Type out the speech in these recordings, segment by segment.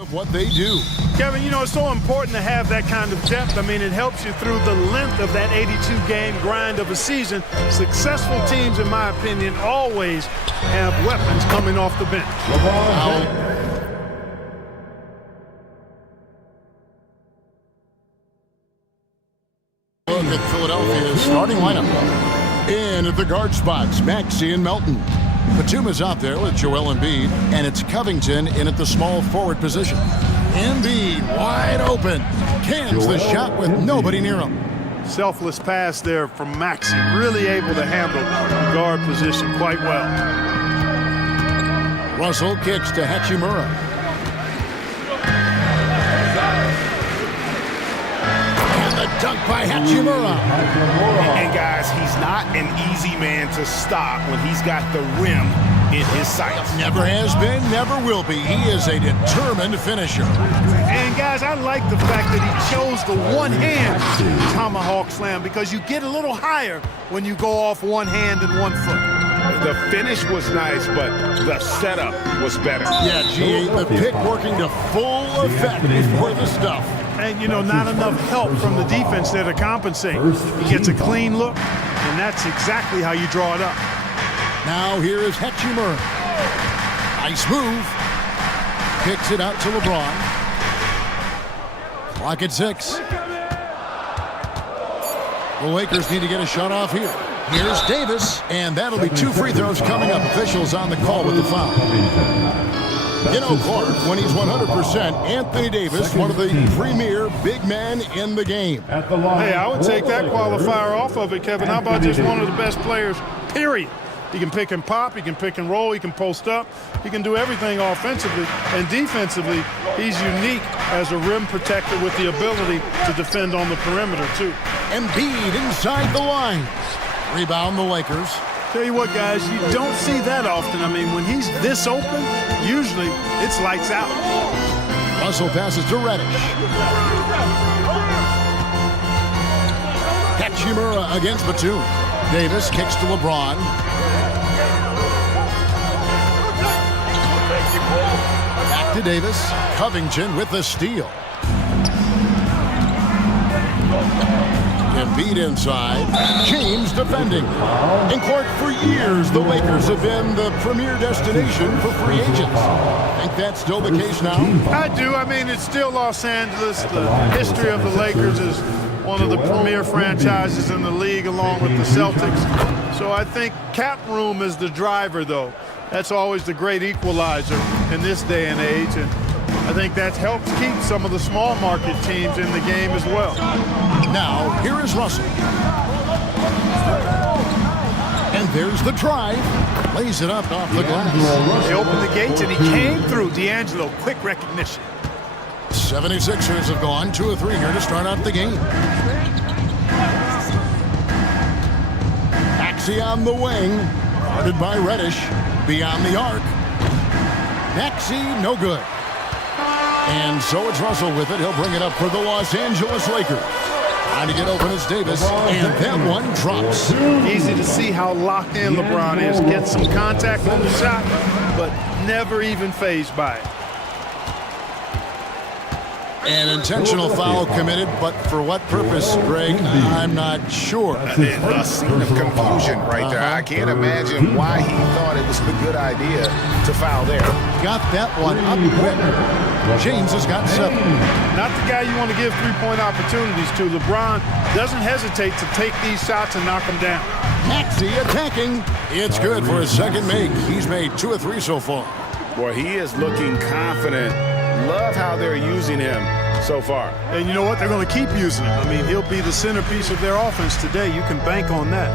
Of what they do. Kevin, you know, it's so important to have that kind of depth. I mean, it helps you through the length of that 82-game grind of a season. Successful teams, in my opinion, always have weapons coming off the bench. Look at Philadelphia's starting lineup. In at the guard spots, Maxey and Melton. Batum is out there with Joel Embiid, and it's Covington in at the small forward position. Embiid wide open. Cans the shot with nobody near him. Selfless pass there from Maxey. Really able to handle the guard position quite well. Russell kicks to Hachimura. And the dunk by Hachimura. And guys, he's not an easy man to stop when he's got the rim in his sights. Never has been, never will be. He is a determined finisher. And guys, I like the fact that he chose the one-hand tomahawk slam because you get a little higher when you go off one hand and 1 foot. The finish was nice, but the setup was better. Yeah, G8, the pick working to full effect for the stuff. And, you know, not enough help from the defense there to compensate. He gets a clean look, and that's exactly how you draw it up. Now here is Hachimura. Nice move. Kicks it out to LeBron. Clock at 6. The Lakers need to get a shot off here. Here's Davis, and that'll be 2 free throws coming up. Officials on the call with the foul. You know, Clark, when he's 100%, Anthony Davis, one of the premier big men in the game. Hey, I would take that qualifier off of it, Kevin. How about just one of the best players, period? He can pick and pop, he can pick and roll, he can post up, he can do everything offensively. And defensively, he's unique as a rim protector with the ability to defend on the perimeter, too. Embiid inside the line. Rebound the Lakers. Tell you what, guys, you don't see that often. I mean, when he's this open, usually it's lights out. Russell passes to Reddish. Hachimura against Batum. Davis kicks to LeBron. Back to Davis. Covington with the steal. Embiid inside. James defending. And Clark, for years, the Lakers have been the premier destination for free agents. Think that's still the case now? I do. I mean, it's still Los Angeles. The history of the Lakers is one of the premier franchises in the league, along with the Celtics. So I think cap room is the driver, though. That's always the great equalizer in this day and age. And I think that helps keep some of the small market teams in the game as well. Now, here is Russell. And there's the drive. Lays it up off the glass. They opened the gates and he came through. D'Angelo, quick recognition. 76ers have gone 2 of 3 here to start out the game. Maxey on the wing. Guarded by Reddish. Beyond the arc. Maxey, no good. And so it's Russell with it. He'll bring it up for the Los Angeles Lakers. Trying to get open is Davis, and that one drops. Easy to see how locked in LeBron is. Gets some contact on the shot, but never even fazed by it. An intentional foul committed, but for what purpose, Greg? I'm not sure. A scene of confusion right there. I can't imagine why he thought it was a good idea to foul there. Got that one up quick. James has got 7. Not the guy you want to give three-point opportunities to. LeBron doesn't hesitate to take these shots and knock them down. Maxey attacking. It's good for his second make. He's made 2 of 3 so far. Boy, he is looking confident. Love how they're using him so far. And you know what? They're going to keep using him. I mean, he'll be the centerpiece of their offense today. You can bank on that.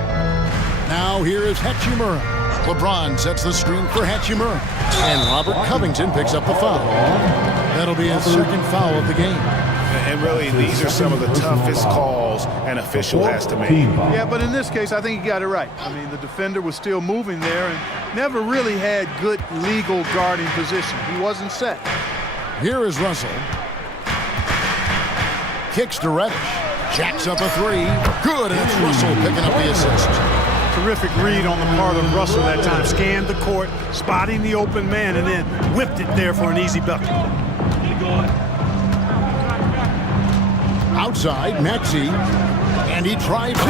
Now here is Hachimura. LeBron sets the screen for Hachimura. And Robert Covington picks up the foul. That'll be his second foul of the game. And really, these are some of the toughest calls an official has to make. Yeah, but in this case, I think he got it right. I mean, the defender was still moving there and never really had good legal guarding position. He wasn't set. Here is Russell. Kicks to Reddish. Jacks up a 3. Good, and it's Russell picking up the assist. Terrific read on the part of Russell that time. Scanned the court, spotting the open man, and then whipped it there for an easy bucket. Outside, Maxey. And he drives in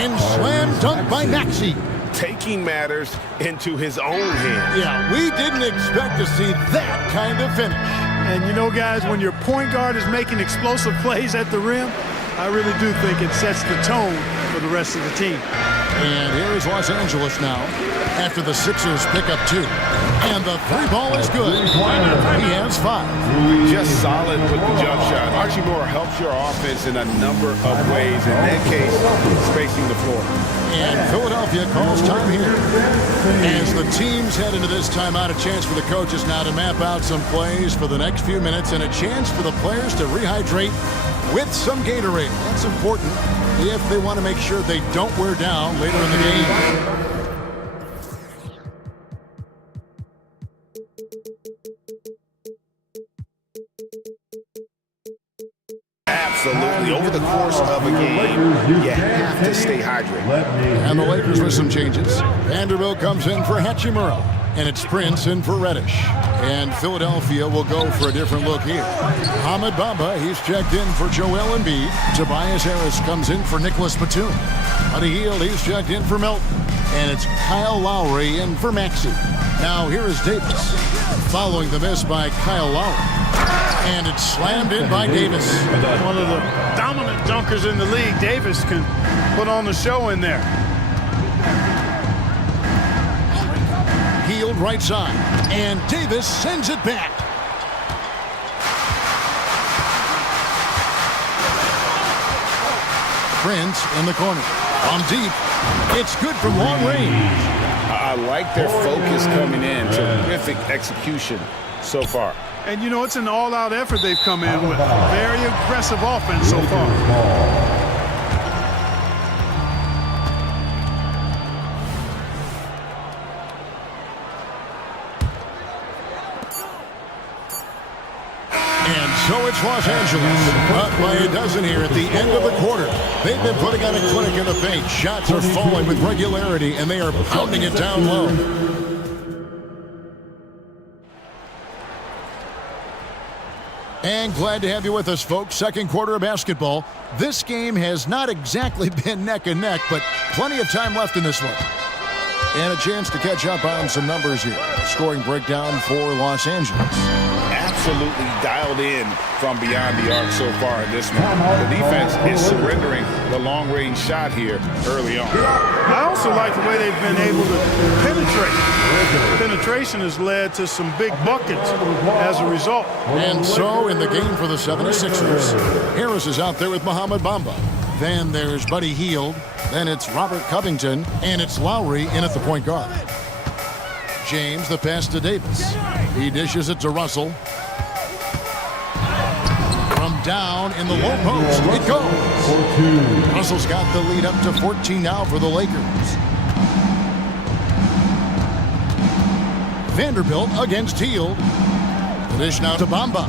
and slam dunk by Maxey. Taking matters into his own hands. Yeah, we didn't expect to see that kind of finish. And you know, guys, when your point guard is making explosive plays at the rim, I really do think it sets the tone for the rest of the team. And here is Los Angeles now after the Sixers pick up 2. And the three ball is good. He has 5. Just solid with the jump shot. Archie Moore helps your offense in a number of ways. In that case, spacing the floor. And Philadelphia calls time here. As the teams head into this timeout, a chance for the coaches now to map out some plays for the next few minutes and a chance for the players to rehydrate with some Gatorade. That's important if they want to make sure they don't wear down later in the game. Absolutely. Over the course of a game, you have to stay hydrated. And the Lakers with some changes. Vanderbilt comes in for Hachimura. And it's Prince in for Reddish. And Philadelphia will go for a different look here. Ahmed Bamba, he's checked in for Joel Embiid. Tobias Harris comes in for Nicholas Batum. Buddy Hield, he's checked in for Melton. And it's Kyle Lowry in for Maxey. Now here is Davis. Following the miss by Kyle Lowry. And it's slammed in by Davis. One of the dominant dunkers in the league. Davis can put on the show in there. Hield right side. And Davis sends it back. Prince in the corner. On deep. It's good from long range. I like their focus coming in. Terrific execution so far. And, you know, it's an all-out effort they've come in with. Very aggressive offense so far. And so it's Los Angeles, up by a dozen here at the end of the quarter. They've been putting on a clinic in the paint. Shots are falling with regularity, and they are pounding it down low. And glad to have you with us, folks. Second quarter of basketball. This game has not exactly been neck and neck, but plenty of time left in this one. And a chance to catch up on some numbers here. Scoring breakdown for Los Angeles. Absolutely dialed in from beyond the arc so far in this one. The defense is surrendering the long-range shot here early on. I also like the way they've been able to penetrate. Penetration has led to some big buckets as a result. And so in the game for the 76ers, Harris is out there with Mohamed Bamba. Then there's Buddy Hield. Then it's Robert Covington. And it's Lowry in at the point guard. James, the pass to Davis. He dishes it to Russell. From down in the low post, it goes. Russell's got the lead up to 14 now for the Lakers. Vanderbilt against Hield. The dish now to Bamba.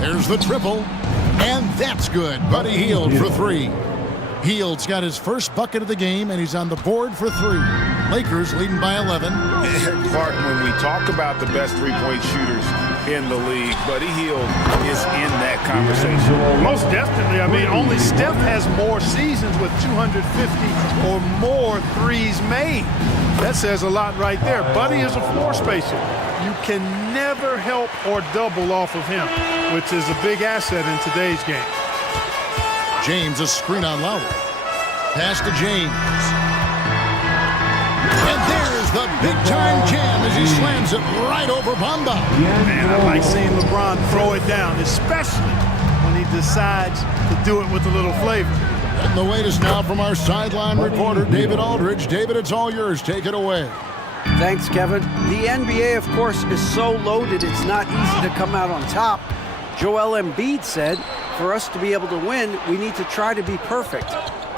There's the triple. And that's good. Buddy Hield for 3. Hield's got his first bucket of the game, and he's on the board for 3. Lakers leading by 11. Clark, when we talk about the best three-point shooters in the league, Buddy Hield is in that conversation. Most definitely. I mean, only Steph has more seasons with 250 or more threes made. That says a lot right there. Buddy is a floor spacer. You can never help or double off of him, which is a big asset in today's game. James, a screen on Lowry. Pass to James. And there's the big-time jam as he slams it right over Bamba. Man, I like seeing LeBron throw it down, especially when he decides to do it with a little flavor. And the latest now from our sideline reporter, David Aldridge. David, it's all yours. Take it away. Thanks, Kevin. The NBA, of course, is so loaded it's not easy to come out on top. Joel Embiid said, for us to be able to win, we need to try to be perfect.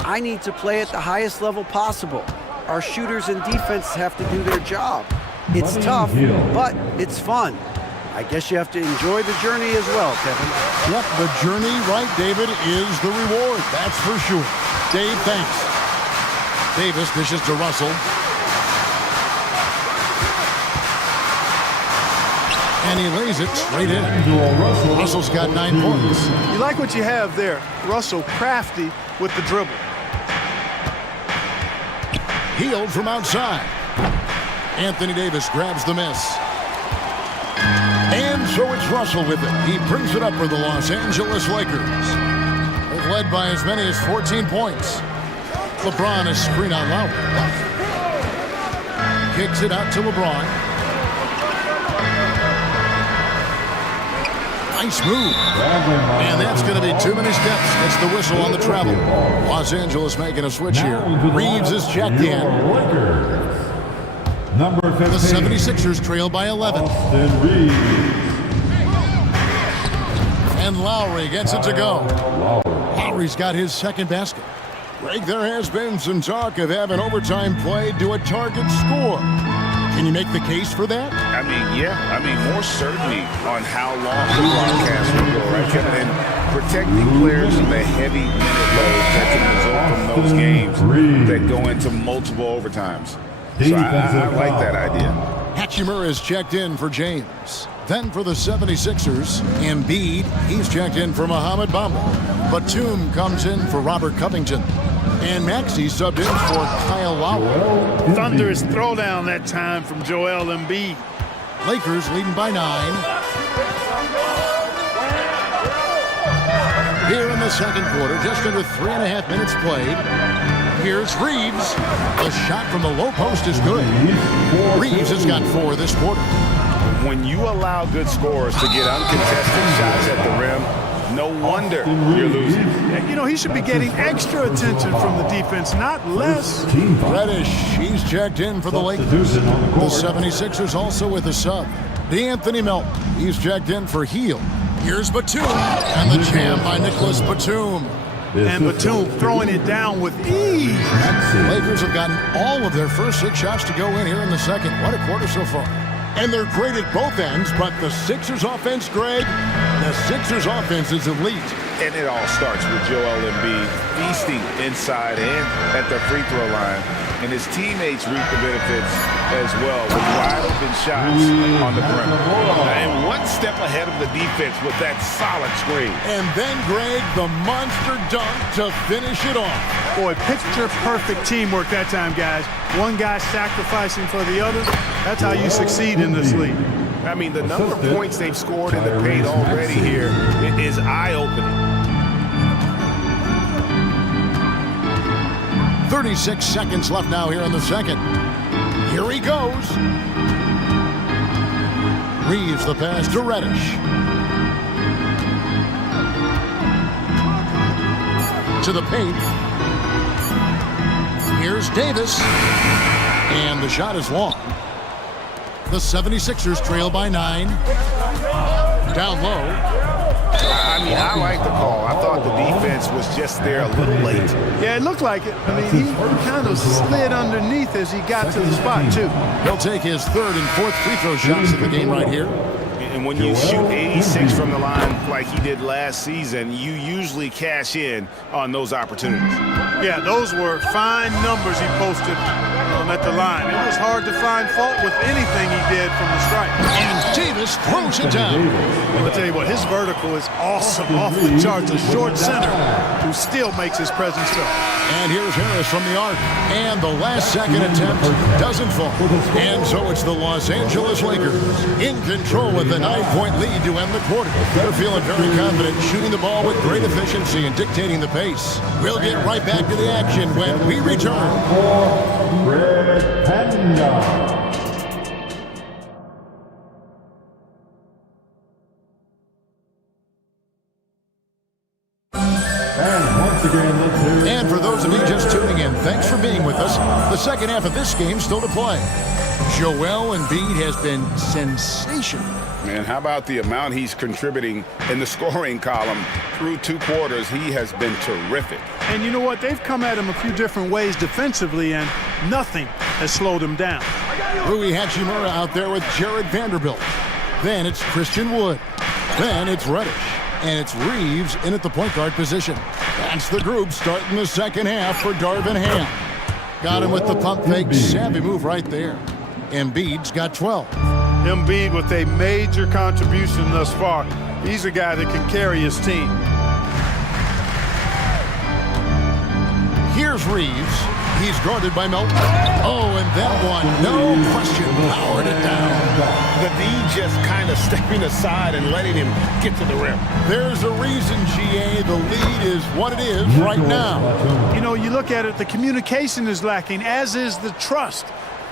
I need to play at the highest level possible. Our shooters and defense have to do their job. It's tough, but it's fun. I guess you have to enjoy the journey as well, Kevin. Yep, the journey, right, David, is the reward. That's for sure. Dave, thanks. Davis dishes to Russell. And he lays it straight in. Russell's got 9 points. You like what you have there. Russell crafty with the dribble. Healed from outside. Anthony Davis grabs the miss. And so it's Russell with it. He brings it up for the Los Angeles Lakers. They've led by as many as 14 points. LeBron is screen out Lowry. Kicks it out to LeBron. Nice move. And that's going to be too many steps. It's the whistle on the travel. Los Angeles making a switch here. Reeves is checked in. Number 15. The 76ers trail by 11. And Lowry gets it to go. Lowry's got his second basket. Greg, there has been some talk of having overtime played to a target score. Can you make the case for that? I mean, yeah. I mean, more certainty on how long the broadcast will go, right, Kevin? And protecting players from the heavy minute load that can result from those games that go into multiple overtimes. So I like that idea. Hachimura is checked in for James. Then for the 76ers, Embiid, he's checked in for Mohamed Bamba. Batum comes in for Robert Covington. And Maxey subbed in for Kyle Lowry. Thunderous throwdown that time from Joel Embiid. Lakers leading by 9. Here in the second quarter, just under 3.5 minutes played. Here's Reeves. The shot from the low post is good. Reeves has got 4 this quarter. When you allow good scorers to get uncontested shots at the rim, no wonder you're losing. You know, he should be getting extra attention from the defense, not less. Reddish, he's checked in for the Lakers. The 76ers also with a sub. DeAnthony Melton, he's checked in for Heel. Here's Batum, and the jam by Nicholas Batum. And Batum throwing it down with ease. The Lakers have gotten all of their first 6 shots to go in here in the second. What a quarter so far. And they're great at both ends, but the Sixers offense, Greg, the Sixers offense is elite. And it all starts with Joel Embiid feasting inside and at the free throw line. And his teammates reap the benefits as well with wide open shots on the perimeter. And one step ahead of the defense with that solid screen. And then, Greg, the monster dunk to finish it off. Boy, picture-perfect teamwork that time, guys. One guy sacrificing for the other. That's how you succeed in this league. I mean, the number of points they've scored in the paint already here is eye-opening. 36 seconds left now here in the second. Here he goes. Reeves the pass to Reddish. To the paint. Here's Davis. And the shot is long. The 76ers trail by 9. Down low. I mean, I like the call. I thought the defense was just there a little late. Yeah, it looked like it. I mean, he kind of slid underneath as he got to the spot, too. He'll take his 3rd and 4th free throw shots of the game right here. And when you shoot 86 from the line like he did last season, you usually cash in on those opportunities. Yeah, those were fine numbers he posted at the line. It was hard to find fault with anything he did from the stripe. And Davis throws it down. I'll tell you what, his vertical is awesome, off the charts. A short center who still makes his presence felt. And here's Harris from the arc. And the last second attempt doesn't fall. And so it's the Los Angeles Lakers in control with a 9-point lead to end the quarter. They're feeling very confident, shooting the ball with great efficiency and dictating the pace. We'll get right back to the action when we return. Red Panda. And for those of you just tuning in, thanks for being with us. The second half of this game still to play. Joel Embiid has been sensational. Man, how about the amount he's contributing in the scoring column through 2 quarters? He has been terrific. And you know what? They've come at him a few different ways defensively, and nothing has slowed him down. Rui Hachimura out there with Jared Vanderbilt. Then it's Christian Wood. Then it's Reddish. And it's Reeves in at the point guard position. That's the group starting the second half for Darvin Ham. Got him with the pump fake, savvy move right there. Embiid's got 12. Embiid with a major contribution thus far. He's a guy that can carry his team. Here's Reeves. He's guarded by Melton. Oh, and that one, no question, powered it down. The D just kind of stepping aside and letting him get to the rim. There's a reason, GA, the lead is what it is right now. You know, you look at it, the communication is lacking, as is the trust.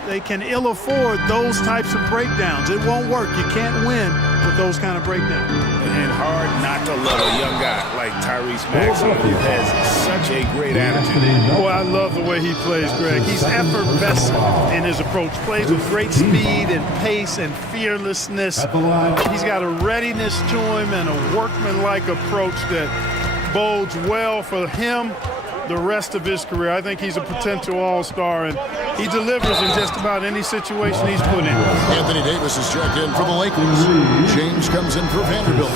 They can ill afford those types of breakdowns. It won't work. You can't win with those kind of breakdowns. And hard not to love a young guy like Tyrese Maxey, who has such a great attitude. Oh, I love the way he plays, Greg. He's effervescent in his approach. Plays with great speed and pace and fearlessness. He's got a readiness to him and a workman-like approach that bodes well for him the rest of his career. I think he's a potential all-star, and he delivers in just about any situation he's put in. Anthony Davis is checked in for the Lakers. James comes in for Vanderbilt.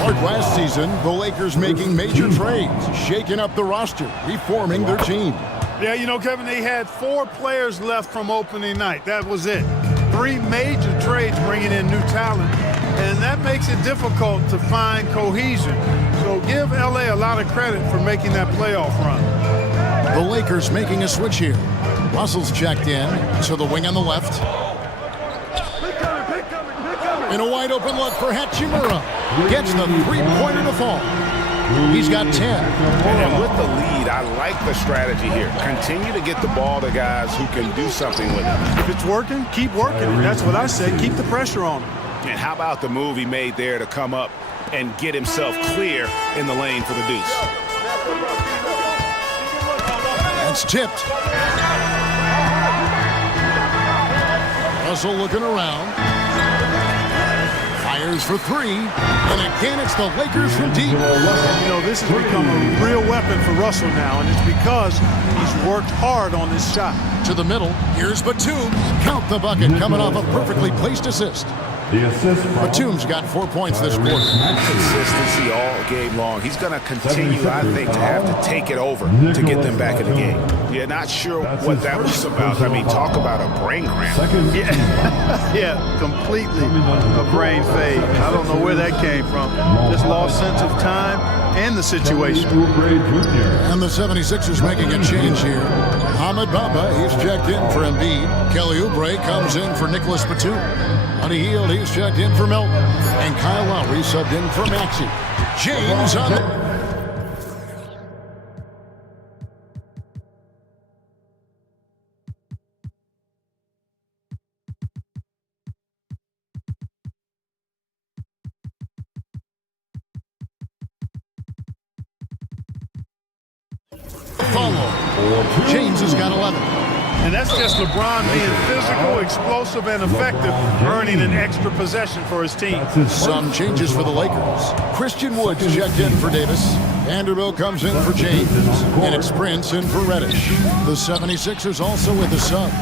Like last season, the Lakers making major trades, shaking up the roster, reforming their team. Yeah, you know, Kevin, they had 4 players left from opening night. That was it. 3 major trades bringing in new talent, and that makes it difficult to find cohesion. So give LA a lot of credit for making that playoff run. The Lakers making a switch here. Russell's checked in to the wing on the left. In a wide open look for Hachimura. Gets the three-pointer to fall. He's got 10. And with the lead, I like the strategy here. Continue to get the ball to guys who can do something with it. If it's working, keep working it. That's what I say. Keep the pressure on him. And how about the move he made there to come up and get himself clear in the lane for the deuce? That's tipped. Russell looking around. Fires for 3. And again, it's the Lakers from deep. You know, this has become a real weapon for Russell now, and it's because he's worked hard on this shot. To the middle. Here's Batum. Count the bucket coming off a perfectly placed assist. The assist from Batum's got 4 points this quarter. Consistency all game long. He's going to continue, I think, to have to take it over to get them back in the game. Yeah, not sure what that was about. I mean, talk about a brain cramp. Yeah, completely a brain fade. I don't know where that came from. Just lost sense of time and the situation. And the 76ers making a change here. Ahmed Bamba, he's checked in for Embiid. Kelly Oubre comes in for Nicholas Batum. Honey Hield, he's checked in for Melton. And Kyle Lowry subbed in for Maxey. James on the... Follow. James has got 11. And that's just LeBron being physical, explosive, and effective, earning an extra possession for his team. Some changes for the Lakers. Christian Woods checked in for Davis. Vanderbilt comes in for James. And it's Prince in for Reddish. The 76ers also with a sub.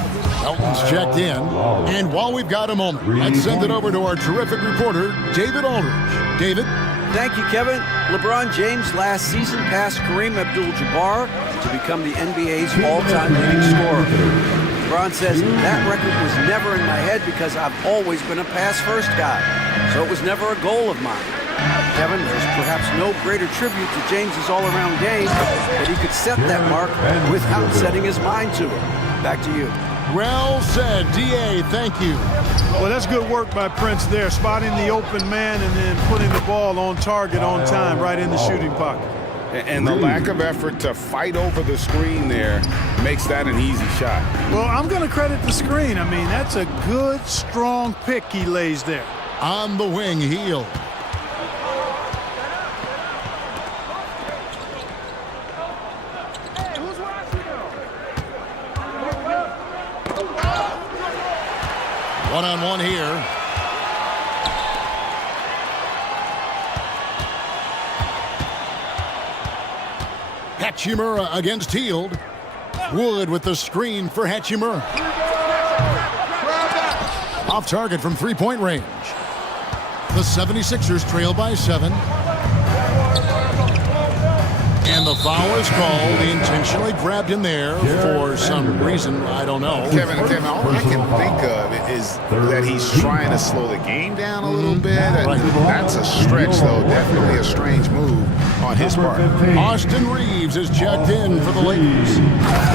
Elton's checked in. And while we've got a moment, let's send it over to our terrific reporter, David Aldridge. David? Thank you, Kevin. LeBron James last season passed Kareem Abdul-Jabbar to become the NBA's all-time leading scorer. LeBron says that record was never in my head because I've always been a pass-first guy, so it was never a goal of mine. Kevin, there's perhaps no greater tribute to James's all-around game that he could set that mark without setting his mind to it. Back to you. Well said, D.A., thank you. Well, that's good work by Prince there, spotting the open man and then putting the ball on target on time right in the shooting pocket. And the lack of effort to fight over the screen there makes that an easy shot. Well, I'm going to credit the screen. I mean, that's a good, strong pick he lays there. On the wing, Hield. One-on-one here. Hachimura against Hield. Wood with the screen for Hachimura. Off target from three-point range. The 76ers trail by 7. And the foul is called. He intentionally grabbed him there for some reason. I don't know. Kevin, all I can think of is that he's trying to slow the game down a little bit. That's a stretch, though. Definitely a strange move on his part. Austin Reeves is checked in for the Lakers.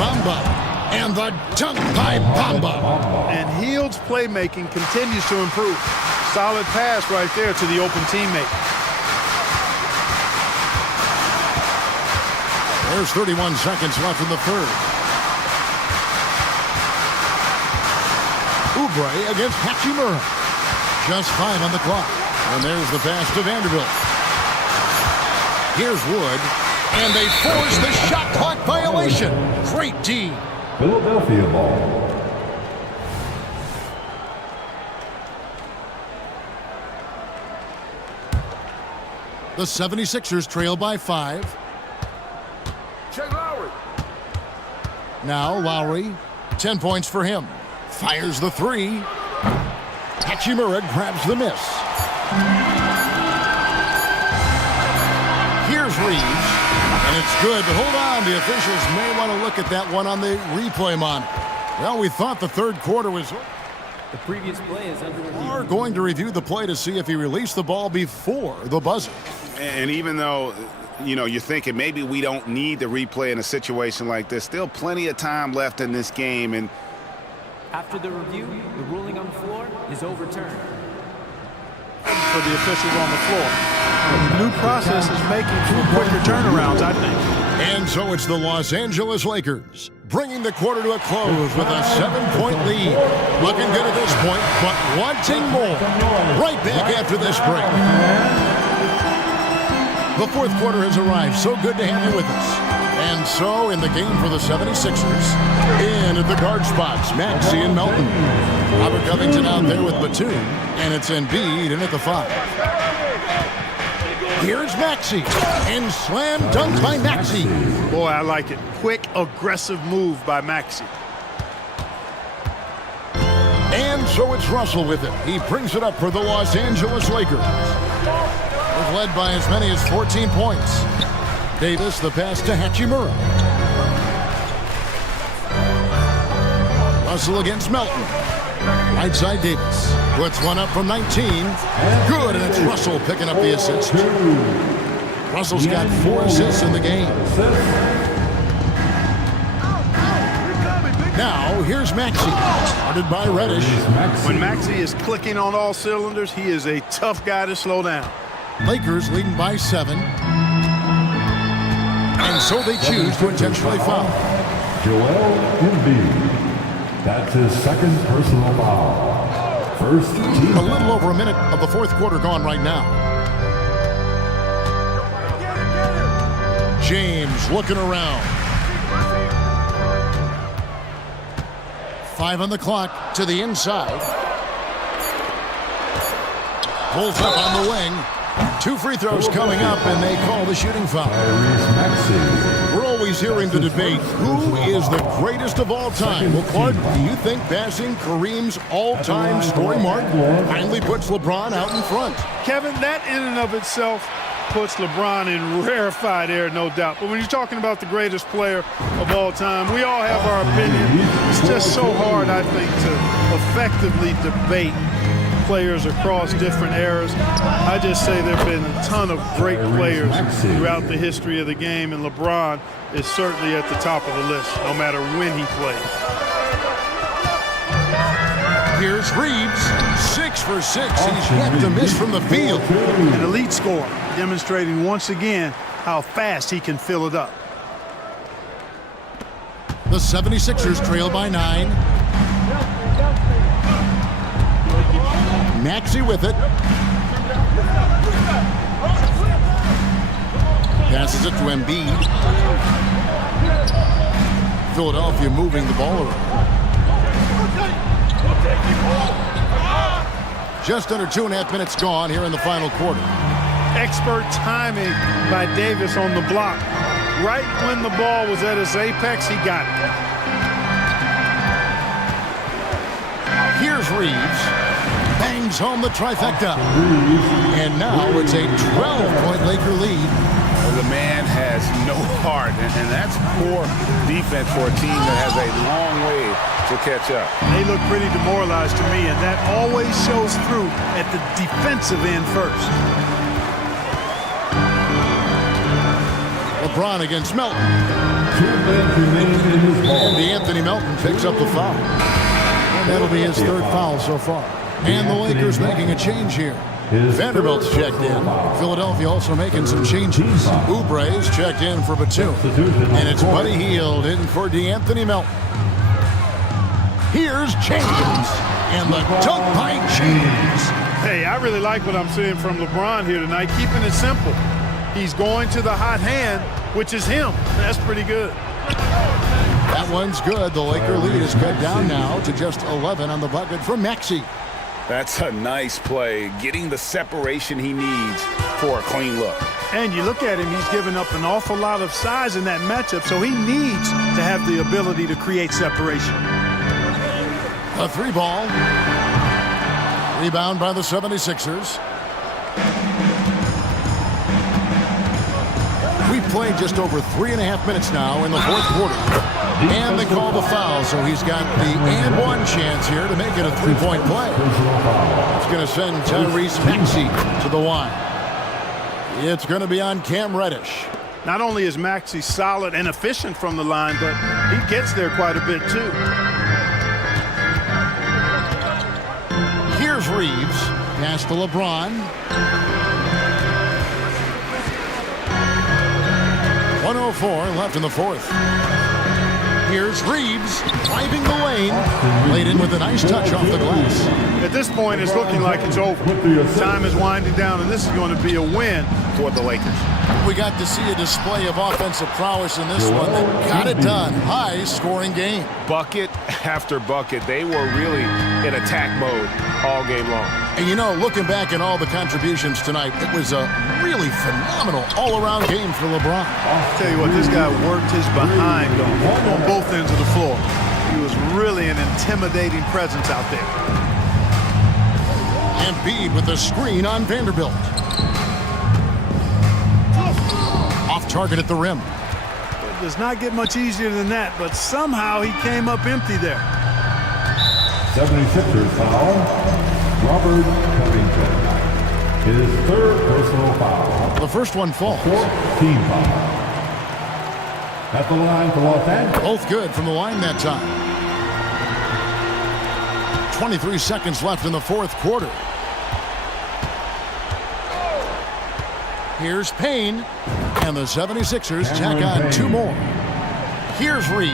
Bamba. And the dunk by Bamba. And Hield's playmaking continues to improve. Solid pass right there to the open teammate. There's 31 seconds left in the third. Oubre against Hachimura. Just 5 on the clock. And there's the pass to Vanderbilt. Here's Wood. And they force the shot clock violation. Great D. Philadelphia ball. The 76ers trail by 5. Now Lowry, 10 points for him. Fires the 3. Hachimura grabs the miss. Here's Reeves, and it's good. Hold on, the officials may want to look at that one on the replay monitor. Well, we thought the third quarter was... The previous play is under review. We're going to review the play to see if he released the ball before the buzzer. And even though, you know, you're thinking maybe we don't need the replay in a situation like this, still plenty of time left in this game. And after the review, the ruling on the floor is overturned. For the officials on the floor. The new process is making for quicker turnarounds, I think. And so it's the Los Angeles Lakers bringing the quarter to a close with a 7-point lead. Looking good at this point, but wanting more. Right back after this break. The fourth quarter has arrived. So good to have you with us. And so in the game for the 76ers, in at the guard spots, Maxey and Melton. Robert Covington out there with Batum, and it's Embiid in at the 5. Here's Maxey, and slam dunk by Maxey. Boy, I like it. Quick, aggressive move by Maxey. And so it's Russell with it. He brings it up for the Los Angeles Lakers. They've led by as many as 14 points. Davis, the pass to Hachimura. Russell against Melton. Right side Davis. Puts one up from 19. Good, and it's Russell picking up the assist. Russell's got 4 assists in the game. Now, here's Maxey. Guarded by Reddish. When Maxey is clicking on all cylinders, he is a tough guy to slow down. Lakers leading by 7. And so they choose to intentionally foul. Joel Embiid. That's his second personal foul. First team. A little over a minute of the fourth quarter gone right now. James looking around. 5 on the clock to the inside. Pulls up on the wing. 2 free throws coming up, and they call the shooting foul. We're always hearing the debate, who is the greatest of all time? Well, Clark, do you think passing Kareem's all-time scoring mark finally puts LeBron out in front? Kevin, that in and of itself puts LeBron in rarefied air, no doubt. But when you're talking about the greatest player of all time, we all have our opinion. It's just so hard, I think, to effectively debate players across different eras. I just say there have been a ton of great players throughout the history of the game, and LeBron is certainly at the top of the list, no matter when he played. Here's Reeves, 6 for 6. He's yet to miss from the field. An elite scorer, demonstrating once again how fast he can fill it up. The 76ers trail by 9. Maxey with it. Passes it to Embiid. Philadelphia moving the ball around. Just under 2.5 minutes gone here in the final quarter. Expert timing by Davis on the block. Right when the ball was at its apex, he got it. Here's Reeves. Bangs home the trifecta. And now it's a 12-point Laker lead. The man has no heart, and that's poor defense for a team that has a long way to catch up. They look pretty demoralized to me, and that always shows through at the defensive end first. LeBron against Melton. 2 men remain in his ball. And Anthony Melton picks up the foul. And that'll be his third foul so far. And the Lakers making a change here. Vanderbilt's checked in. Philadelphia also making some changes. Oubre's checked in for Batum. And it's Buddy Hield in for DeAnthony Melton. Here's James. And the dunk by James. Hey, I really like what I'm seeing from LeBron here tonight, keeping it simple. He's going to the hot hand, which is him. That's pretty good. That one's good. The Laker lead is cut down now to just 11 on the bucket from Maxey. That's a nice play, getting the separation he needs for a clean look. And you look at him, he's given up an awful lot of size in that matchup, so he needs to have the ability to create separation. A 3-ball. Rebound by the 76ers. We've played just over 3.5 minutes now in the fourth quarter. And they call the foul, so he's got the and one chance here to make it a 3-point play. It's going to send Tyrese Maxey to the line. It's going to be on Cam Reddish. Not only is Maxey solid and efficient from the line, but he gets there quite a bit too. Here's Reeves. Pass to LeBron. 1:04 left in the fourth. Here's Reeves driving the lane. Laid in with a nice touch off the glass. At this point, it's looking like it's over. Time is winding down, and this is going to be a win For the Lakers. We got to see a display of offensive prowess in this one that got it done. High-scoring game. Bucket after bucket. They were really in attack mode all game long. And you know, looking back at all the contributions tonight, it was a really phenomenal all-around game for LeBron. I'll tell you what, this guy worked his behind on both ends of the floor. He was really an intimidating presence out there. Embiid with a screen on Vanderbilt. Off target at the rim. It does not get much easier than that, but somehow he came up empty there. 76ers foul. Robert Covington. His third personal foul. The first one falls. 14 foul. At the line for Los Angeles. Both good from the line that time. 23 seconds left in the fourth quarter. Here's Payne, and the 76ers tack on 2 more. Here's Reeves.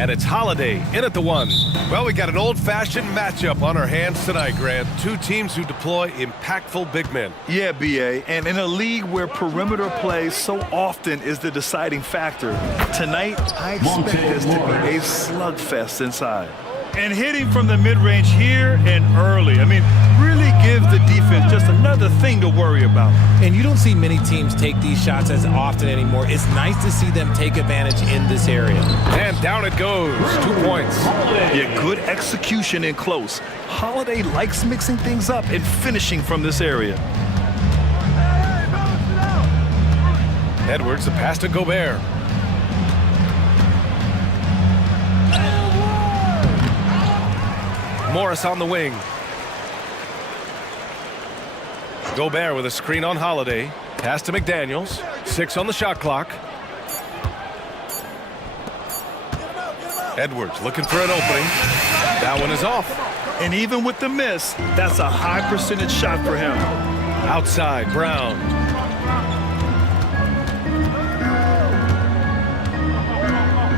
And it's Holiday in at the one. Well, we got an old-fashioned matchup on our hands tonight, Grant. Two teams who deploy impactful big men. Yeah, BA, and in a league where perimeter play so often is the deciding factor, tonight I expect this to be a slugfest inside. And hitting from the mid-range here and early. I mean, really gives the defense just another thing to worry about. And you don't see many teams take these shots as often anymore. It's nice to see them take advantage in this area. And down it goes. 2 points. Yeah, good execution in close. Holiday likes mixing things up and finishing from this area. Edwards, the pass to Gobert. Morris on the wing. Gobert with a screen on Holiday. Pass to McDaniels. 6 on the shot clock. Edwards looking for an opening. That one is off. And even with the miss, that's a high percentage shot for him. Outside, Brown.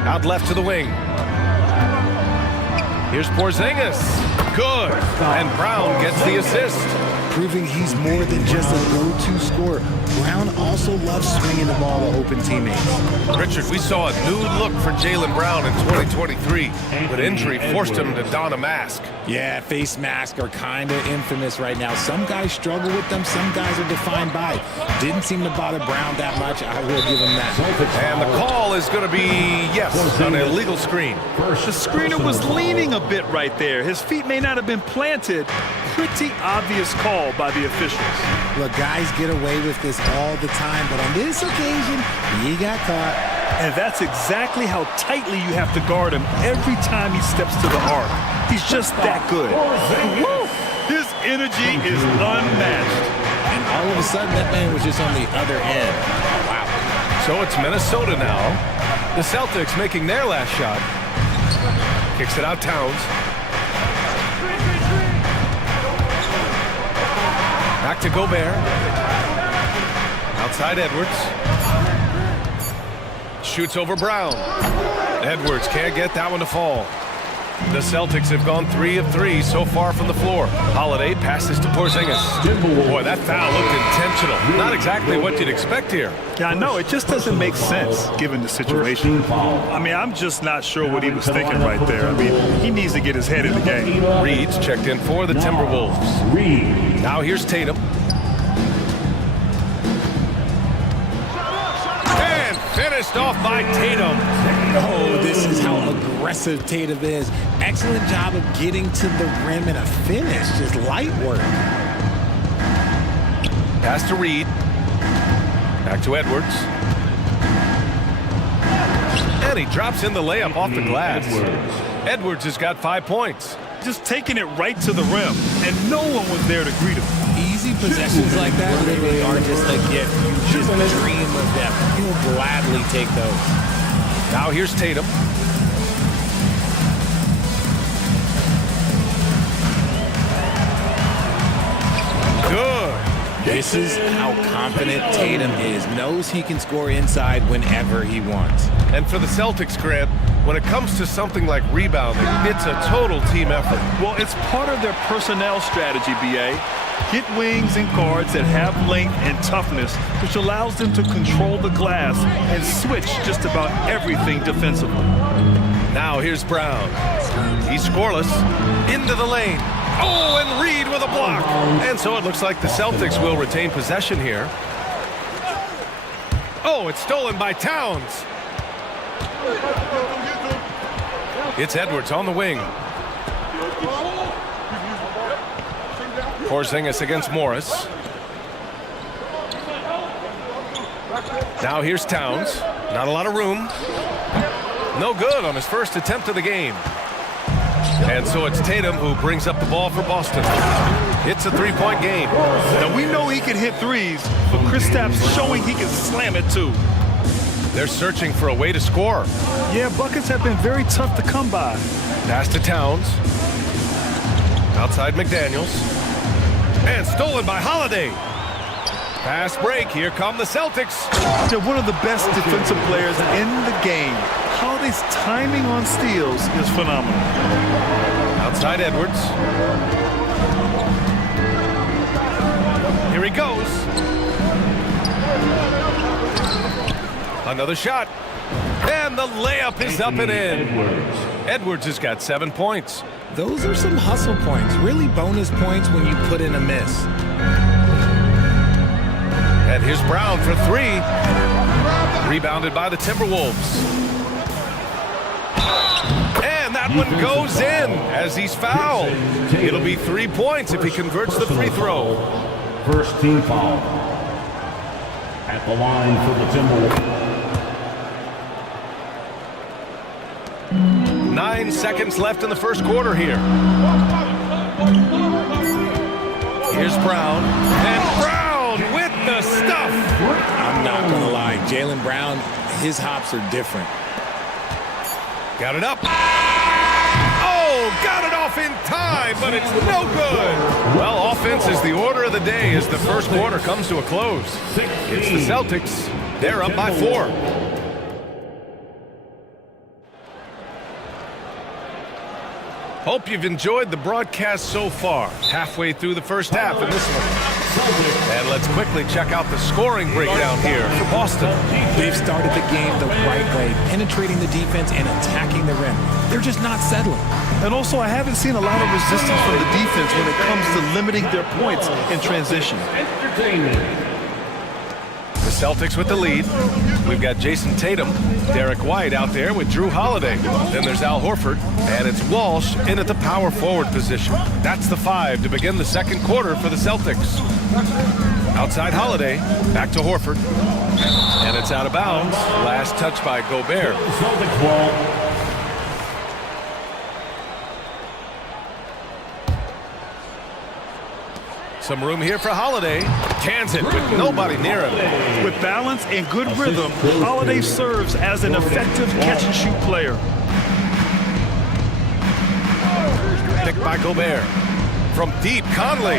Out left to the wing. Here's Porzingis. Good. And Brown gets the assist. Proving he's more than just a go-to scorer. Brown also loves swinging the ball to open teammates. Richard, we saw a new look for Jaylen Brown in 2023, but injury forced him to don a mask. Yeah, face masks are kind of infamous right now. Some guys struggle with them. Some guys are defined by it. Didn't seem to bother Brown that much. I will give him that. And the call is going to be, yes, an illegal screen. The screener was leaning a bit right there. His feet may not have been planted. Pretty obvious call by the officials. Look, guys get away with this all the time, but on this occasion, he got caught. And that's exactly how tightly you have to guard him every time he steps to the arc. He's just that good. His energy is unmatched. And all of a sudden, that man was just on the other end. Wow. So it's Minnesota now. The Celtics making their last shot. Kicks it out, Towns. Back to Gobert. Outside Edwards. Shoots over Brown. Edwards can't get that one to fall. The Celtics have gone 3 of 3 so far from the floor. Holiday passes to Porzingis. Boy, that foul looked intentional. Not exactly what you'd expect here. Yeah, I know. It just doesn't make sense given the situation. I mean, I'm just not sure what he was thinking right there. I mean, he needs to get his head in the game. Reed's checked in for the Timberwolves. Now here's Tatum. And finished off by Tatum. Oh, this is how aggressive Tatum is. Excellent job of getting to the rim and a finish. Just light work. Pass to Reed. Back to Edwards. And he drops in the layup off the glass. Edwards has got 5 points. Just taking it right to the rim, and no one was there to greet him. Easy possessions like that literally are just a gift. You just dream of them. He'll gladly take those. Now here's Tatum. Good. This is how confident Tatum is. Knows he can score inside whenever he wants. And for the Celtics, Grant, when it comes to something like rebounding, it's a total team effort. Well, it's part of their personnel strategy, BA. Get wings and guards that have length and toughness, which allows them to control the glass and switch just about everything defensively. Now here's Brown. He's scoreless. Into the lane. Oh, and Reed with a block. And so it looks like the Celtics will retain possession here. Oh, it's stolen by Towns. It's Edwards on the wing. Porzingis against Morris. Now here's Towns. Not a lot of room. No good on his first attempt of the game. And so it's Tatum who brings up the ball for Boston. It's a three-point game. Now we know he can hit threes, but Kristaps showing he can slam it too. They're searching for a way to score. Yeah, buckets have been very tough to come by. Pass to Towns. Outside McDaniels. And stolen by Holiday. Fast break. Here come the Celtics. They're one of the best defensive players in the game. Holiday's timing on steals is phenomenal. Outside Edwards. Here he goes. Another shot. And the layup is up and in. Edwards has got 7 points. Those are some hustle points, really bonus points when you put in a miss. And here's Brown for 3. Rebounded by the Timberwolves. And that one goes in as he's fouled. It'll be 3 points if he converts the free throw. First team foul. At the line for the Timberwolves. 9 seconds left in the first quarter here. Here's Brown. And Brown with the stuff. I'm not going to lie. Jaylen Brown, his hops are different. Got it up. Oh, got it off in time, but it's no good. Well, offense is the order of the day as the first quarter comes to a close. It's the Celtics. They're up by 4. Hope you've enjoyed the broadcast so far. Halfway through the first half in this one. And let's quickly check out the scoring breakdown here for Boston. They've started the game the right way, penetrating the defense and attacking the rim. They're just not settling. And also, I haven't seen a lot of resistance from the defense when it comes to limiting their points in transition. The Celtics with the lead. We've got Jason Tatum, Derek White out there with Drew Holiday. Then there's Al Horford, and it's Walsh in at the power forward position. That's the 5 to begin the second quarter for the Celtics. Outside Holiday, back to Horford. And it's out of bounds. Last touch by Gobert. Celtics ball. Some room here for Holiday. Cans it with nobody near him. With balance and good rhythm, Holiday serves as an effective catch-and-shoot player. Picked by Gobert. From deep, Conley.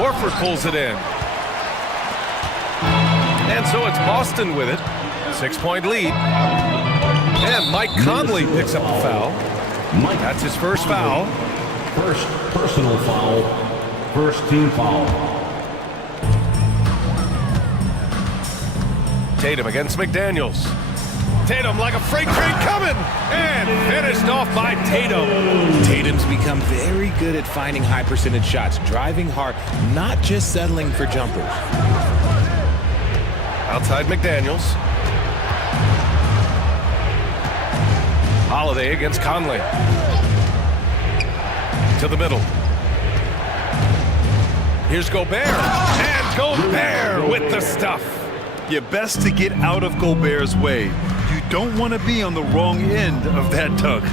Horford pulls it in. And so it's Boston with it. 6-point lead. And Mike Conley picks up the foul. That's his first foul. First personal foul. First team foul. Tatum against McDaniels. Tatum like a freight train coming. And finished off by Tatum. Tatum's become very good at finding high percentage shots, driving hard, not just settling for jumpers. Outside McDaniels. Holiday against Conley. To the middle. Here's Gobert. And Gobert with the stuff. You're best to get out of Gobert's way. You don't want to be on the wrong end of that dunk.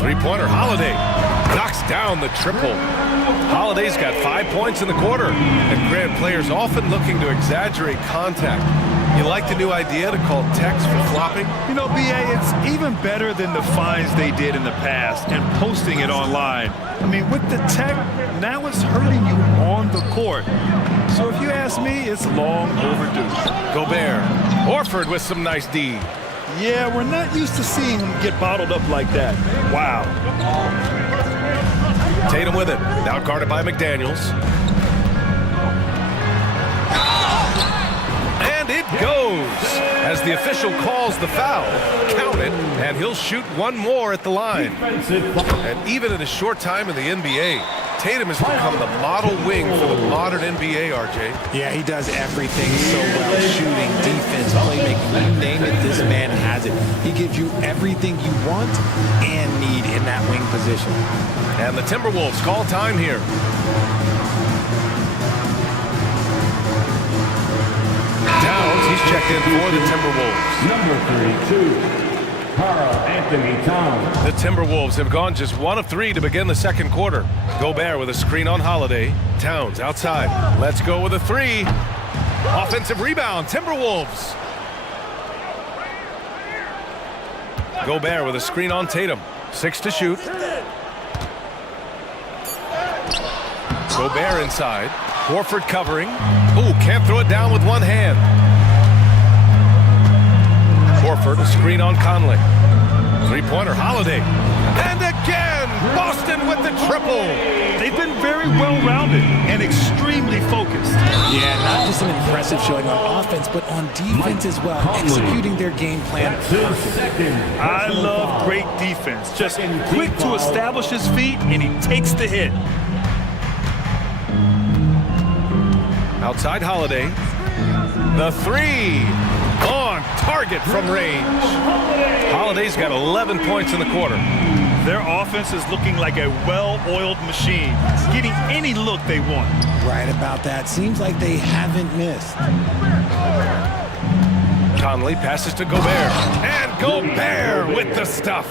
Three-pointer, Holiday knocks down the triple. Holiday's got 5 points in the quarter. And Grant, players often looking to exaggerate contact. You like the new idea to call techs for flopping? You know, B.A., it's even better than the fines they did in the past and posting it online. I mean, with the tech, now it's hurting you on the court. So if you ask me, it's long overdue. Gobert. Horford with some nice D. Yeah, we're not used to seeing him get bottled up like that. Wow. Tatum with it. Now guarded by McDaniels. And it goes as the official calls the foul. Count it, and he'll shoot one more at the line. And even in a short time in the NBA, Tatum has become the model wing for the modern NBA, RJ. Yeah, he does everything so well. Shooting, defense, playmaking, you name it, this man has it. He gives you everything you want and need in that wing position. And the Timberwolves call time here. Downs, he's checked in for the Timberwolves. Number 32. Anthony Towns. The Timberwolves have gone just 1 of 3 to begin the second quarter. Gobert with a screen on Holiday. Towns outside. Let's go with a 3. Offensive rebound, Timberwolves. Gobert with a screen on Tatum. 6 to shoot. Gobert inside. Horford covering. Ooh, can't throw it down with one hand. Horford, a screen on Conley. Three-pointer, Holiday. And again, Boston with the triple. They've been very well-rounded and extremely focused. Yeah, not just an impressive showing on offense, but on defense as well, executing their game plan perfectly. I love great defense. Just quick to establish his feet, and he takes the hit. Outside Holiday. The three. On target from range. Holiday's got 11 points in the quarter. Their offense is looking like a well-oiled machine. It's getting any look they want. Right about that. Seems like they haven't missed. Conley passes to Gobert. And Gobert with the stuff.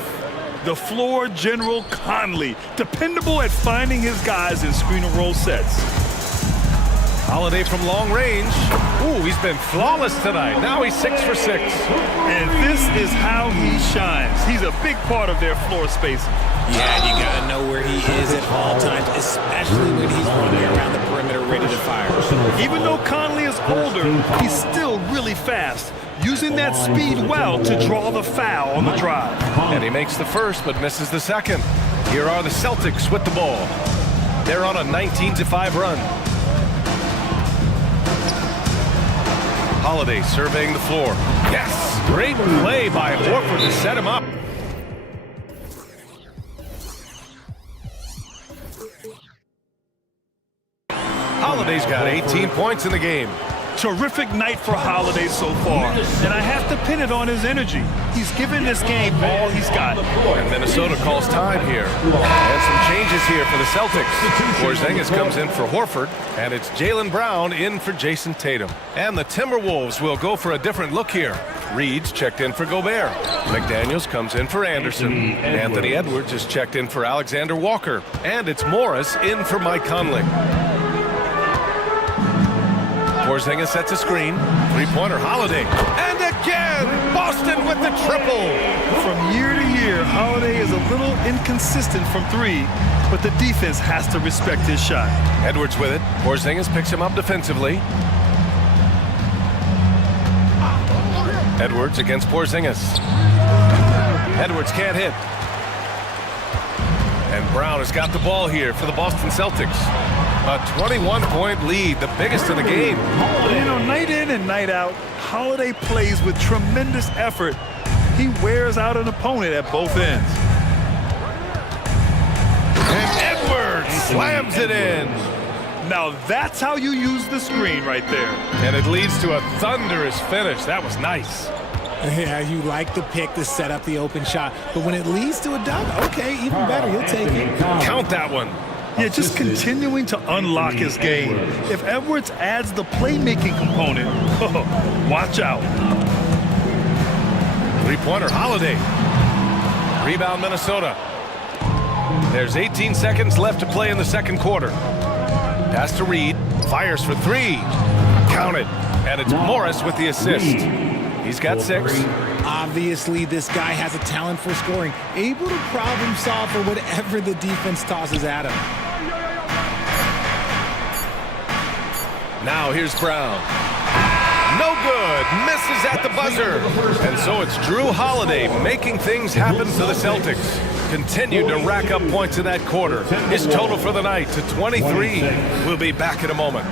The floor general Conley, dependable at finding his guys in screen and roll sets. Holiday from long range. Ooh, he's been flawless tonight. Now he's 6 for 6. And this is how he shines. He's a big part of their floor spacing. Yeah, you gotta know where he is at all times, especially when he's running around the perimeter ready to fire. Even though Conley is older, he's still really fast, using that speed well to draw the foul on the drive. And he makes the first, but misses the second. Here are the Celtics with the ball. They're on a 19-5 run. Holiday surveying the floor. Yes! Great play by Horford to set him up. Holiday's got 18 points in the game. Terrific night for Holiday so far, and I have to pin it on his energy. He's given this game all he's got. And Minnesota calls time here. And some changes here for the Celtics. Porzingis comes in for Horford, and it's Jaylen Brown in for Jason Tatum. And the Timberwolves will go for a different look here. Reed's checked in for Gobert. McDaniels comes in for Anderson. Anthony Edwards is checked in for Alexander Walker. And it's Morris in for Mike Conley. Porzingis sets a screen. Three-pointer, Holiday. And again, Boston with the triple. From year to year, Holiday is a little inconsistent from three, but the defense has to respect his shot. Edwards with it. Porzingis picks him up defensively. Edwards against Porzingis. Edwards can't hit. And Brown has got the ball here for the Boston Celtics. A 21-point lead, the biggest of the game. You know, night in and night out, Holiday plays with tremendous effort. He wears out an opponent at both ends. And Edwards slams it in. Now that's how you use the screen right there. And it leads to a thunderous finish. That was nice. Yeah, you like the pick to set up the open shot, but when it leads to a dunk, okay, even better, you'll take it. Count that one. Yeah, just continuing to unlock his game. If Edwards adds the playmaking component, watch out. Three-pointer, Holiday. Rebound, Minnesota. There's 18 seconds left to play in the second quarter. Pass to Reed. Fires for three. Count it. And it's Morris with the assist. He's got 6. Obviously, this guy has a talent for scoring, able to problem solve for whatever the defense tosses at him. Now here's Brown. No good. Misses at the buzzer. And so it's Drew Holiday making things happen for the Celtics. Continued to rack up points in that quarter. His total for the night to 23. We'll be back in a moment.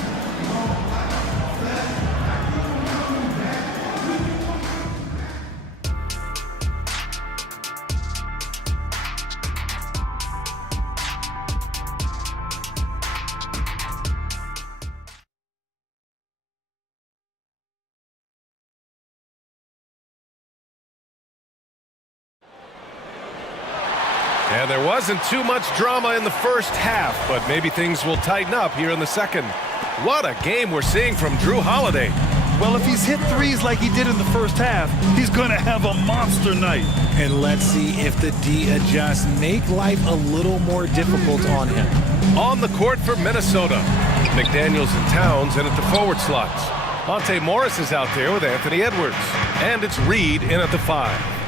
And there wasn't too much drama in the first half, but maybe things will tighten up here in the second. What a game we're seeing from Drew Holiday. Well, if he's hit threes like he did in the first half, he's going to have a monster night. And let's see if the D adjusts, make life a little more difficult on him. On the court for Minnesota, McDaniels and Towns in at the forward slots. Monte Morris is out there with Anthony Edwards. And it's Reed in at the 5.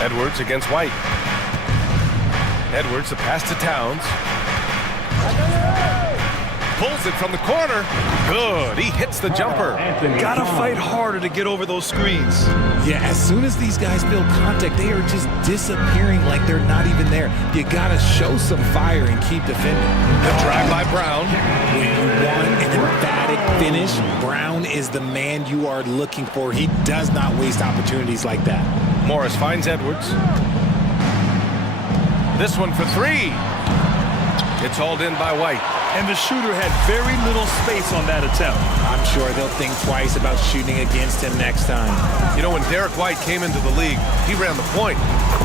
Edwards against White. Edwards, the pass to Towns. pulls it from the corner. Good. He hits the jumper. Gotta fight harder to get over those screens. Yeah, as soon as these guys feel contact, they are just disappearing like they're not even there. You gotta show some fire and keep defending. The drive by Brown. When you want an emphatic finish, Brown is the man you are looking for. He does not waste opportunities like that. Morris finds Edwards. This one for three. It's hauled in by White. And the shooter had very little space on that attempt. I'm sure they'll think twice about shooting against him next time. You know, when Derek White came into the league, he ran the point.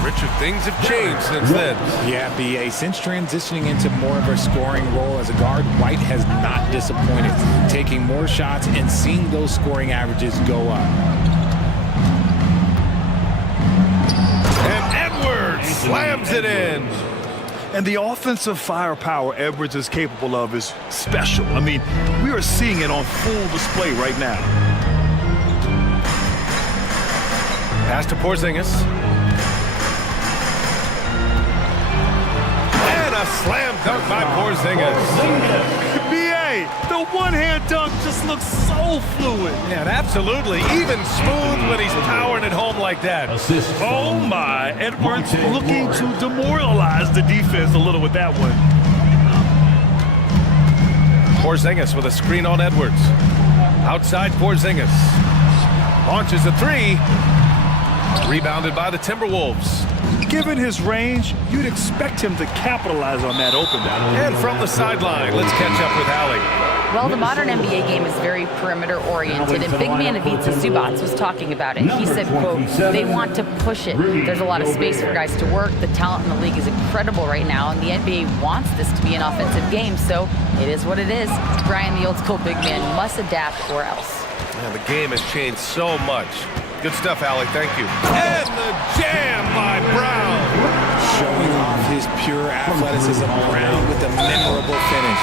Richard, things have changed since then. Yeah, B.A. Since transitioning into more of a scoring role as a guard, White has not disappointed, taking more shots and seeing those scoring averages go up. And Edwards slams it in. And the offensive firepower Edwards is capable of is special. I mean, we are seeing it on full display right now. Pass to Porzingis. And a slam dunk by Porzingis. B.A., the one-hand dunk just looks so fluid. Yeah, absolutely. Even smooth when he's powering it home like that. Oh, my. Edwards looking to demoralize the defense a little with that one. Porzingis with a screen on Edwards. Outside Porzingis. Launches a three. Rebounded by the Timberwolves. Given his range, you'd expect him to capitalize on that open. And from the sideline, let's catch up with Allie. Well, the modern NBA game is very perimeter-oriented, and big man Ivica Zubac was talking about it. He said, quote, they want to push it. There's a lot of space for guys to work. The talent in the league is incredible right now, and the NBA wants this to be an offensive game, so it is what it is. Brian, the old-school big man, must adapt or else. Man, the game has changed so much. Good stuff, Allie. Thank you. And the jam by Brown. Showing off his pure athleticism, Brown with a memorable finish.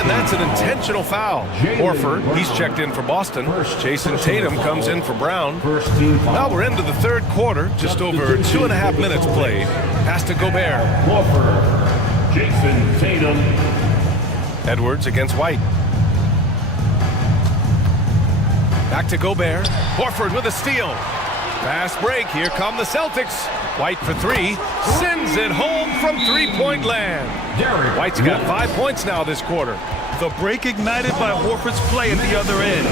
And that's an intentional foul. Horford, he's checked in for Boston. Jason Tatum comes in for Brown. Now we're into the third quarter. Just over 2.5 minutes played. Pass to Gobert. Horford, Jason Tatum. Edwards against White. Back to Gobert. Horford with a steal. Fast break. Here come the Celtics. White for three. Sends it home from three-point land. White's got 5 points now this quarter. The break ignited by Horford's play at the other end.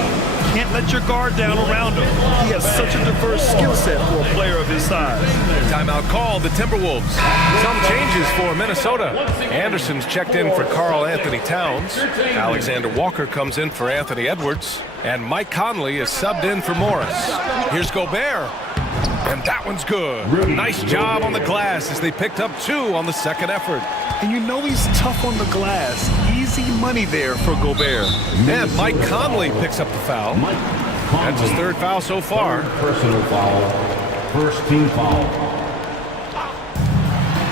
Can't let your guard down around him. He has such a diverse skill set for a player of his size. Timeout called the Timberwolves. Some changes for Minnesota. Anderson's checked in for Karl Anthony Towns. Alexander Walker comes in for Anthony Edwards. And Mike Conley is subbed in for Morris. Here's Gobert. And that one's good. Nice job on the glass as they picked up 2 on the second effort. And you know he's tough on the glass. Easy money there for Gobert. And Mike Conley picks up the foul. That's his third foul so far. Personal foul. First team foul.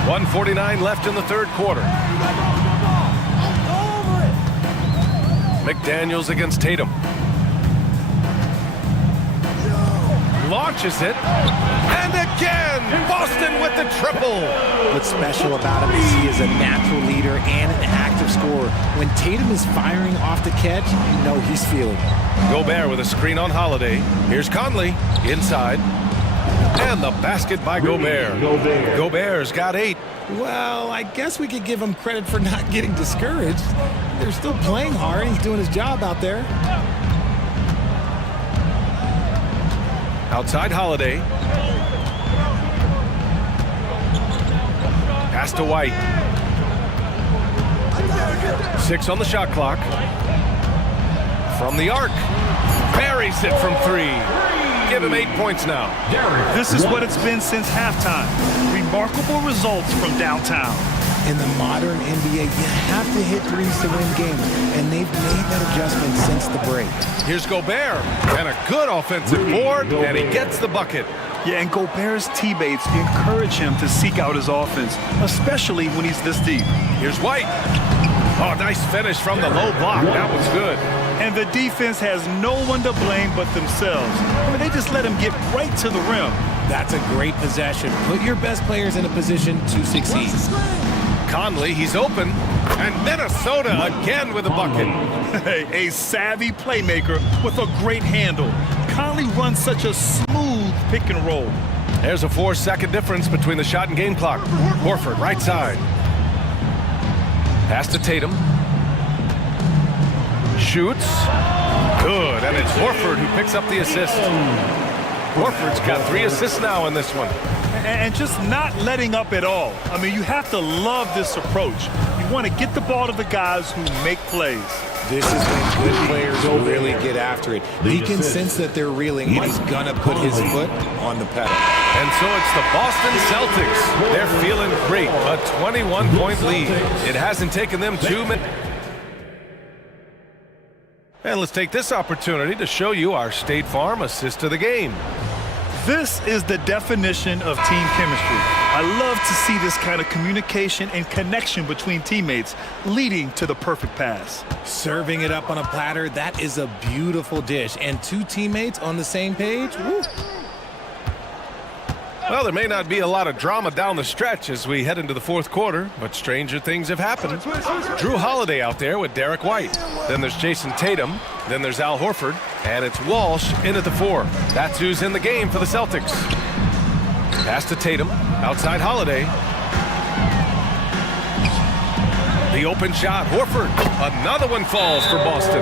1:49 left in the third quarter. McDaniels against Tatum. Launches it. And again, Boston with the triple. What's special about him is he is a natural leader and an active scorer. When Tatum is firing off the catch, you know he's feeling it. Gobert with a screen on Holiday. Here's Conley inside. And the basket by Gobert. Gobert's got 8. Well, I guess we could give him credit for not getting discouraged. They're still playing hard. He's doing his job out there. Outside Holiday. Pass to White. 6 on the shot clock. From the arc. Buries it from 3. Give him 8 points now. This is what it's been since halftime. Remarkable results from downtown. In the modern NBA, you have to hit threes to win games, and they've made that adjustment since the break. Here's Gobert, and a good offensive board, and he gets the bucket. Yeah, and Gobert's teammates encourage him to seek out his offense, especially when he's this deep. Here's White. Oh, nice finish from the low block. That was good. And the defense has no one to blame but themselves. I mean, they just let him get right to the rim. That's a great possession. Put your best players in a position to succeed. Conley, he's open. And Minnesota again with a bucket. A savvy playmaker with a great handle. Conley runs such a smooth pick and roll. There's a 4-second difference between the shot and game clock. Horford, right side. Pass to Tatum. Shoots. Good, and it's Horford who picks up the assist. Horford's got 3 assists now in this one. And just not letting up at all. I mean, you have to love this approach. You want to get the ball to the guys who make plays. This is when good players really get after it. He can sense that they're reeling, and he's going to put his foot on the pedal. And so it's the Boston Celtics. They're feeling great. A 21-point lead. It hasn't taken them 2 minutes. And let's take this opportunity to show you our State Farm assist of the game. This is the definition of team chemistry. I love to see this kind of communication and connection between teammates leading to the perfect pass. Serving it up on a platter, that is a beautiful dish. And 2 teammates on the same page, woo. Well, there may not be a lot of drama down the stretch as we head into the 4th quarter, but stranger things have happened. Drew Holiday out there with Derek White. Then there's Jason Tatum. Then there's Al Horford. And it's Walsh in at the 4. That's who's in the game for the Celtics. Pass to Tatum. Outside Holiday. The open shot. Horford. Another one falls for Boston.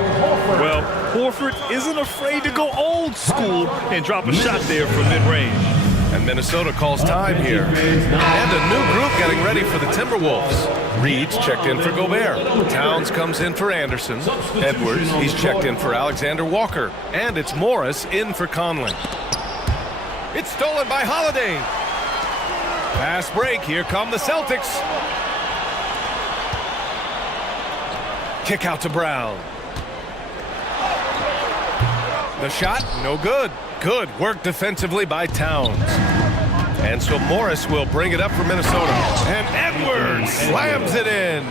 Well, Horford isn't afraid to go old school and drop a shot there from mid-range. And Minnesota calls time here. And a new group getting ready for the Timberwolves. Reed's checked in for Gobert. Towns comes in for Anderson. Edwards, he's checked in for Alexander Walker. And it's Morris in for Conley. It's stolen by Holiday. Fast break. Here come the Celtics. Kick out to Brown. The shot, no good. Good work defensively by Towns. And so Morris will bring it up for Minnesota. And Edwards slams it in.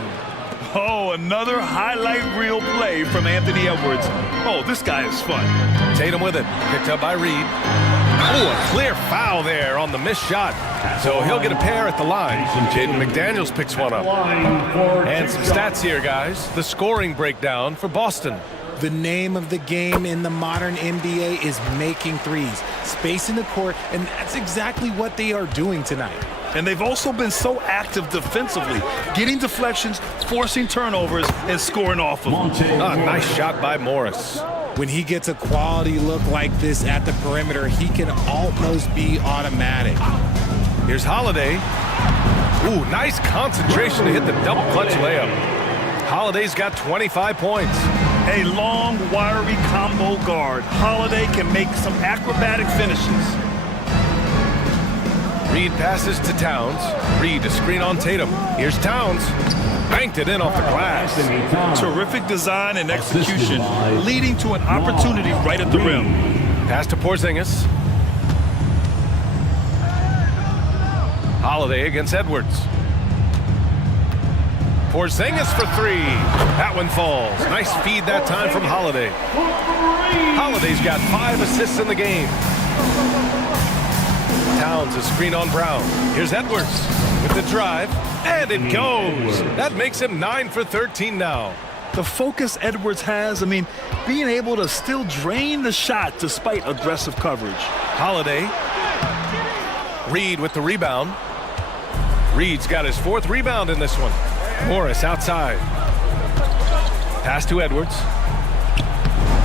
Oh, another highlight reel play from Anthony Edwards. Oh, this guy is fun. Tatum with it. Picked up by Reed. Oh, a clear foul there on the missed shot. So he'll get a pair at the line. Jaden McDaniels picks one up. And some stats here, guys. The scoring breakdown for Boston. The name of the game in the modern NBA is making threes, spacing the court, and that's exactly what they are doing tonight. And they've also been so active defensively, getting deflections, forcing turnovers, and scoring off of them. Ah, nice shot by Morris. When he gets a quality look like this at the perimeter, he can almost be automatic. Here's Holiday. Ooh, nice concentration to hit the double clutch layup. Holiday's got 25 points. A long, wiry combo guard. Holiday can make some acrobatic finishes. Reed passes to Towns. Reed to screen on Tatum. Here's Towns. Banked it in off the glass. Terrific design and execution, leading to an opportunity right at the rim. Pass to Porzingis. Holiday against Edwards. Porzingis for 3. That one falls. Nice feed that time from Holiday. Holiday's got 5 assists in the game. Towns a screen on Brown. Here's Edwards with the drive, and it goes. That makes him 9 for 13 now. The focus Edwards has, I mean, being able to still drain the shot despite aggressive coverage. Holiday. Reed with the rebound. Reed's got his 4th rebound in this one. Morris outside. Pass to Edwards.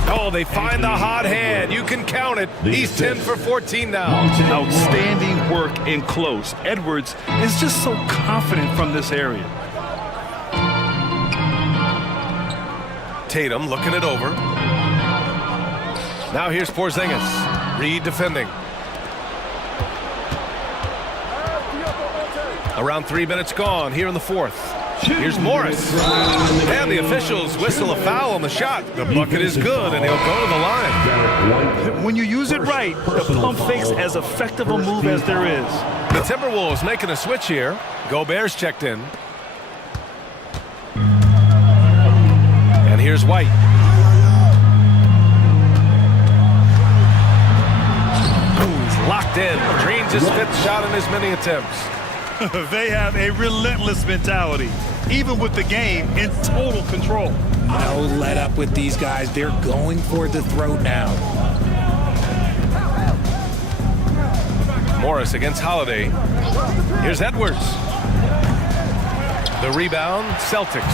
Oh, they find the hot hand. You can count it. He's 10 for 14 now. Outstanding work in close. Edwards is just so confident from this area. Tatum looking it over. Now here's Porzingis. Reed defending. Around 3 minutes gone here in the 4th. Here's Morris. And the officials whistle a foul on the shot. The bucket is good, and he'll go to the line. When you use it right, the pump fake's as effective a move as there is. The Timberwolves making a switch here. Gobert's checked in. And here's White. Ooh, he's locked in. Drains his 5th shot in as many attempts. They have a relentless mentality, even with the game in total control. No let up with these guys. They're going for the throat now. Morris against Holiday. Here's Edwards. The rebound, Celtics.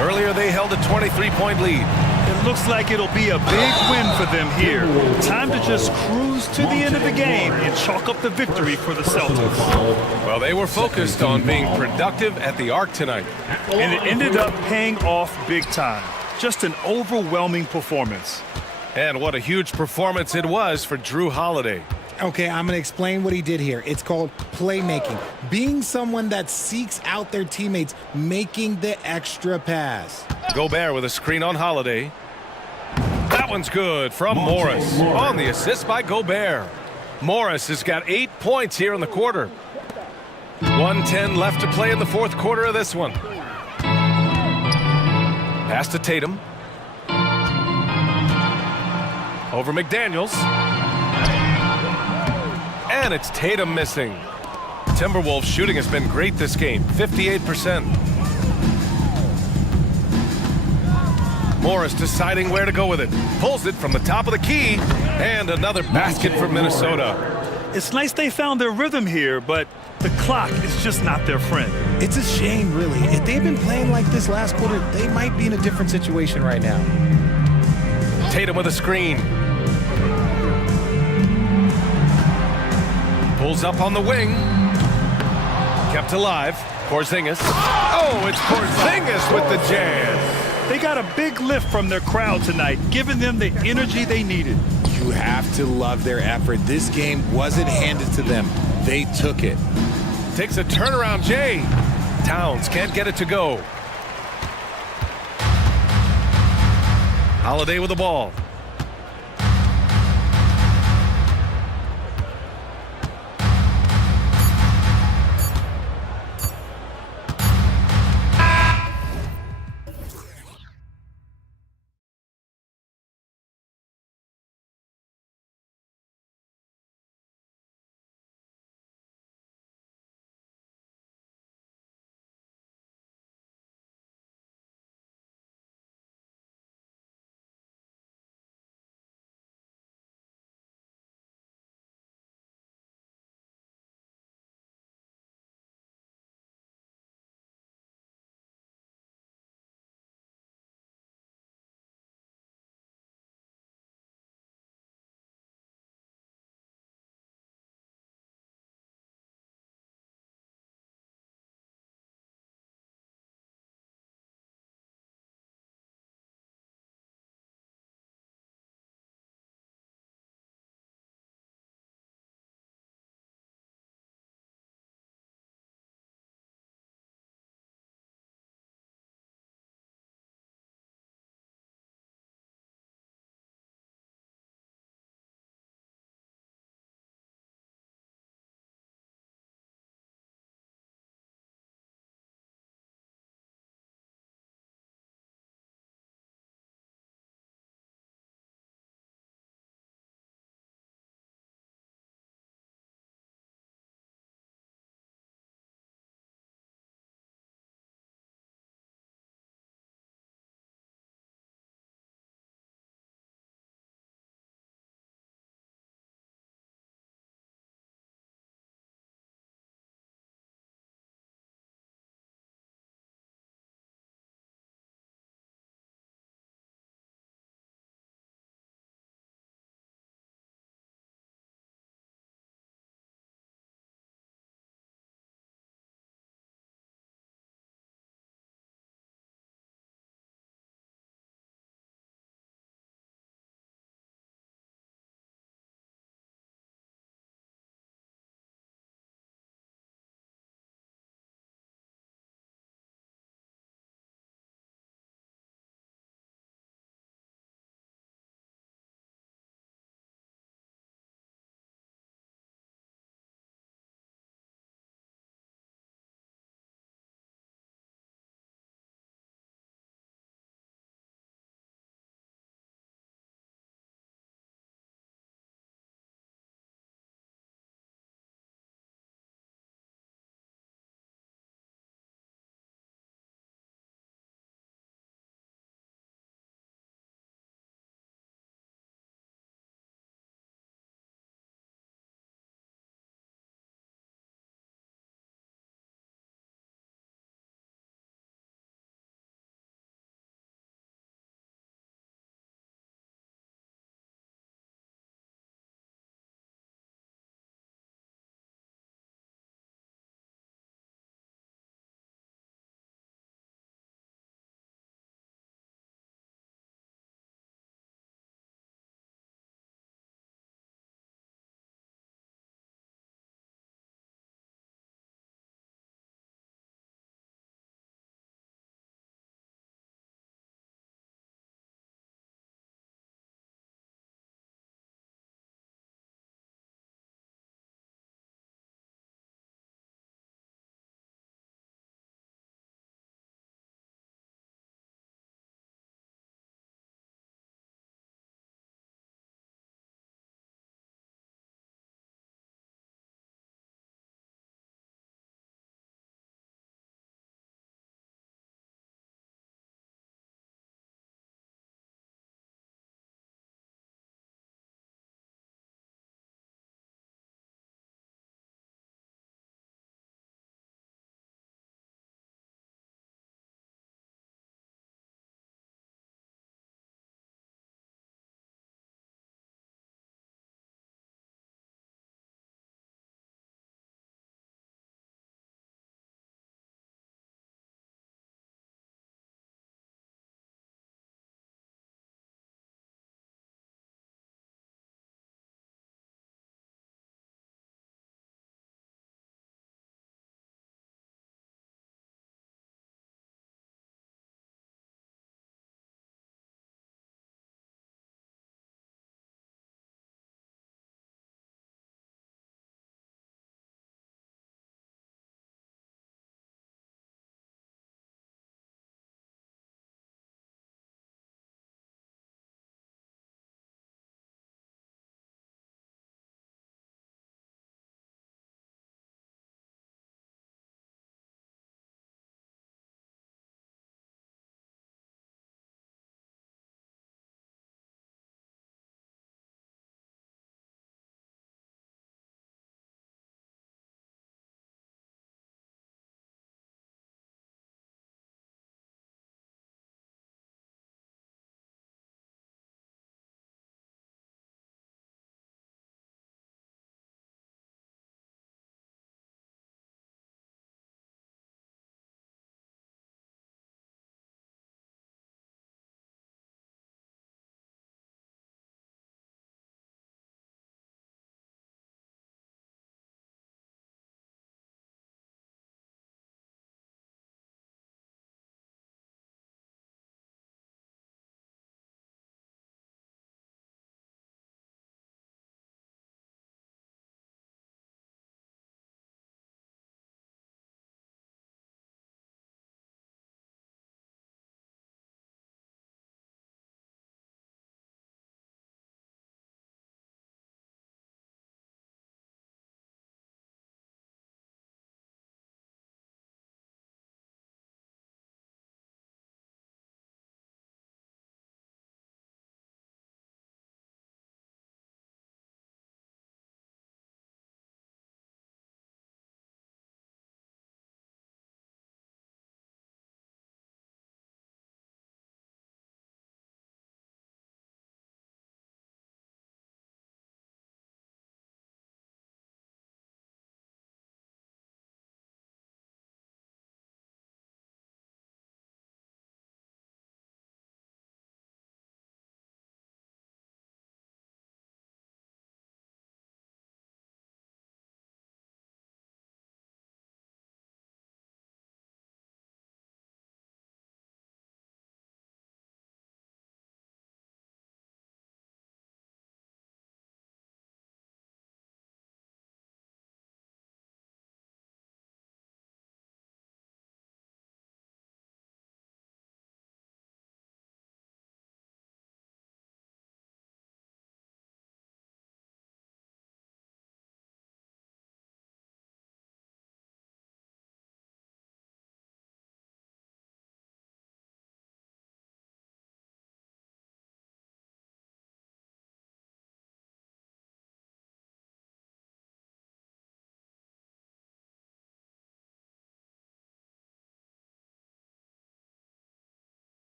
Earlier they held a 23-point lead. It looks like it'll be a big win for them here. Time to just cruise to the end of the game and chalk up the victory for the Celtics. Well, they were focused on being productive at the arc tonight. And it ended up paying off big time. Just an overwhelming performance. And what a huge performance it was for Drew Holiday. Okay, I'm going to explain what he did here. It's called playmaking. Being someone that seeks out their teammates, making the extra pass. Gobert with a screen on Holiday. That one's good from Morris. On the assist by Gobert. Morris has got 8 points here in the quarter. 1:10 left to play in the fourth quarter of this one. Pass to Tatum. Over McDaniels. And it's Tatum missing. Timberwolves shooting has been great this game, 58%. Morris deciding where to go with it. Pulls it from the top of the key. And another basket for Minnesota. It's nice they found their rhythm here, but the clock is just not their friend. It's a shame, really. If they'd been playing like this last quarter, they might be in a different situation right now. Tatum with a screen. Pulls up on the wing. Kept alive. Porzingis. Oh, it's Porzingis with the jam. They got a big lift from their crowd tonight, giving them the energy they needed. You have to love their effort. This game wasn't handed to them. They took it. Takes a turnaround, Jay. Towns can't get it to go. Holiday with the ball.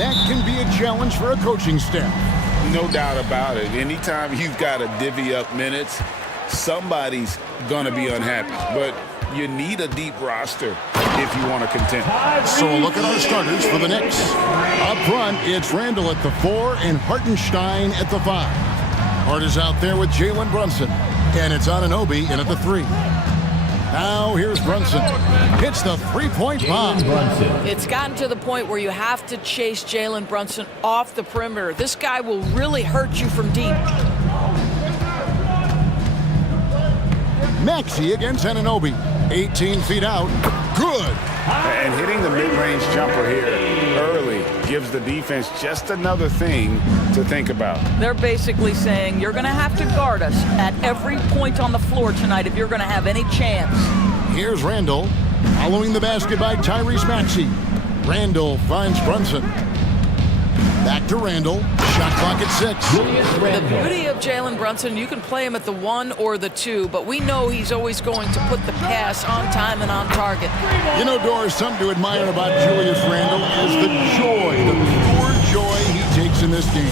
that can be a challenge for a coaching staff. No doubt about it. Anytime you've got to divvy up minutes, somebody's going to be unhappy. But you need a deep roster if you want to contend. So look at our starters for the Knicks. Up front, it's Randall at the 4 and Hartenstein at the 5. Hart is out there with Jalen Brunson, and it's Anunoby in at the 3. Now here's Brunson. Hits the three-point bomb. It's gotten to the point where you have to chase Jalen Brunson off the perimeter. This guy will really hurt you from deep. Maxey against Anunoby. 18 feet out. Good. And hitting the mid-range jumper here early gives the defense just another thing to think about. They're basically saying you're going to have to guard us at every point on the floor tonight if you're going to have any chance. Here's Randall. Following the basket by Tyrese Maxey. Randall finds Brunson. Back to Randall. Shot clock at 6. The beauty of Jalen Brunson, you can play him at the 1 or the 2, but we know he's always going to put the pass on time and on target. You know, Doris, something to admire about Julius Randall is the joy, the pure joy he takes in this game.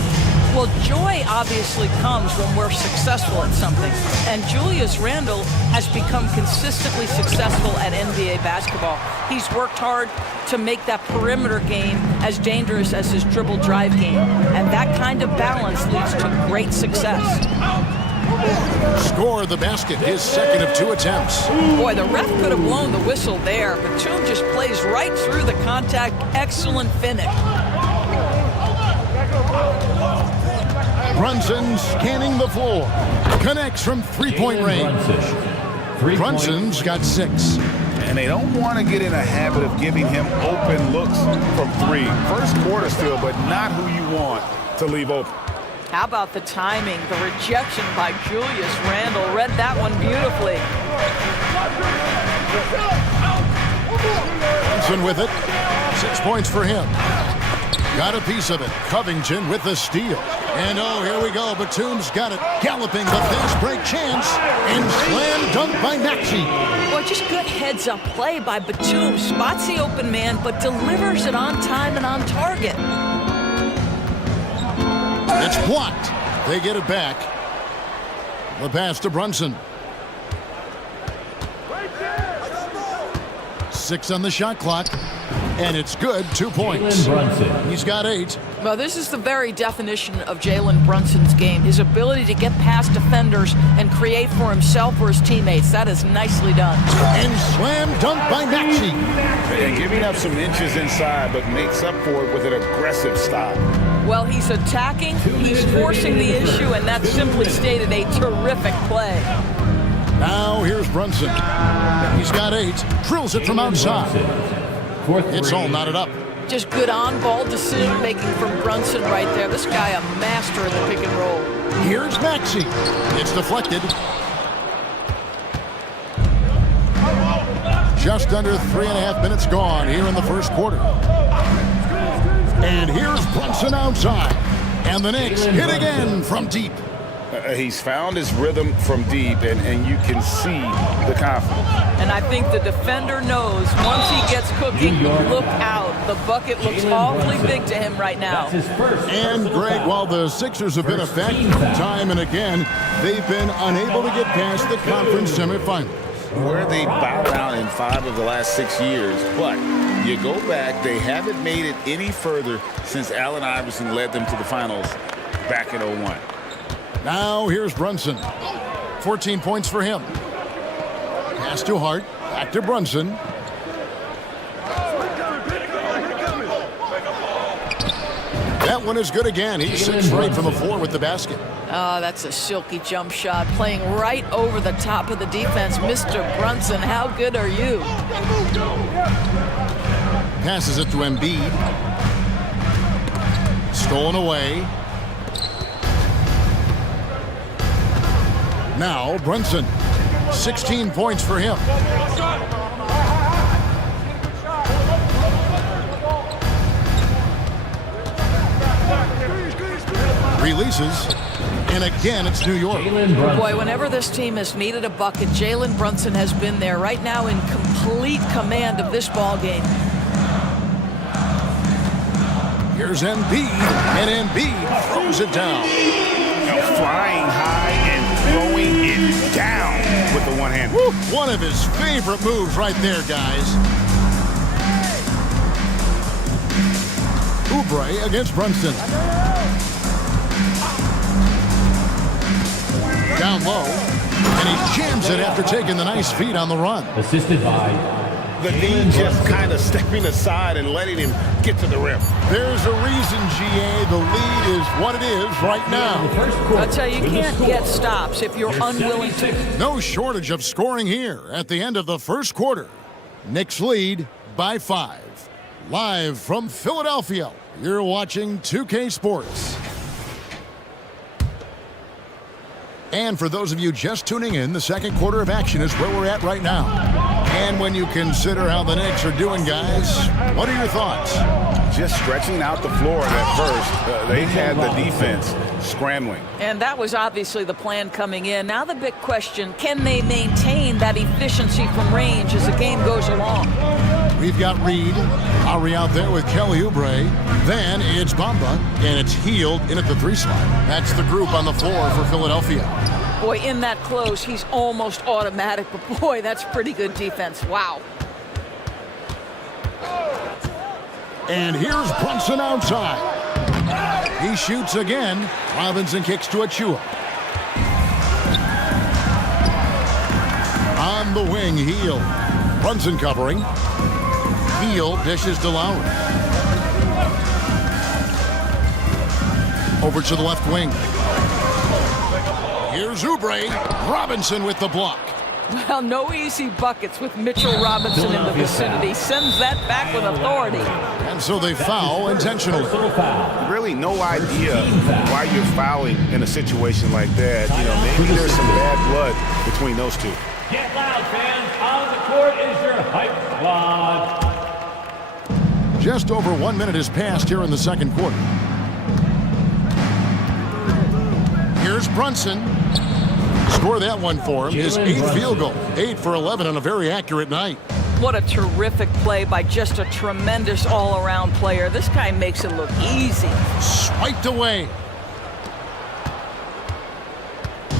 Well, joy obviously comes when we're successful at something. And Julius Randle has become consistently successful at NBA basketball. He's worked hard to make that perimeter game as dangerous as his dribble drive game. And that kind of balance leads to great success. Score the basket, his second of 2 attempts. Boy, the ref could have blown the whistle there. Batum just plays right through the contact. Excellent finish. Brunson scanning the floor. Connects from three-point range. Brunson's got 6. And they don't want to get in a habit of giving him open looks from 3. First quarter still, but not who you want to leave open. How about the timing? The rejection by Julius Randle. Read that one beautifully. Brunson with it. 6 points for him. Got a piece of it. Covington with the steal. And oh, here we go. Batum's got it. Galloping the fast break chance. And slam dunk by Maxey. Boy, just good heads-up play by Batum. Spots the open man, but delivers it on time and on target. It's blocked. They get it back. The pass to Brunson. 6 on the shot clock. And it's good. 2 points. He's got 8. Well, this is the very definition of Jalen Brunson's game. His ability to get past defenders and create for himself or his teammates. That is nicely done. And slam dunk by Maxey. And giving up some inches inside, but makes up for it with an aggressive stop. Well, he's attacking, he's forcing the issue, and that simply stated a terrific play. Now here's Brunson. He's got 8. Drills it from outside. It's all knotted up. Just good on-ball decision-making from Brunson right there. This guy a master of the pick and roll. Here's Maxey. It's deflected. Just under 3.5 minutes gone here in the first quarter. And here's Brunson outside. And the Knicks hit again from deep. He's found his rhythm from deep, and you can see the confidence. And I think the defender knows once he gets cooking, look out. The bucket looks awfully big to him right now. And, Greg, while the Sixers have been effective time and again, they've been unable to get past the conference semifinals. Where they bow down in 5 of the last 6 years, but you go back, they haven't made it any further since Allen Iverson led them to the finals back in 01. Now here's Brunson. 14 points for him. Pass to Hart. Back to Brunson. That one is good again. He's 6 for 8 from the floor with the basket. Oh, that's a silky jump shot. Playing right over the top of the defense. Mr. Brunson, how good are you? Passes it to Embiid. Stolen away. Now Brunson. 16 points for him. Releases. And again, it's New York. Boy, whenever this team has needed a bucket, Jalen Brunson has been there right now in complete command of this ball game. Here's Embiid, and Embiid throws it down. Now flying high and throwing it down with the one hand. Woo! One of his favorite moves right there, guys. Oubre against Brunson. Down low, and he jams it after taking the nice feed on the run. Assisted by The knee just kind of stepping aside and letting him get to the rim. There's a reason, GA, the lead is what it is right now. I'll tell you, you can't get stops if you're unwilling to. No shortage of scoring here at the end of the first quarter. Knicks lead by 5. Live from Philadelphia, you're watching 2K Sports. And for those of you just tuning in, the second quarter of action is where we're at right now. And when you consider how the Knicks are doing, guys, what are your thoughts? Just stretching out the floor at first. They had the defense scrambling. And that was obviously the plan coming in. Now the big question, can they maintain that efficiency from range as the game goes along? We've got Reed, Lowry out there with Kelly Oubre. Then it's Bamba, and it's Hield in at the 3 slot. That's the group on the floor for Philadelphia. Boy, in that close, he's almost automatic, but boy, that's pretty good defense. Wow. And here's Brunson outside. He shoots again. Robinson kicks to Achua. On the wing, Hield. Brunson covering. Hield dishes to Lowry. Over to the left wing. Here's Oubre. Robinson with the block. Well, no easy buckets with Mitchell Robinson in the vicinity. Sends that back with authority. And so they foul intentionally. Really no idea why you're fouling in a situation like that. You know, maybe there's some bad blood between those two. Get loud, fans. On the court is your hype squad. Just over 1 minute has passed here in the second quarter. Here's Brunson. Score that one for him. His 8th field goal. 8 for 11 on a very accurate night. What a terrific play by just a tremendous all-around player. This guy makes it look easy. Swiped away.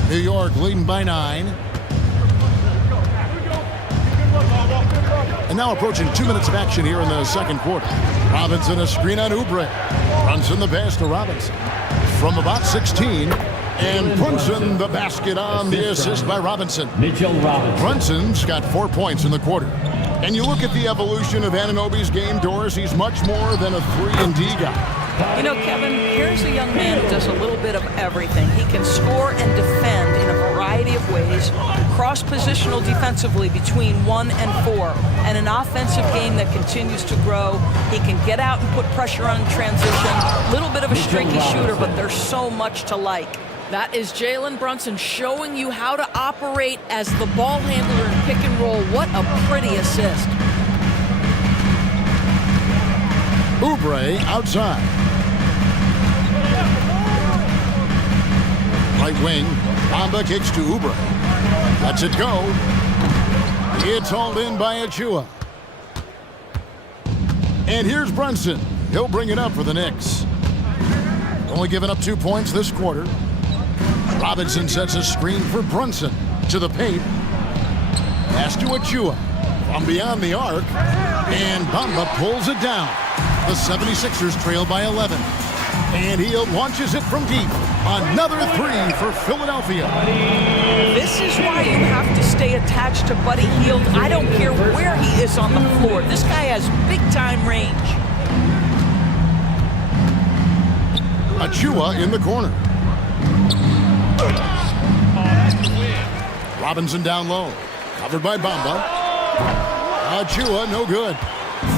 New York leading by 9. And now approaching 2 minutes of action here in the second quarter. Robinson a screen on Oubre. Brunson the pass to Robinson. From about 16. And Brunson the basket on the assist by Robinson. Mitchell Robinson. Brunson's got 4 points in the quarter. And you look at the evolution of Anunoby's game, Doris, he's much more than a 3-and-D guy. You know, Kevin, here's a young man who does a little bit of everything. He can score and defend in a variety of ways, cross-positional defensively between 1 and 4, and an offensive game that continues to grow. He can get out and put pressure on transition. A little bit of a streaky shooter, but there's so much to like. That is Jalen Brunson showing you how to operate as the ball handler in pick and roll. What a pretty assist. Oubre outside. Right wing. Bamba kicks to Oubre. Lets it go. It's hauled in by Achua. And here's Brunson. He'll bring it up for the Knicks. Only giving up 2 points this quarter. Robinson sets a screen for Brunson to the paint. Pass to Achua from beyond the arc. And Bamba pulls it down. The 76ers trail by 11. And Hield launches it from deep. Another 3 for Philadelphia. This is why you have to stay attached to Buddy Hield. I don't care where he is on the floor. This guy has big-time range. Achua in the corner. Robinson down low. Covered by Bamba. Achua, no good.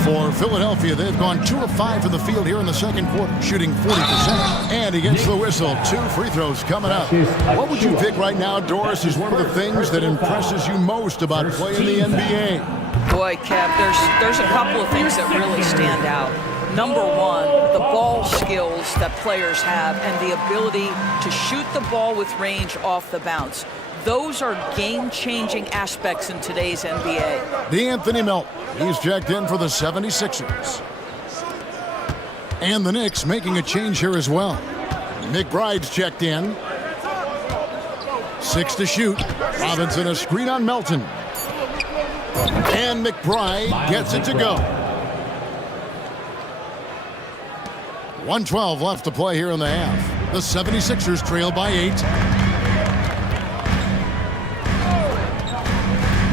For Philadelphia, they've gone 2 of 5 from the field here in the second quarter, shooting 40%. And he gets the whistle. 2 free throws coming up. What would you pick right now, Doris, is one of the things that impresses you most about playing the NBA? Boy, Kev, there's a couple of things that really stand out. Number one, the ball skills that players have and the ability to shoot the ball with range off the bounce. Those are game-changing aspects in today's NBA. D'Anthony Melton, he's checked in for the 76ers. And the Knicks making a change here as well. McBride's checked in. 6 to shoot. Robinson a screen on Melton. And McBride gets it to go. 1:12 left to play here in the half. The 76ers trail by 8.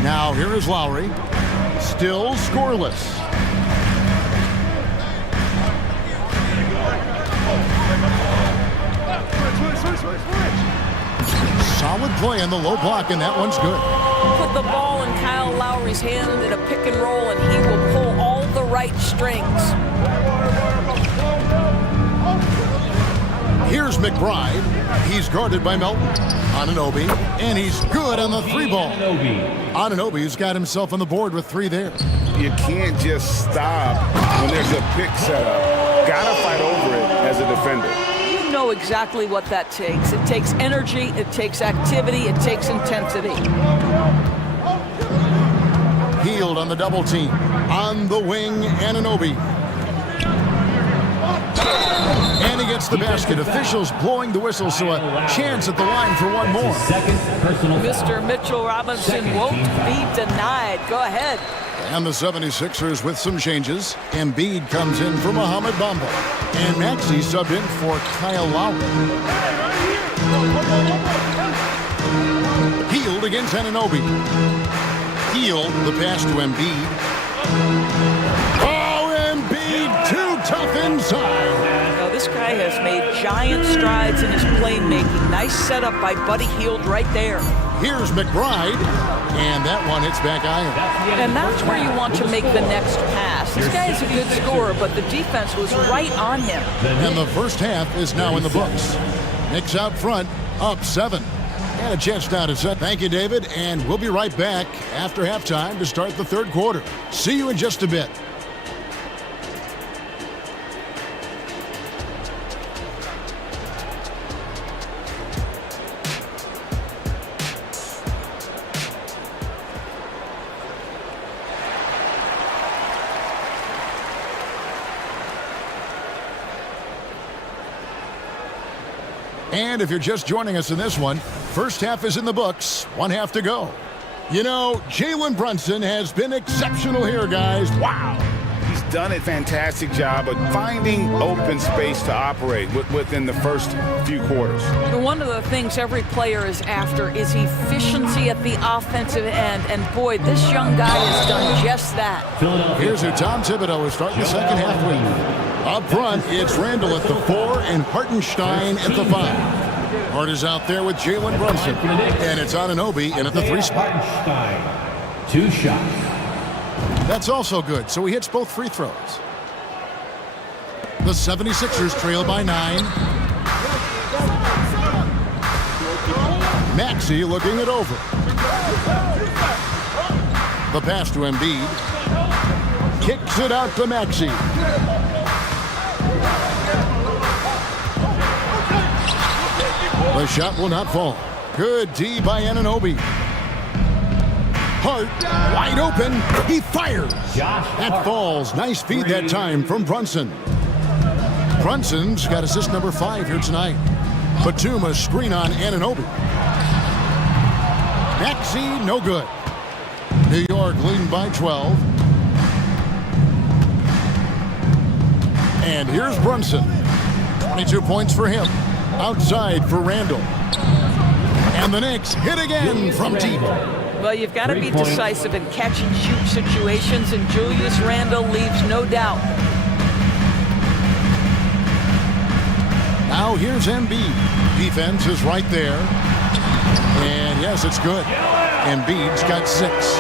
Now here is Lowry. Still scoreless. Solid play on the low block, and that one's good. Put the ball in Kyle Lowry's hand in a pick and roll, and he will pull all the right strings. Here's McBride. He's guarded by Melton. Anunoby, and he's good on the 3 ball. Anunoby's got himself on the board with 3 there. You can't just stop when there's a pick set up. Gotta fight over it as a defender. You know exactly what that takes. It takes energy, it takes activity, it takes intensity. Healed on the double team. On the wing, Anunoby. And he gets the basket. Officials blowing the whistle, so a chance at the line for one more. Mr. Mitchell Robinson won't be denied. Go ahead. And the 76ers with some changes. Embiid comes in for Mohamed Bamba. And Maxey subbed in for Kyle Lowry. Healed against Anunoby. Healed the pass to Embiid. Oh, Embiid too tough inside. Now, this guy has made giant strides in his playmaking. Nice setup by Buddy Hield right there. Here's McBride, and that one hits back iron. And that's where you want to make the next pass. This guy is a good scorer, but the defense was right on him. And the first half is now in the books. Knicks out front, up 7. And a chance now to set. Thank you, David, and we'll be right back after halftime to start the third quarter. See you in just a bit. And if you're just joining us in this one, first half is in the books, 1 half to go. You know, Jalen Brunson has been exceptional here, guys. Wow. He's done a fantastic job of finding open space to operate within the first few quarters. One of the things every player is after is efficiency at the offensive end. And boy, this young guy has done just that. Here's who Tom Thibodeau is starting the second half with. Up front, it's Randall at the 4 and Hartenstein at the 5. Hart is out there with Jalen Brunson. And it's Anunoby in at the 3 spot. 2 shots. That's also good, so he hits both free throws. The 76ers trail by 9. Maxey looking it over. The pass to Embiid. Kicks it out to Maxey. The shot will not fall. Good D by Anunoby. Hart, wide open. He fires. That falls. Nice feed that time from Brunson. Brunson's got assist number 5 here tonight. Batum a screen on Anunoby. Maxey, no good. New York leading by 12. And here's Brunson. 22 points for him. Outside for Randall. And the Knicks hit again from deep. Well, you've got to be decisive in catch-and-shoot situations, and Julius Randle leaves no doubt. Now here's Embiid. Defense is right there. And yes, it's good. Embiid's got 6.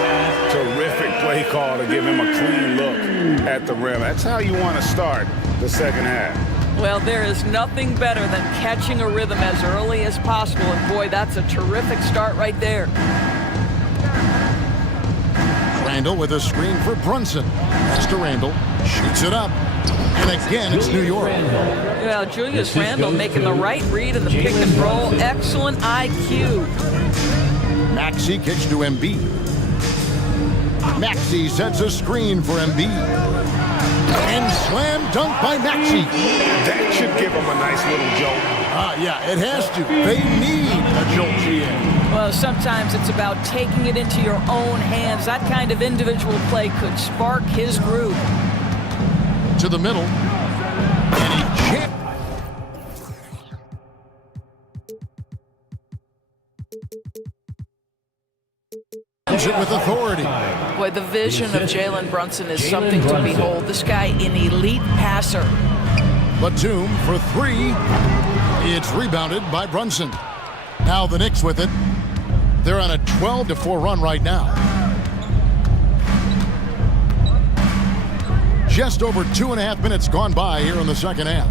Terrific play call to give him a clean look at the rim. That's how you want to start the second half. Well, there is nothing better than catching a rhythm as early as possible, and boy, that's a terrific start right there. Randall with a screen for Brunson. Pass to Randall. Shoots it up. And again, it's New York. Well, Julius Randle making the right read in the pick and roll. Excellent IQ. Maxey kicks to Embiid. Maxey sets a screen for Embiid. And slam dunk by Maxey. That should give them a nice little jolt. Yeah, it has to. They need a jolt, GA. Well, sometimes it's about taking it into your own hands. That kind of individual play could spark his groove. To the middle. And he can't. It with authority. Boy, the vision of Jalen Brunson is something to behold. This guy, an elite passer. Batum for three. It's rebounded by Brunson. Now the Knicks with it. They're on a 12-4 run right now. Just over 2.5 minutes gone by here in the second half.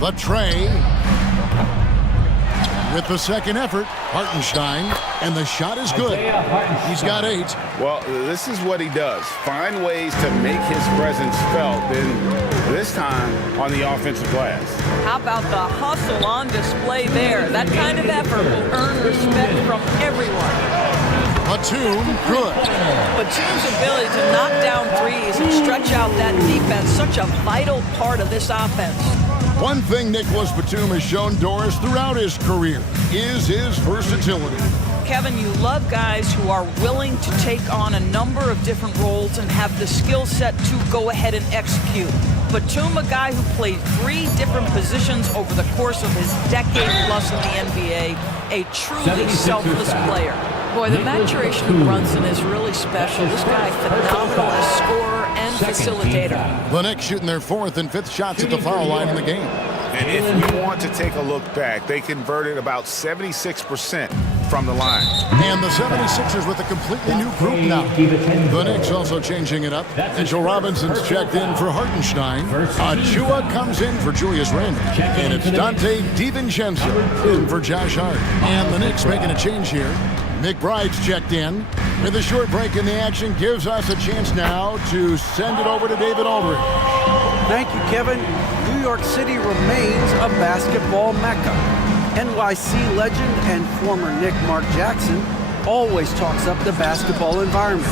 The tray. With the second effort, Hartenstein, and the shot is good. He's got 8. Well, this is what he does. Find ways to make his presence felt, and this time on the offensive glass. How about the hustle on display there? That kind of effort will earn respect from everyone. Batum, good. Batum's ability to knock down threes and stretch out that defense, such a vital part of this offense. One thing Nicholas Batum has shown Doris throughout his career is his versatility. Kevin, you love guys who are willing to take on a number of different roles and have the skill set to go ahead and execute. Batum, a guy who played 3 different positions over the course of his decade plus in the NBA, a truly selfless player. Boy, the maturation of Brunson is really special. This guy, phenomenal as scorer and facilitator. The Knicks shooting their 4th and 5th shots at the foul line in the game. And if we want to take a look back, they converted about 76% from the line. And the 76ers with a completely new group now. The Knicks also changing it up. Mitchell Robinson's checked in for Hartenstein. Achua comes in for Julius Randle. And it's Dante DiVincenzo in for Josh Hart. And the Knicks making a change here. McBride's checked in. With a short break in the action gives us a chance now to send it over to David Aldridge. Thank you, Kevin. New York City remains a basketball mecca. NYC legend and former Knick Mark Jackson always talks up the basketball environment.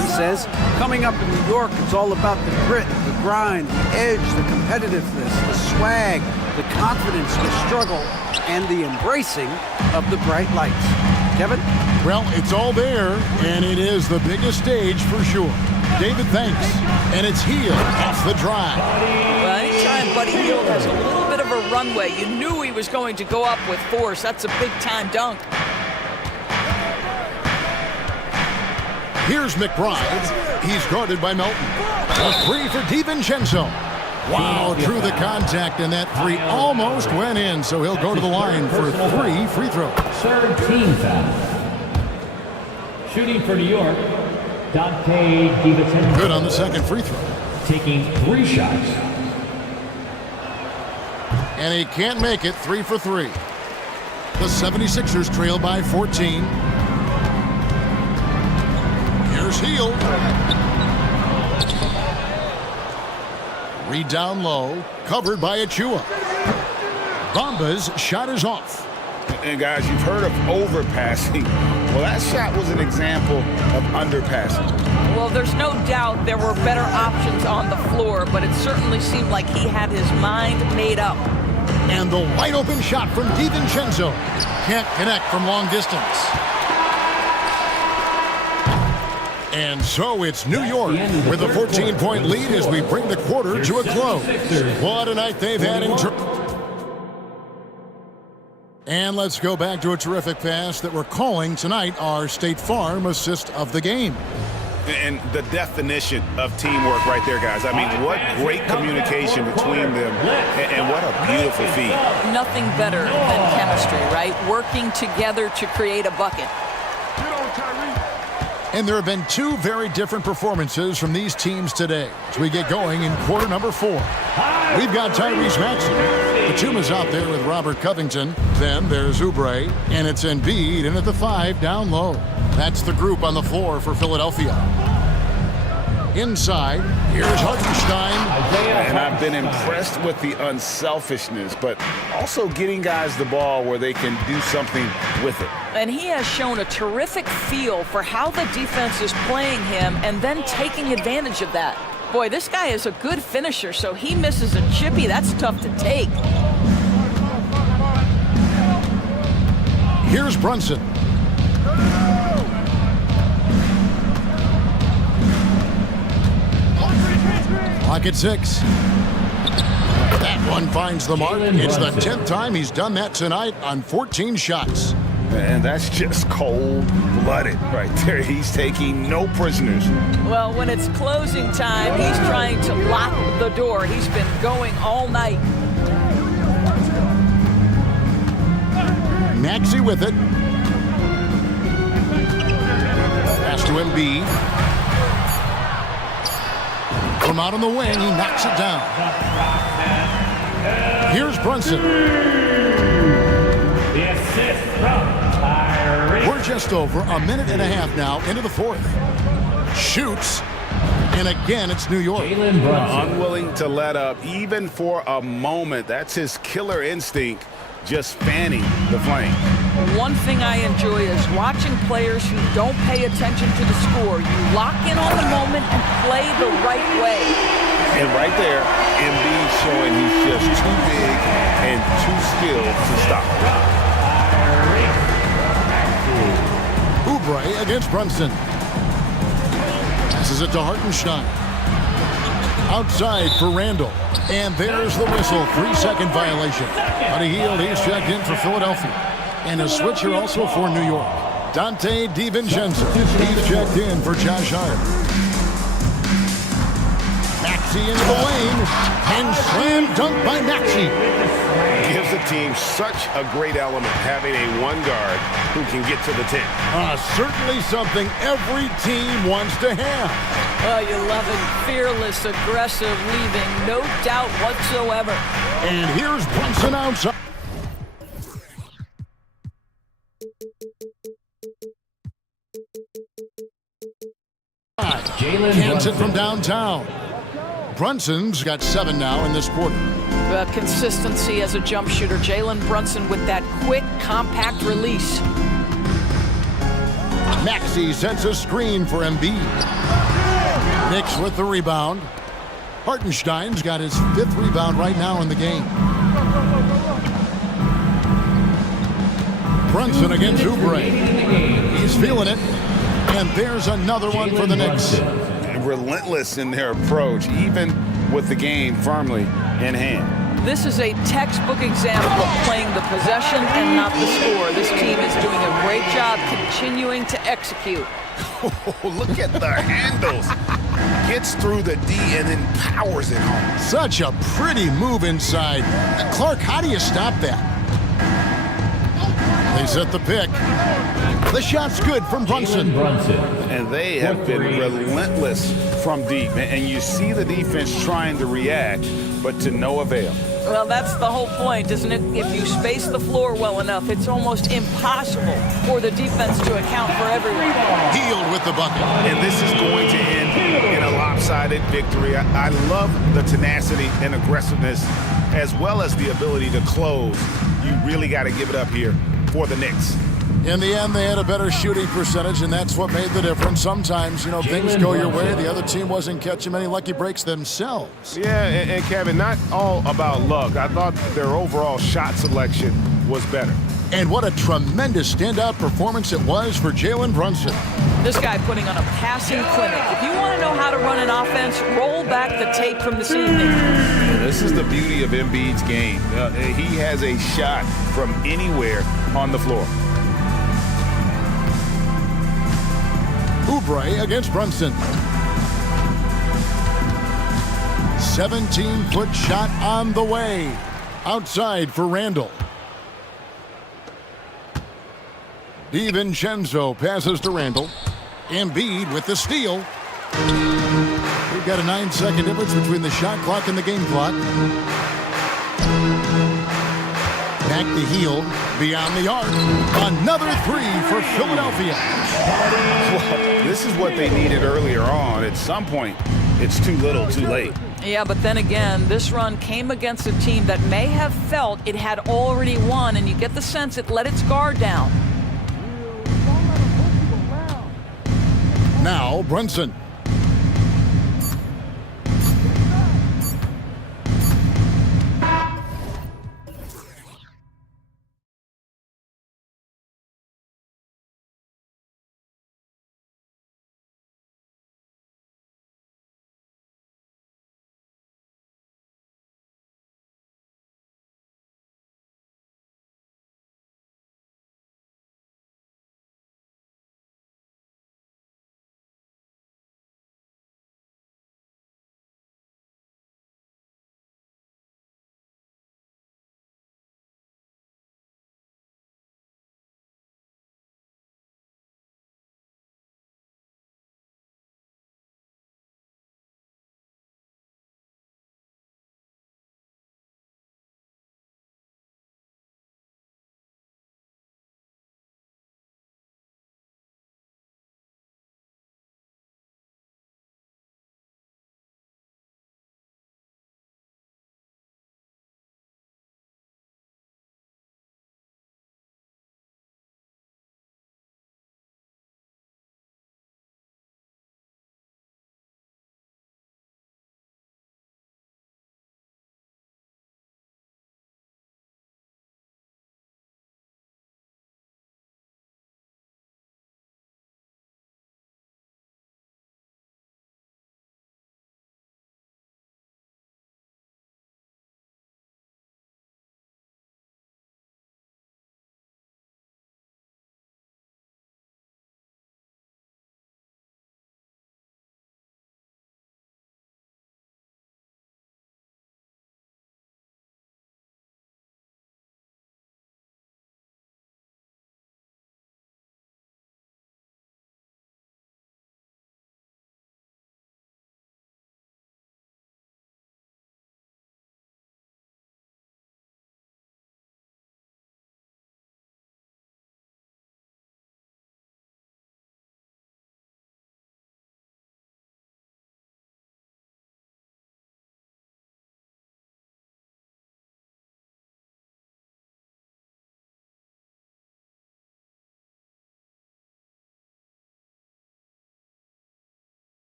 He says, coming up in New York, it's all about the grit, the grind, the edge, the competitiveness, the swag, the confidence, the struggle, and the embracing of the bright lights. Kevin? Well, it's all there, and it is the biggest stage for sure. David, thanks. And it's Hield off the drive. Well, anytime Buddy Hield has a little bit of a runway, you knew he was going to go up with force. That's a big-time dunk. Here's McBride. He's guarded by Melton. A 3 for DiVincenzo. Wow, drew the contact, and that 3 almost went in, so he'll go to the line for 3 free throws. 3rd team foul. Shooting for New York, Dante DiVincenzo. Good on the second free throw. Taking 3 shots. And he can't make it. 3 for 3. The 76ers trail by 14. Here's Hield. Read down low, covered by Achua. Bamba's shot is off. And guys, you've heard of overpassing. Well, that shot was an example of underpassing. Well, there's no doubt there were better options on the floor, but it certainly seemed like he had his mind made up. And the wide open shot from DiVincenzo. Can't connect from long distance. And so it's New York with a 14-point lead as we bring the quarter to a close. What a night they've had in And let's go back to a terrific pass that we're calling tonight our State Farm assist of the game. And the definition of teamwork right there, guys. I mean, what great communication between them, and what a beautiful feat. Nothing better than chemistry, right? Working together to create a bucket. And there have been 2 very different performances from these teams today as we get going in quarter number 4. We've got Tyrese Maxey. Batum is out there with Robert Covington. Then there's Oubre, and it's Embiid in at the 5 down low. That's the group on the floor for Philadelphia. Inside, here's Hartenstein. And I've been impressed with the unselfishness, but also getting guys the ball where they can do something with it. And he has shown a terrific feel for how the defense is playing him and then taking advantage of that. Boy, this guy is a good finisher, so he misses a chippy. That's tough to take. Here's Brunson. Clock at 6. That one finds the mark. It's the 10th time he's done that tonight on 14 shots. And that's just cold-blooded right there. He's taking no prisoners. Well, when it's closing time, he's trying to lock the door. He's been going all night. Maxey with it. Pass to Embiid. From out on the wing, he knocks it down. Here's Brunson. The assist from Kyrie. We're just over a minute and a half now into the fourth. Shoots. And again, it's New York. Unwilling to let up even for a moment. That's his killer instinct, just fanning the flame. One thing I enjoy is watching players who don't pay attention to the score. You lock in on the moment and play the right way. And right there, Embiid showing he's just too big and too skilled to stop. Oubre against Brunson. Passes it to Hartenstein. Outside for Randall. And there's the whistle. 3-second violation. On a heel, he's checked in for Philadelphia. And a switch here also for New York. Dante DiVincenzo. He's checked in for Josh Hart. Maxey into the lane. And slam dunk by Maxey. Gives the team such a great element having a one guard who can get to the 10. Certainly something every team wants to have. Oh, you love it. Fearless, aggressive, leaving no doubt whatsoever. And here's Brunson outside. Cans it from downtown. Brunson's got 7 now in this quarter. Consistency as a jump shooter. Jalen Brunson with that quick, compact release. Maxey sends a screen for Embiid. Knicks with the rebound. Hartenstein's got his 5th rebound right now in the game. Brunson against Oubre. He's feeling it. And there's another one for the Knicks. Relentless in their approach, even with the game firmly in hand. This is a textbook example of playing the possession and not the score. This team is doing a great job continuing to execute. Look at the handles. Gets through the D and then powers it home. Such a pretty move inside. Clark, how do you stop that? They set the pick. The shot's good from Brunson. And they have been relentless from deep. And you see the defense trying to react, but to no avail. Well, that's the whole point, isn't it? If you space the floor well enough, it's almost impossible for the defense to account for everyone. Healed with the bucket. And this is going to end in a lopsided victory. I love the tenacity and aggressiveness, as well as the ability to close. You really got to give it up here for the Knicks. In the end, they had a better shooting percentage, and that's what made the difference. Sometimes, you know, things go your way. The other team wasn't catching many lucky breaks themselves. Yeah, and Kevin, not all about luck. I thought their overall shot selection was better. And what a tremendous standout performance it was for Jalen Brunson. This guy putting on a passing clinic. If you want to know how to run an offense, roll back the tape from this evening. This is the beauty of Embiid's game. He has a shot from anywhere on the floor. Oubre against Brunson. 17-foot shot on the way. Outside for Randall. DiVincenzo passes to Randall. Embiid with the steal. We've got a 9-second difference between the shot clock and the game clock. back the heel beyond the arc. Another three for Philadelphia. Well, this is what they needed earlier on. At some point, it's too little, too late. Yeah, but then again, this run came against a team that may have felt it had already won, and you get the sense it let its guard down. Now Brunson.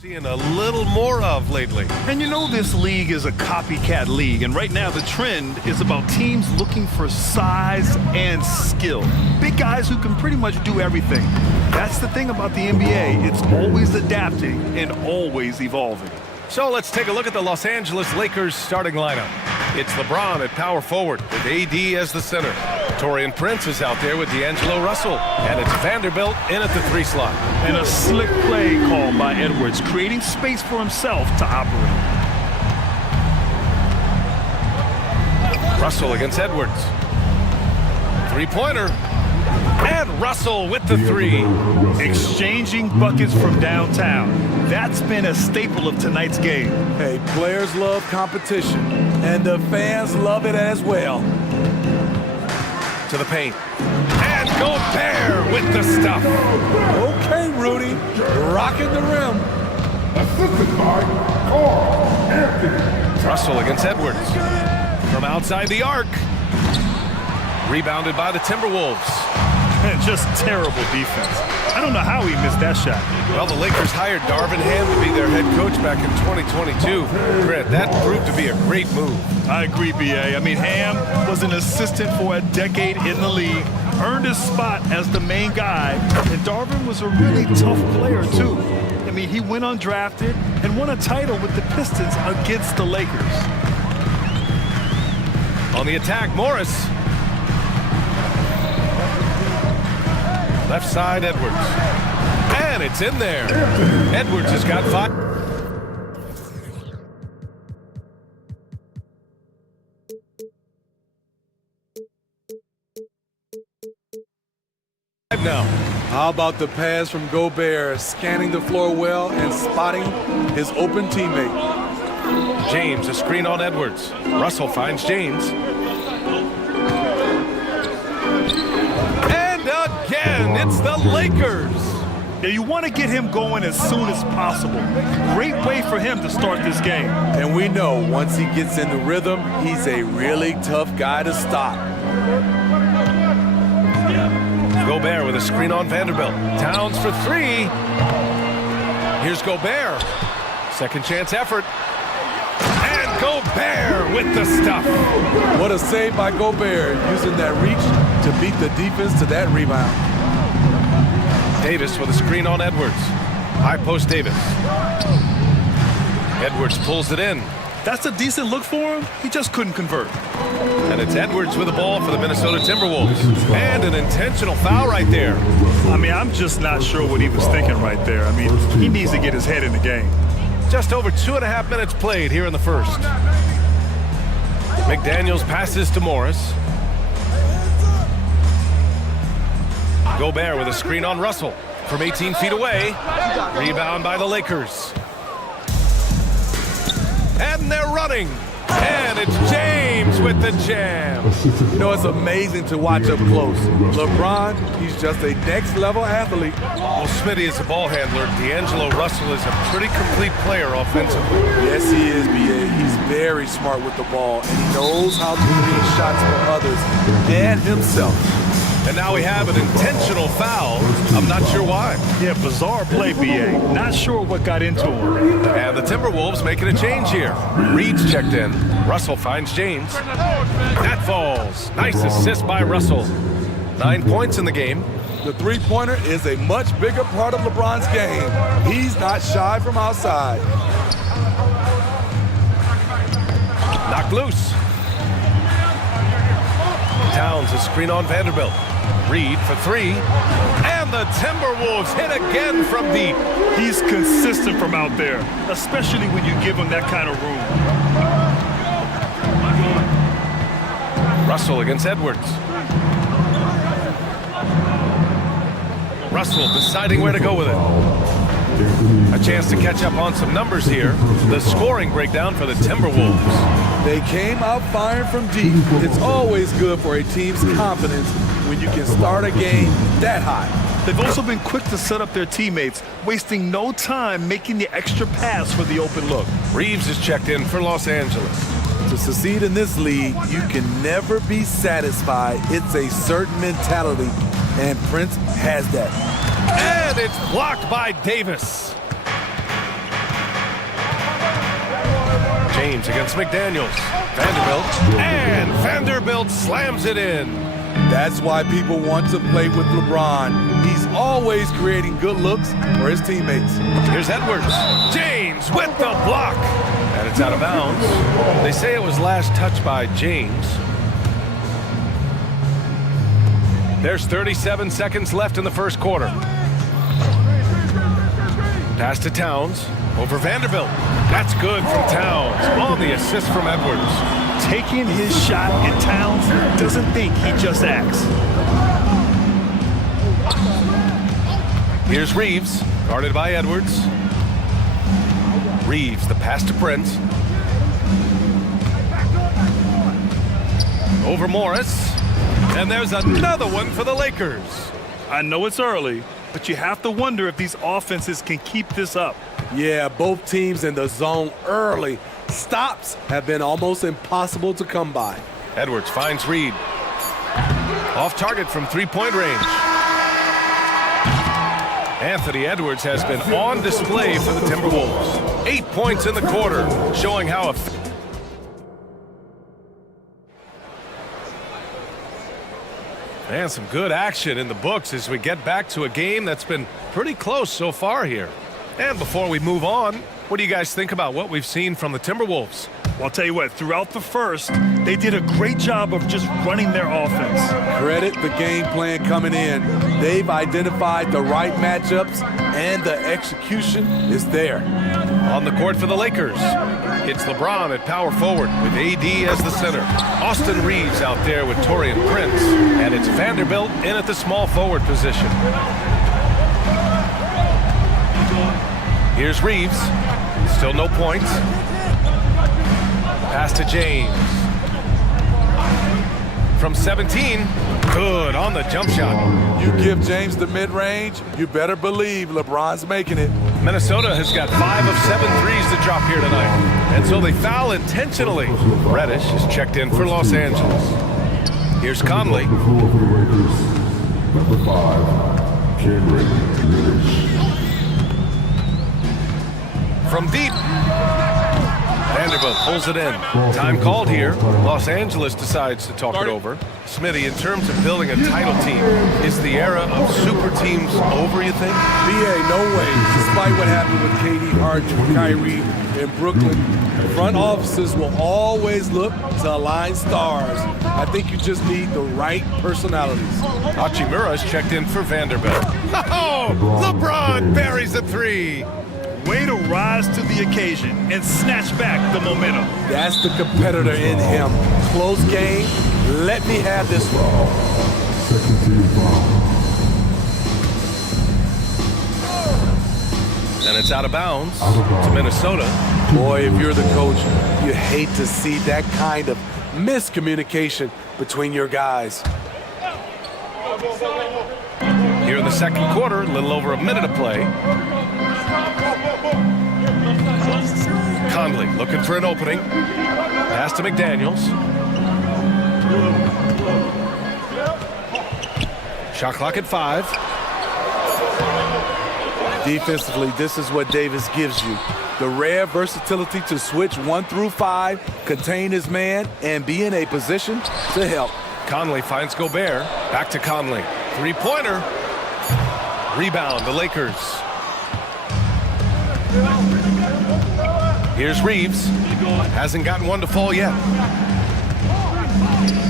Seeing a little more of lately. And you know this league is a copycat league, and right now the trend is about teams looking for size and skill. Big guys who can pretty much do everything. That's the thing about the NBA. It's always adapting and always evolving. So let's take a look at the Los Angeles Lakers starting lineup. It's LeBron at power forward with AD as the center. Taurean Prince is out there with D'Angelo Russell. And it's Vanderbilt in at the 3 slot. And a slick play called by Edwards, creating space for himself to operate. Russell against Edwards. 3-pointer. And Russell with the 3. Exchanging buckets from downtown. That's been a staple of tonight's game. Hey, players love competition, and the fans love it as well. To the paint. And Gobert with the stuff. Okay, Rudy, rocking the rim. Assisted by Carl Anthony. Russell against Edwards. From outside the arc. Rebounded by the Timberwolves. Just terrible defense. I don't know how he missed that shot. Well, the Lakers hired Darvin Ham to be their head coach back in 2022. Grant, that proved to be a great move. I agree, B.A. I mean, Ham was an assistant for a decade in the league, earned his spot as the main guy, and Darvin was a really tough player, too. I mean, he went undrafted and won a title with the Pistons against the Lakers. On the attack, Morris. Left side, Edwards. And it's in there. Edwards has got 5. Now. How about the pass from Gobert, scanning the floor well and spotting his open teammate. James, a screen on Edwards. Russell finds James. And again, it's the Lakers. Yeah, you want to get him going as soon as possible. Great way for him to start this game. And we know once he gets in the rhythm, he's a really tough guy to stop. Gobert with a screen on Vanderbilt. Towns for 3. Here's Gobert. Second chance effort. And Gobert with the stuff. What a save by Gobert, using that reach to beat the defense to that rebound. Davis with a screen on Edwards. High post Davis. Edwards pulls it in. That's a decent look for him. He just couldn't convert. And it's Edwards with the ball for the Minnesota Timberwolves. And an intentional foul right there. I mean, I'm just not sure what he was thinking right there. I mean, he needs to get his head in the game. Just over 2.5 minutes played here in the first. McDaniels passes to Morris. Gobert with a screen on Russell from 18 feet away. Rebound by the Lakers. And they're running. And it's James with the jam. You know, it's amazing to watch up close. LeBron, he's just a next-level athlete. Well, Smitty is a ball handler. D'Angelo Russell is a pretty complete player offensively. Yes, he is, B.A. He's very smart with the ball, and he knows how to create shots for others and himself. And now we have an intentional foul. I'm not sure why. Yeah, bizarre play, B.A. Not sure what got into him. And the Timberwolves making a change here. Reed's checked in. Russell finds James. That falls. Nice assist by Russell. 9 points in the game. The three-pointer is a much bigger part of LeBron's game. He's not shy from outside. Knocked loose. Towns, a screen on Vanderbilt. Reed for 3. And the Timberwolves hit again from deep. He's consistent from out there, especially when you give him that kind of room. Russell against Edwards. Russell deciding where to go with it. A chance to catch up on some numbers here. The scoring breakdown for the Timberwolves. They came out firing from deep. It's always good for a team's confidence when you can start a game that high. They've also been quick to set up their teammates, wasting no time making the extra pass for the open look. Reeves is checked in for Los Angeles. To succeed in this league, you can never be satisfied. It's a certain mentality, and Prince has that. And it's blocked by Davis. James against McDaniels. Vanderbilt. And Vanderbilt slams it in. That's why people want to play with LeBron. He's always creating good looks for his teammates. Here's Edwards. James with the block. And it's out of bounds. They say it was last touched by James. There's 37 seconds left in the first quarter. Pass to Towns. Over Vanderbilt. That's good from Towns. On the assist from Edwards. Taking his shot, and Towns doesn't think, he just acts. Here's Reeves, guarded by Edwards. Reeves, the pass to Prince. Over Morris. And there's another one for the Lakers. I know it's early, but you have to wonder if these offenses can keep this up. Yeah, both teams in the zone early. Stops have been almost impossible to come by. Edwards finds Reed. Off target from three-point range. Anthony Edwards has been on display for the Timberwolves. 8 points in the quarter, showing how and some good action in the books as we get back to a game that's been pretty close so far here. And before we move on, what do you guys think about what we've seen from the Timberwolves? Well, I'll tell you what, throughout the first, they did a great job of just running their offense. Credit the game plan coming in. They've identified the right matchups, and the execution is there. On the court for the Lakers, it's LeBron at power forward with AD as the center. Austin Reeves out there with Taurean Prince, and it's Vanderbilt in at the small forward position. Here's Reeves. Still no points. Pass to James. From 17. Good on the jump shot. You give James the mid-range, you better believe LeBron's making it. Minnesota has got 5 of 7 threes to drop here tonight. And so they foul intentionally. Reddish is checked in for Los Angeles. Here's Conley. Number 5, Cameron. From deep. Vanderbilt pulls it in. Time called here. Los Angeles decides to talk it over. Smitty, in terms of building a title team, is the era of super teams over, you think? BA, no way. Despite what happened with KD, Harden, Kyrie, and Brooklyn, front offices will always look to align stars. I think you just need the right personalities. Hachimura is checked in for Vanderbilt. Oh, LeBron buries a three. Way to rise to the occasion and snatch back the momentum. That's the competitor in him. Close game. Let me have this one. Second team foul. And it's out of bounds to Minnesota. Boy, if you're the coach, you hate to see that kind of miscommunication between your guys. Here in the second quarter, a little over a minute of play. Conley looking for an opening. Pass to McDaniels. Shot clock at 5. Defensively, this is what Davis gives you. The rare versatility to switch 1 through 5, contain his man, and be in a position to help. Conley finds Gobert. Back to Conley. Three-pointer. Rebound, the Lakers. Here's Reeves. Hasn't gotten one to fall yet.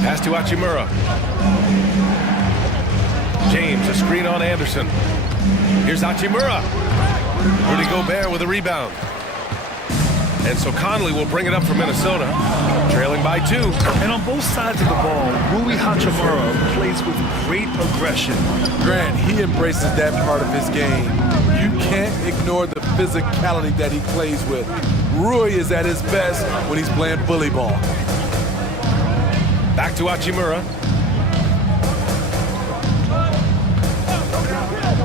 Pass to Hachimura. James, a screen on Anderson. Here's Hachimura. Rudy Gobert with a rebound. And so Conley will bring it up for Minnesota, trailing by 2. And on both sides of the ball, Rui Hachimura plays with great aggression. Grant, he embraces that part of his game. You can't ignore the physicality that he plays with. Rui is at his best when he's playing bully ball. Back to Hachimura.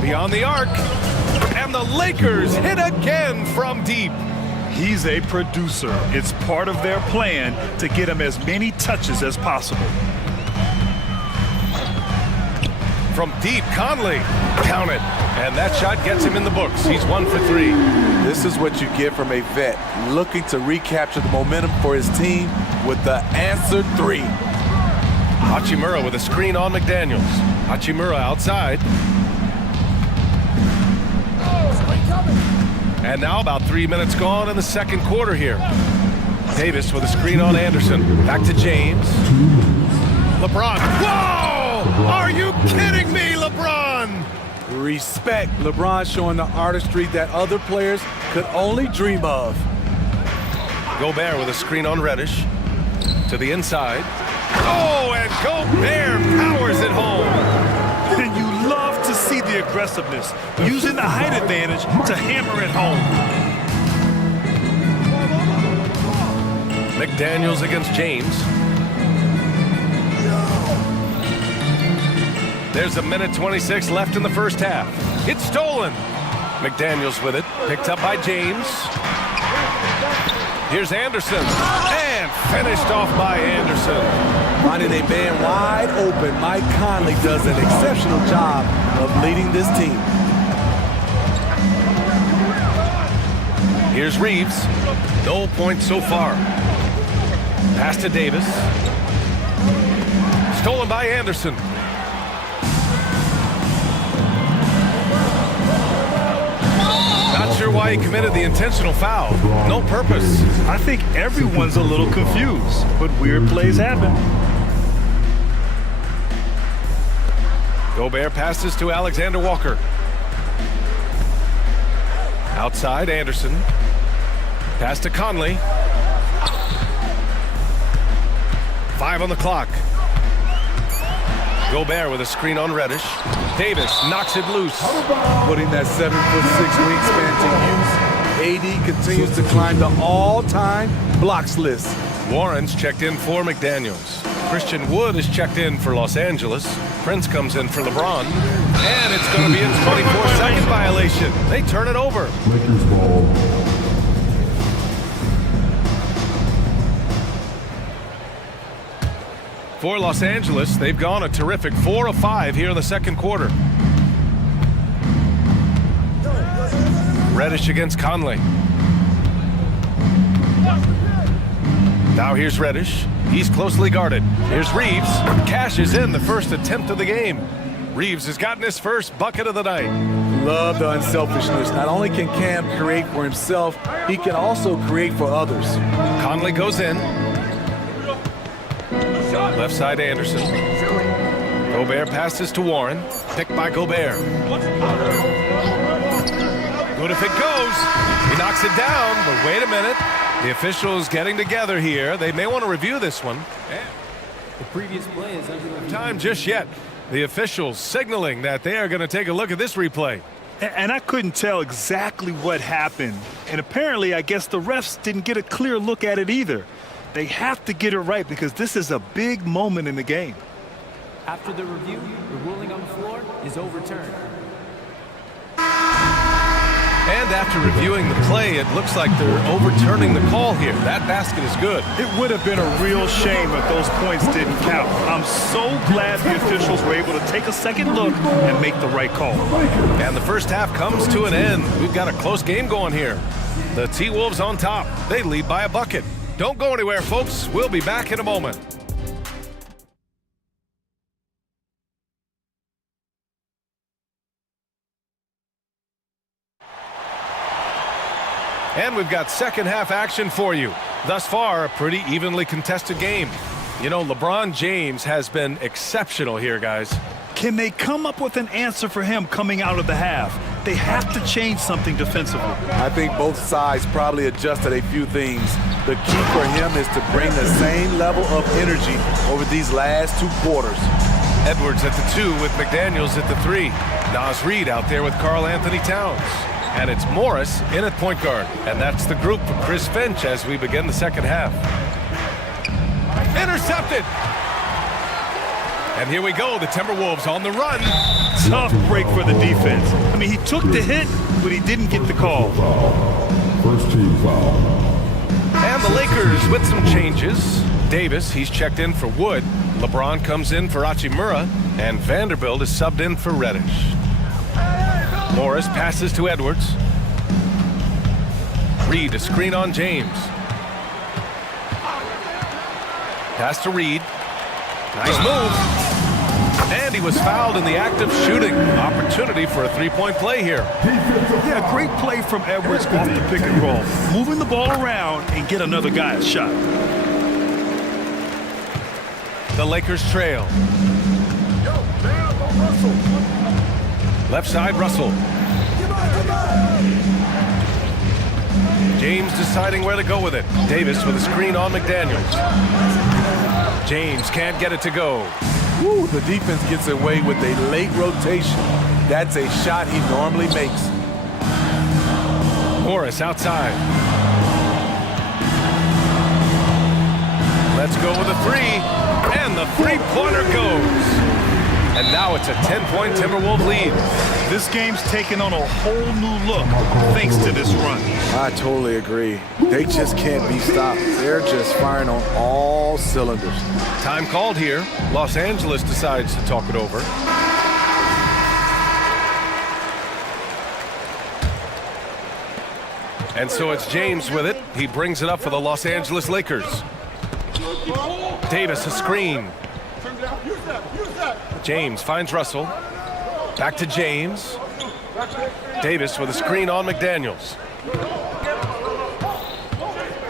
Beyond the arc. And the Lakers hit again from deep. He's a producer. It's part of their plan to get him as many touches as possible. From deep, Conley. Count it. And that shot gets him in the books. He's 1 for 3. This is what you get from a vet, looking to recapture the momentum for his team with the answer 3. Hachimura with a screen on McDaniels. Hachimura outside. And now about 3 minutes gone in the second quarter here. Davis with a screen on Anderson. Back to James. LeBron. Whoa! Are you kidding me, LeBron? Respect. LeBron showing the artistry that other players could only dream of. Gobert with a screen on Reddish. To the inside. Oh, and Gobert powers it home. And you love to see the aggressiveness, using the height advantage to hammer it home. McDaniels against James. There's a minute 26 left in the first half. It's stolen. McDaniels with it. Picked up by James. Here's Anderson. And finished off by Anderson. Finding a man wide open, Mike Conley does an exceptional job of leading this team. Here's Reeves. No points so far. Pass to Davis. Stolen by Anderson. Not sure why he committed the intentional foul. No purpose. I think everyone's a little confused, but weird plays happen. Gobert passes to Alexander Walker. Outside, Anderson. Pass to Conley. 5 on the clock. Gobert with a screen on Reddish. Davis knocks it loose. Putting that 7'6" wingspan to use, AD continues to climb the all-time blocks list. Warren's checked in for McDaniels. Christian Wood is checked in for Los Angeles. Prince comes in for LeBron. And it's going to be a 24-second violation. They turn it over. Lakers ball. For Los Angeles, they've gone a terrific 4 of 5 here in the second quarter. Reddish against Conley. Now here's Reddish. He's closely guarded. Here's Reeves. Cashes in the first attempt of the game. Reeves has gotten his first bucket of the night. Love the unselfishness. Not only can Cam create for himself, he can also create for others. Conley goes in. Left side Anderson. Gobert passes to Warren. Picked by Gobert. Good if it goes. He knocks it down, but wait a minute. The officials getting together here. They may want to review this one. The previous play is under review. Time just yet. The officials signaling that they are going to take a look at this replay. And I couldn't tell exactly what happened. And apparently, I guess the refs didn't get a clear look at it either. They have to get it right because this is a big moment in the game. After the review, the ruling on the floor is overturned. And after reviewing the play, it looks like they're overturning the call here. That basket is good. It would have been a real shame if those points didn't count. I'm so glad the officials were able to take a second look and make the right call. And the first half comes to an end. We've got a close game going here. The T-Wolves on top. They lead by a bucket. Don't go anywhere, folks. We'll be back in a moment. And we've got second half action for you. Thus far, a pretty evenly contested game. You know, LeBron James has been exceptional here, guys. Can they come up with an answer for him coming out of the half? They have to change something defensively. I think both sides probably adjusted a few things. The key for him is to bring the same level of energy over these last 2 quarters. Edwards at the 2 with McDaniels at the 3. Nas Reed out there with Karl Anthony Towns. And it's Morris in at point guard. And that's the group for Chris Finch as we begin the second half. Intercepted! And here we go, the Timberwolves on the run. Tough break for the defense. I mean, he took the hit, but he didn't get the call. First team foul. And the Lakers with some changes. Davis, he's checked in for Wood. LeBron comes in for Hachimura. And Vanderbilt is subbed in for Reddish. Morris passes to Edwards. Reed, a screen on James. Pass to Reed. Nice move. And he was fouled in the act of shooting. Opportunity for a three-point play here. Yeah, great play from Edwards off the pick and roll. Moving the ball around and get another guy a shot. The Lakers trail. Left side, Russell. James deciding where to go with it. Davis with a screen on McDaniels. James can't get it to go. Woo, the defense gets away with a late rotation. That's a shot he normally makes. Morris outside. Let's go with a three. And the three-pointer goes. And now it's a 10-point Timberwolves lead. This game's taken on a whole new look thanks to this run. I totally agree. They just can't be stopped. They're just firing on all cylinders. Time called here. Los Angeles decides to talk it over. And so it's James with it. He brings it up for the Los Angeles Lakers. Davis, a screen. James finds Russell. Back to James. Davis with a screen on McDaniels.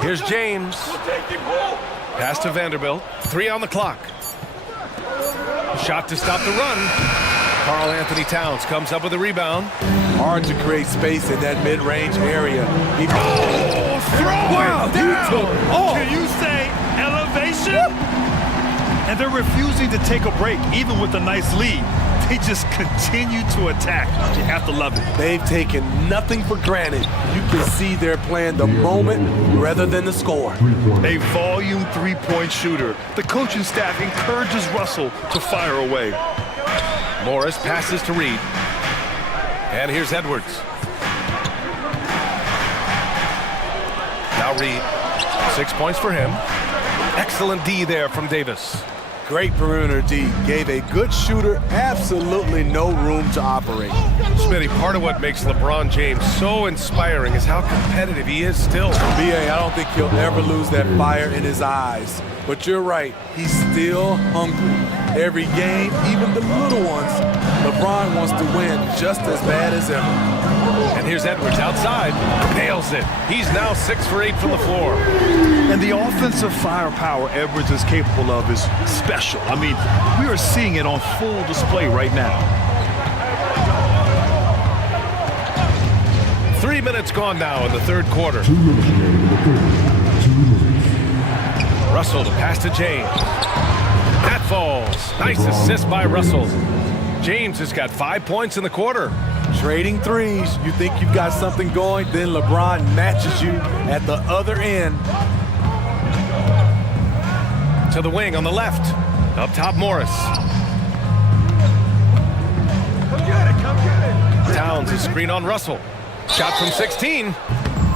Here's James. Pass to Vanderbilt. 3 on the clock. Shot to stop the run. Karl Anthony Towns comes up with a rebound. Hard to create space in that mid-range area. Wow, can you say elevation? And they're refusing to take a break, even with a nice lead. They just continue to attack. You have to love it. They've taken nothing for granted. You can see they're playing the moment rather than the score. A volume three-point shooter. The coaching staff encourages Russell to fire away. Morris passes to Reed. And here's Edwards. Now Reed. 6 points for him. Excellent D there from Davis. Great perimeter D. Gave a good shooter absolutely no room to operate. Smitty, part of what makes LeBron James so inspiring is how competitive he is still. B.A., I don't think he'll ever lose that fire in his eyes. But you're right, he's still hungry. Every game, even the little ones, LeBron wants to win just as bad as ever. And here's Edwards outside. Nails it. He's now 6 for 8 from the floor. And the offensive firepower Edwards is capable of is special. I mean, we are seeing it on full display right now. 3 minutes gone now in the third quarter. Russell to pass to James. That falls. Nice assist by Russell. James has got 5 points in the quarter. Trading threes. You think you've got something going, then LeBron matches you at the other end. To the wing on the left. Up top, Morris. Towns is screen on Russell. Shot from 16.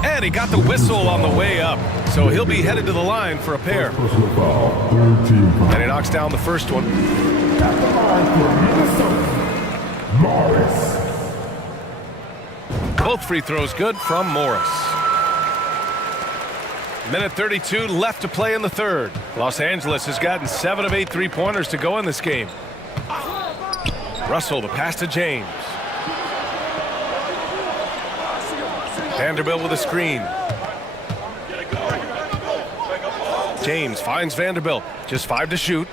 And he got the whistle on the way up. So he'll be headed to the line for a pair. And he knocks down the first one. Both free throws good from Morris. Minute 32 left to play in the third. Los Angeles has gotten 7 of 8 three-pointers to go in this game. Russell, the pass to James. Vanderbilt with a screen. James finds Vanderbilt. Just 5 to shoot.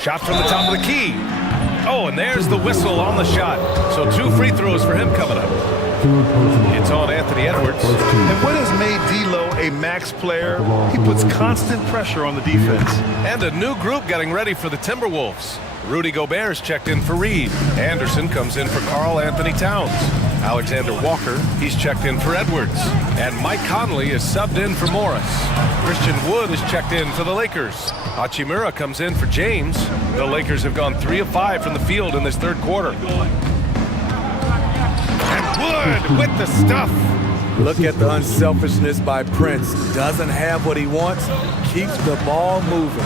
Shot from the top of the key. Oh, and there's the whistle on the shot. So 2 free throws for him coming up. It's on Anthony Edwards. And what has made D'Lo a max player? He puts constant pressure on the defense. And a new group getting ready for the Timberwolves. Rudy Gobert's checked in for Reed. Anderson comes in for Karl Anthony Towns. Alexander Walker, he's checked in for Edwards. And Mike Conley is subbed in for Morris. Christian Wood is checked in for the Lakers. Hachimura comes in for James. The Lakers have gone 3 of 5 from the field in this third quarter. And Wood with the stuff. Look at the unselfishness by Prince. Doesn't have what he wants, keeps the ball moving.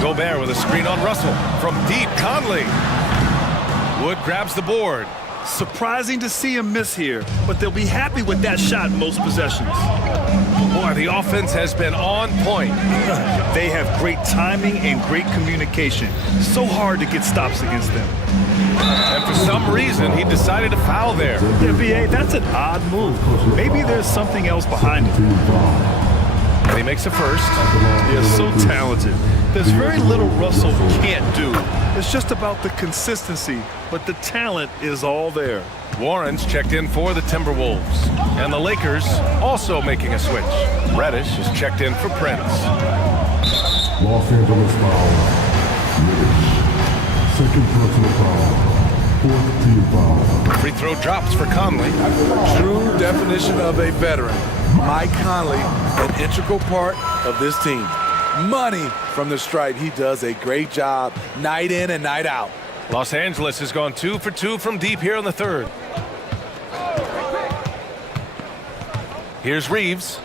Gobert with a screen on Russell. From deep, Conley. Wood grabs the board. Surprising to see him miss here, but they'll be happy with that shot most possessions. Boy, the offense has been on point. They have great timing and great communication. So hard to get stops against them. And for some reason, he decided to foul there. Yeah, B.A., that's an odd move. Maybe there's something else behind it. And he makes a first. They're so talented. There's very little Russell can't do. It's just about the consistency, but the talent is all there. Warren's checked in for the Timberwolves. And the Lakers also making a switch. Reddish is checked in for Prince. Los Angeles foul. Reddish. Second personal foul. Fourth team foul. Free throw drops for Conley. True definition of a veteran. Mike Conley, an integral part of this team. Money from the stripe. He does a great job night in and night out. Los Angeles has gone 2 for 2 from deep here in the third. Here's Reeves.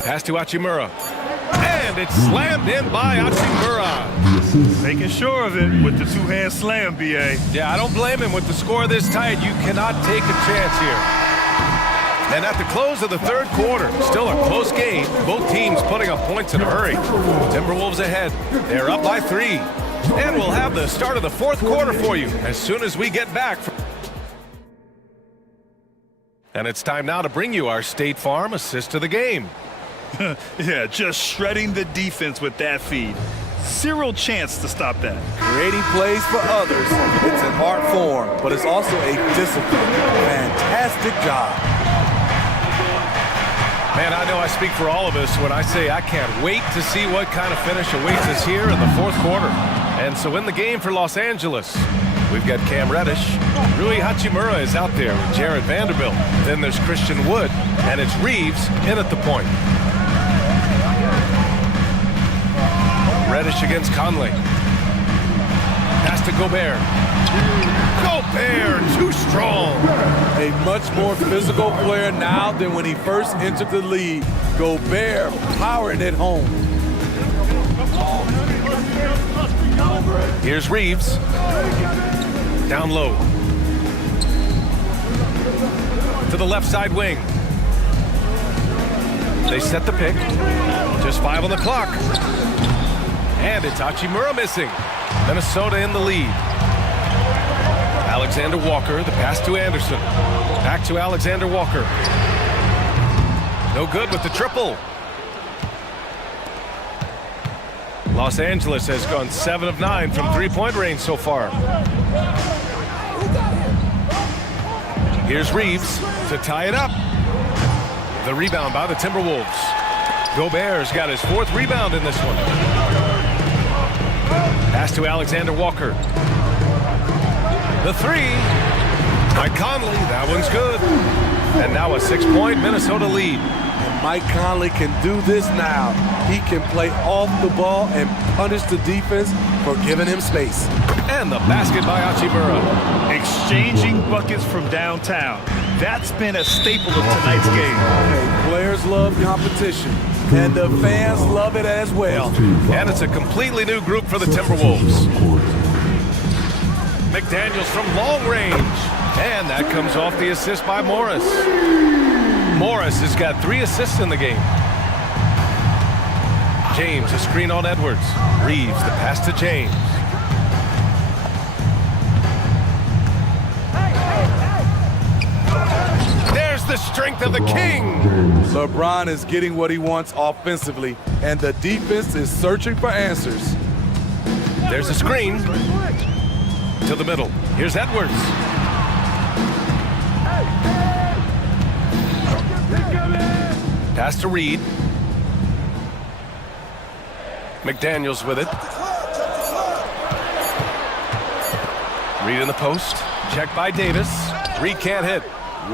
Pass to Hachimura. And it's slammed in by Hachimura. Making sure of it with the two-hand slam, B.A. Yeah, I don't blame him. With the score this tight, you cannot take a chance here. And at the close of the third quarter, still a close game. Both teams putting up points in a hurry. Timberwolves ahead. They're up by 3. And we'll have the start of the fourth quarter for you as soon as we get back. And it's time now to bring you our State Farm assist of the game. Yeah, just shredding the defense with that feed. Zero chance to stop that. Creating plays for others. It's an art form, but it's also a discipline. Fantastic job. Man, I know I speak for all of us when I say I can't wait to see what kind of finish awaits us here in the fourth quarter. And so in the game for Los Angeles, we've got Cam Reddish. Rui Hachimura is out there with Jared Vanderbilt. Then there's Christian Wood, and it's Reeves in at the point. Reddish against Conley. Pass to Gobert. Gobert, too strong. A much more physical player now than when he first entered the league. Gobert powering it home. Here's Reeves. Down low. To the left side wing. They set the pick. Just 5 on the clock. And it's Hachimura missing. Minnesota in the lead. Alexander Walker, the pass to Anderson. Back to Alexander Walker. No good with the triple. Los Angeles has gone 7 of 9 from three-point range so far. Here's Reeves to tie it up. The rebound by the Timberwolves. Gobert's got his 4th rebound in this one. Pass to Alexander Walker. The 3 by Conley. That one's good. And now a 6-point Minnesota lead. And Mike Conley can do this now. He can play off the ball and punish the defense for giving him space. And the basket by Hachimura. Exchanging buckets from downtown. That's been a staple of tonight's game. Okay, players love competition, and the fans love it as well. And it's a completely new group for the Timberwolves. McDaniels from long range. And that comes off the assist by Morris. Morris has got 3 assists in the game. James, a screen on Edwards. Reeves, the pass to James. There's the strength of the king. LeBron is getting what he wants offensively, and the defense is searching for answers. There's a screen to the middle. Here's Edwards. Pass to Reed. McDaniels with it. Reed in the post. Checked by Davis. Reed can't hit.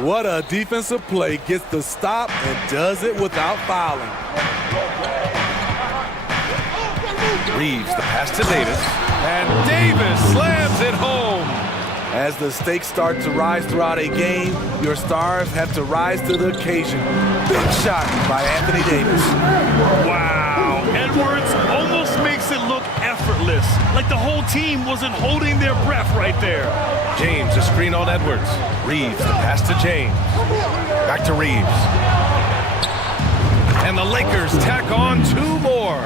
What a defensive play. Gets the stop and does it without fouling. Reeves, the pass to Davis. And Davis slams it home. As the stakes start to rise throughout a game, your stars have to rise to the occasion. Big shot by Anthony Davis. Wow, Edwards almost makes it look effortless, like the whole team wasn't holding their breath right there. James, a screen on Edwards. Reeves, the pass to James. Back to Reeves. And the Lakers tack on 2 more.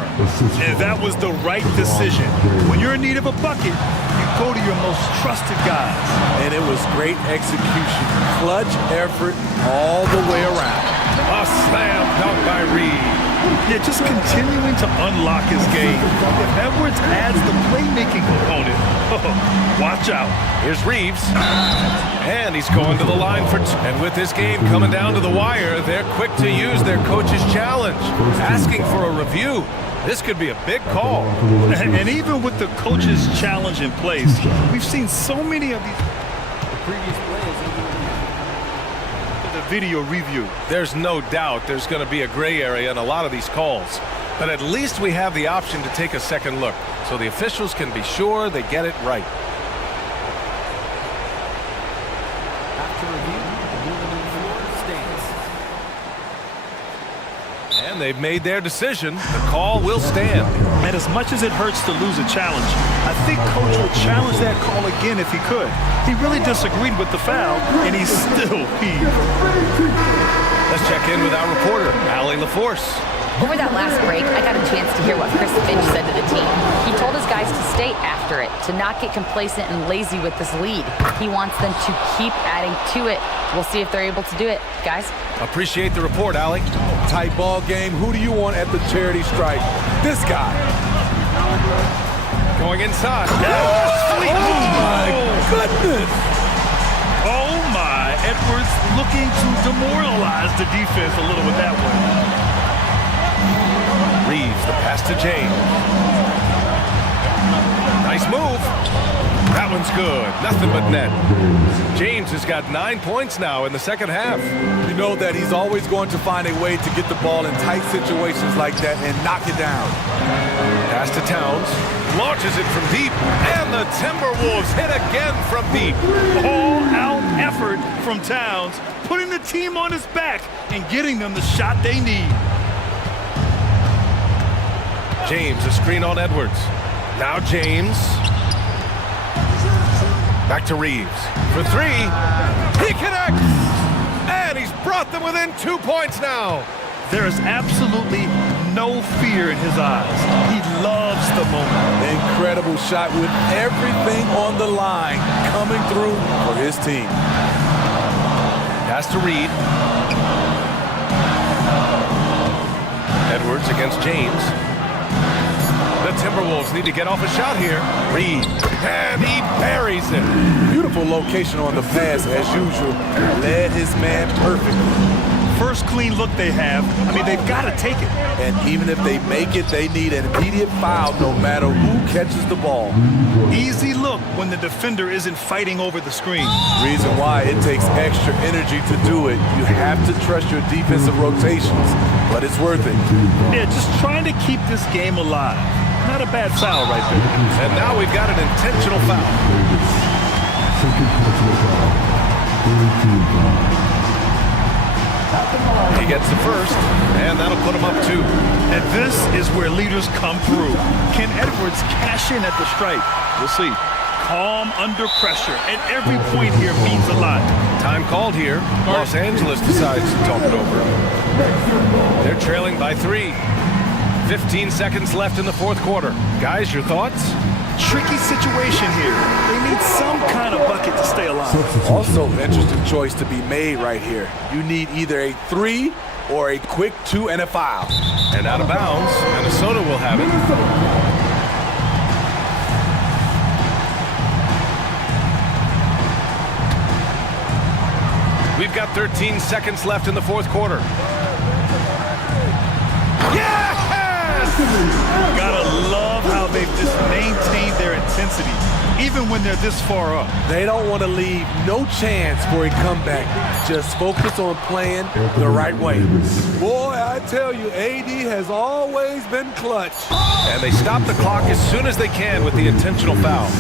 And that was the right decision. When you're in need of a bucket, you go to your most trusted guys. And it was great execution. Clutch effort all the way around. A slam dunk by Reeves. Yeah, just continuing to unlock his game. If Edwards adds the playmaking component, watch out. Here's Reeves. And he's going to the line for 2. And with this game coming down to the wire, they're quick to use their coach's challenge, asking for a review. This could be a big call. And even with the coach's challenge in place, we've seen so many of these. The previous play is the video review. There's no doubt there's going to be a gray area in a lot of these calls. But at least we have the option to take a second look, so the officials can be sure they get it right. after review. The ruling on the floor stands. And they've made their decision. The call will stand. And as much as it hurts to lose a challenge, I think Coach would challenge that call again if he could. He really disagreed with the foul, and he's still peeved. Let's check in with our reporter, Allie LaForce. Over that last break, I got a chance to hear what Chris Finch said to the team. He told his guys to stay after it, to not get complacent and lazy with this lead. He wants them to keep adding to it. We'll see if they're able to do it. Guys? Appreciate the report, Allie. Tight ball game. Who do you want at the charity stripe? This guy. Going inside. Oh, my goodness. Oh, my. Edwards looking to demoralize the defense a little with that one. Reeves, the pass to James. Nice move. That one's good. Nothing but net. James has got 9 points now in the second half. You know that he's always going to find a way to get the ball in tight situations like that and knock it down. Pass to Towns. Launches it from deep. And the Timberwolves hit again from deep. All-out effort from Towns, putting the team on his back and getting them the shot they need. James, a screen on Edwards. Now James. Back to Reeves. For three. He connects! And he's brought them within 2 points now. There is absolutely no fear in his eyes. He loves the moment. Incredible shot with everything on the line coming through for his team. Pass to Reed. Edwards against James. The Timberwolves need to get off a shot here. Reed, and he buries it. Beautiful location on the pass as usual. Led his man perfectly. First clean look they have. I mean, they've got to take it. And even if they make it, they need an immediate foul no matter who catches the ball. Easy look when the defender isn't fighting over the screen. Reason why it takes extra energy to do it. You have to trust your defensive rotations, but it's worth it. Yeah, just trying to keep this game alive. Not a bad foul right there. And now we've got an intentional foul. He gets the first, and that'll put him up 2. And this is where leaders come through. Can Edwards cash in at the stripe? We'll see. Calm under pressure, and every point here means a lot. Time called here. Los Angeles decides to talk it over. They're trailing by 3. 15 seconds left in the fourth quarter. Guys, your thoughts? Tricky situation here. They need some kind of bucket to stay alive. Also, interesting choice to be made right here. You need either a 3 or a quick 2 and a foul. And out of bounds, Minnesota will have it. We've got 13 seconds left in the fourth quarter. Yes! Gotta love how they've just maintained their intensity, even when they're this far up. They don't want to leave no chance for a comeback. Just focus on playing the right way. Boy, I tell you, AD has always been clutch. And they stop the clock as soon as they can with the intentional foul.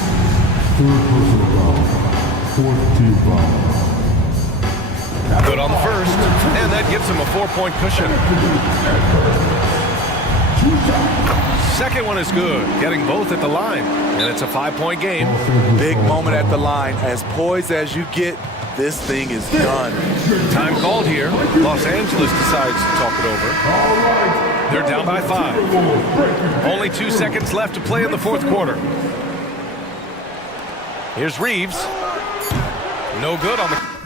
Good on the first, and that gives them a 4-point cushion. second one is good, getting both at the line. And it's a 5-point game. Big moment at the line. As poised as you get, this thing is done. Time called here. Los Angeles decides to talk it over. They're down by 5. Only 2 seconds left to play in the fourth quarter. Here's Reeves. No good on the...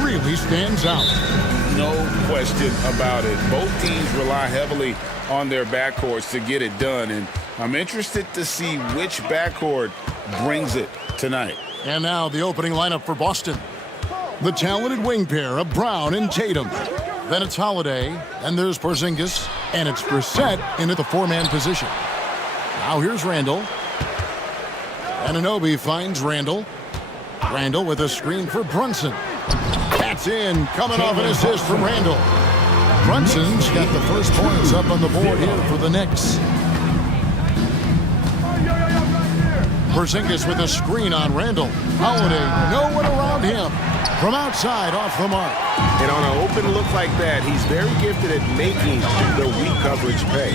Really stands out. No question about it. Both teams rely heavily on their backcourts to get it done, and I'm interested to see which backcourt brings it tonight. And now the opening lineup for Boston. The talented wing pair of Brown and Tatum. Then it's Holiday, and there's Porzingis, and it's Brissett into the four-man position. Now here's Randall. Anunoby finds Randall. Randall with a screen for Brunson. That's in, coming off an assist from Randall. Brunson's got the first points up on the board here for the Knicks. Porzingis with a screen on Randall. Holiday, no one around him. From outside, off the mark. And on an open look like that, he's very gifted at making the weak coverage pay.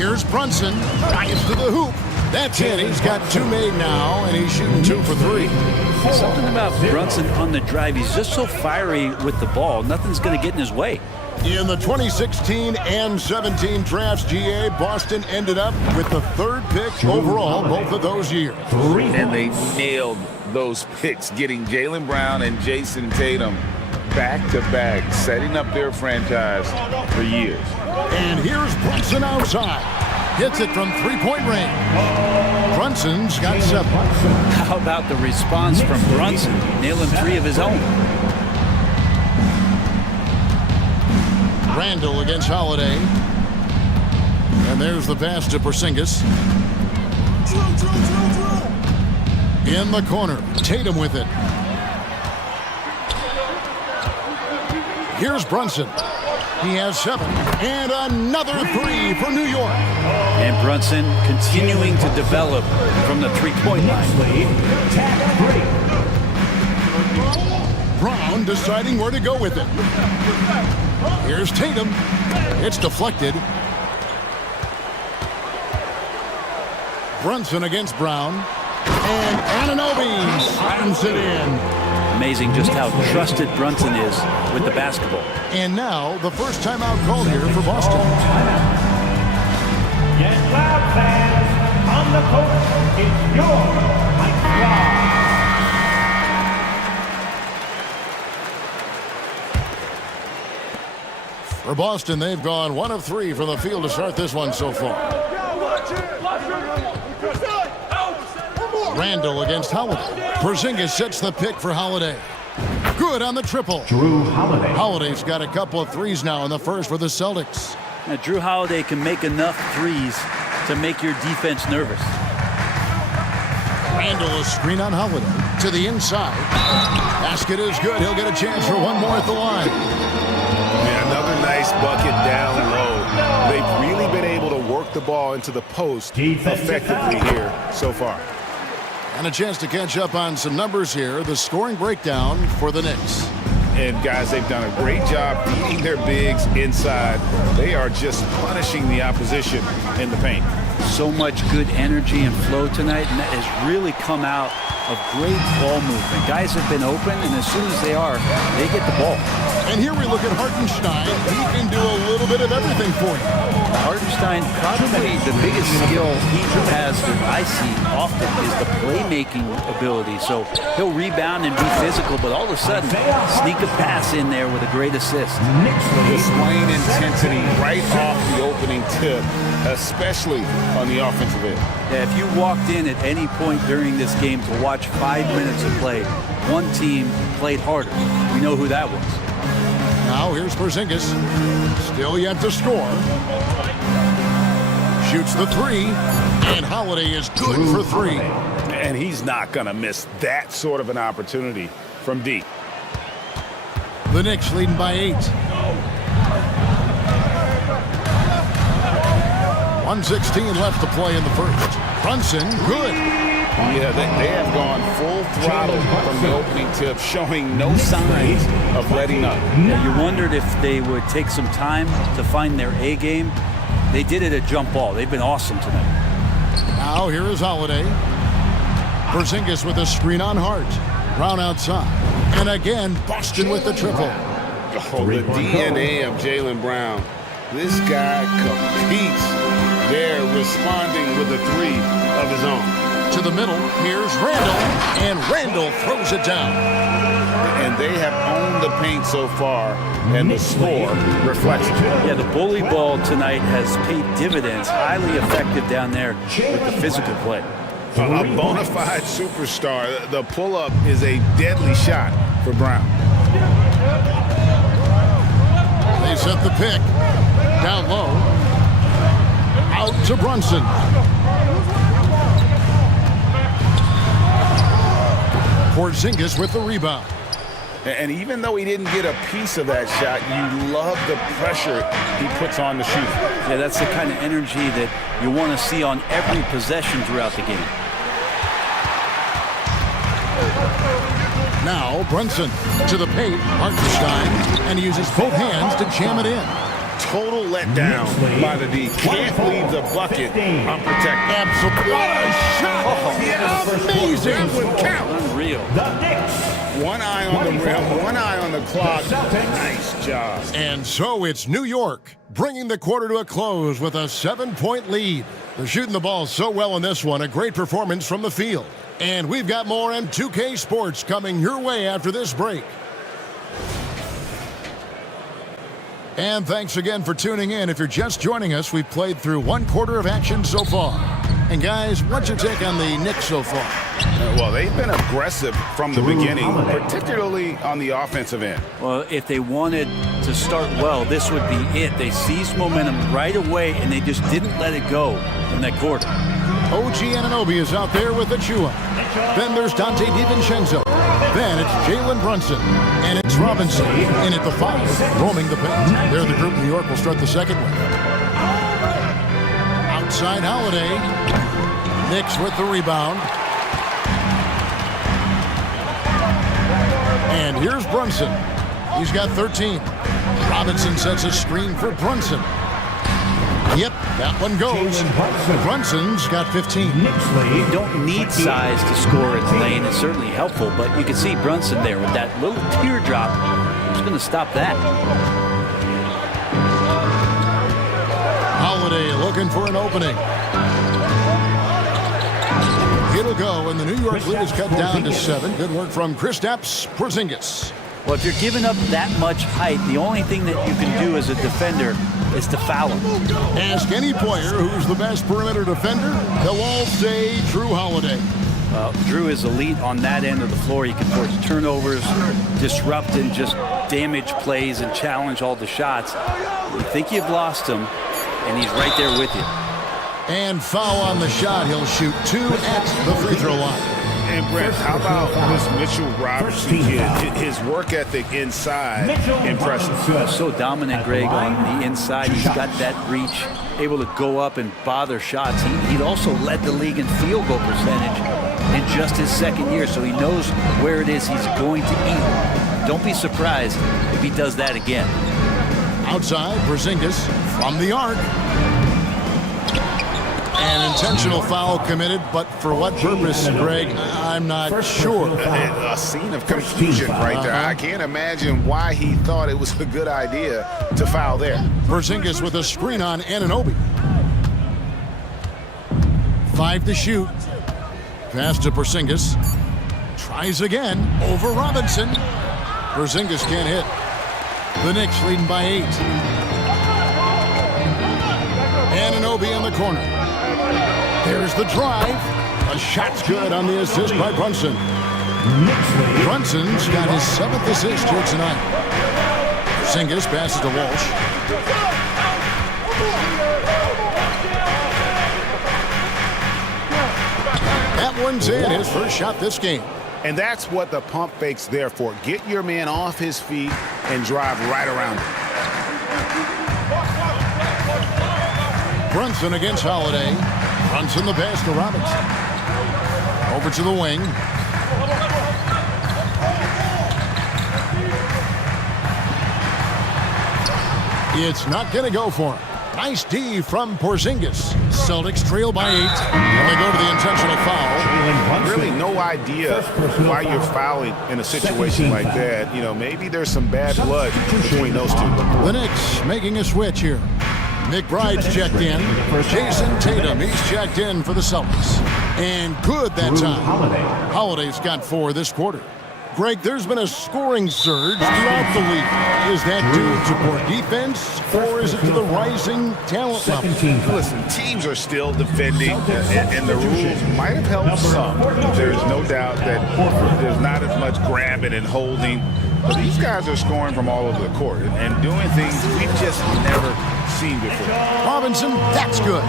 Here's Brunson, drives to the hoop. That's in. He's got two made now, and he's shooting 2 for 3. Something about Brunson on the drive. He's just so fiery with the ball. Nothing's going to get in his way. In the 2016 and 17 drafts, GA, Boston ended up with the 3rd pick overall both of those years. And they nailed those picks, getting Jaylen Brown and Jason Tatum back-to-back, setting up their franchise for years. And here's Brunson outside. Hits it from three-point range. Brunson's got 7. How about the response from Brunson, nailing 3 of his own? Randall against Holiday. And there's the pass to Porzingis. In the corner, Tatum with it. Here's Brunson. He has 7. And another 3 for New York. And Brunson continuing to develop from the three-point line. Brown deciding where to go with it. Here's Tatum. It's deflected. Brunson against Brown. And Anunoby slams it in. Amazing just how trusted Brunson is with the basketball. And now the first timeout called here for Boston. Get loud, fans. On the court, it's your Mike Brown. For Boston, they've gone 1 of 3 from the field to start this one so far. Randall against Holiday. Porzingis sets the pick for Holiday. Good on the triple. Drew Holiday. Holiday's got a couple of threes now in the first for the Celtics. Now, Drew Holiday can make enough threes to make your defense nervous. Randall a screen on Holiday to the inside. Basket is good. He'll get a chance for one more at the line. Yeah, another nice bucket down low. They've really been able to work the ball into the post effectively here so far. And a chance to catch up on some numbers here. The scoring breakdown for the Knicks. And guys, they've done a great job beating their bigs inside. They are just punishing the opposition in the paint. So much good energy and flow tonight, and that has really come out of great ball movement. Guys have been open, and as soon as they are, they get the ball. And here we look at Hartenstein. He can do a little bit of everything for you. Hartenstein, probably the biggest skill he has that I see often is the playmaking ability. So he'll rebound and be physical, but all of a sudden, sneak a pass in there with a great assist. Displaying intensity right off the opening tip, especially on the offensive end. Yeah, if you walked in at any point during this game to watch 5 minutes of play, one team played harder. We know who that was. Now here's Porzingis. Still yet to score. Shoots the 3. And Holiday is good for 3. And he's not going to miss that sort of an opportunity from deep. The Knicks leading by 8. 1:16 left to play in the first. Brunson, good. Yeah, they have gone full throttle from the opening tip, showing no signs of letting up. Yeah, you wondered if they would take some time to find their A game. They did it at jump ball. They've been awesome tonight. Now here is Holiday. Porzingis with a screen on Hart. Brown outside. And again, Boston with the triple. Oh, the DNA of Jaylen Brown. This guy competes. They're responding with a 3 of his own. To the middle, here's Randall, and and Randall throws it down. And they have owned the paint so far, and the score reflects it. Yeah, the bully ball tonight has paid dividends. Highly effective down there with the physical play. A bona fide superstar. The pull-up is a deadly shot for Brown. They set the pick. Down low. Out to Brunson. Porzingis with the rebound. And even though he didn't get a piece of that shot, you love the pressure he puts on the shooter. Yeah, that's the kind of energy that you want to see on every possession throughout the game. Now Brunson to the paint, Hartenstein, and he uses both hands to jam it in. Total letdown by the D. Can't leave the bucket unprotected. Absolutely. What a shot! Amazing! That would count. Unreal. One eye on the rim, one eye on the clock. Nice job. And so it's New York, bringing the quarter to a close with a 7-point lead. They're shooting the ball so well in this one, a great performance from the field. And we've got more M2K Sports coming your way after this break. And thanks again for tuning in. If you're just joining us, we've played through one quarter of action so far. And guys, what's your take on the Knicks so far? Well, they've been aggressive from the beginning, particularly on the offensive end. Well, if they wanted to start well, this would be it. They seized momentum right away, and they just didn't let it go in that quarter. OG Anunoby is out there with Achua. Then there's Dante DiVincenzo. Then it's Jalen Brunson. And it's Robinson in at the 5, roaming the paint. They're the group New York will start the second with. Outside Holiday. Knicks with the rebound. And here's Brunson. He's got 13. Robinson sets a screen for Brunson. Yep, that one goes. Brunson's got 15. You don't need size to score in the lane. It's certainly helpful, but you can see Brunson there with that little teardrop. Who's going to stop that? Holiday looking for an opening. It'll go, and the New York lead is cut down to 7. Good work from Kristaps Porzingis. Well, if you're giving up that much height, the only thing that you can do as a defender is to foul him. Ask any player who's the best perimeter defender, they'll all say Drew Holiday. Drew is elite on that end of the floor. He can force turnovers, disrupt and just damage plays and challenge all the shots. You think you've lost him, and he's right there with you. And foul on the shot. He'll shoot 2 at the free throw line. And Brett, how about this Mitchell Robertson kid? His work ethic inside, impressive. So dominant, Greg, on the inside. He's got that reach, able to go up and bother shots. He also led the league in field goal percentage in just his second year, so he knows where it is he's going to eat. Don't be surprised if he does that again. Outside, Porzingis from the arc. An intentional foul committed, but for what purpose, Greg, I'm not sure. A scene of confusion right there. I can't imagine why he thought it was a good idea to foul there. Porzingis with a screen on Anunoby. 5 to shoot. Pass to Porzingis. Tries again over Robinson. Porzingis can't hit. The Knicks leading by 8. Anunoby in the corner. There's the drive. A shot's good on the assist by Brunson. Brunson's got his 7th assist here tonight. Porzingis passes to Walsh. That one's in, his first shot this game. And that's what the pump fake's there for. Get your man off his feet and drive right around him. Brunson against Holiday. Brunson the pass to Robinson. Over to the wing. It's not going to go for him. Nice D from Porzingis. Celtics trail by 8. And they go to the intentional foul. Really no idea why you're fouling in a situation like that. You know, maybe there's some bad blood between those two. The Knicks making a switch here. McBride's checked in. Jason Tatum, he's checked in for the Celtics. And good that time. Holiday's got 4 this quarter. Greg, there's been a scoring surge throughout the league. Is that due to poor defense, or is it to the rising talent level? Listen, teams are still defending, and the rules might have helped some. There's no doubt that there's not as much grabbing and holding. But these guys are scoring from all over the court and doing things we've just never seen before. Robinson, that's good.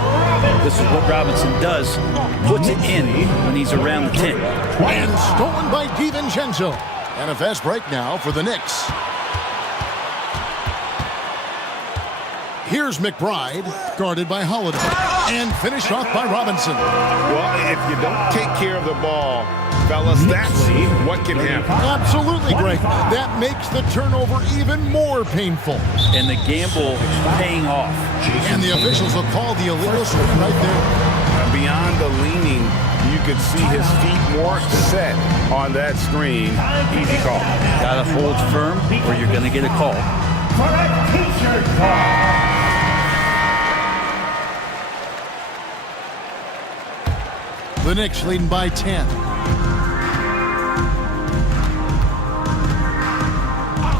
This is what Robinson does. Puts it in when he's around the 10. And stolen by DiVincenzo. And a fast break now for the Knicks. Here's McBride, guarded by Holiday, and finished off by Robinson. Well, if you don't take care of the ball, fellas, that's what can happen. Absolutely, Greg. That makes the turnover even more painful. And the gamble paying off. And the officials will call the illegal swing right there. Beyond the leaning, you could see his feet more set on that screen. Easy call. Gotta hold firm or you're gonna get a call. For a t-shirt call. The Knicks leading by 10.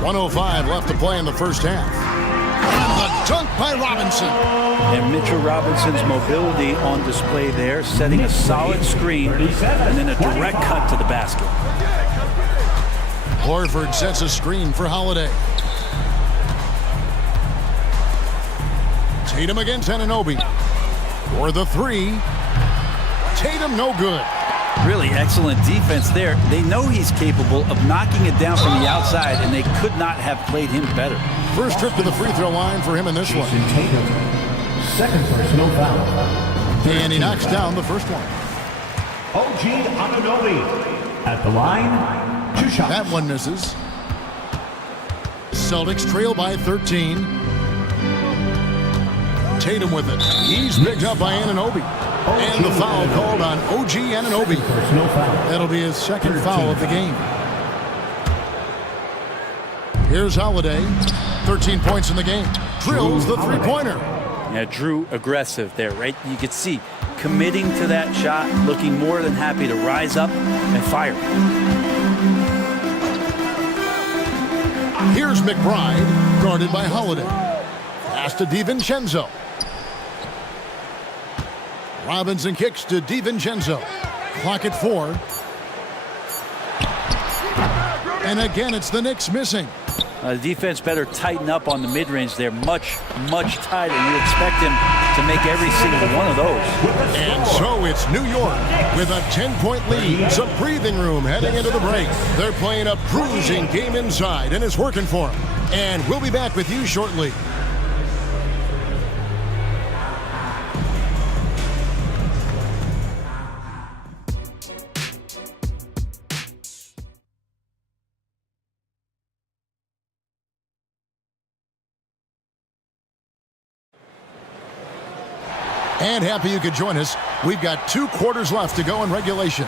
1:05 left to play in the first half. And the dunk by Robinson. And Mitchell Robinson's mobility on display there, setting a solid screen and then a direct cut to the basket. Horford sets a screen for Holiday. Tatum against Anunoby. For the 3. Tatum no good. Really excellent defense there. They know he's capable of knocking it down from the outside, and they could not have played him better. First trip to the free throw line for him in this one. Tatum, second personal foul. And he knocks down the first one. OG Anunoby at the line, 2 shots. That one misses. Celtics trail by 13. Tatum with it. He's picked up by Anunoby. And the foul called on OG Anunoby. That'll be his second foul of the game. Here's Holiday. 13 points in the game. Drills the three-pointer. Yeah, Drew aggressive there, right? You could see committing to that shot, looking more than happy to rise up and fire. Here's McBride, guarded by Holiday. Pass to DiVincenzo. Robinson kicks to DiVincenzo. Clock at 4. And again, it's the Knicks missing. The defense better tighten up on the mid-range there. Much tighter. You expect him to make every single one of those. And so it's New York with a 10-point lead. Some breathing room heading into the break. They're playing a cruising game inside, and it's working for them. And we'll be back with you shortly. And happy you could join us. We've got 2 quarters left to go in regulation.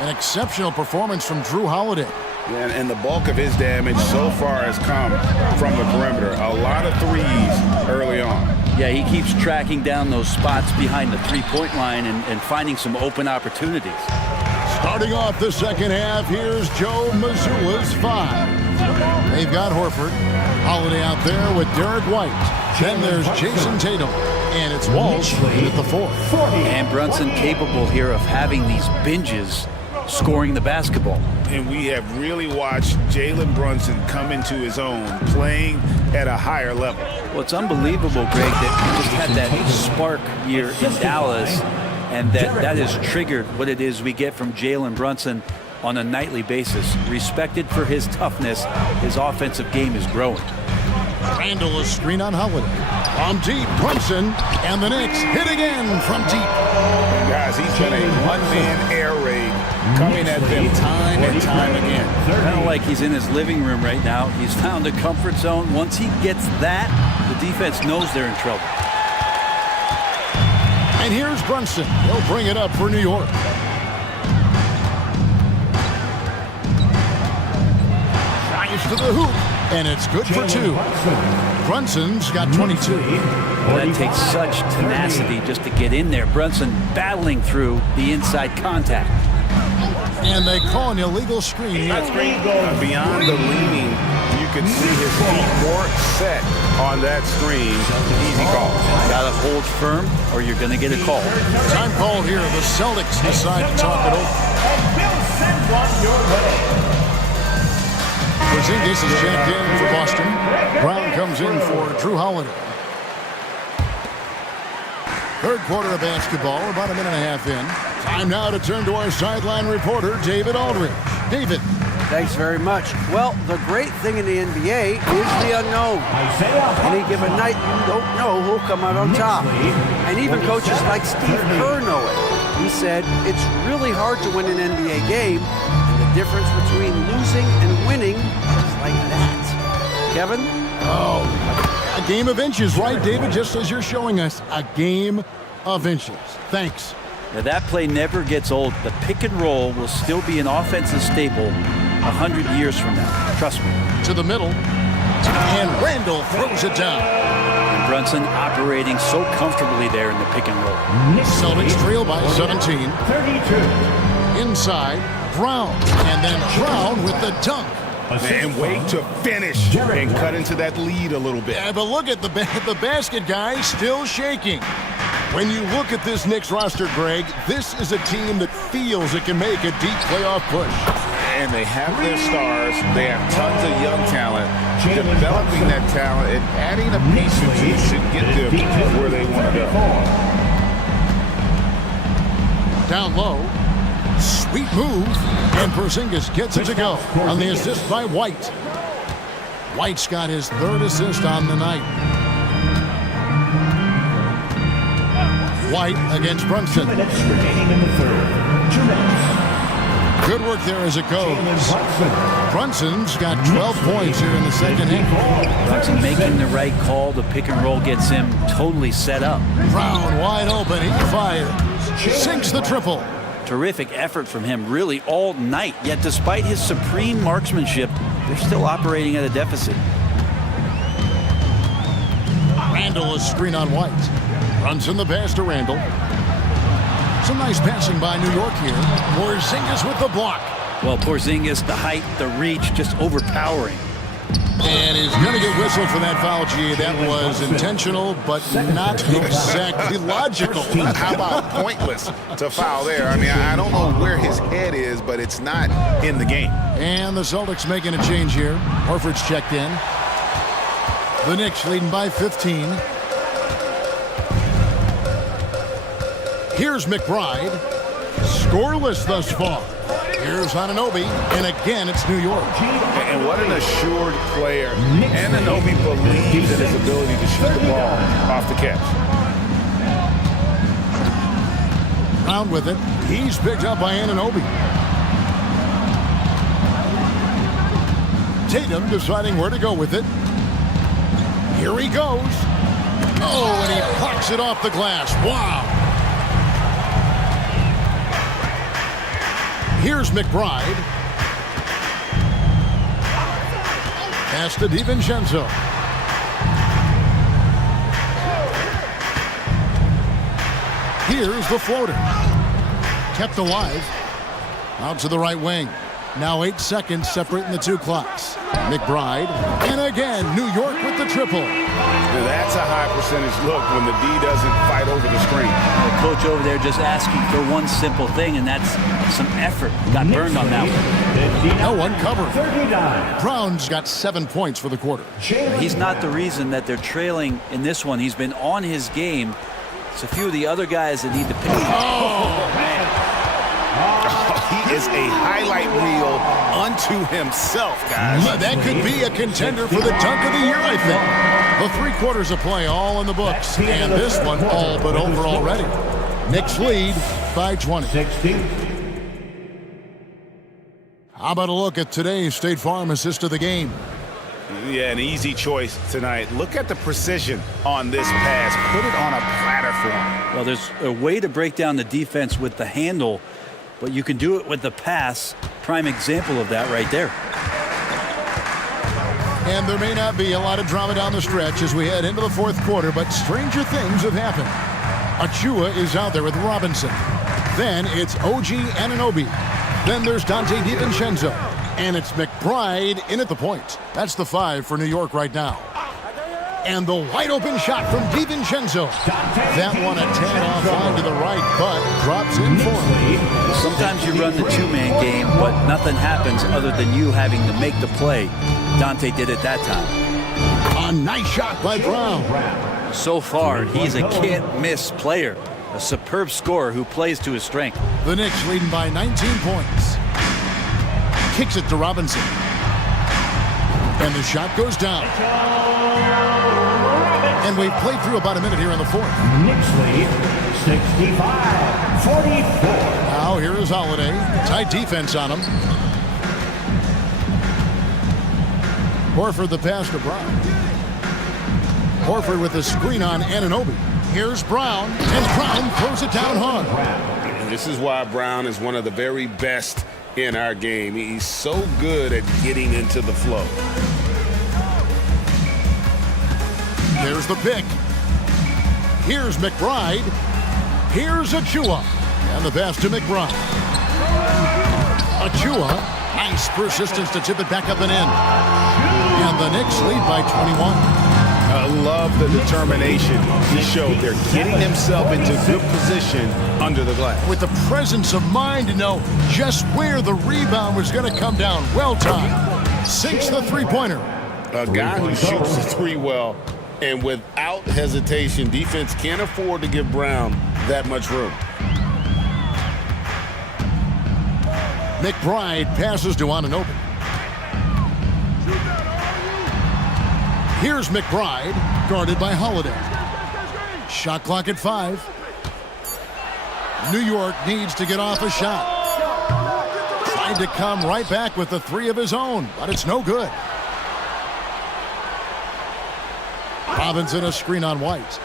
An exceptional performance from Drew Holiday. And the bulk of his damage so far has come from the perimeter. A lot of threes early on. Yeah, he keeps tracking down those spots behind the three-point line and finding some open opportunities. Starting off the second half, here's Joe Mazzulla's 5. They've got Horford. Holiday out there with Derek White. Then there's Jason Tatum. And it's Walsh at the 4. And Brunson capable here of having these binges scoring the basketball. And we have really watched Jalen Brunson come into his own, playing at a higher level. Well, it's unbelievable, Greg, that he just had that spark year in Dallas, and that has triggered what it is we get from Jalen Brunson on a nightly basis. Respected for his toughness, his offensive game is growing. Randall a screen on Holiday. From deep, Brunson, and the Knicks hit again from deep. Guys, he's been a one-man air raid coming at them time and time again. Kind of like he's in his living room right now. He's found a comfort zone. Once he gets that, the defense knows they're in trouble. And here's Brunson. He'll bring it up for New York. Tries to the hoop. and it's good for 2. Brunson's got 22. That takes such tenacity just to get in there. Brunson battling through the inside contact. And they call an illegal screen. Beyond the leaning, you can see his feet more set on that screen. Easy call. Gotta hold firm or you're gonna get a call. Time call here. The Celtics decide to talk it over. Porzingis is checked in for Boston. Brown comes in for Drew Holiday. Third quarter of basketball, about a minute and a half in. Time now to turn to our sideline reporter, David Aldridge. David. Thanks very much. Well, the great thing in the NBA is the unknown. Any given night, you don't know who'll come out on top. And even coaches like Steve Kerr know it. He said, it's really hard to win an NBA game, and the difference between losing and winning is like that. Kevin? Oh, a game of inches, right, David? Just as you're showing us, a game of inches. Thanks. Now that play never gets old. The pick and roll will still be an offensive staple 100 years from now. Trust me. To the middle, and Randall throws it down. And Brunson operating so comfortably there in the pick and roll. Celtics trail by 17. 32. Inside, Brown, and then Brown with the dunk. And wait to finish and cut into that lead a little bit. Yeah, but look at the basket guy still shaking. When you look at this Knicks roster, Greg, this is a team that feels it can make a deep playoff push. And they have their stars. They have tons of young talent. Developing that talent and adding a piece or two should get them where they want to go. Down low. Sweet move. And Porzingis gets it to go on the assist by White. White's got his third assist on the night. White against Brunson. Remaining in the third. Good work there as it goes. Brunson's got 12 points here in the second half. Brunson making the right call. The pick and roll gets him totally set up. Brown wide open. He fires. Sinks the triple. Terrific effort from him really all night. Yet despite his supreme marksmanship, they're still operating at a deficit. Randall is screen on White. Brunson the pass to Randall. Some nice passing by New York here. Porzingis with the block. Well, Porzingis, the height, the reach, just overpowering. And he's going to get whistled for that foul, G. That was intentional, but not exactly logical. How about pointless to foul there? I mean, I don't know where his head is, but it's not in the game. And the Celtics making a change here. Horford's checked in. The Knicks leading by 15. Here's McBride. Scoreless thus far. Here's Anunoby, and again, it's New York. And what an assured player. Anunoby believes in his ability to shoot the ball off the catch. Brown with it. He's picked up by Anunoby. Tatum deciding where to go with it. Here he goes. Oh, and he plucks it off the glass. Wow. Here's McBride. Pass to DiVincenzo. Here's the floater. Kept alive. Out to the right wing. Now 8 seconds separating the two clocks. McBride. And again, New York with the triple. That's a high percentage look when the D doesn't fight over the screen. The coach over there just asking for one simple thing, and that's some effort. Got burned on that one. No one covered. Brown's got 7 points for the quarter. He's not the reason that they're trailing in this one. He's been on his game. It's a few of the other guys that need to pick. Oh, man. He is a highlight reel unto himself, guys. That could be a contender for the dunk of the year, I think. The 3 quarters of play all in the books, and this one all but over already. Knicks lead by 20. How about a look at today's State Farm assist of the game? Yeah, an easy choice tonight. Look at the precision on this pass. Put it on a platter for him. Well, there's a way to break down the defense with the handle, but you can do it with the pass. Prime example of that right there. And there may not be a lot of drama down the stretch as we head into the fourth quarter, but stranger things have happened. Achua is out there with Robinson. Then it's OG Anunoby. Then there's Dante DiVincenzo. And it's McBride in at the point. That's the 5 for New York right now. And the wide open shot from DiVincenzo. That one a tad off line to the right, but drops in for him. Sometimes you run the two-man game, but nothing happens other than you having to make the play. Dante did it that time. A nice shot by Brown. So far, he's a can't-miss player. A superb scorer who plays to his strength. The Knicks leading by 19 points. Kicks it to Robinson. And the shot goes down. And we've played through about a minute here in the fourth. Knicks lead 65-44. Now here is Holiday. Tight defense on him. Horford the pass to Brown. Horford with the screen on Anunoby. Here's Brown. And Brown throws it down hard. And this is why Brown is one of the very best in our game. He's so good at getting into the flow. There's the pick. Here's McBride. Here's Achua. And the pass to McBride. Achua. Nice persistence to tip it back up and in. And the Knicks lead by 21. I love the determination he showed there, getting himself into good position under the glass. With the presence of mind to know just where the rebound was going to come down. Well timed. Sinks the three-pointer. A guy who shoots the three well, and without hesitation, defense can't afford to give Brown that much room. McBride passes to Anunoby. Here's McBride, guarded by Holiday. Shot clock at 5. New York needs to get off a shot. Tried to come right back with the 3 of his own, but it's no good. Robinson a screen on White.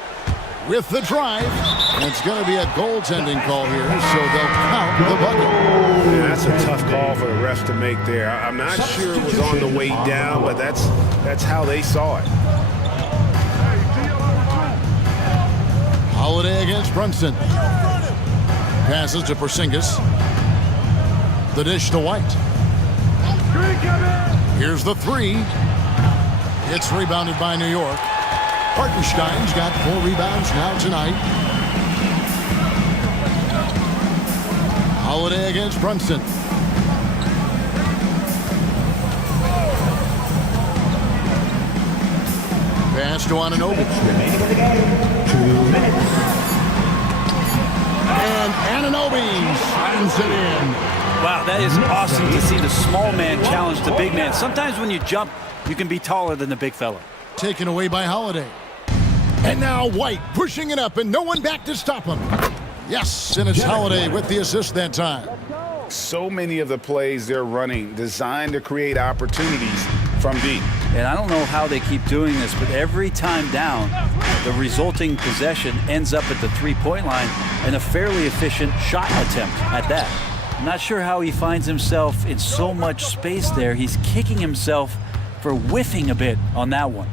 With the drive, and it's going to be a goaltending call here, so they'll count the bucket. Yeah, that's a tough call for the refs to make there. I'm not sure it was on the way down, but that's how they saw it. Holiday against Brunson. Passes to Porzingis. The dish to White. Here's the 3. It's rebounded by New York. Hartenstein's got 4 rebounds now tonight. Holiday against Brunson. Pass to Anunoby. Remaining in the game, 2 minutes. And Anunoby slams it in. Wow, that is awesome to see the small man challenge the big man. Sometimes when you jump, you can be taller than the big fella. Taken away by Holiday. And now White pushing it up and no one back to stop him. Yes, and it's Holiday with the assist that time. So many of the plays they're running designed to create opportunities from deep. And I don't know how they keep doing this, but every time down, the resulting possession ends up at the three-point line and a fairly efficient shot attempt at that. I'm not sure how he finds himself in so much space there. He's kicking himself for whiffing a bit on that one.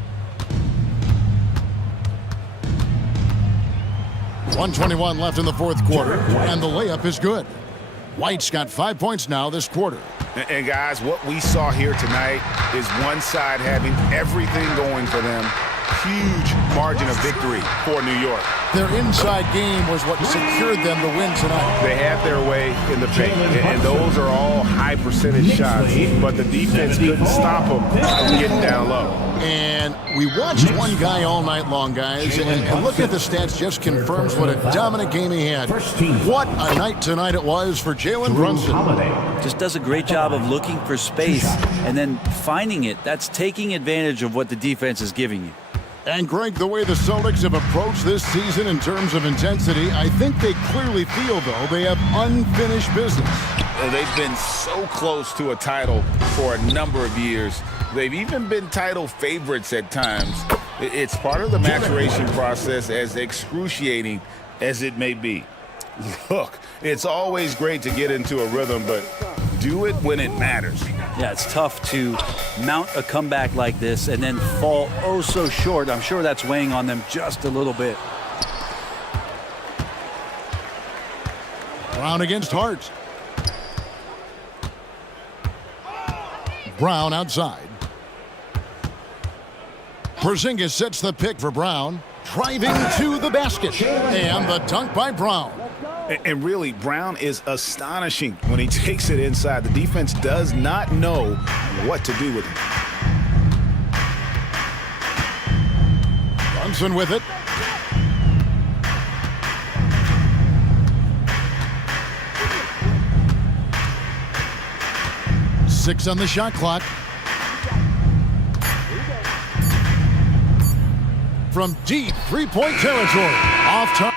1:21 left in the fourth quarter, and the layup is good. White's got 5 points now this quarter. And guys, what we saw here tonight is one side having everything going for them. Huge margin of victory for New York. Their inside game was what secured them the win tonight. They had their way in the paint, and those are all high percentage shots, but the defense couldn't stop them from getting down low. And we watched one guy all night long, guys, and looking at the stats just confirms what a dominant game he had. What a night tonight it was for Jalen Brunson. Just does a great job of looking for space and then finding it. That's taking advantage of what the defense is giving you. And Greg, the way the Celtics have approached this season in terms of intensity, I think they clearly feel, though, they have unfinished business. They've been so close to a title for a number of years. They've even been title favorites at times. It's part of the maturation process, as excruciating as it may be. Look, it's always great to get into a rhythm, but do it when it matters. Yeah, it's tough to mount a comeback like this and then fall oh so short. I'm sure that's weighing on them just a little bit. Brown against Hart. Brown outside. Porzingis sets the pick for Brown. Driving to the basket. And the dunk by Brown. And really, Brown is astonishing when he takes it inside. The defense does not know what to do with him. Brunson with it. Six on the shot clock. From deep three-point territory. Off target.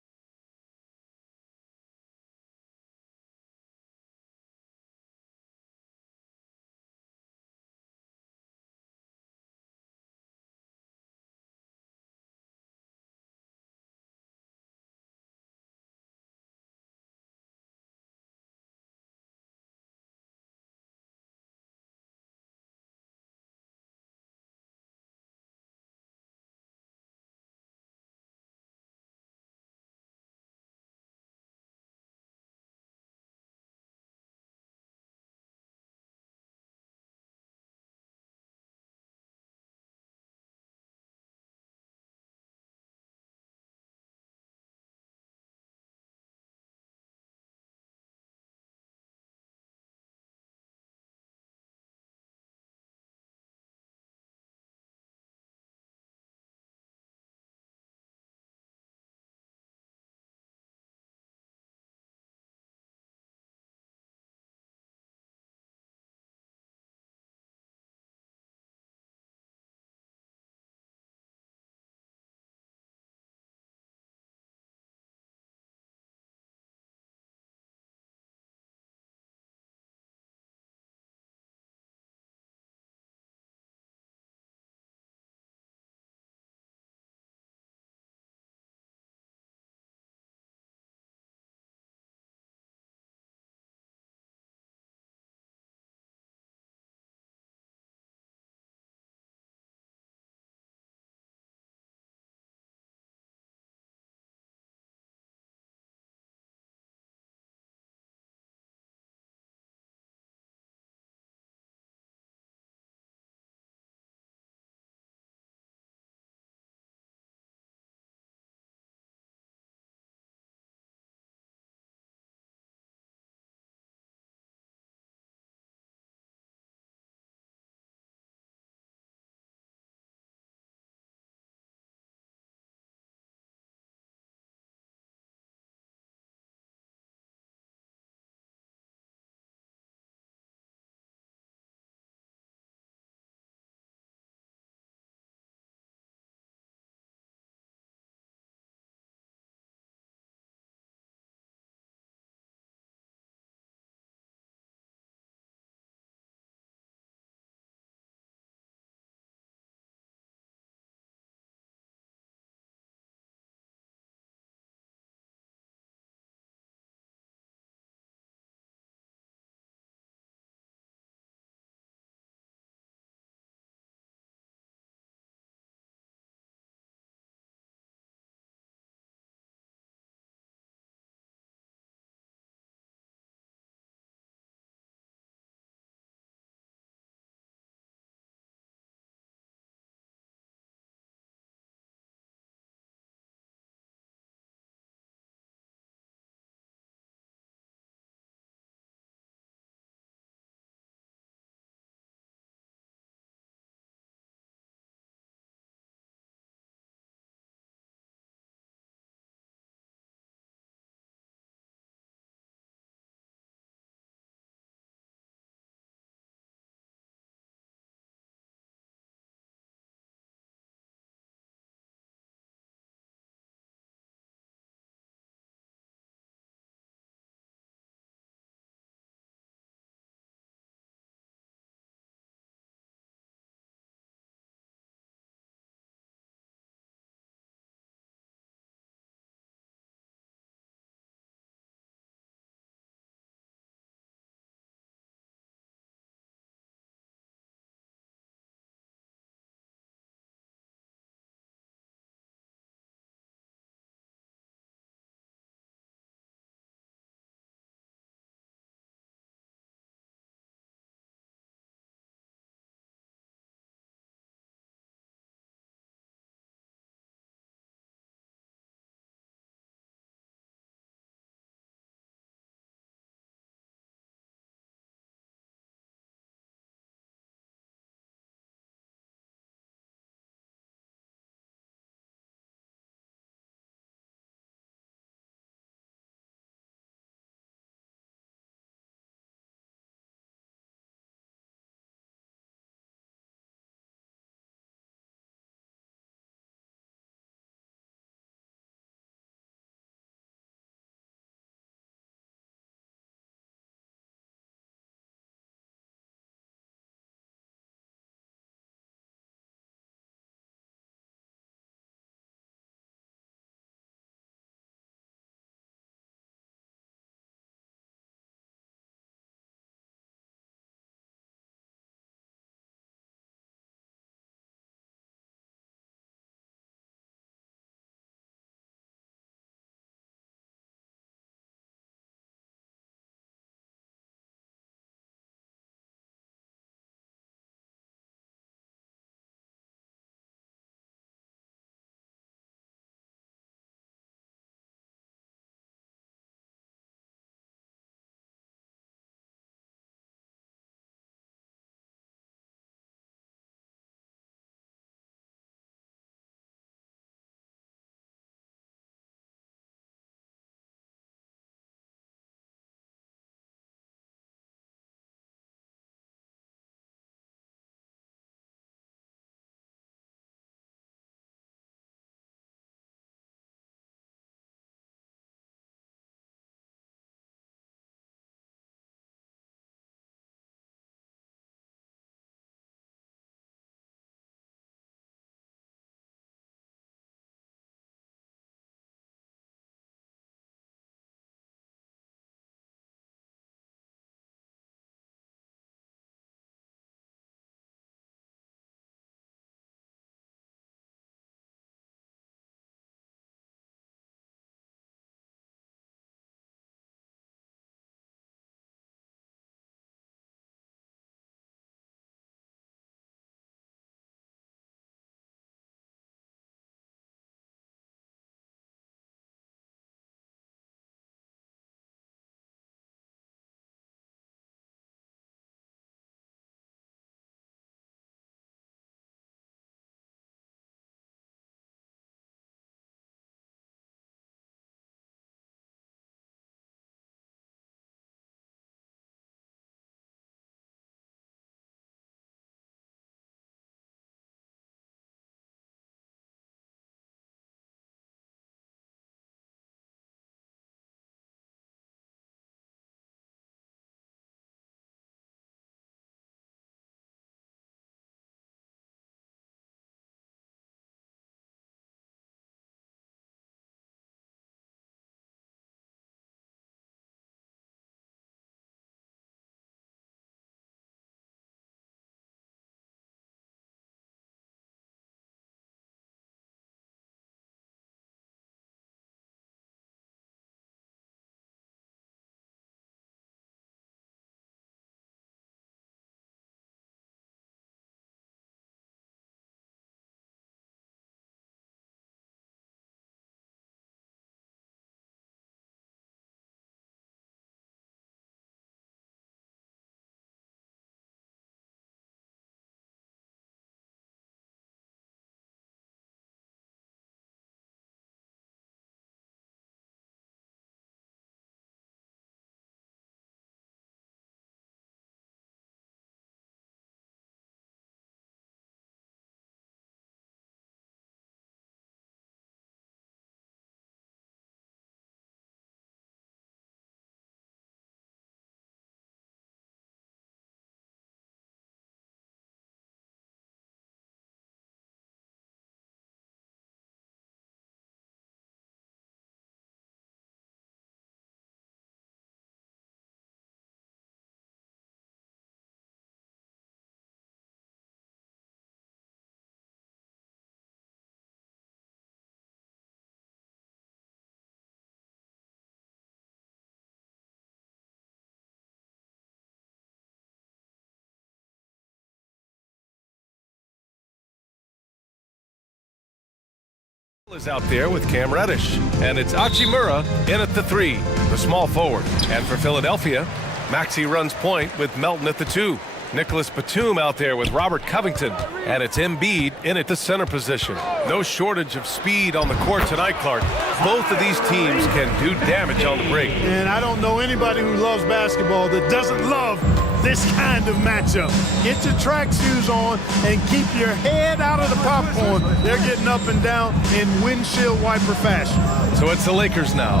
Is out there with Cam Reddish, and it's Hachimura in at the 3, the small forward. And for Philadelphia, Maxey runs point with Melton at the 2. Nicholas Batum out there with Robert Covington, and it's Embiid in at the center position. No shortage of speed on the court tonight, Clark. Both of these teams can do damage on the break. And I don't know anybody who loves basketball that doesn't love this kind of matchup. Get your track shoes on and keep your head out of the popcorn. They're getting up and down in windshield wiper fashion. So it's the Lakers now,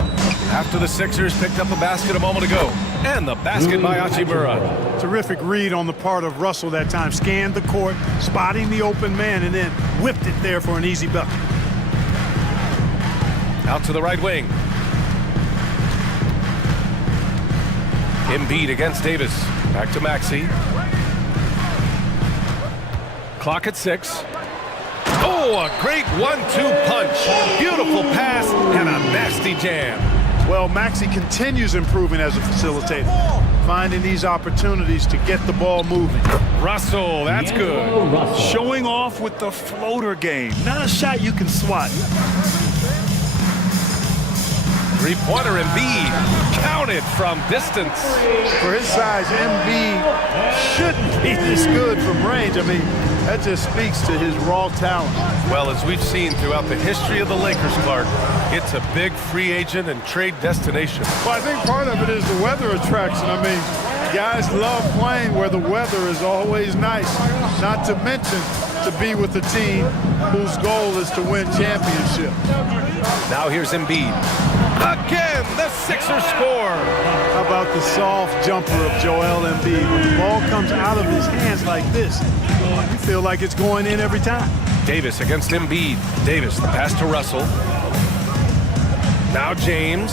after the Sixers picked up a basket a moment ago. And the basket by Hachimura. Terrific read on the part of Russell that time. Scanned the court, spotting the open man, and then whipped it there for an easy bucket. Out to the right wing. Embiid against Davis. Back to Maxey. Clock at 6. Oh, a great 1-2 punch. Beautiful pass and a nasty jam. Well, Maxey continues improving as a facilitator, finding these opportunities to get the ball moving. Russell, that's good. Showing off with the floater game. Not a shot you can swat. Three-pointer Embiid, counted from distance. For his size, Embiid shouldn't be this good from range. I mean, that just speaks to his raw talent. Well, as we've seen throughout the history of the Lakers, Clark, it's a big free agent and trade destination. Well, I think part of it is the weather attraction. I mean, guys love playing where the weather is always nice, not to mention to be with a team whose goal is to win championship. Now here's Embiid. Again, the Sixers score. How about the soft jumper of Joel Embiid? When the ball comes out of his hands like this, you feel like it's going in every time. Davis against Embiid. Davis, the pass to Russell. Now James.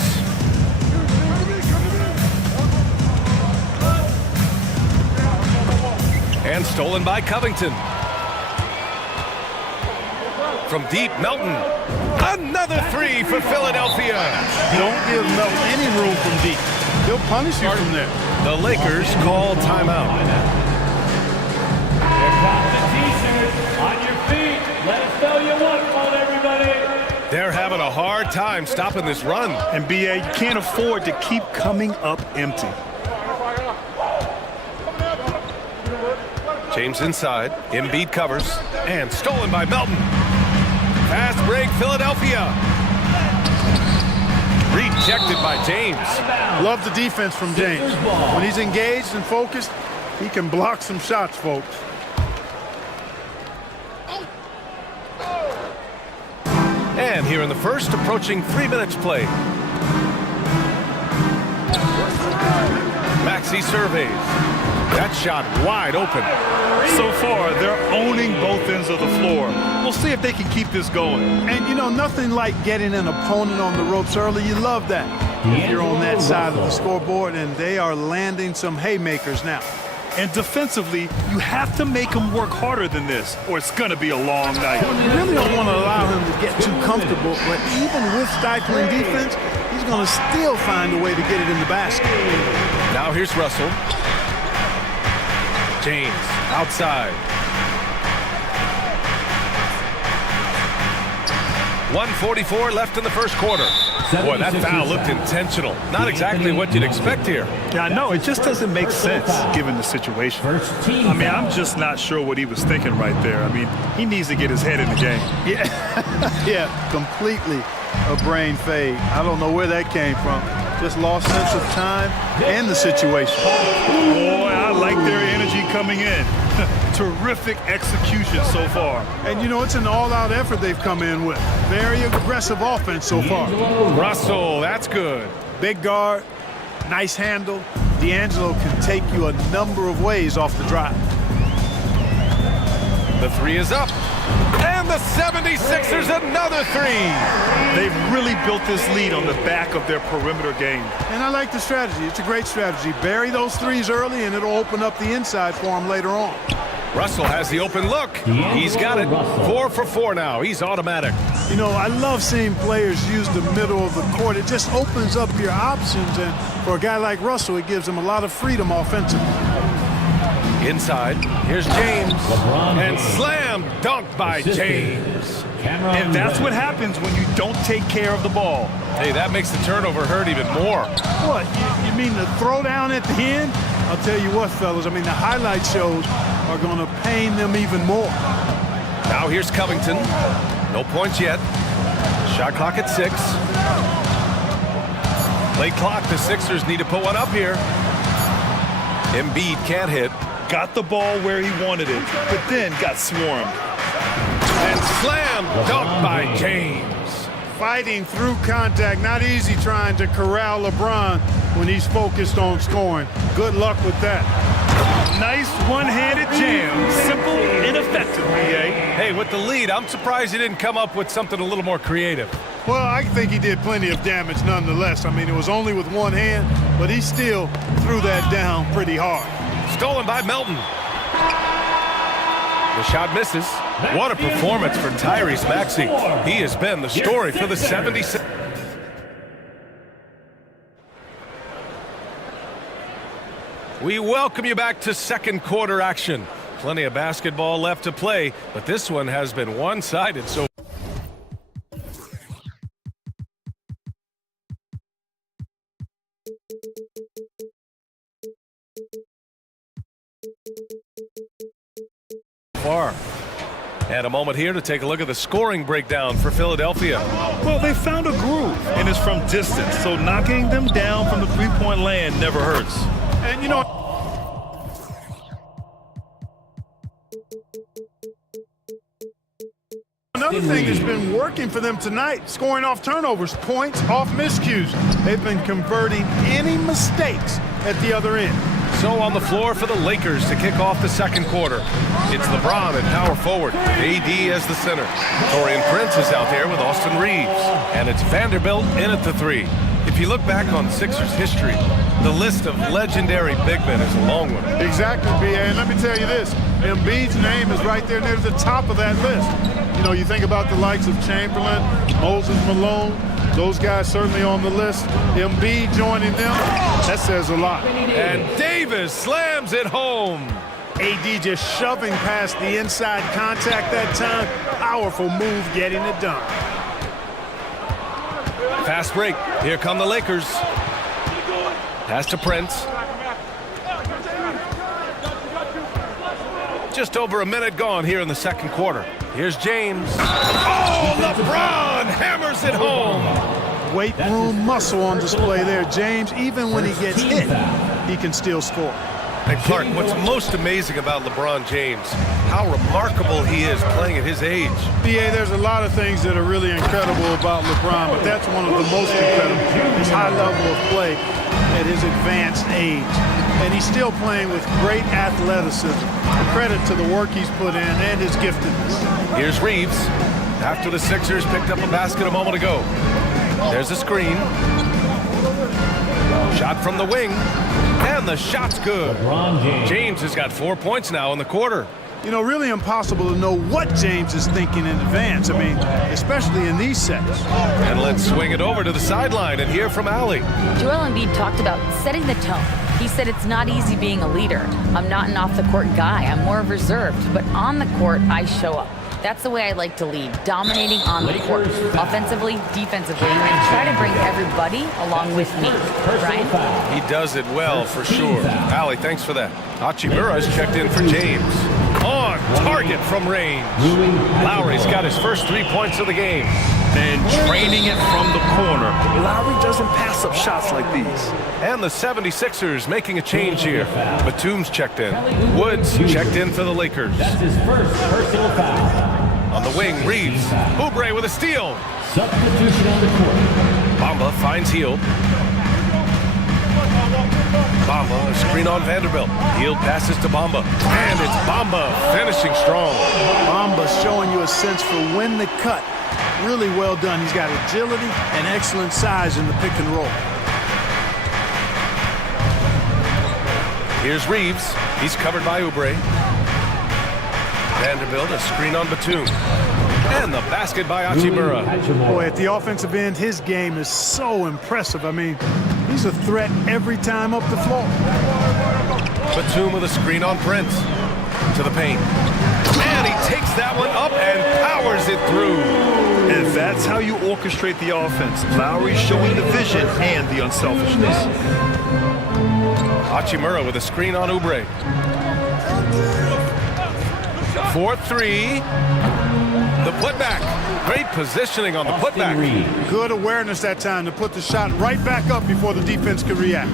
And stolen by Covington. From deep, Melton. Another 3 for Philadelphia. Don't give Melton any room from deep. He'll punish you from there. The Lakers call timeout. On your feet. Let us know you want one, everybody. They're having a hard time stopping this run. And BA, you can't afford to keep coming up empty. James inside. Embiid covers. And stolen by Melton. Fast break, Philadelphia. Rejected by James. Love the defense from James. When he's engaged and focused, he can block some shots, folks. And here in the first, approaching 3 minutes play. Maxey surveys. That shot wide open. So far, they're owning both ends of the floor. We'll see if they can keep this going. And, you know, nothing like getting an opponent on the ropes early. You love that. If you're on that side of the scoreboard, and they are landing some haymakers now. And defensively, you have to make him work harder than this, or it's going to be a long night. You really don't want to allow him to get too comfortable, but even with stifling defense, he's going to still find a way to get it in the basket. Now here's Russell. James outside. 1:44 left in the first quarter. Boy, that foul looked intentional. Not exactly what you'd expect here. Yeah, I know. It just doesn't make sense given the situation. I mean, I'm just not sure what he was thinking right there. I mean, he needs to get his head in the game. Yeah, completely a brain fade. I don't know where that came from. Just lost sense of time and the situation. Boy, I like their energy coming in. Terrific execution so far. And, you know, it's an all-out effort they've come in with. Very aggressive offense so far. Russell, that's good. Big guard, nice handle. D'Angelo can take you a number of ways off the drive. The 3 is up. And the 76ers another 3. They've really built this lead on the back of their perimeter game. And I like the strategy. It's a great strategy. Bury those threes early, and it'll open up the inside for them later on. Russell has the open look. He's got it. 4 for 4 now. He's automatic. You know, I love seeing players use the middle of the court. It just opens up your options, and for a guy like Russell, it gives him a lot of freedom offensively. Inside, here's James. And slam dunk by James. And that's what happens when you don't take care of the ball. Hey, that makes the turnover hurt even more. What, you mean the throwdown at the end? I'll tell you what, fellas, I mean, the highlight shows are going to pain them even more. Now here's Covington. No points yet. Shot clock at 6. Late clock, the Sixers need to put one up here. Embiid can't hit. Got the ball where he wanted it, but then got swarmed. And slammed, dunked by James. Fighting through contact, not easy trying to corral LeBron when he's focused on scoring. Good luck with that. Nice one-handed jam. Simple and effective, BA. Hey, with the lead, I'm surprised he didn't come up with something a little more creative. Well, I think he did plenty of damage nonetheless. I mean, it was only with one hand, but he still threw that down pretty hard. Stolen by Melton. The shot misses. What a performance for Tyrese Maxey. He has been the story for the 76. We welcome you back to second quarter action. Plenty of basketball left to play, but this one has been one-sided so far. And a moment here to take a look at the scoring breakdown for Philadelphia. Well, they found a groove, and it's from distance, so knocking them down from the three-point land never hurts. And, you know, another thing that's been working for them tonight, scoring off turnovers, points off miscues. They've been converting any mistakes at the other end. So on the floor for the Lakers to kick off the second quarter. It's LeBron at power forward, AD as the center. Taurean Prince is out there with Austin Reeves. And it's Vanderbilt in at the 3. If you look back on Sixers history, the list of legendary big men is a long one. Exactly, B.A. And let me tell you this, Embiid's name is right there near the top of that list. You know, you think about the likes of Chamberlain, Moses Malone, those guys certainly on the list. Embiid joining them, that says a lot. And Davis slams it home. AD just shoving past the inside contact that time. Powerful move getting it done. Fast break. Here come the Lakers. Pass to Prince. Just over a minute gone here in the second quarter. Here's James. Oh, LeBron hammers it home. Weight room muscle on display there. James, even when he gets hit, he can still score. And Clark, what's most amazing about LeBron James, how remarkable he is playing at his age. B.A., there's a lot of things that are really incredible about LeBron, but that's one of the most incredible, his high level of play at his advanced age. And he's still playing with great athleticism. Credit to the work he's put in and his giftedness. Here's Reeves, after the Sixers picked up a basket a moment ago. There's a screen. Shot from the wing. And the shot's good. James has got 4 points now in the quarter. You know, really impossible to know what James is thinking in advance. I mean, especially in these sets. And let's swing it over to the sideline and hear from Allie. Joel Embiid talked about setting the tone. He said it's not easy being a leader. I'm not an off-the-court guy. I'm more reserved. But on the court, I show up. That's the way I like to lead, dominating on the court, offensively, defensively, and try to bring everybody along with me. Brian? He does it well, for sure. Allie, thanks for that. Hachimura's checked in for James. On target from range. Lowry's got his first 3 points of the game. Then draining it from the corner. Lowry doesn't pass up shots like these. And the 76ers making a change here. Batum's checked in. Woods checked in for the Lakers. That's his first personal foul. On the wing, Reeves. Oubre with a steal. Substitution on the court. Bamba finds Hield. Bamba, a screen on Vanderbilt. Hield passes to Bamba. And it's Bamba finishing strong. Bamba showing you a sense for when to cut. Really well done. He's got agility and excellent size in the pick and roll. Here's Reeves. He's covered by Oubre. Vanderbilt, a screen on Batum. And the basket by Hachimura. Boy, at the offensive end, his game is so impressive. I mean, he's a threat every time up the floor. Batum with a screen on Prince. To the paint. And he takes that one up and powers it through. And that's how you orchestrate the offense. Lowry showing the vision and the unselfishness. Hachimura with a screen on Oubre. 4-3. The putback. Great positioning on the putback. Good awareness that time to put the shot right back up before the defense could react.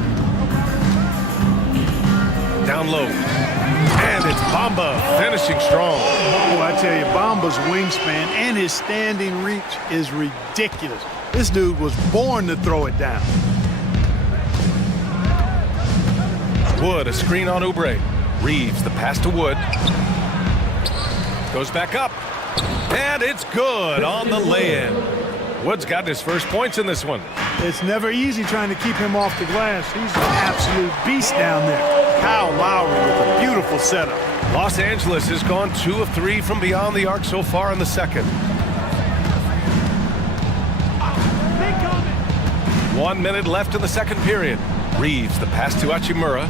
Down low. And it's Bamba finishing strong. Oh, I tell you, Bamba's wingspan and his standing reach is ridiculous. This dude was born to throw it down. Wood, a screen on Oubre. Reeves, the pass to Wood. Goes back up. And it's good on the lay-in. Wood's got his first points in this one. It's never easy trying to keep him off the glass. He's an absolute beast down there. Kyle Lowry with a beautiful setup. Los Angeles has gone 2 of 3 from beyond the arc so far in the second. 1 minute left in the second period. Reeves, the pass to Hachimura.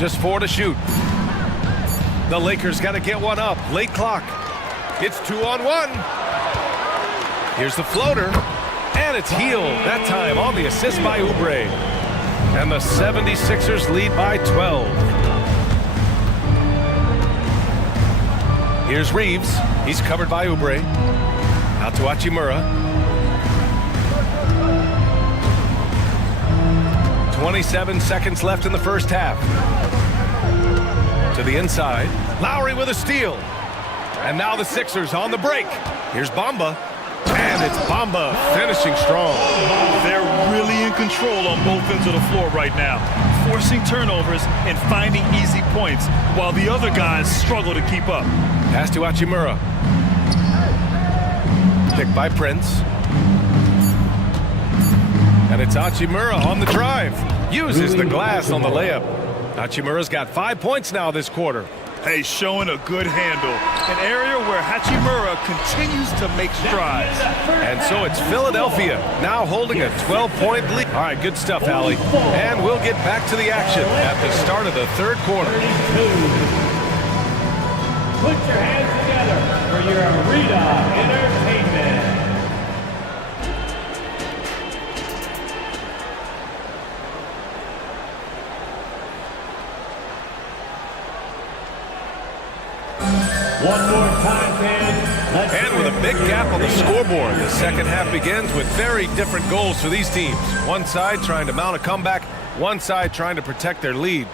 Just 4 to shoot. The Lakers got to get one up. Late clock. It's 2-on-1. Here's the floater. And it's Heald, that time on the assist by Oubre. And the 76ers lead by 12. Here's Reeves. He's covered by Oubre. Out to Hachimura. 27 seconds left in the first half. To the inside. Lowry with a steal. And now the Sixers on the break. Here's Bamba. And it's Bamba finishing strong. They're really in control on both ends of the floor right now, forcing turnovers and finding easy points while the other guys struggle to keep up. Pass to Hachimura. Picked by Prince. And it's Hachimura on the drive. Uses the glass on the layup. Hachimura's got 5 points now this quarter. Hey, showing a good handle. An area where Hachimura continues to make strides. And so it's Philadelphia now holding a 12-point lead. All right, good stuff, Allie. And we'll get back to the action at the start of the third quarter. Put your hands together for your arena entertainment. One more time, fans. And with a big gap on the scoreboard, the second half begins with very different goals for these teams. One side trying to mount a comeback, one side trying to protect their lead.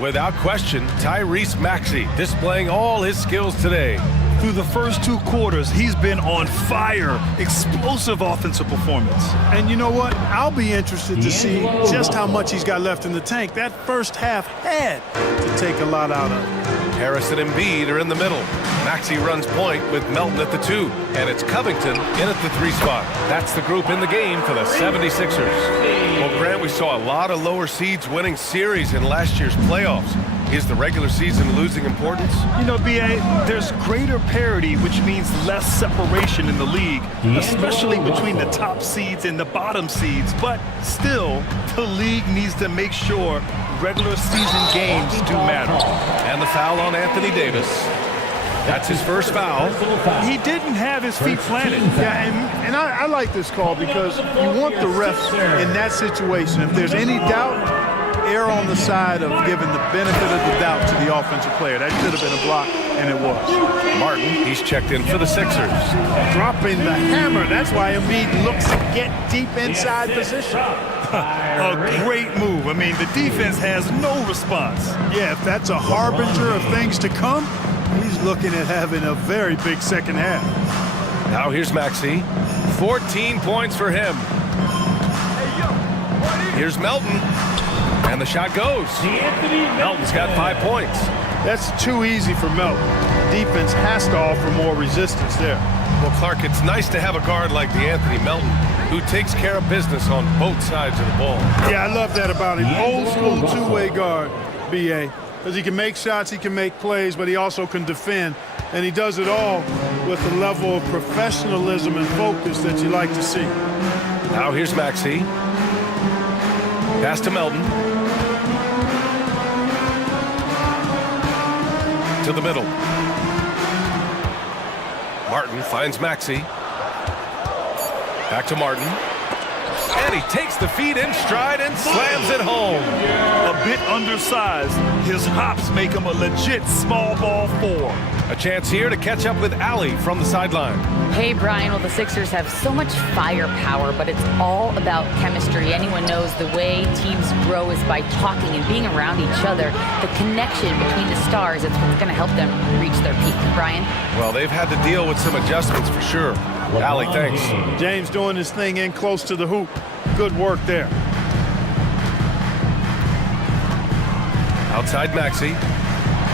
Without question, Tyrese Maxey displaying all his skills today. Through the first 2 quarters, he's been on fire. Explosive offensive performance. And you know what? I'll be interested to see just how much he's got left in the tank. That first half had to take a lot out of it. Harris and Embiid are in the middle. Maxey runs point with Melton at the 2. And it's Covington in at the 3 spot. That's the group in the game for the 76ers. Well, Grant, we saw a lot of lower seeds winning series in last year's playoffs. Is the regular season losing importance? You know, B.A., there's greater parity, which means less separation in the league, especially between the top seeds and the bottom seeds. But still, the league needs to make sure regular season games do matter. And the foul on Anthony Davis. That's his first foul. He didn't have his feet planted. Yeah, and I like this call because you want the refs in that situation. If there's any doubt, err on the side of giving the benefit of the doubt to the offensive player. That could have been a block, and it was. Martin, he's checked in for the Sixers. Dropping the hammer. That's why Embiid looks to get deep inside position. A great move. I mean, the defense has no response. Yeah, if that's a harbinger of things to come, he's looking at having a very big second half. Now here's Maxey. 14 points for him. Here's Melton. And the shot goes. Melton's got 5 points. That's too easy for Melton. Defense has to offer more resistance there. Well, Clark, it's nice to have a guard like DeAnthony Melton who takes care of business on both sides of the ball. Yeah, I love that about him. Old school two-way guard, B.A. Because he can make shots, he can make plays, but he also can defend. And he does it all with a level of professionalism and focus that you like to see. Now here's Maxey. Pass to Melton. to the middle. Martin finds Maxey. Back to Martin. And he takes the feed in stride and slams it home. A bit undersized. His hops make him a legit small ball 4. A chance here to catch up with Ali from the sideline. Hey, Brian, well, the Sixers have so much firepower, but it's all about chemistry. Anyone knows the way teams grow is by talking and being around each other. The connection between the stars, it's what's going to help them reach their peak. Brian? Well, they've had to deal with some adjustments for sure. Ali, thanks. James doing his thing in close to the hoop. Good work there. Outside Maxey.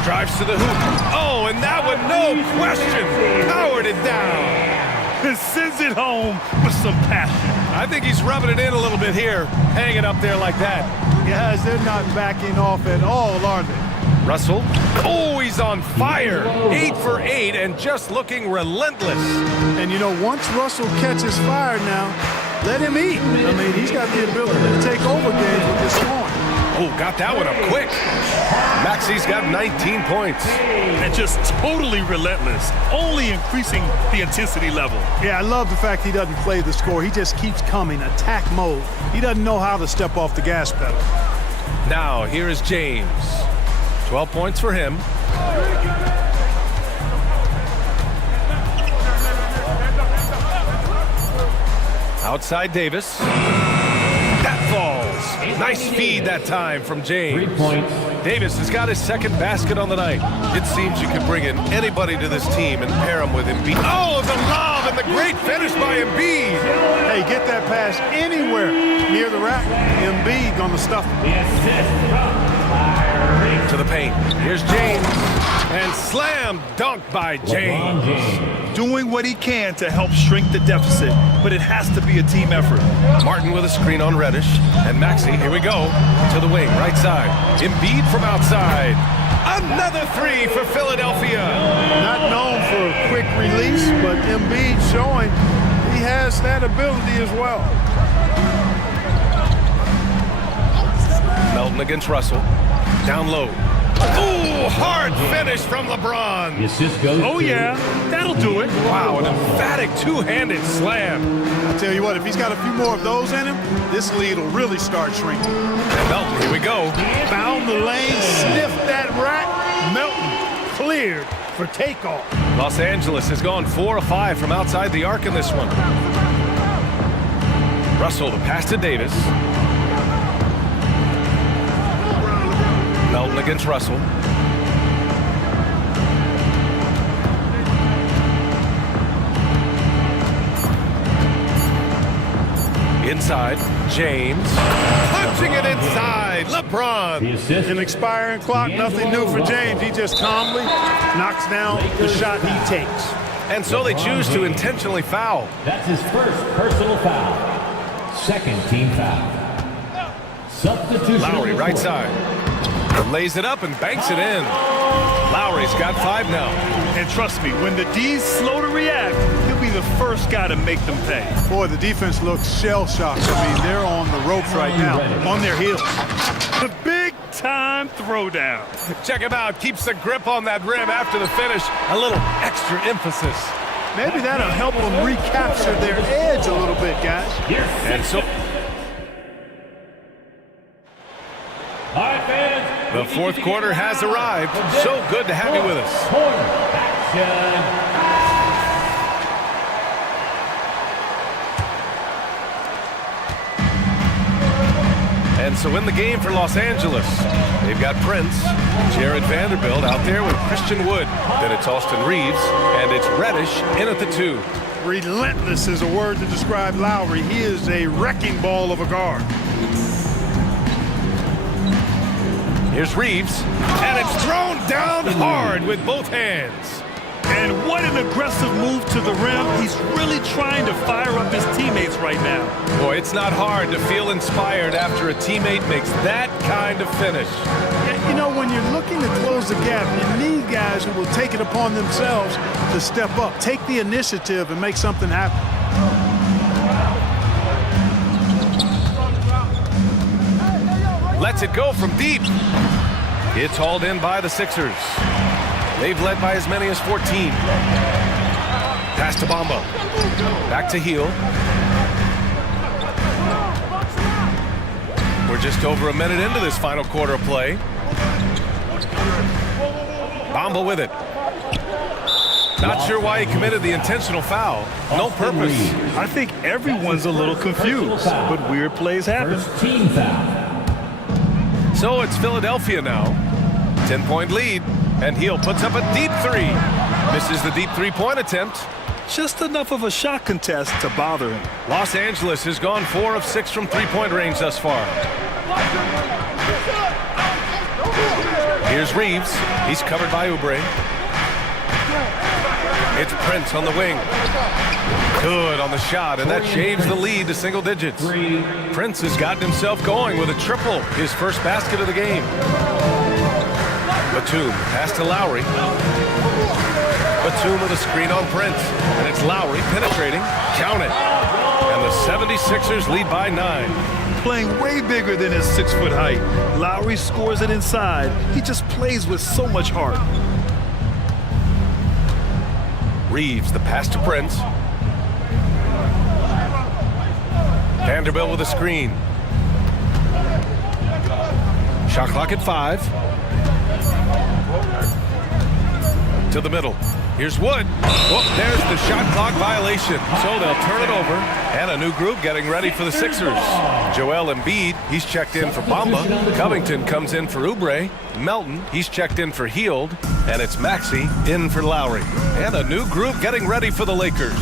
Drives to the hoop. Oh, and that one, no question, powered it down. Sends it home with some passion. I think he's rubbing it in a little bit here, hanging up there like that. Guys, they're not backing off at all, are they? Russell. Oh, he's on fire. 8 for 8 and just looking relentless. And you know, once Russell catches fire now, let him eat. I mean, he's got the ability to take over games with his scoring. Oh, got that one up quick. Maxey's got 19 points. And just totally relentless, only increasing the intensity level. Yeah, I love the fact he doesn't play the score. He just keeps coming, attack mode. He doesn't know how to step off the gas pedal. Now, here is James. 12 points for him. Outside Davis. That falls. Nice feed that time from James. 3 points. Davis has got his second basket on the night. It seems you could bring in anybody to this team and pair him with Embiid. Oh, the lob and the great finish by Embiid. Hey, get that pass anywhere near the rack. Embiid gonna stuff it. To the paint. Here's James. And slam dunk by James. Doing what he can to help shrink the deficit, but it has to be a team effort. Martin with a screen on Reddish. And Maxey, here we go. To the wing, right side. Embiid from outside. Another 3 for Philadelphia. Not known for a quick release, but Embiid showing he has that ability as well. Melton against Russell. Down low. Ooh, hard finish from LeBron. The assist goes Oh, yeah, that'll do it. Wow, an emphatic two-handed slam. I tell you what, if he's got a few more of those in him, this lead will really start shrinking. And Melton, here we go. Found the lane, sniffed that rack. Melton cleared for takeoff. Los Angeles has gone 4 of 5 from outside the arc in this one. Russell to pass to Davis. Melton against Russell. Inside, James. Punching it inside, LeBron. The assist. An expiring clock, nothing new for James. He just calmly knocks down the shot he takes. And so they choose to intentionally foul. That's his first personal foul. Second team foul. Substitution. Lowry, right side. Lays it up and banks it in. Lowry's got 5 now. And trust me, when the D's slow to react, he'll be the first guy to make them pay. Boy, the defense looks shell-shocked. I mean, they're on the ropes right now, on their heels. The big-time throwdown. Check him out. Keeps the grip on that rim after the finish. A little extra emphasis. Maybe that'll help them recapture their edge a little bit, guys. And so All right, fans. the fourth quarter has arrived. So good to have you with us. Corner action. And so in the game for Los Angeles, they've got Prince, Jared Vanderbilt out there with Christian Wood. Then it's Austin Reeves, and it's Reddish in at the 2. Relentless is a word to describe Lowry. He is a wrecking ball of a guard. Here's Reeves, and it's thrown down hard with both hands. And what an aggressive move to the rim. He's really trying to fire up his teammates right now. Boy, it's not hard to feel inspired after a teammate makes that kind of finish. Yeah, you know, when you're looking to close the gap, you need guys who will take it upon themselves to step up, take the initiative, and make something happen. Lets it go from deep. It's hauled in by the Sixers. They've led by as many as 14. Pass to Bamba. Back to Heel. We're just over a minute into this final quarter of play. Bamba with it. Not sure why he committed the intentional foul. No purpose. I think everyone's a little confused, but weird plays happen. Team foul. So it's Philadelphia now. 10-point lead, and Heel puts up a deep three. Misses the deep three-point attempt. Just enough of a shot contest to bother him. Los Angeles has gone 4 of 6 from three-point range thus far. Here's Reeves. He's covered by Oubre. It's Prince on the wing. Good on the shot, and that shaves the lead to single digits. Prince has gotten himself going with a triple, his first basket of the game. Batum, pass to Lowry. Batum with a screen on Prince, and it's Lowry penetrating. Count it. And the 76ers lead by 9. Playing way bigger than his 6-foot height. Lowry scores it inside. He just plays with so much heart. Reeves, the pass to Prince. Vanderbilt with a screen. Shot clock at 5. To the middle. Here's Wood. Oh, there's the shot clock violation. So they'll turn it over. And a new group getting ready for the Sixers. Joel Embiid, he's checked in for Bamba. Covington comes in for Oubre. Melton, he's checked in for Hield. And it's Maxey in for Lowry. And a new group getting ready for the Lakers.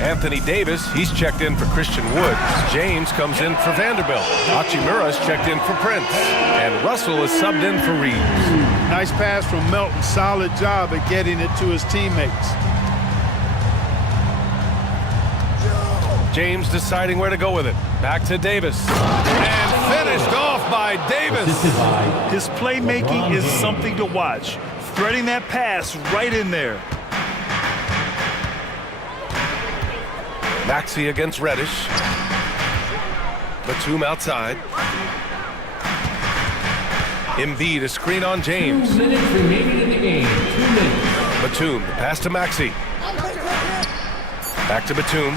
Anthony Davis, he's checked in for Christian Wood. James comes in for Vanderbilt. Hachimura's checked in for Prince. And Russell is subbed in for Reeves. Nice pass from Melton. Solid job at getting it to his teammates. James deciding where to go with it. Back to Davis. And finished off by Davis. His playmaking is something to watch. Threading that pass right in there. Maxey against Reddish. Batum outside. Embiid, a screen on James. 2 minutes remaining in the game. 2 minutes. Batum, the pass to Maxey. Back to Batum.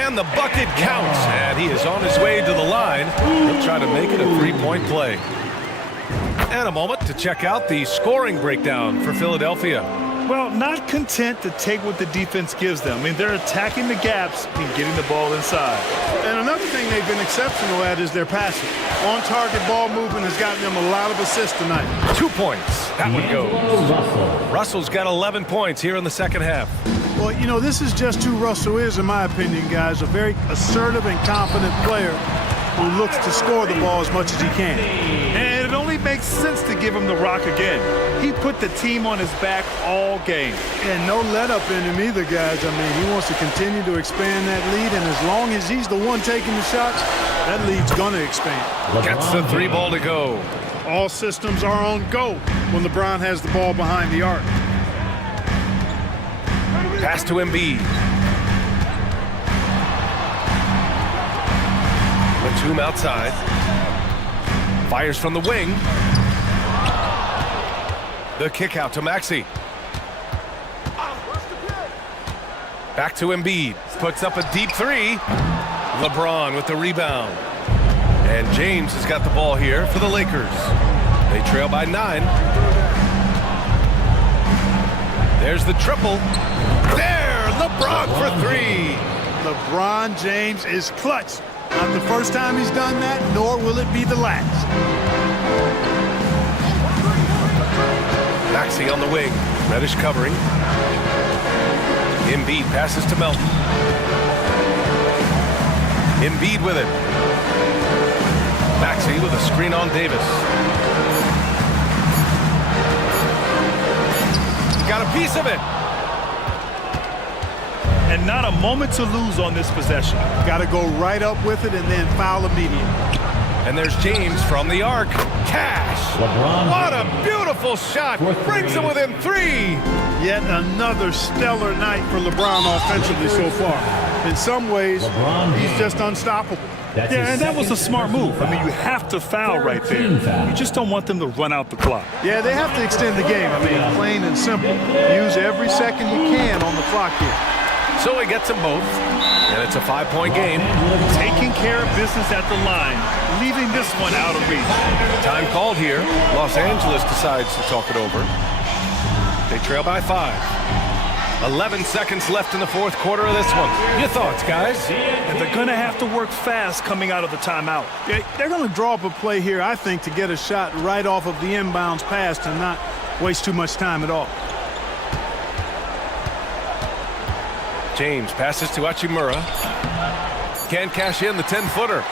And the bucket counts. And he is on his way to the line. He'll try to make it a three-point play. And a moment to check out the scoring breakdown for Philadelphia. Well, not content to take what the defense gives them. I mean, they're attacking the gaps and getting the ball inside. And another thing they've been exceptional at is their passing. On-target ball movement has gotten them a lot of assists tonight. 2 points. That one goes. Russell's got 11 points here in the second half. Well, you know, this is just who Russell is, in my opinion, guys. A very assertive and confident player who looks to score the ball as much as he can. And it only makes sense to give him the rock again. He put the team on his back all game. And no let-up in him either, guys. I mean, he wants to continue to expand that lead, and as long as he's the one taking the shots, that lead's going to expand. Gets the 3 ball to go. All systems are on go when LeBron has the ball behind the arc. Pass to Embiid. Batum outside. Fires from the wing. The kick out to Maxey. Back to Embiid. Puts up a deep 3. LeBron with the rebound. And James has got the ball here for the Lakers. They trail by 9. There's the triple. There, LeBron for 3. LeBron James is clutch. Not the first time he's done that, nor will it be the last. Maxey on the wing. Reddish covering. Embiid passes to Melton. Embiid with it. Maxey with a screen on Davis. Got a piece of it. And not a moment to lose on this possession. Got to go right up with it and then foul immediately. And there's James from the arc. Cash. LeBron. What a beautiful shot. Brings him within 3. Yet another stellar night for LeBron offensively so far. In some ways, he's just unstoppable. Yeah, and that was a smart move. I mean, you have to foul right there. You just don't want them to run out the clock. Yeah, they have to extend the game. I mean, plain and simple. Use every second you can on the clock here. So he gets them both, and it's a 5-point game. Taking care of business at the line, leaving this one out of reach. Time called here. Los Angeles decides to talk it over. They trail by 5. 11 seconds left in the fourth quarter of this one. Your thoughts, guys? And they're going to have to work fast coming out of the timeout. They're going to draw up a play here, I think, to get a shot right off of the inbounds pass and not waste too much time at all. James passes to Achimura. Can't cash in the 10-footer.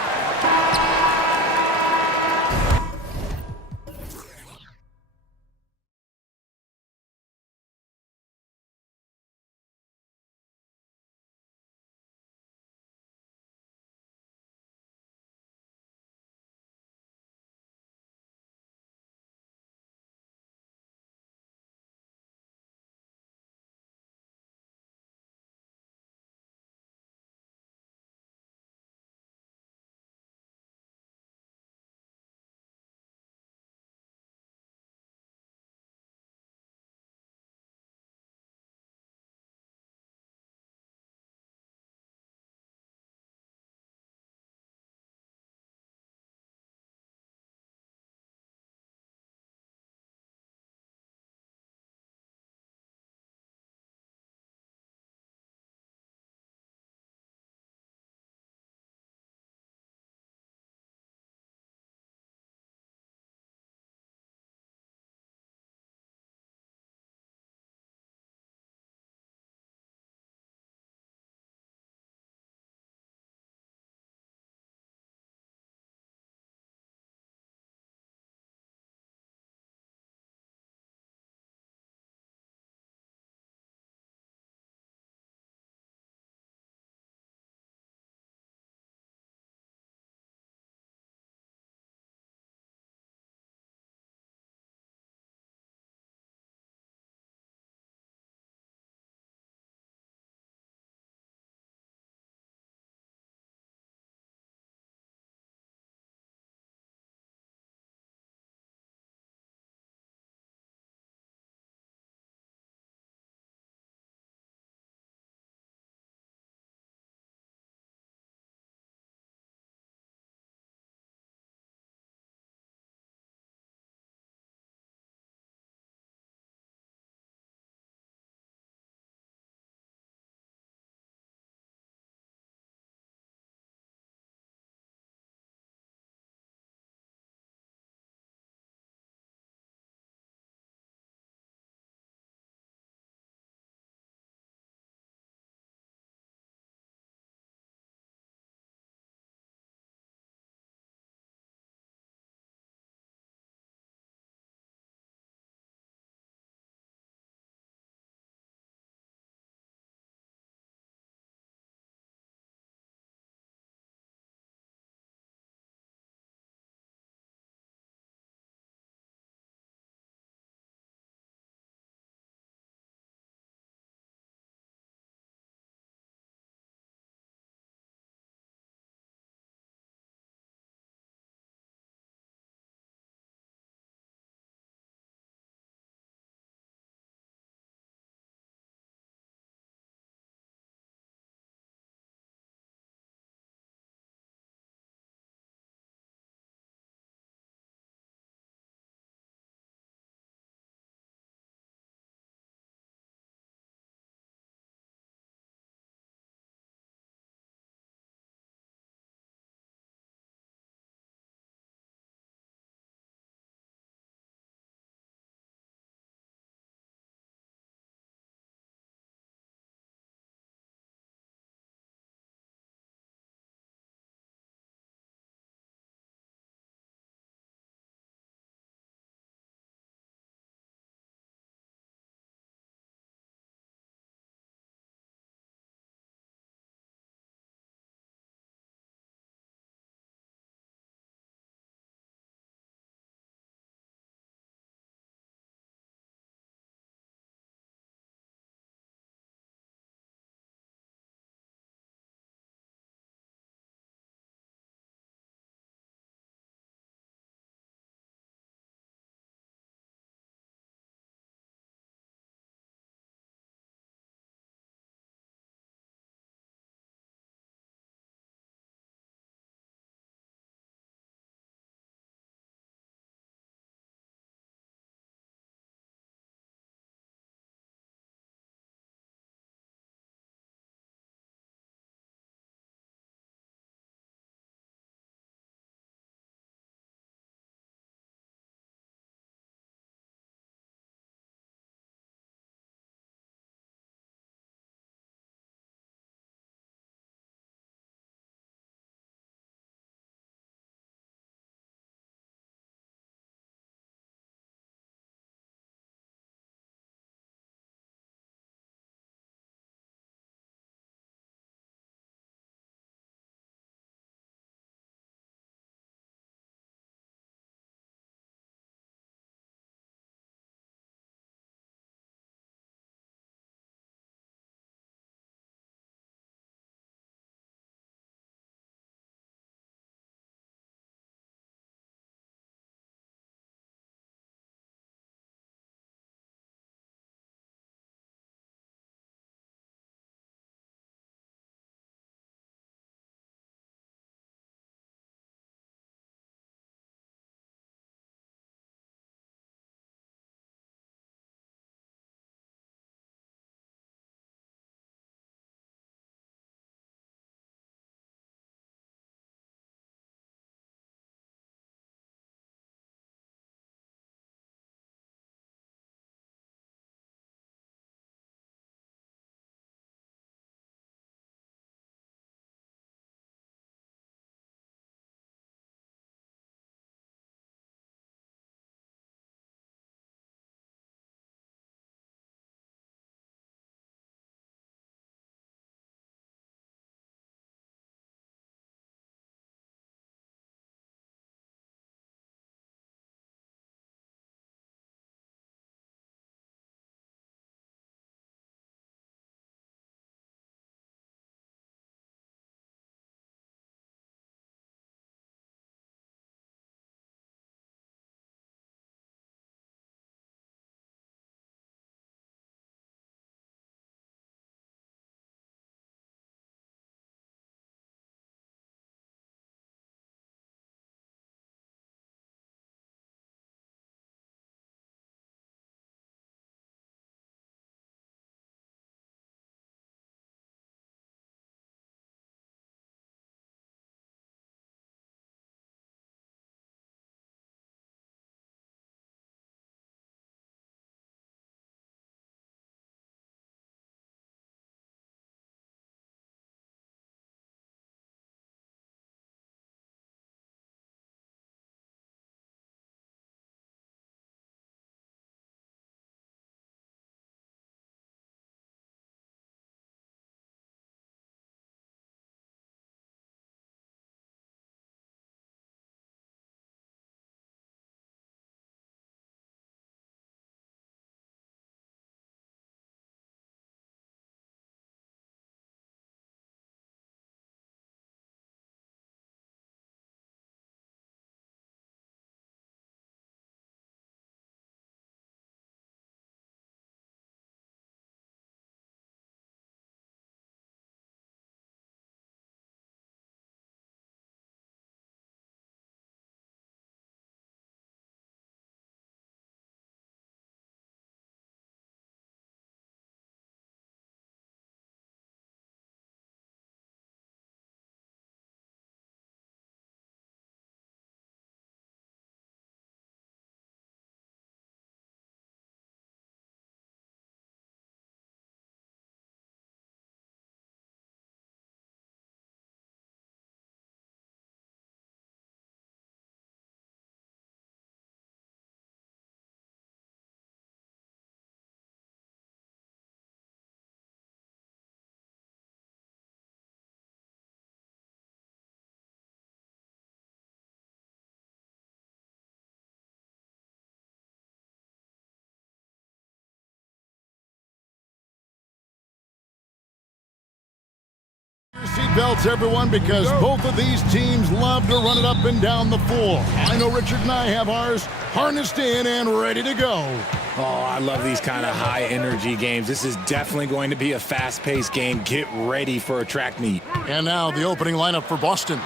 seatbelts, everyone, because both of these teams love to run it up and down the floor. I know Richard and I have ours harnessed in and ready to go. Oh, I love these kind of high-energy games. This is definitely going to be a fast-paced game. Get ready for a track meet. And now the opening lineup for Boston.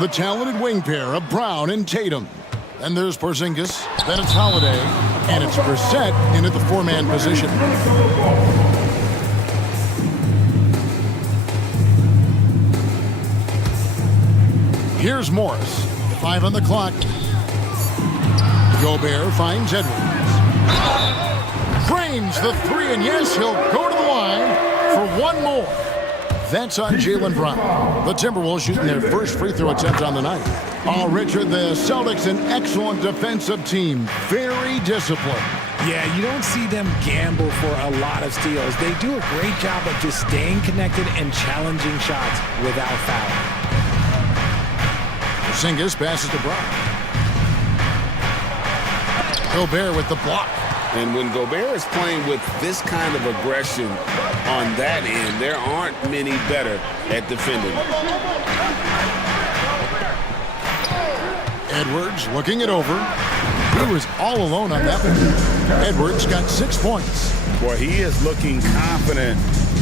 The talented wing pair of Brown and Tatum. And there's Porzingis, then it's Holiday, and it's Brissett in at the four-man position. Here's Morris, 5 on the clock. Gobert finds Edwards. Drains the three, and yes, he'll go to the line for one more. That's on Jaylen Brown. The Timberwolves shooting their first free throw attempt on the night. Oh, Richard, the Celtics, an excellent defensive team. Very disciplined. Yeah, you don't see them gamble for a lot of steals. They do a great job of just staying connected and challenging shots without fouling. Porzingis passes to Brown. Gobert with the block. And when Gobert is playing with this kind of aggression on that end, there aren't many better at defending. Edwards looking it over. He was all alone on that one. Edwards got 6 points. Boy, he is looking confident.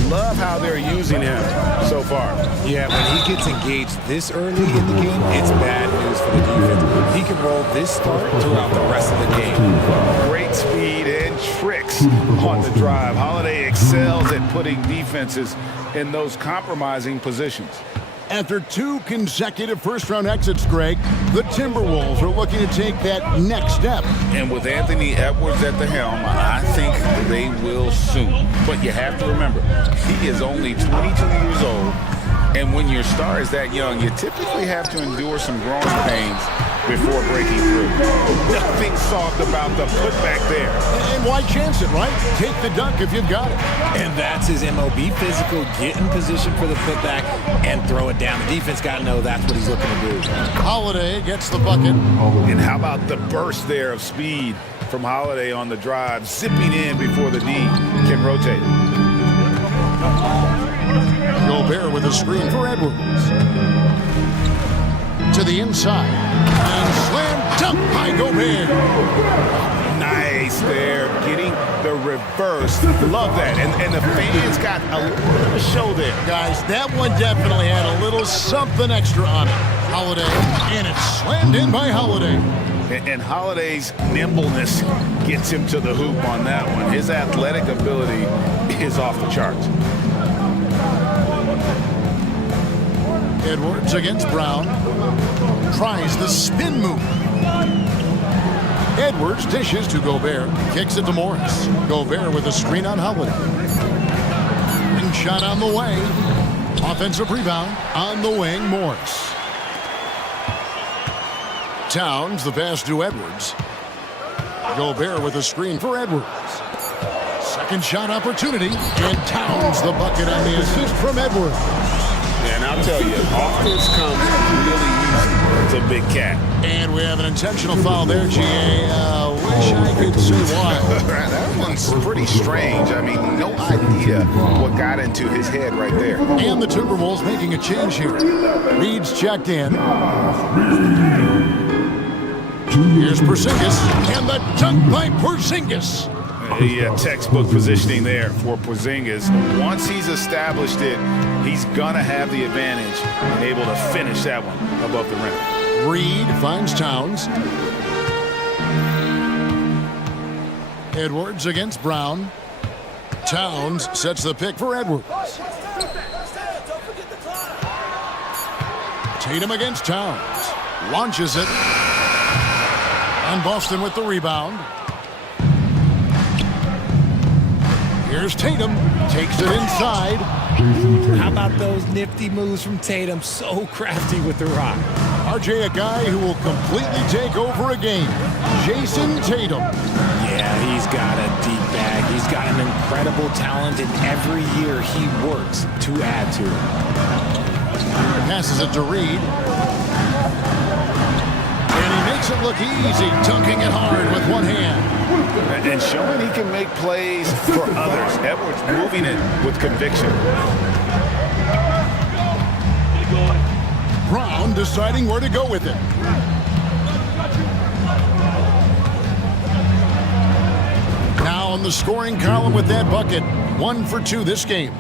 Love how they're using him so far. Yeah, when he gets engaged this early in the game, it's bad news for the defense. He can roll this start throughout the rest of the game. Great speed and tricks on the drive. Holiday excels at putting defenses in those compromising positions. After 2 consecutive first-round exits, Greg, the Timberwolves are looking to take that next step. And with Anthony Edwards at the helm, I think they will soon. But you have to remember, he is only 22 years old. And when your star is that young, you typically have to endure some growing pains before breaking through. Nothing soft about the putback there. And why chance it, right? Take the dunk if you've got it. And that's his MO. Be physical, get in position for the putback, and throw it down. The defense got to know that's what he's looking to do. Holiday gets the bucket. And how about the burst there of speed from Holiday on the drive, zipping in before the D can rotate. Gobert with a screen for Edwards. To the inside. And slam dunk by Gobert. Nice there, getting the reverse. Love that. And the fans got a little bit of a show there. Guys, that one definitely had a little something extra on it. Holiday, and it's slammed in by Holiday. And Holiday's nimbleness gets him to the hoop on that one. His athletic ability is off the charts. Edwards against Brown. Tries the spin move. Edwards dishes to Gobert. Kicks it to Morris. Gobert with a screen on Holiday. And shot on the way. Offensive rebound on the wing, Morris. Towns, the pass to Edwards. Gobert with a screen for Edwards. Second shot opportunity. And Towns the bucket on the assist from Edwards. And I'll tell you, offense comes really easy. It's a big cat. And we have an intentional foul there, GA. Wish I could say why. That one's pretty strange. I mean, no idea what got into his head right there. And the Timberwolves making a change here. Reed's checked in. Here's Porzingis. And the dunk by Porzingis. Yeah, textbook positioning there for Porzingis. Once he's established it, he's going to have the advantage and able to finish that one above the rim. Reed finds Towns. Edwards against Brown. Towns sets the pick for Edwards. Tatum against Towns. Launches it. And Boston with the rebound. Here's Tatum. Takes it inside. How about those nifty moves from Tatum? So crafty with the rock. RJ, a guy who will completely take over a game. Jason Tatum. Yeah, he's got a deep bag. He's got an incredible talent, and every year he works to add to it. Passes it to Reed. And he makes it look easy, dunking it hard with one hand. And showing he can make plays for others. Edwards moving it with conviction. Brown deciding where to go with it. Now on the scoring column with that bucket. 1 for 2 this game.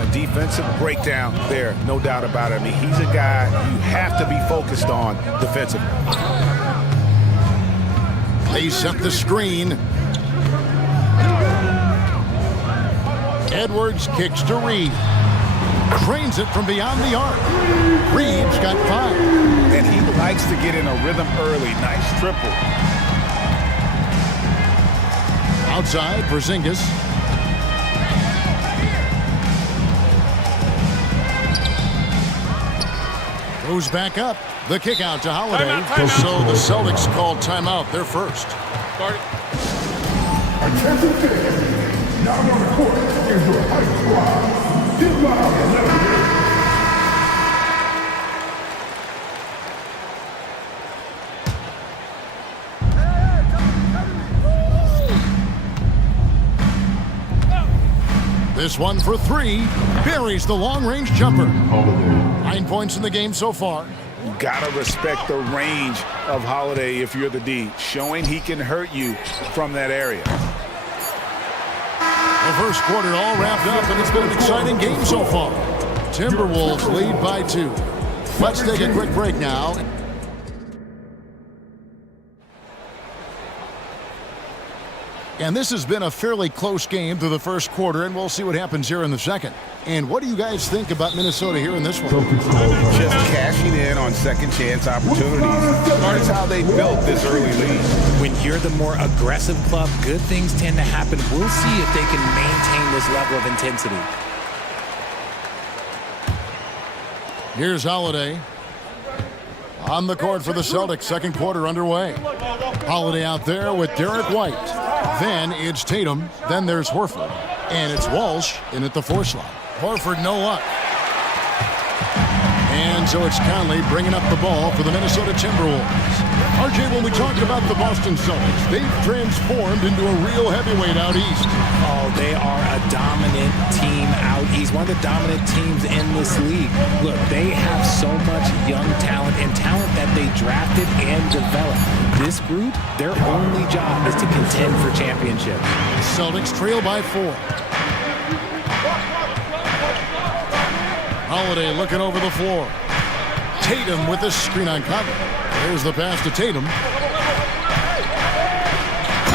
A defensive breakdown there, no doubt about it. I mean, he's a guy you have to be focused on defensively. They set the screen. Edwards kicks to Reed. Drains it from beyond the arc. Reed's got 5. And he likes to get in a rhythm early. Nice triple. Outside, Porzingis. Goes back up. The kick out to Holiday. Timeout. So the Celtics call timeout. They're first. Now on the court is your high squad. Give out 11. This one for 3. Buries the long-range jumper. 9 points in the game so far. You gotta respect the range of Holiday if you're the D, showing he can hurt you from that area. The first quarter all wrapped up, and it's been an exciting game so far. Timberwolves lead by 2. Let's take a quick break now. And this has been a fairly close game through the first quarter, and we'll see what happens here in the second. And what do you guys think about Minnesota here in this one? Just cashing in on second chance opportunities. That's how they built this early lead. When you're the more aggressive club, good things tend to happen. We'll see if they can maintain this level of intensity. Here's Holiday. On the court for the Celtics, second quarter underway. Holiday out there with Derek White. Then it's Tatum. Then there's Horford. And it's Walsh in at the 4 slot. Horford, no luck. And so it's Conley bringing up the ball for the Minnesota Timberwolves. RJ, when we talk about the Boston Celtics, they've transformed into a real heavyweight out east. Oh, they are a dominant team out east. One of the dominant teams in this league. Look, they have so much young talent and talent that they drafted and developed. This group, their only job is to contend for championship. Celtics trail by 4. Holiday looking over the floor. Tatum with the screen on Conley. There's the pass to Tatum.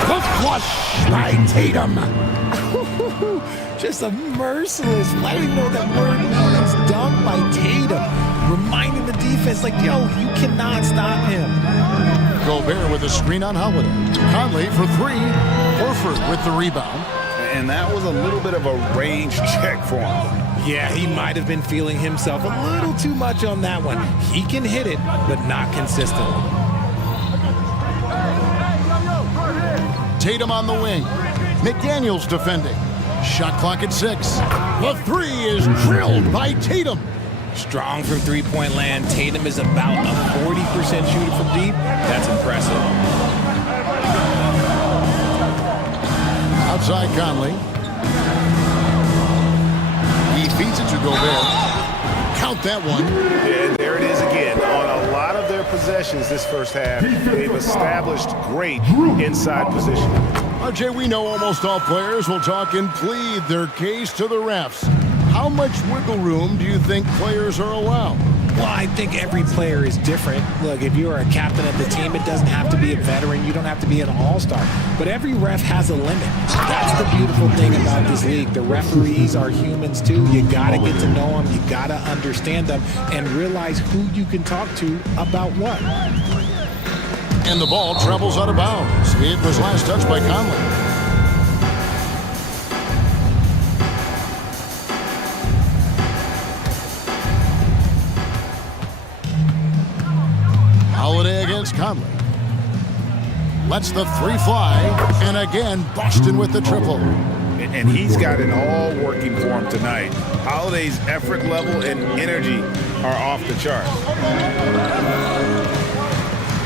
The flush by Tatum. Just a merciless, letting know that word means dunked by Tatum. Reminding the defense, like, yo, you cannot stop him. Gobert with the screen on Holiday. Conley for 3. Horford with the rebound. And that was a little bit of a range check for him. Yeah, he might have been feeling himself a little too much on that one. He can hit it, but not consistently. Tatum on the wing. McDaniels defending. Shot clock at 6. The 3 is drilled by Tatum. Strong from three-point land. Tatum is about a 40% shooter from deep. That's impressive. Outside Conley. He feeds it to Gobert. Count that one. Yeah, there it is again. On a lot of their possessions this first half, they've established great inside position. RJ, we know almost all players will talk and plead their case to the refs. How much wiggle room do you think players are allowed? Well, I think every player is different. Look, if you are a captain of the team, it doesn't have to be a veteran. You don't have to be an all-star. But every ref has a limit. That's the beautiful thing about this league. The referees are humans, too. You got to get to know them. You got to understand them and realize who you can talk to about what. And the ball travels out of bounds. It was last touched by Conley. Holiday against Conley. Lets the 3 fly. And again, Boston with the triple. And he's got it all working for him tonight. Holiday's effort level and energy are off the charts.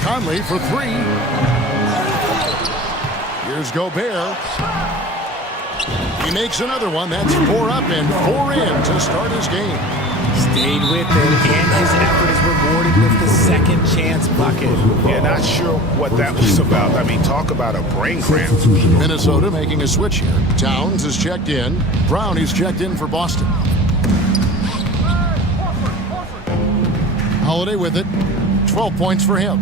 Conley for 3. Here's Gobert. He makes another one. That's 4 up and 4 in to start his game. Stayed with it, and his effort is rewarded with the second chance bucket. Yeah, not sure what that was about. I mean, talk about a brain cramp. Minnesota making a switch here. Towns is checked in. Brown is checked in for Boston. Holiday with it. 12 points for him.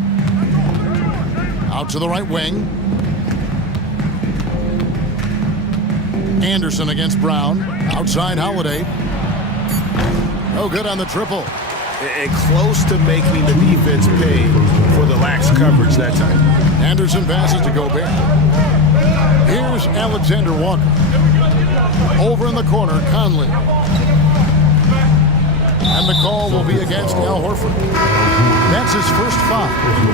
Out to the right wing. Anderson against Brown. Outside Holiday. No good on the triple. And close to making the defense pay for the lax coverage that time. Anderson passes to Gobert. Here's Alexander Walker. Over in the corner, Conley. And the call will be against Al Horford. That's his first foul.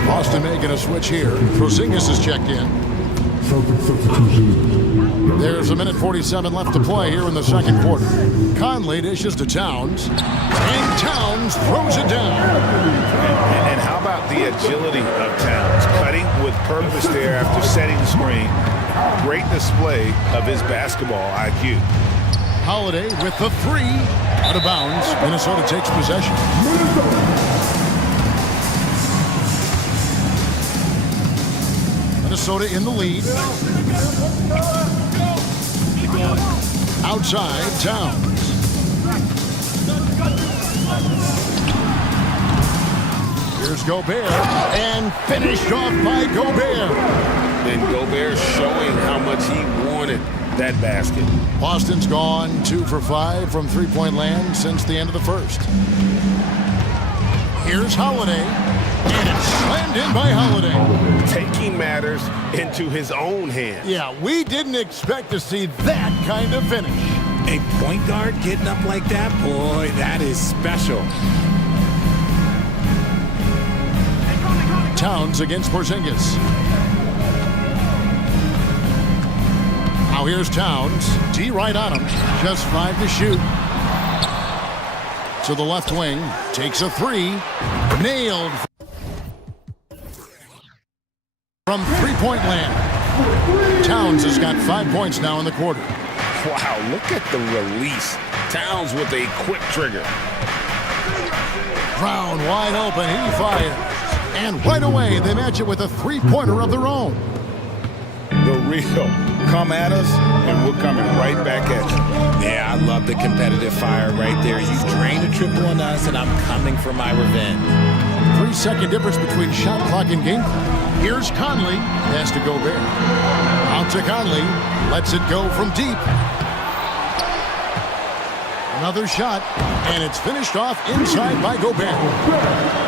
Boston making a switch here. Porzingis is checked in. There's a minute 47 left to play here in the second quarter. Conley dishes to Towns. And Towns throws it down. And how about the agility of Towns? Cutting with purpose there after setting the screen. Great display of his basketball IQ. Holiday with the three. Out of bounds. Minnesota takes possession. Minnesota in the lead. Outside, Towns. Here's Gobert, and finished off by Gobert. And Gobert showing how much he wanted that basket. Boston's gone 2 for 5 from three-point land since the end of the first. Here's Holiday, and it's slammed in by Holiday. Taking matters into his own hands. Yeah, we didn't expect to see that kind of finish. A point guard getting up like that, boy, that is special. Towns against Porzingis. Now here's Towns. D right on him. Just 5 to shoot. To the left wing. Takes a three. Nailed. From three-point land. Towns has got 5 points now in the quarter. Wow, look at the release. Towns with a quick trigger. Brown wide open. He fires. And right away, they match it with a three-pointer of their own. The real. Come at us, and we're coming right back at you. Yeah, I love the competitive fire right there. You drained a triple on us, and I'm coming for my revenge. 3-second difference between shot clock and game clock. Here's Conley. Has to Gobert. Out to Conley. Lets it go from deep. Another shot, and it's finished off inside by Gobert.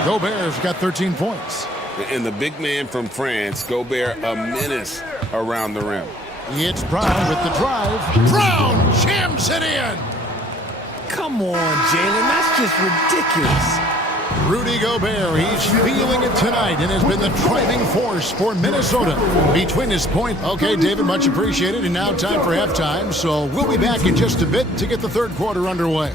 Gobert's got 13 points. And the big man from France, Gobert, a menace around the rim. It's Brown with the drive. Brown jams it in. Come on, Jalen, that's just ridiculous. Rudy Gobert, he's feeling it tonight and has been the driving force for Minnesota. Between his point. Okay, David, much appreciated. And now time for halftime. So we'll be back in just a bit to get the third quarter underway.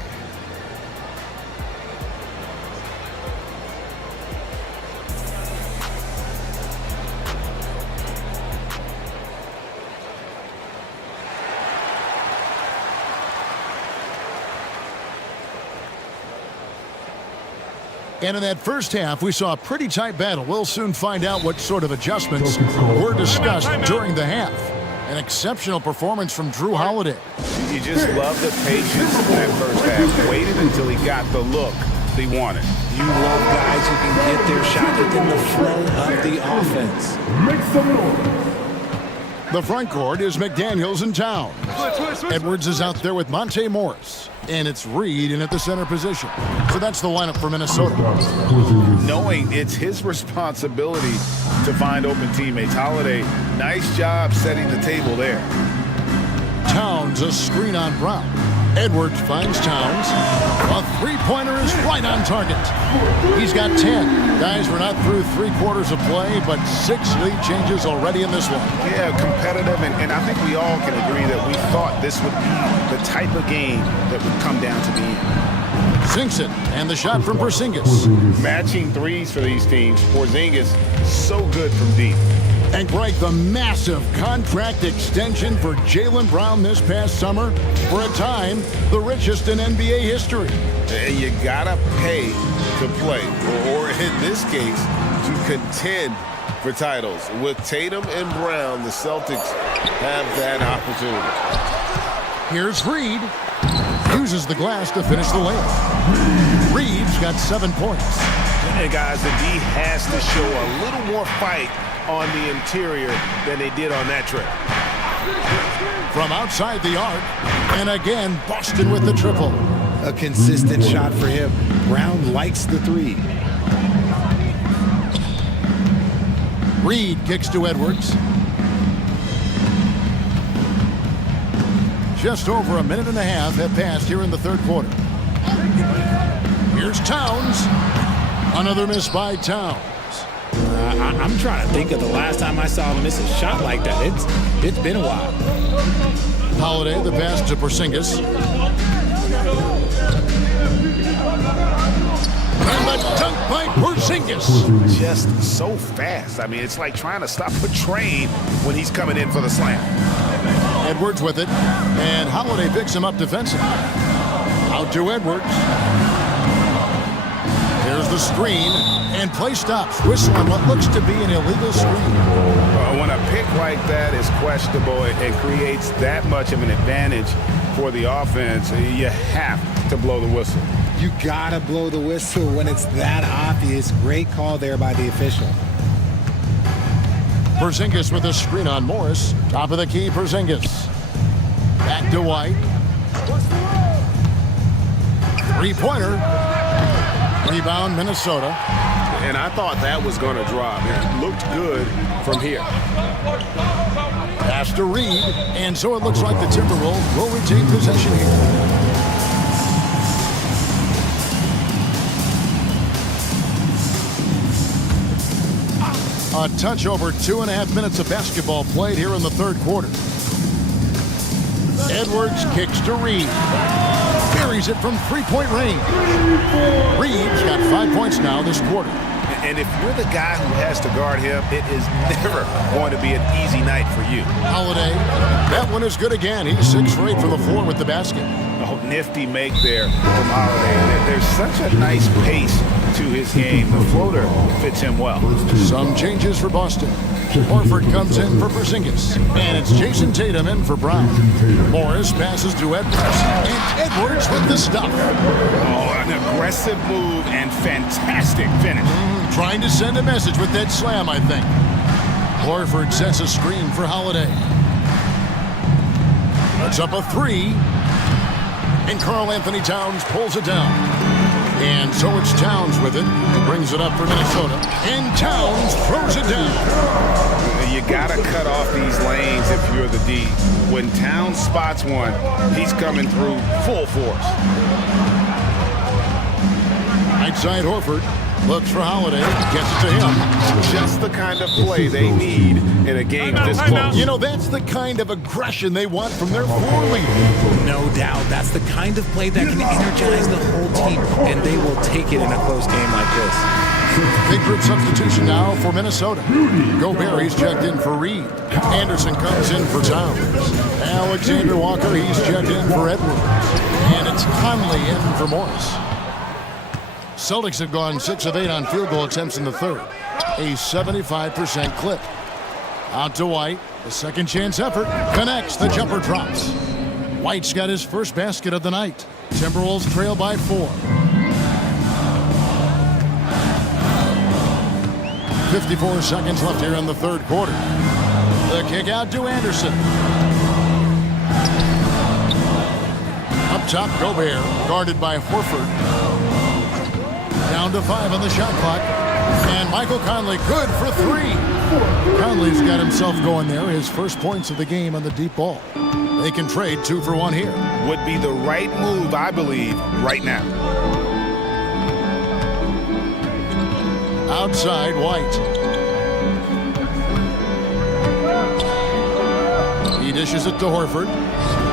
And in that first half, we saw a pretty tight battle. We'll soon find out what sort of adjustments were discussed during the half. An exceptional performance from Drew Holiday. You just love the patience in that first half. Waited until he got the look he wanted. You love guys who can get their shot within the flow of the offense. Make some noise. The front court is McDaniels and Towns. Edwards is out there with Monte Morris. And it's Reed in at the center position. So that's the lineup for Minnesota. Knowing it's his responsibility to find open teammates. Holiday, nice job setting the table there. Towns, a screen on Brown. Edwards finds Towns. A three-pointer is right on target. He's got 10. Guys, we're not through 3 quarters of play, but 6 lead changes already in this one. Yeah, competitive, and I think we all can agree that we thought this would be the type of game that would come down to the end. Sinks it, and the shot from Porzingis. Matching threes for these teams. Porzingis so good from deep. And Greg, the massive contract extension for Jaylen Brown this past summer, for a time, the richest in NBA history. And you gotta pay to play, or in this case, to contend for titles. With Tatum and Brown, the Celtics have that opportunity. Here's Reed. Uses the glass to finish the layup. Reed's got 7 points. And guys, the D has to show a little more fight on the interior than they did on that trip. From outside the arc, and again, Boston with the triple. A consistent shot for him. Brown likes the three. Reed kicks to Edwards. Just over a minute and a half have passed here in the third quarter. Here's Towns. Another miss by Towns. I'm trying to think of the last time I saw him miss a shot like that. It's been a while. Holiday, the pass to Porzingis. And the dunk by Porzingis. Just so fast. I mean, it's like trying to stop a train when he's coming in for the slam. Edwards with it, and Holiday picks him up defensively. Out to Edwards. There's the screen, and play stops. Whistle on what looks to be an illegal screen. When a pick like that is questionable and creates that much of an advantage for the offense, you have to blow the whistle. You gotta blow the whistle when it's that obvious. Great call there by the official. Porzingis with a screen on Morris. Top of the key, Porzingis. Back to White. Three-pointer. Rebound, Minnesota. And I thought that was going to drop. It looked good from here. Pass to Reed, and so it looks like the Timberwolves will retain possession here. A touch over 2.5 minutes of basketball played here in the third quarter. Edwards kicks to Reed. Buries it from three-point range. Reed's got 5 points now this quarter. And if you're the guy who has to guard him, it is never going to be an easy night for you. Holiday, that one is good again. He's 6 for 8 from the floor with the basket. Oh, nifty make there from Holiday. There's such a nice pace to his game. The floater fits him well. Some changes for Boston. Horford comes in for Porzingis, and it's Jason Tatum in for Brown. Morris passes to Edwards, and Edwards with the stop. Oh, an aggressive move and fantastic finish. Trying to send a message with that slam, I think. Horford sets a screen for Holiday. Puts up a three, and Karl Anthony Towns pulls it down. And so it's Towns with it. He brings it up for Minnesota. And Towns throws it down. You got to cut off these lanes if you're the D. When Towns spots one, he's coming through full force. Right side Horford. Looks for Holiday. Gets it to him. Just the kind of play they need in a game this close. You know, that's the kind of aggression they want from their floor leader. No doubt. That's the kind of play that can energize the whole team, and they will take it in a close game like this. Big group substitution now for Minnesota. Gobert, he's checked in for Reed. Anderson comes in for Towns. Alexander Walker, he's checked in for Edwards. And it's Conley in for Morris. Celtics have gone 6 of 8 on field goal attempts in the third. A 75% clip. Out to White. The second chance effort. Connects. The jumper drops. White's got his first basket of the night. Timberwolves trail by 4. 54 seconds left here in the third quarter. The kick out to Anderson. Up top, Gobert, guarded by Horford. Down to 5 on the shot clock. And Michael Conley, good for 3. Conley's got himself going there. His first points of the game on the deep ball. They can trade 2 for 1 here. Would be the right move, I believe, right now. Outside, White. He dishes it to Horford.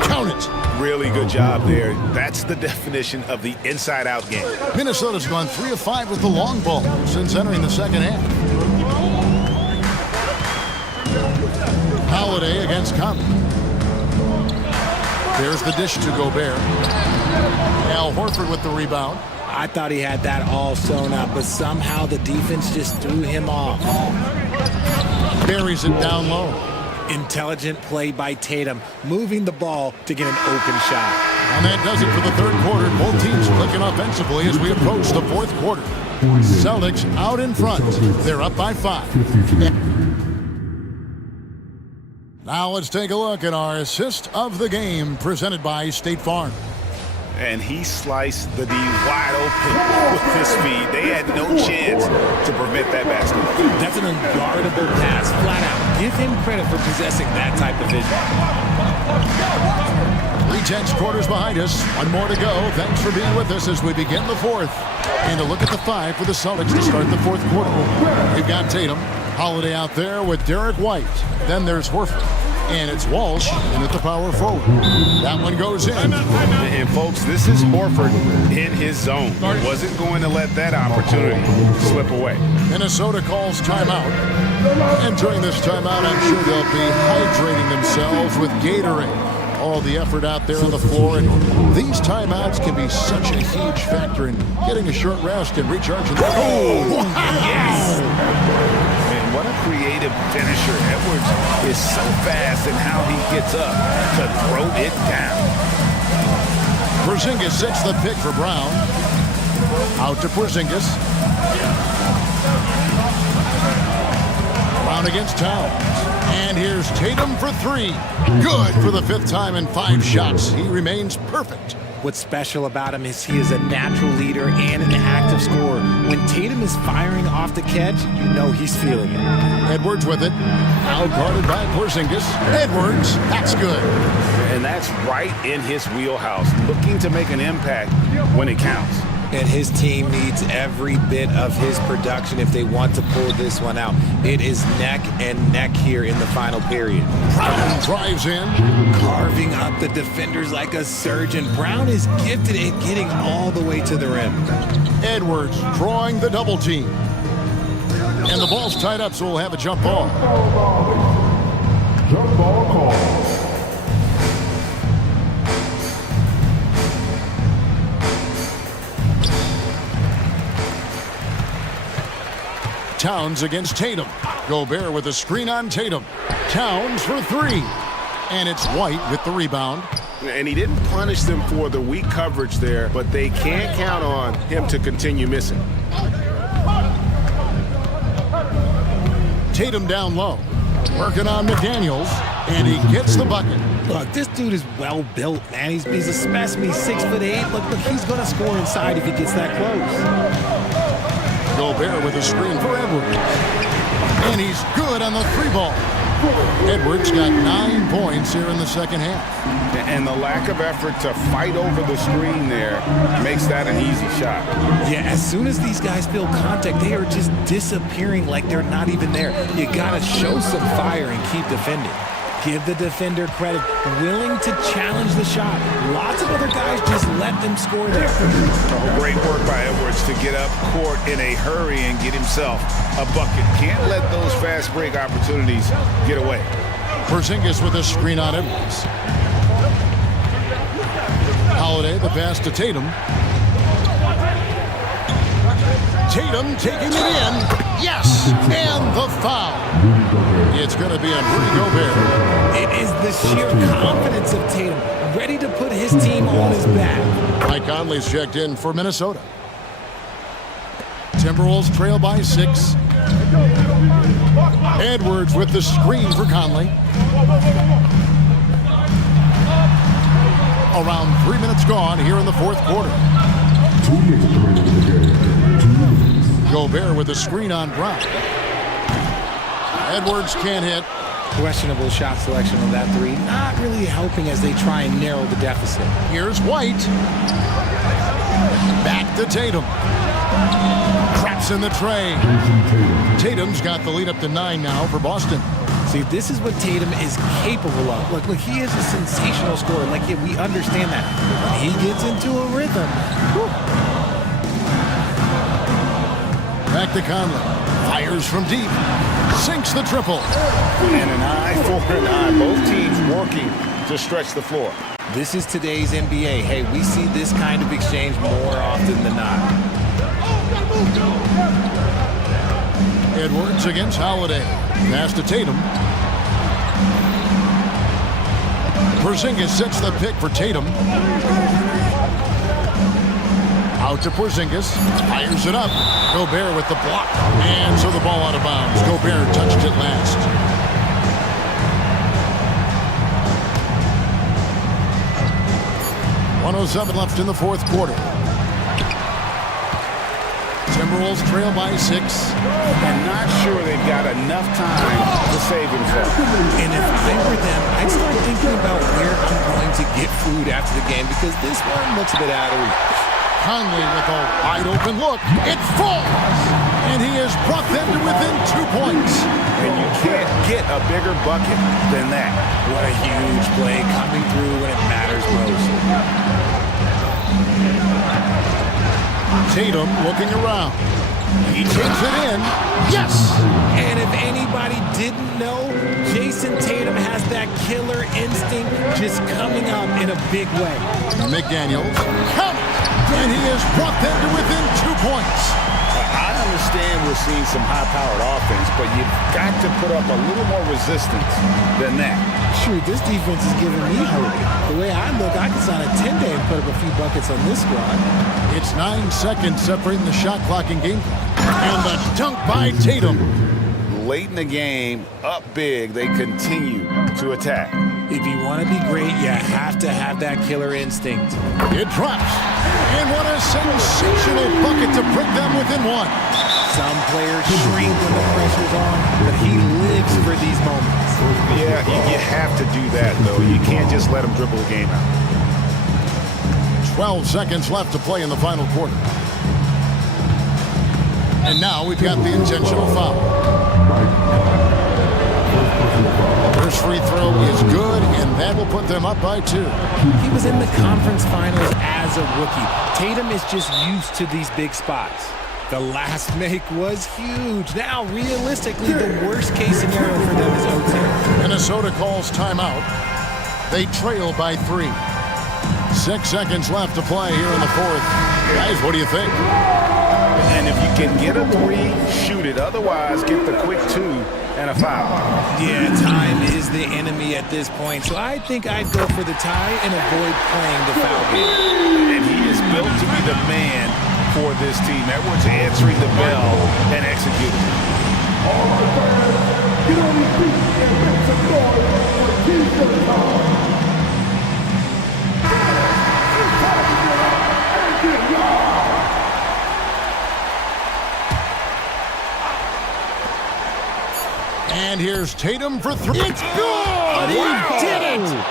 Count it. Really good job there. That's the definition of the inside-out game. Minnesota's gone 3 of 5 with the long ball since entering the second half. Holiday against Conley. There's the dish to Gobert. Al Horford with the rebound. I thought he had that all sewn up, but somehow the defense just threw him off. Buries it down low. Intelligent play by Tatum, moving the ball to get an open shot. And that does it for the third quarter. Both teams clicking offensively as we approach the fourth quarter. Celtics out in front. They're up by 5. Now let's take a look at our assist of the game presented by State Farm. And he sliced the D wide open with his speed. They had no chance to prevent that basket. That's an unguardable pass, flat out. Give him credit for possessing that type of vision. 3 quarters behind us. One more to go. Thanks for being with us as we begin the fourth. And a look at the 5 for the Celtics to start the fourth quarter. We've got Tatum, Holiday out there with Derek White. Then there's Horford. And it's Walsh in at the power forward. That one goes in. And folks, this is Horford in his zone. He wasn't going to let that opportunity slip away. Minnesota calls timeout. And during this timeout, I'm sure they'll be hydrating themselves with Gatorade. All the effort out there on the floor. And these timeouts can be such a huge factor in getting a short rest and recharging. Oh, yes! Man, what a creative finisher. Edwards is so fast in how he gets up to throw it down. Porzingis sets the pick for Brown. Out to Porzingis. Brown against Towns. And here's Tatum for 3. Good for the 5th time in 5 shots. He remains perfect. What's special about him is he is a natural leader and an active scorer. When Tatum is firing off the catch, you know he's feeling it. Edwards with it. Out guarded by Porzingis. Edwards, that's good. And that's right in his wheelhouse, looking to make an impact when it counts. And his team needs every bit of his production if they want to pull this one out. It is neck and neck here in the final period. Brown drives in. Carving up the defenders like a surgeon. Brown is gifted at getting all the way to the rim. Edwards drawing the double team. And the ball's tied up, so we'll have a jump ball. Jump ball call. Towns against Tatum. Gobert with a screen on Tatum. Towns for 3. And it's White with the rebound. And he didn't punish them for the weak coverage there, but they can't count on him to continue missing. Tatum down low. Working on McDaniels. And he gets the bucket. Look, this dude is well built, man. He's a specimen. He's 6'8". Look, he's going to score inside if he gets that close. Gobert with a screen for Edwards. And he's good on the 3-ball. Edwards got 9 points here in the second half. And the lack of effort to fight over the screen there makes that an easy shot. Yeah, as soon as these guys feel contact, they are just disappearing like they're not even there. You got to show some fire and keep defending. Give the defender credit, willing to challenge the shot. Lots of other guys just let them score there. Oh, great work by Edwards to get up court in a hurry and get himself a bucket. Can't let those fast break opportunities get away. Porzingis with a screen on Edwards. Holiday, the pass to Tatum. Tatum taking it in. Yes! And the foul. It's going to be on Rudy Gobert. It is the sheer confidence of Tatum, ready to put his team on his back. Mike Conley's checked in for Minnesota. Timberwolves trail by 6. Edwards with the screen for Conley. Around 3 minutes gone here in the fourth quarter. Gobert with a screen on Brown. Edwards can't hit. Questionable shot selection on that 3. Not really helping as they try and narrow the deficit. Here's White. Back to Tatum. Traps in the tray. Tatum's got the lead up to 9 now for Boston. See, this is what Tatum is capable of. Look, he is a sensational scorer. Like, yeah, we understand that. When he gets into a rhythm. Back to Conley. Fires from deep. Sinks the triple. And an eye for an eye. Both teams working to stretch the floor. This is today's NBA. Hey, we see this kind of exchange more often than not. Edwards against Holiday. Pass to Tatum. Porzingis sets the pick for Tatum. Out to Porzingis. Fires it up. Gobert with the block. And so the ball out of bounds. Gobert touched it last. .107 left in the fourth quarter. Timberwolves trail by 6. And not sure they've got enough time to save themselves. And if I were them, I'd start thinking about where I'm going to get food after the game because this one looks a bit out of reach. Conley with a wide open look. It falls! And he has brought them to within 2 points. And you can't get a bigger bucket than that. What a huge play coming through when it matters most. Tatum looking around. He takes it in. Yes! And if anybody didn't know, Jason Tatum has that killer instinct just coming up in a big way. McDaniels. Count it! And he has brought them to within 2 points. I understand we're seeing some high-powered offense, but you've got to put up a little more resistance than that. Shoot, this defense is giving me hope. The way I look, I can sign a 10-day and put up a few buckets on this squad. It's 9 seconds separating the shot clock and game clock. And the dunk by Tatum. Late in the game, up big, they continue to attack. If you want to be great, you have to have that killer instinct. It drops. And what a sensational bucket to bring them within 1. Some players shrink when the pressure's on, but he lives for these moments. Yeah, you have to do that, though. You can't just let him dribble the game out. 12 seconds left to play in the final quarter. And now we've got the intentional foul. First free throw is good, and that will put them up by 2. He was in the conference finals as a rookie. Tatum is just used to these big spots. The last make was huge. Now, realistically, the worst-case scenario for them is OT. Minnesota calls timeout. They trail by 3. 6 seconds left to play here in the fourth. Guys, what do you think? And if you can get a 3, shoot it. Otherwise, get the quick 2 and a foul. Yeah, time is the enemy at this point, so I think I'd go for the tie and avoid playing the foul game. And he is built to be the man for this team. Edwards answering the bell and executing. All right, fans, get on your feet and make some noise for the Kings of the Town. It's time to get up and get loud. And here's Tatum for 3. It's good! He did it!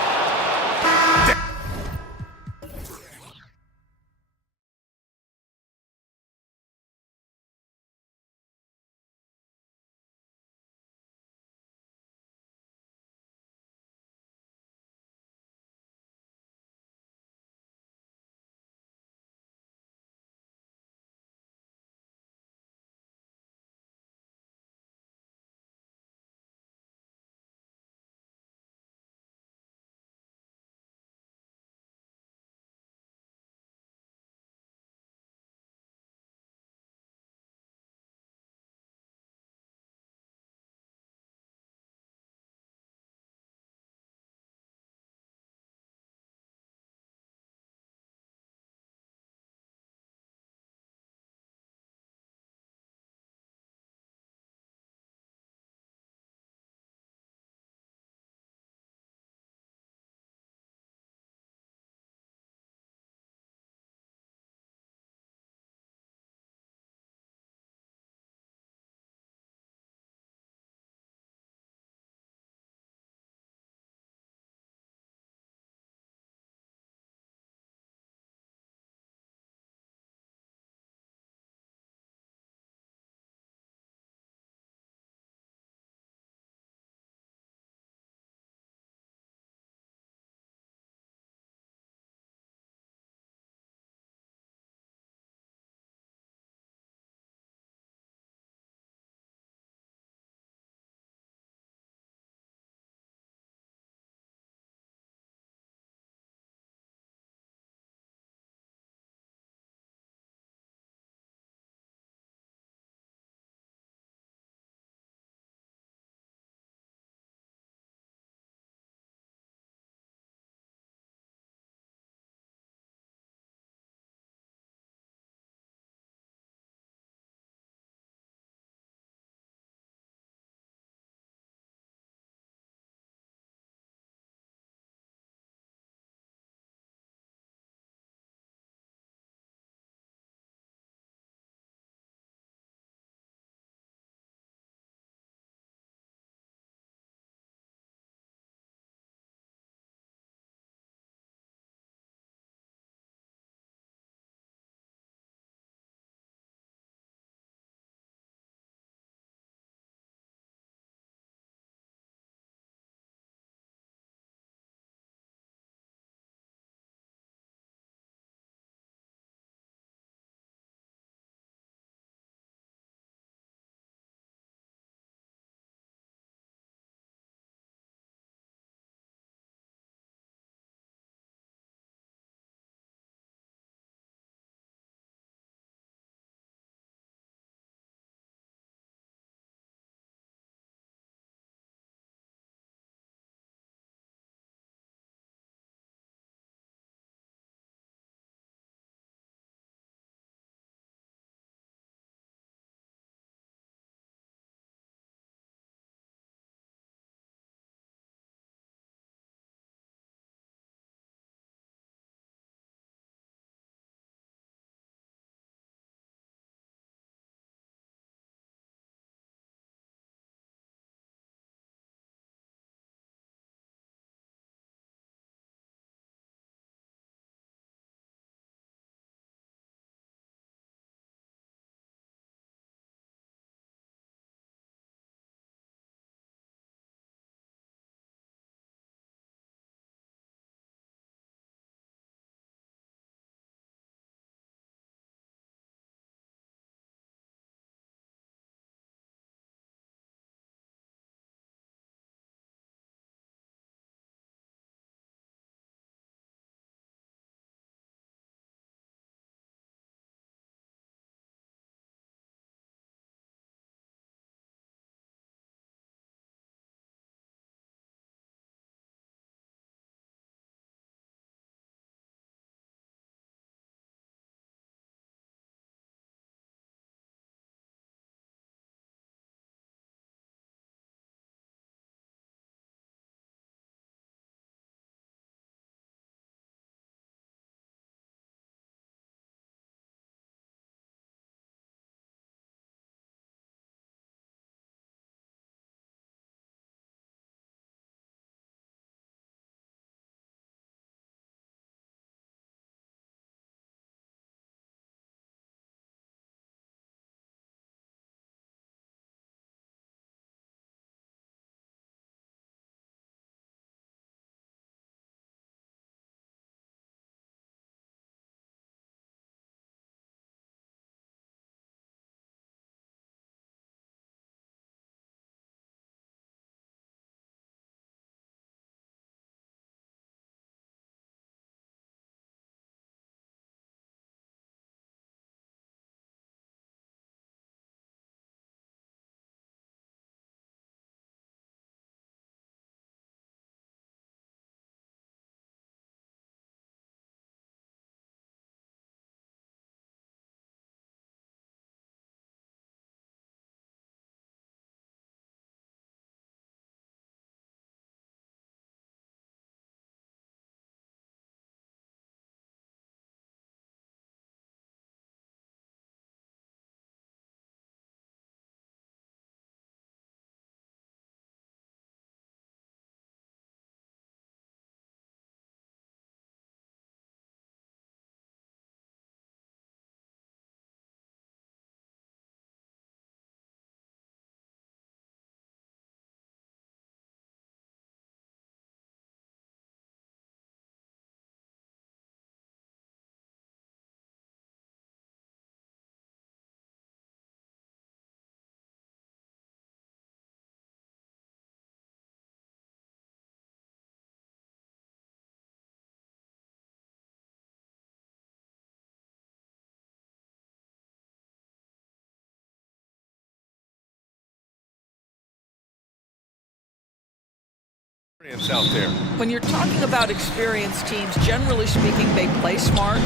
Out there. When you're talking about experienced teams, generally speaking, they play smart.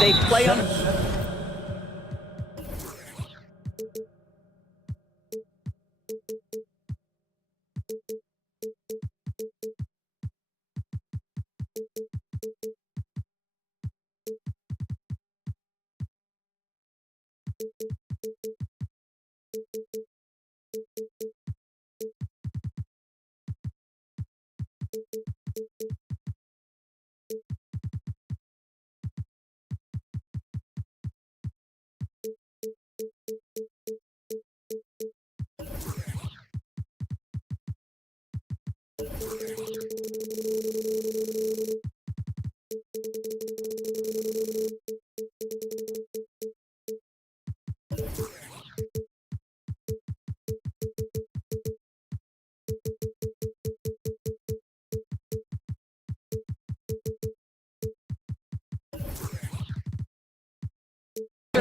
They play on.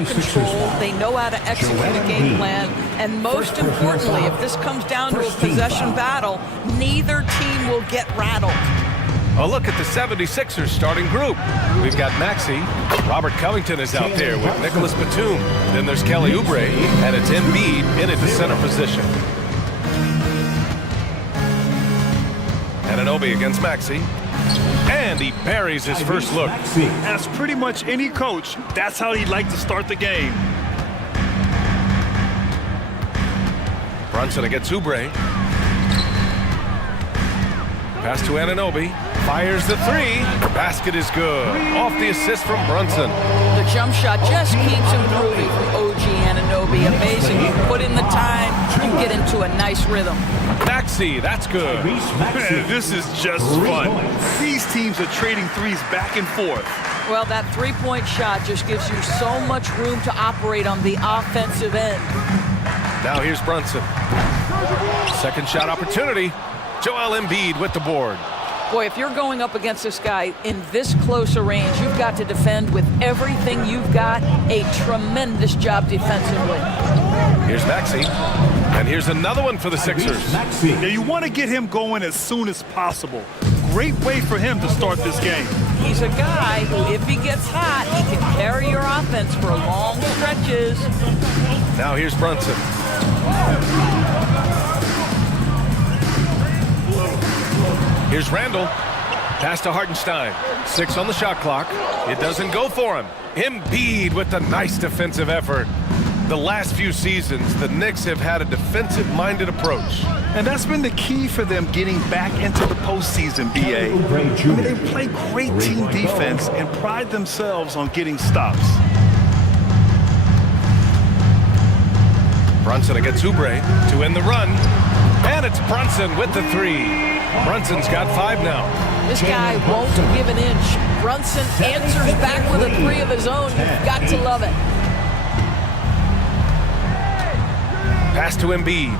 Control, they know how to execute a game plan, and most importantly, if this comes down to a possession battle, neither team will get rattled. A look at the 76ers starting group. We've got Maxey. Robert Covington is out there with Nicholas Batum. Then there's Kelly Oubre, and it's Embiid in at the center position. Anunoby against Maxey. And he buries his first look. As pretty much any coach, that's how he'd like to start the game. Brunson against Oubre. Pass to Anunoby. Fires the three. Basket is good. Off the assist from Brunson. The jump shot just keeps improving from OG Anunoby. Amazing. You put in the time, you get into a nice rhythm. Maxey, that's good. Man, this is just fun. These teams are trading threes back and forth. Well, that three-point shot just gives you so much room to operate on the offensive end. Now here's Brunson. Second shot opportunity. Joel Embiid with the board. Boy, if you're going up against this guy in this close a range, you've got to defend with everything you've got. A tremendous job defensively. Here's Maxey. And here's another one for the Sixers. Now you want to get him going as soon as possible. Great way for him to start this game. He's a guy who, if he gets hot, he can carry your offense for long stretches. Now here's Brunson. Here's Randall. Pass to Hartenstein. 6 on the shot clock. It doesn't go for him. Embiid with a nice defensive effort. The last few seasons, the Knicks have had a defensive-minded approach. And that's been the key for them getting back into the postseason, B.A. They play great team defense and pride themselves on getting stops. Brunson against Oubre to end the run. And it's Brunson with the three. Brunson's got 5 now. This guy won't give an inch. Brunson answers back with a three of his own. You've got to love it. Pass to Embiid.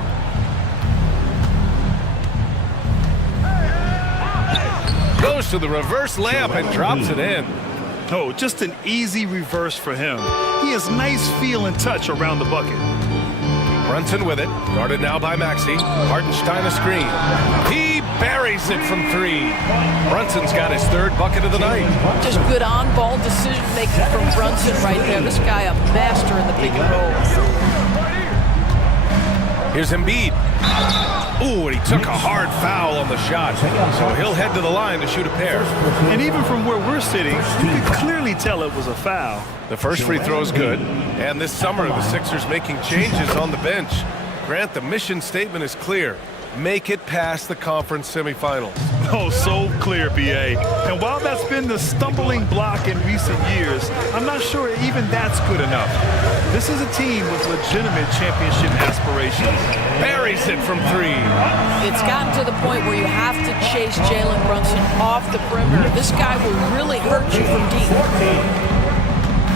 Goes to the reverse layup and drops it in. Oh, just an easy reverse for him. He has nice feel and touch around the bucket. Brunson with it. Guarded now by Maxey. Hartenstein a screen. He buries it from 3. Brunson's got his 3rd bucket of the night. Just good on-ball decision-making from Brunson right there. This guy a master in the pick and roll. Here's Embiid. Ooh, and he took a hard foul on the shot. So he'll head to the line to shoot a pair. And even from where we're sitting, you can clearly tell it was a foul. The first free throw is good. And this summer, the Sixers making changes on the bench. Grant, the mission statement is clear. Make it past the conference semifinals. Oh, so clear, B.A. And while that's been the stumbling block in recent years, I'm not sure even that's good enough. This is a team with legitimate championship aspirations. Buries it from 3. It's gotten to the point where you have to chase Jalen Brunson off the perimeter. This guy will really hurt you from deep.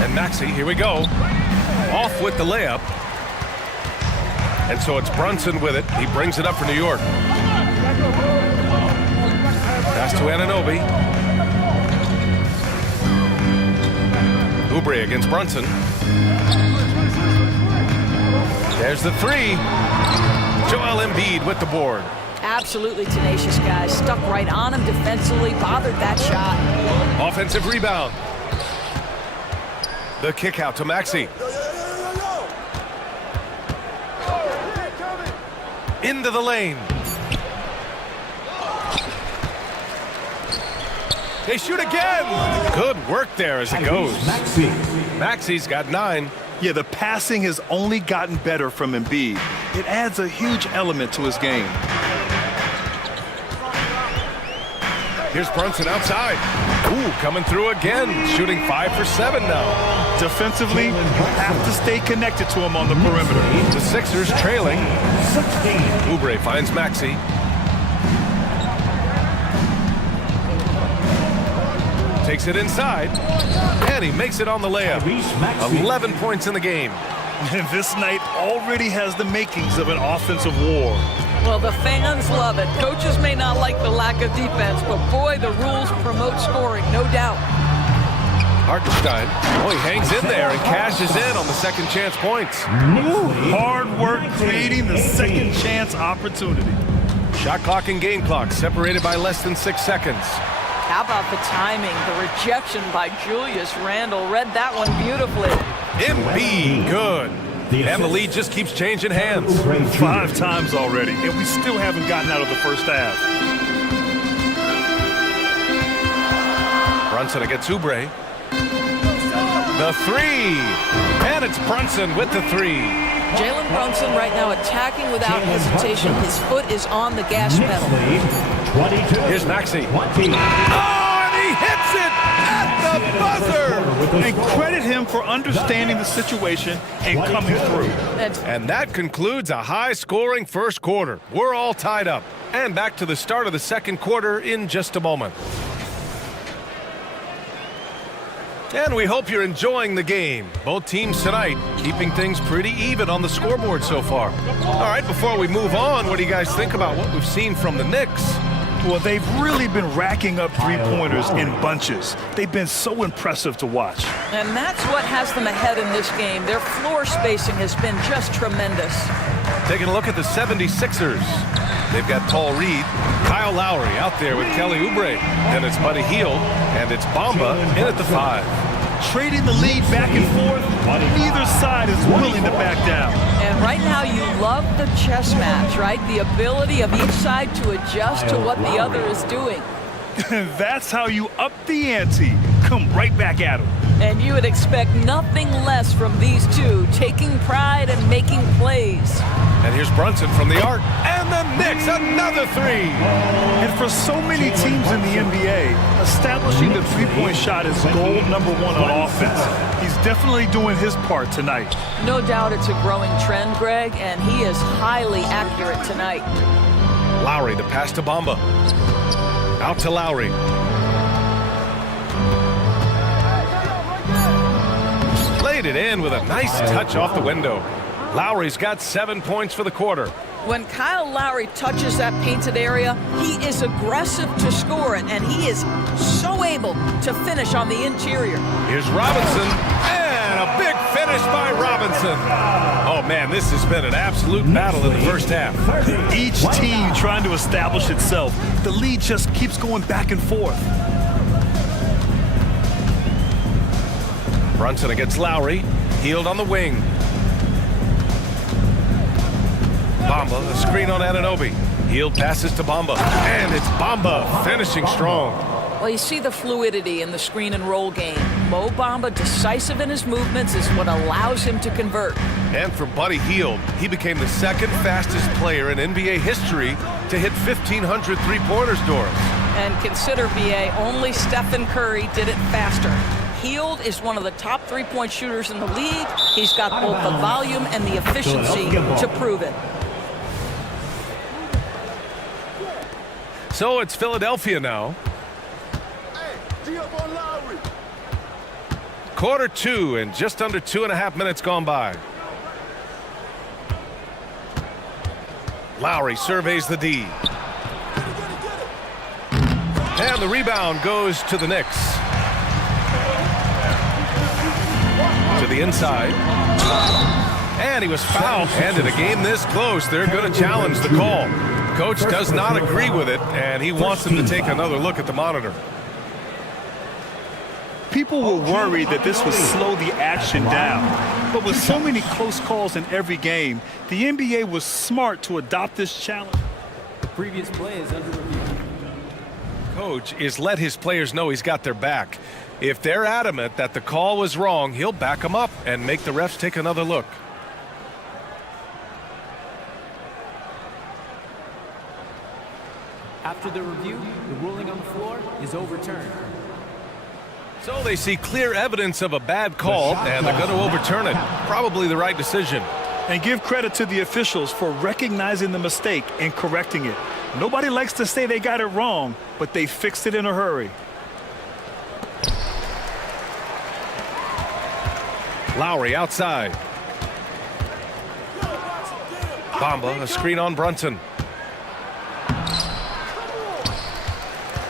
And Maxey, here we go. Off with the layup. And so it's Brunson with it. He brings it up for New York. Pass to Anunoby. Oubre against Brunson. There's the 3. Joel Embiid with the board. Absolutely tenacious guys. Stuck right on him defensively, bothered that shot. Offensive rebound. The kick out to Maxey. Into the lane. They shoot again. Good work there as it goes. Maxey's got 9. Yeah, the passing has only gotten better from Embiid. It adds a huge element to his game. Here's Brunson outside. Ooh, coming through again. Shooting 5 for 7 now. Defensively, you have to stay connected to him on the perimeter. The Sixers trailing. Oubre finds Maxey. Takes it inside. And he makes it on the layup. 11 points in the game. And this night already has the makings of an offensive war. Well, the fans love it. Coaches may not like the lack of defense, but boy, the rules promote scoring, no doubt. Hartenstein, oh, he hangs in there and cashes in on the second chance points. Hard work creating the second chance opportunity. Shot clock and game clock separated by less than 6 seconds. How about the timing? The rejection by Julius Randle. Read that one beautifully. Embiid, good. And the lead just keeps changing hands. 5 times already, and we still haven't gotten out of the first half. Brunson against Oubre. The 3. And it's Brunson with the 3. Jalen Brunson right now attacking without hesitation. His foot is on the gas pedal. Here's Maxey. Oh, and he hits it at the buzzer. And credit him for understanding the situation and coming through. And that concludes a high-scoring first quarter. We're all tied up. And back to the start of the second quarter in just a moment. And we hope you're enjoying the game. Both teams tonight keeping things pretty even on the scoreboard so far. All right, before we move on, what do you guys think about what we've seen from the Knicks? Well, they've really been racking up three-pointers in bunches. They've been so impressive to watch. And that's what has them ahead in this game. Their floor spacing has been just tremendous. Taking a look at the 76ers. They've got Paul Reed, Kyle Lowry out there with Kelly Oubre. Then it's Buddy Hield, and it's Bamba in at the 5. Trading the lead back and forth, neither side is willing to back down. And right now you love the chess match, right? The ability of each side to adjust to what the other is doing. That's how you up the ante. Come right back at them. And you would expect nothing less from these two, taking pride and making plays. And here's Brunson from the arc. And the Knicks, another 3. And for so many teams in the NBA, establishing the three-point shot is goal number 1 on offense. He's definitely doing his part tonight. No doubt it's a growing trend, Greg, and he is highly accurate tonight. Lowry, the pass to Bamba. Out to Lowry. Laid it in with a nice touch off the window. Lowry's got 7 points for the quarter. When Kyle Lowry touches that painted area, he is aggressive to score it, and he is so able to finish on the interior. Here's Robinson, and a big finish by Robinson. Oh, man, this has been an absolute battle in the first half. Each team trying to establish itself. The lead just keeps going back and forth. Brunson against Lowry. Hield on the wing. Bamba, a screen on Anunoby. Hield passes to Bamba. And it's Bamba finishing strong. Well, you see the fluidity in the screen and roll game. Mo Bamba, decisive in his movements, is what allows him to convert. And for Buddy Hield, he became the second fastest player in NBA history to hit 1,500 three-pointers, Doris. And consider, BA, only Stephen Curry did it faster. Hield is one of the top three-point shooters in the league. He's got both the volume and the efficiency to prove it. So it's Philadelphia now. Quarter 2 and just under 2.5 minutes gone by. Lowry surveys the D. And the rebound goes to the Knicks. To the inside. And he was fouled. And in a game this close, they're going to challenge the call. Coach does not agree with it, and he wants him to take another look at the monitor. People were worried that this would slow the action down. But with so many close calls in every game, the NBA was smart to adopt this challenge. The previous play is under review. Coach is let his players know he's got their back. If they're adamant that the call was wrong, he'll back them up and make the refs take another look. After the review, the ruling on the floor is overturned. So they see clear evidence of a bad call, and they're going to overturn it. Probably the right decision. And give credit to the officials for recognizing the mistake and correcting it. Nobody likes to say they got it wrong, but they fixed it in a hurry. Lowry outside. Bamba, a screen on Brunson.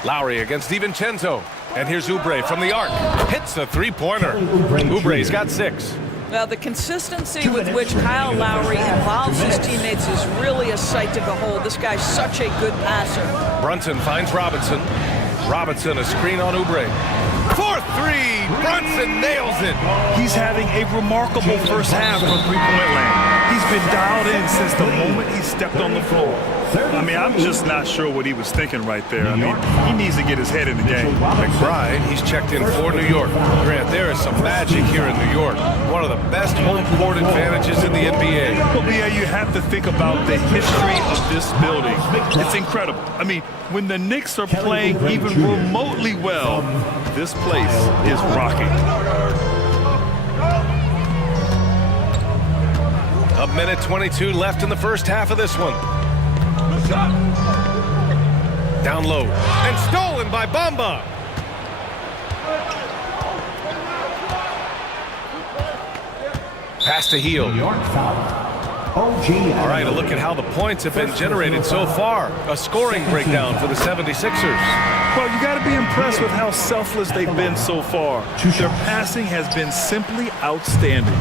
Lowry against DiVincenzo. And here's Oubre from the arc. Hits a three-pointer. Oubre's got 6. Well, the consistency with which Kyle Lowry involves his teammates is really a sight to behold. This guy's such a good passer. Brunson finds Robinson. Robinson, a screen on Oubre. 4-3! Brunson nails it! He's having a remarkable first half from three-point land. He's been dialed in since the moment he stepped on the floor. I mean, I'm just not sure what he was thinking right there. I mean, he needs to get his head in the game. McBride, he's checked in for New York. Grant, there is some magic here in New York. One of the best home court advantages in the NBA. Well, yeah, you have to think about the history of this building. It's incredible. I mean, when the Knicks are playing even remotely well, this place is rocking. A minute 22 left in the first half of this one. Down low and stolen by Bamba. Pass to Heel. All right, a look at how the points have been generated so far. A scoring breakdown for the 76ers. Well, you got to be impressed with how selfless they've been so far. Their passing has been simply outstanding.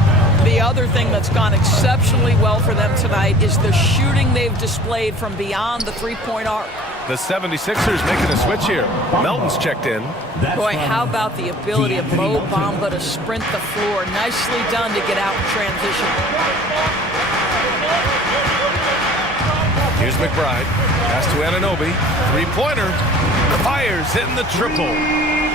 The other thing that's gone exceptionally well for them tonight is the shooting they've displayed from beyond the three-point arc. The 76ers making a switch here. Melton's checked in. Boy, how about the ability of Mo Bamba to sprint the floor? Nicely done to get out in transition. Here's McBride. Pass to Anunoby. Three-pointer. Fires, hitting the triple.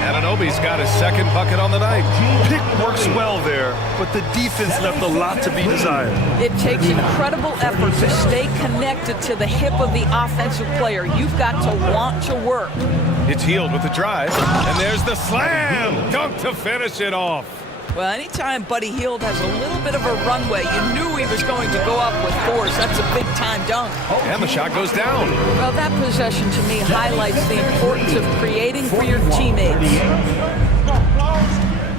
Anunoby's got his second bucket on the night. Pick works well there, but the defense left a lot to be desired. It takes incredible effort to stay connected to the hip of the offensive player. You've got to want to work. It's Hield with the drive, and there's the slam. Dunk to finish it off. Well, anytime Buddy Hield has a little bit of a runway, you knew he was going to go up with force. That's a big-time dunk. And the shot goes down. Well, that possession to me highlights the importance of creating for your teammates.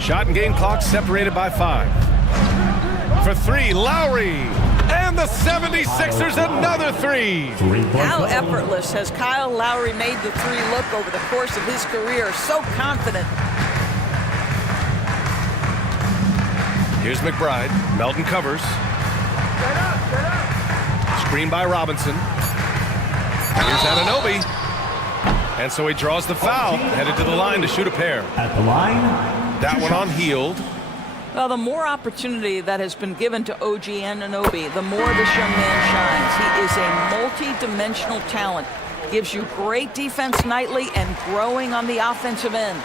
Shot and game clock separated by 5. For 3, Lowry. And the 76ers another 3. How effortless has Kyle Lowry made the 3 look over the course of his career? So confident. Here's McBride. Melton covers. Screen by Robinson. Here's Anunoby. And so he draws the foul, headed to the line to shoot a pair. At the line. That one on Hield. Well, the more opportunity that has been given to OG Anunoby, the more this young man shines. He is a multi-dimensional talent. Gives you great defense nightly and growing on the offensive end.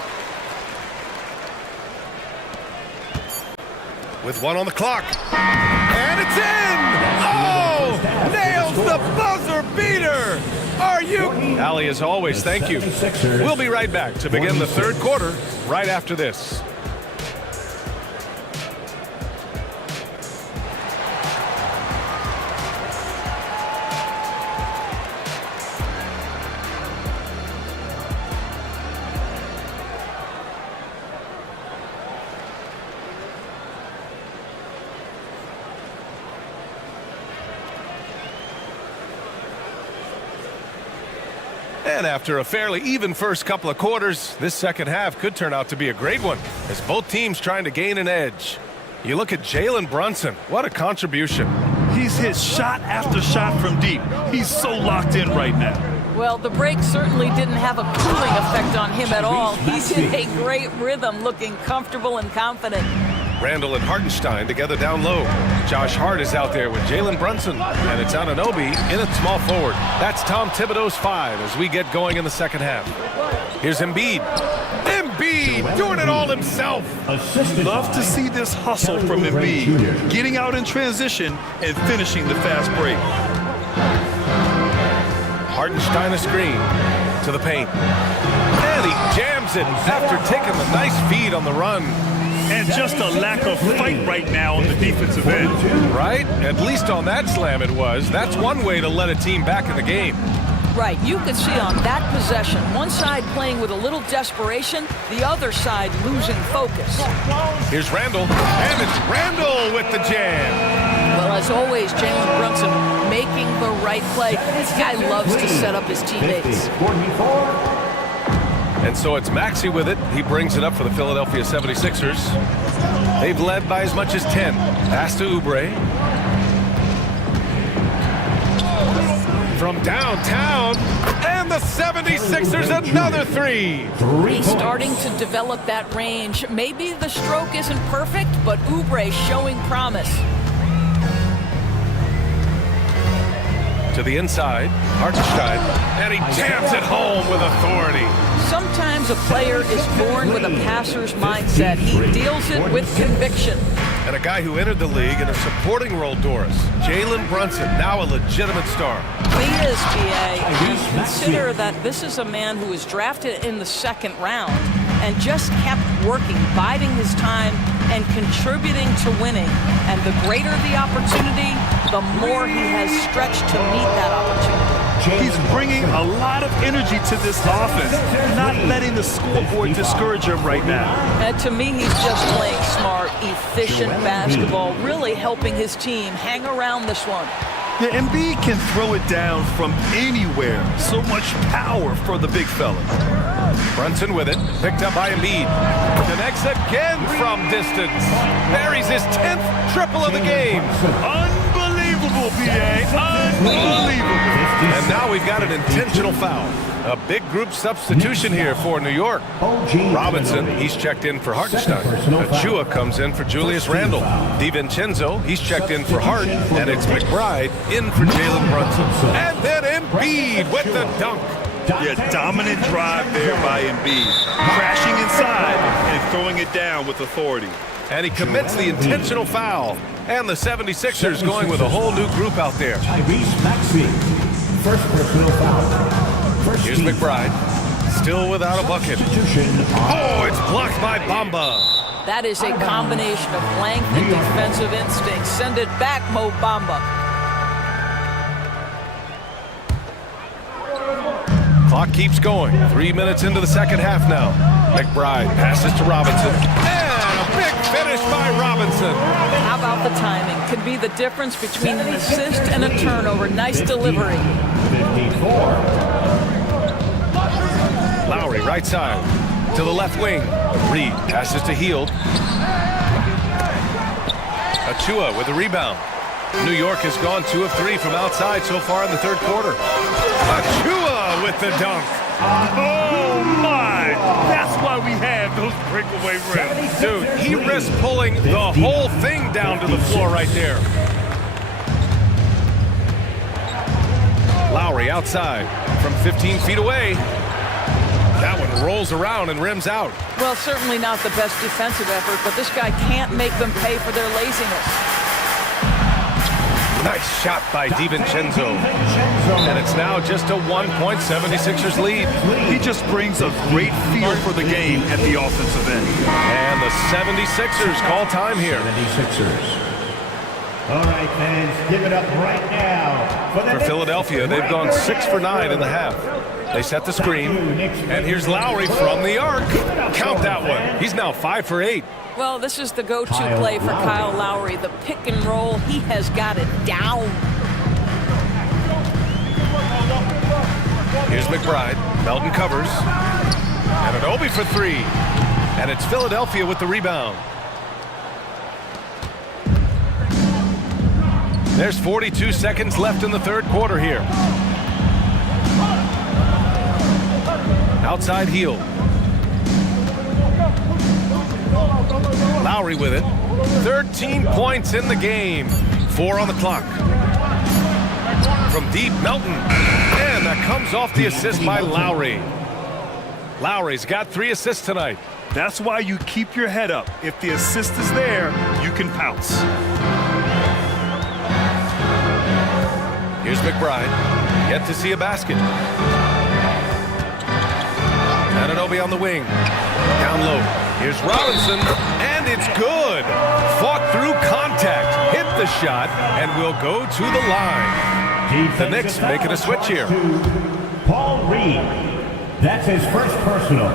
With 1 on the clock. And it's in! Oh! Nails the buzzer beater! Are you? Ali, as always, thank you. We'll be right back to begin the third quarter right after this. And after a fairly even first couple of quarters, this second half could turn out to be a great one, as both teams trying to gain an edge. You look at Jalen Brunson. What a contribution. He He's hit shot after shot from deep. He's so locked in right now. Well, the break certainly didn't have a cooling effect on him at all. He's in a great rhythm, looking comfortable and confident. Randall and Hartenstein together down low. Josh Hart is out there with Jalen Brunson, and it's Anunoby in at small forward. That's Tom Thibodeau's 5 as we get going in the second half. Here's Embiid. Embiid doing it all himself. Love to see this hustle from Embiid, getting out in transition and finishing the fast break. Hartenstein a screen to the paint. And he jams it after taking the nice feed on the run. And just a lack of fight right now on the defensive end. Right? At least on that slam it was. That's one way to let a team back in the game. Right, you could see on that possession, one side playing with a little desperation, the other side losing focus. Here's Randall, and it's Randall with the jam. Well, as always, Jalen Brunson making the right play. This guy loves to set up his teammates. And so it's Maxey with it. He brings it up for the Philadelphia 76ers. They've led by as much as 10. Pass to Oubre. From downtown, and the 76ers another 3. He's starting to develop that range. Maybe the stroke isn't perfect, but Oubre showing promise. To the inside, Hartenstein, and he jams it home with authority. Sometimes a player is born with a passer's mindset. He deals it with conviction. And a guy who entered the league in a supporting role, Doris. Jalen Brunson, now a legitimate star. He is, BA. And consider that this is a man who was drafted in the second round and just kept working, biding his time, and contributing to winning. And the greater the opportunity, the more he has stretched to meet that opportunity. He's bringing a lot of energy to this offense, not letting the scoreboard discourage him right now. And to me, he's just playing smart, efficient basketball, really helping his team hang around this one. Yeah, Embiid can throw it down from anywhere. So much power for the big fella. Brunson with it, picked up by Embiid. Connects again from distance. Buries his 10th triple of the game. Unbelievable, BA. Unbelievable. And now we've got an intentional foul. A big group substitution here for New York. Robinson, he's checked in for Hartenstein. Achua comes in for Julius Randle. DiVincenzo, he's checked in for Hart. And it's McBride in for Jalen Brunson. And then Embiid with the dunk. Yeah, dominant drive there by Embiid. Crashing inside and throwing it down with authority. And he commits the intentional foul. And the 76ers going with a whole new group out there. First personal foul. Here's McBride, still without a bucket. Oh, it's blocked by Bamba. That is a combination of length and defensive instinct. Send it back, Mo Bamba. Clock keeps going. 3 minutes into the second half now. McBride passes to Robinson. And a big finish by Robinson. How about the timing? Could be the difference between an assist and a turnover. Nice delivery. 54. Lowry, right side, to the left wing. Reed passes to Hield. Achua with the rebound. New York has gone 2 of 3 from outside so far in the third quarter. Achua with the dunk. Oh, my. That's why we have those breakaway rims. Dude, he risked pulling the whole thing down to the floor right there. Lowry outside from 15 feet away. That one rolls around and rims out. Well, certainly not the best defensive effort, but this guy can't make them pay for their laziness. Nice shot by DiVincenzo. And it's now just a 1-point 76ers lead. He just brings a great feel for the game at the offensive end. And the 76ers call time here. 76ers. All right, fans, give it up right now. For Philadelphia, they've gone 6 for 9 in the half. They set the screen, and here's Lowry from the arc. Count that one. He's now 5 for 8. Well, this is the go-to play for Kyle Lowry. The pick and roll, he has got it down. Here's McBride. Melton covers. And Anunoby for 3. And it's Philadelphia with the rebound. There's 42 seconds left in the third quarter here. Outside heel. Lowry with it. 13 points in the game. 4 on the clock. From deep, Melton. And that comes off the assist by Lowry. Lowry's got 3 assists tonight. That's why you keep your head up. If the assist is there, you can pounce. Here's McBride. Yet to see a basket. Anunoby on the wing. Down low. Here's Robinson. And it's good. Fought through contact. Hit the shot. And will go to the line. The Knicks making a switch here. Paul Reed. That's his first personal.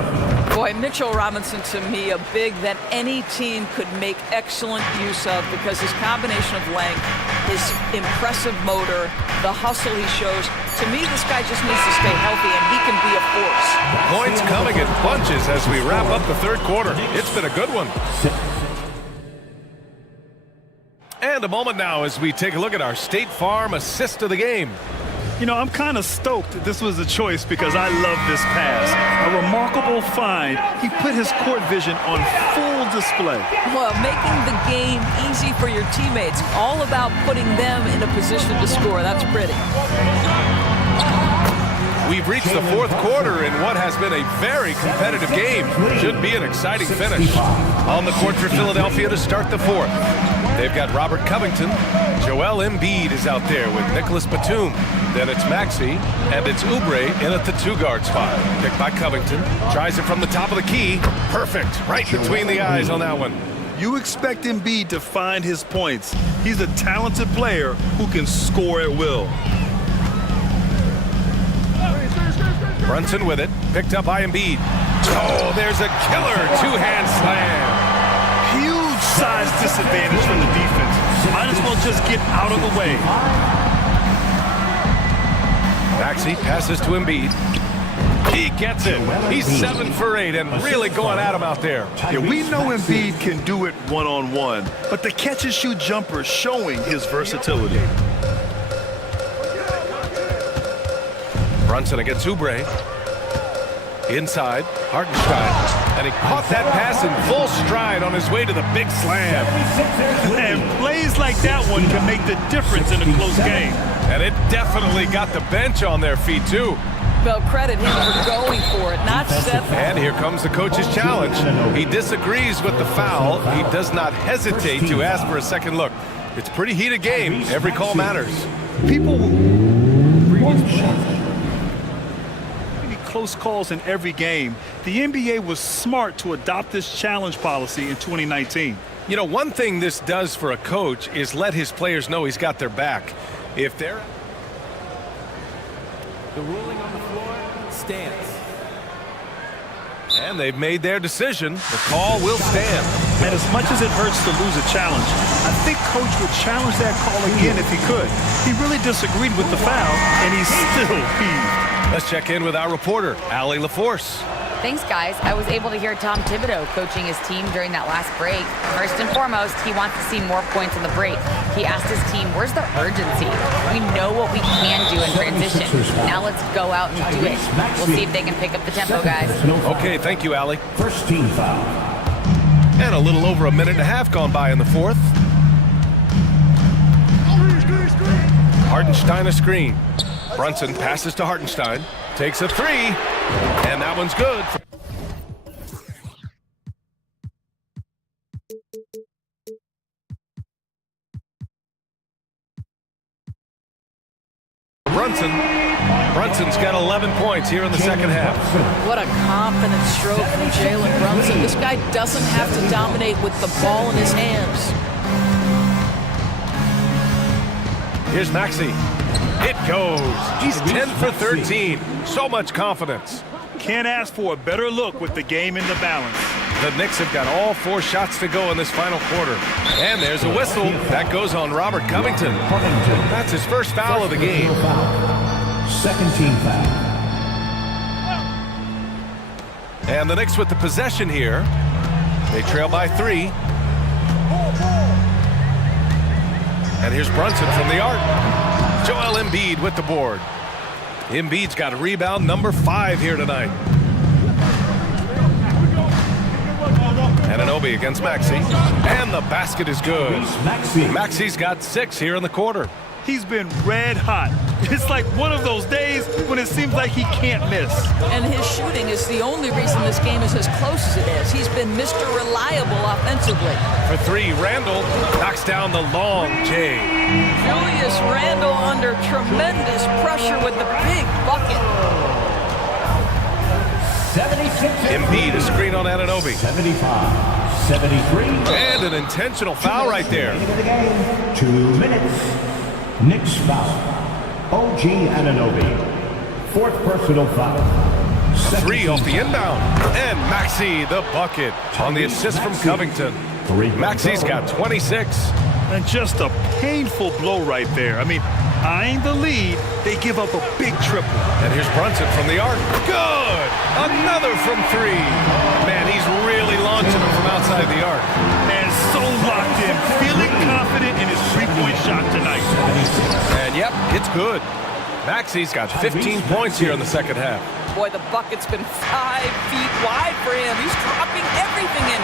Boy, Mitchell Robinson, to me, a big that any team could make excellent use of because his combination of length, his impressive motor, the hustle he shows. To me, this guy just needs to stay healthy, and he can be a force. Points coming in bunches as we wrap up the third quarter. It's been a good one. And a moment now as we take a look at our State Farm assist of the game. You know, I'm kind of stoked that this was a choice because I love this pass. A remarkable find. He put his court vision on full display. Well, making the game easy for your teammates. All about putting them in a position to score. That's pretty. We've reached the fourth quarter in what has been a very competitive game. Should be an exciting finish. On the court for Philadelphia to start the fourth. They've got Robert Covington. Joel Embiid is out there with Nicholas Batum. Then it's Maxey, and it's Oubre in at the 2-guard spot. Picked by Covington. Tries it from the top of the key. Perfect. Right between the eyes on that one. You expect Embiid to find his points. He's a talented player who can score at will. Brunson with it. Picked up by Embiid. Oh, there's a killer two-hand slam. Huge size disadvantage from the defense. Might as well just get out of the way. Maxey passes to Embiid. He gets it. He's 7 for 8 and really going at him out there. Yeah, we know Embiid can do it one-on-one, but the catch-and-shoot jumper is showing his versatility. Brunson against Oubre. Inside, Hartenstein. And he caught that pass in full stride on his way to the big slam. And plays like that one can make the difference in a close game. And it definitely got the bench on their feet, too. Well, credit him for going for it, not settling. And here comes the coach's challenge. He disagrees with the foul. He does not hesitate to ask for a second look. It's a pretty heated game. Every call matters. People close calls in every game. The NBA was smart to adopt this challenge policy in 2019. You know, one thing this does for a coach is let his players know he's got their back. If they're... The ruling on the floor stands. And they've made their decision. The call will stand. And as much as it hurts to lose a challenge, I think Coach would challenge that call again if he could. He really disagreed with the foul, and he's still peeved. Let's check in with our reporter, Allie LaForce. Thanks, guys. I was able to hear Tom Thibodeau coaching his team during that last break. First and foremost, he wants to see more points in the break. He asked his team, where's the urgency? We know what we can do in transition. Now let's go out and do it. We'll see if they can pick up the tempo, guys. Okay, thank you, Allie. First team foul. And a little over a minute and a half gone by in the fourth. Hartenstein a screen. Brunson passes to Hartenstein, takes a 3, and that one's good. Brunson's got 11 points here in the second half. What a confident stroke from Jalen Brunson. This guy doesn't have to dominate with the ball in his hands. Here's Maxey. It goes. He's 10 for 13. So much confidence. Can't ask for a better look with the game in the balance. The Knicks have got all 4 shots to go in this final quarter. And there's a whistle. That goes on Robert Covington. That's his first foul of the game. Second team foul. And the Knicks with the possession here. They trail by 3. And here's Brunson from the arc. Joel Embiid with the board. Embiid's got rebound number 5 here tonight. Anunoby against Maxey. And the basket is good. Maxey's got 6 here in the quarter. He's been red hot. It's like one of those days when it seems like he can't miss. And his shooting is the only reason this game is as close as it is. He's been Mr. Reliable offensively. For 3, Randall knocks down the long J. Julius Randle under tremendous pressure with the big bucket. Embiid, a screen on Anunoby. 75, 73. And an intentional foul right there. 2 minutes. Knicks foul. OG Anunoby. 4th personal foul. 3 off the inbound. And Maxey, the bucket, on the assist from Covington. Maxey's got 26. And just a painful blow right there. I mean, eyeing the lead, they give up a big triple. And here's Brunson from the arc. Good! Another from 3. Man, he's really launching them from outside the arc. And so locked in, feeling confident in his three-point shot tonight. And yep, it's good. Maxey's got 15 points here in the second half. Boy, the bucket's been 5 feet wide for him. He's dropping everything in.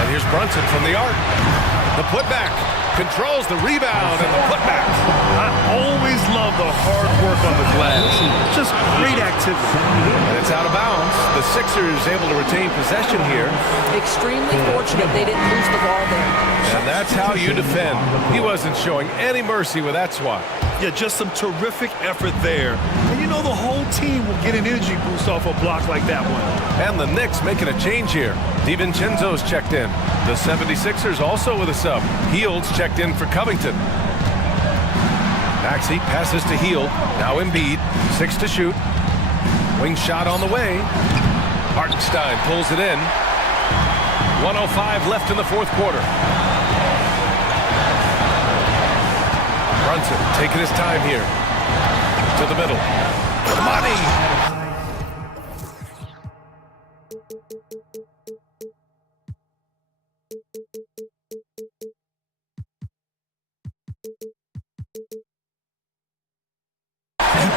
And here's Brunson from the arc. The putback controls the rebound and the putback. I always love the hard work on the glass. Just great activity. And it's out of bounds. The Sixers able to retain possession here. Extremely fortunate they didn't lose the ball there. And that's how you defend. He wasn't showing any mercy with that swat. Yeah, just some terrific effort there. And you know the whole team will get an energy boost off a block like that one. And the Knicks making a change here. DiVincenzo's checked in. The 76ers also with a sub. Heald's checked in for Covington. Maxey passes to Hield. Now Embiid. 6 to shoot. Wing shot on the way. Hartenstein pulls it in. 1:05 left in the 4th quarter. Brunson taking his time here. To the middle. Money!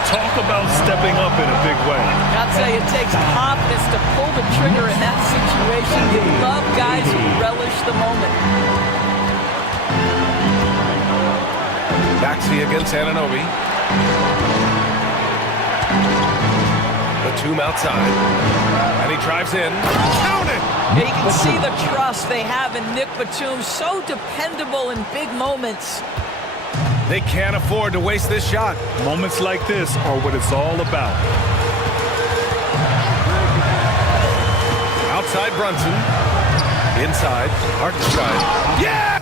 Talk about stepping up in a big way. I'll tell you, it takes confidence to pull the trigger in that situation. You love guys who relish the moment. Maxey against Anunoby. Batum outside. And he drives in. Count it! Yeah, you can see the trust they have in Nick Batum. So dependable in big moments. They can't afford to waste this shot. Moments like this are what it's all about. Outside Brunson. Inside. Hartenstein. Yeah!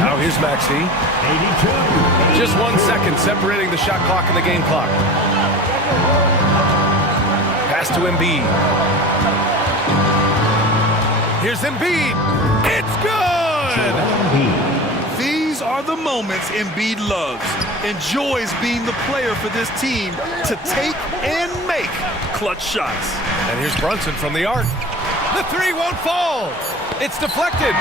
Now here's Maxey. 82. Just 1 second separating the shot clock and the game clock. Pass to Embiid. Here's Embiid. It's good! These are the moments Embiid loves. Enjoys being the player for this team to take and make clutch shots. And here's Brunson from the arc. The 3 won't fall. It's deflected.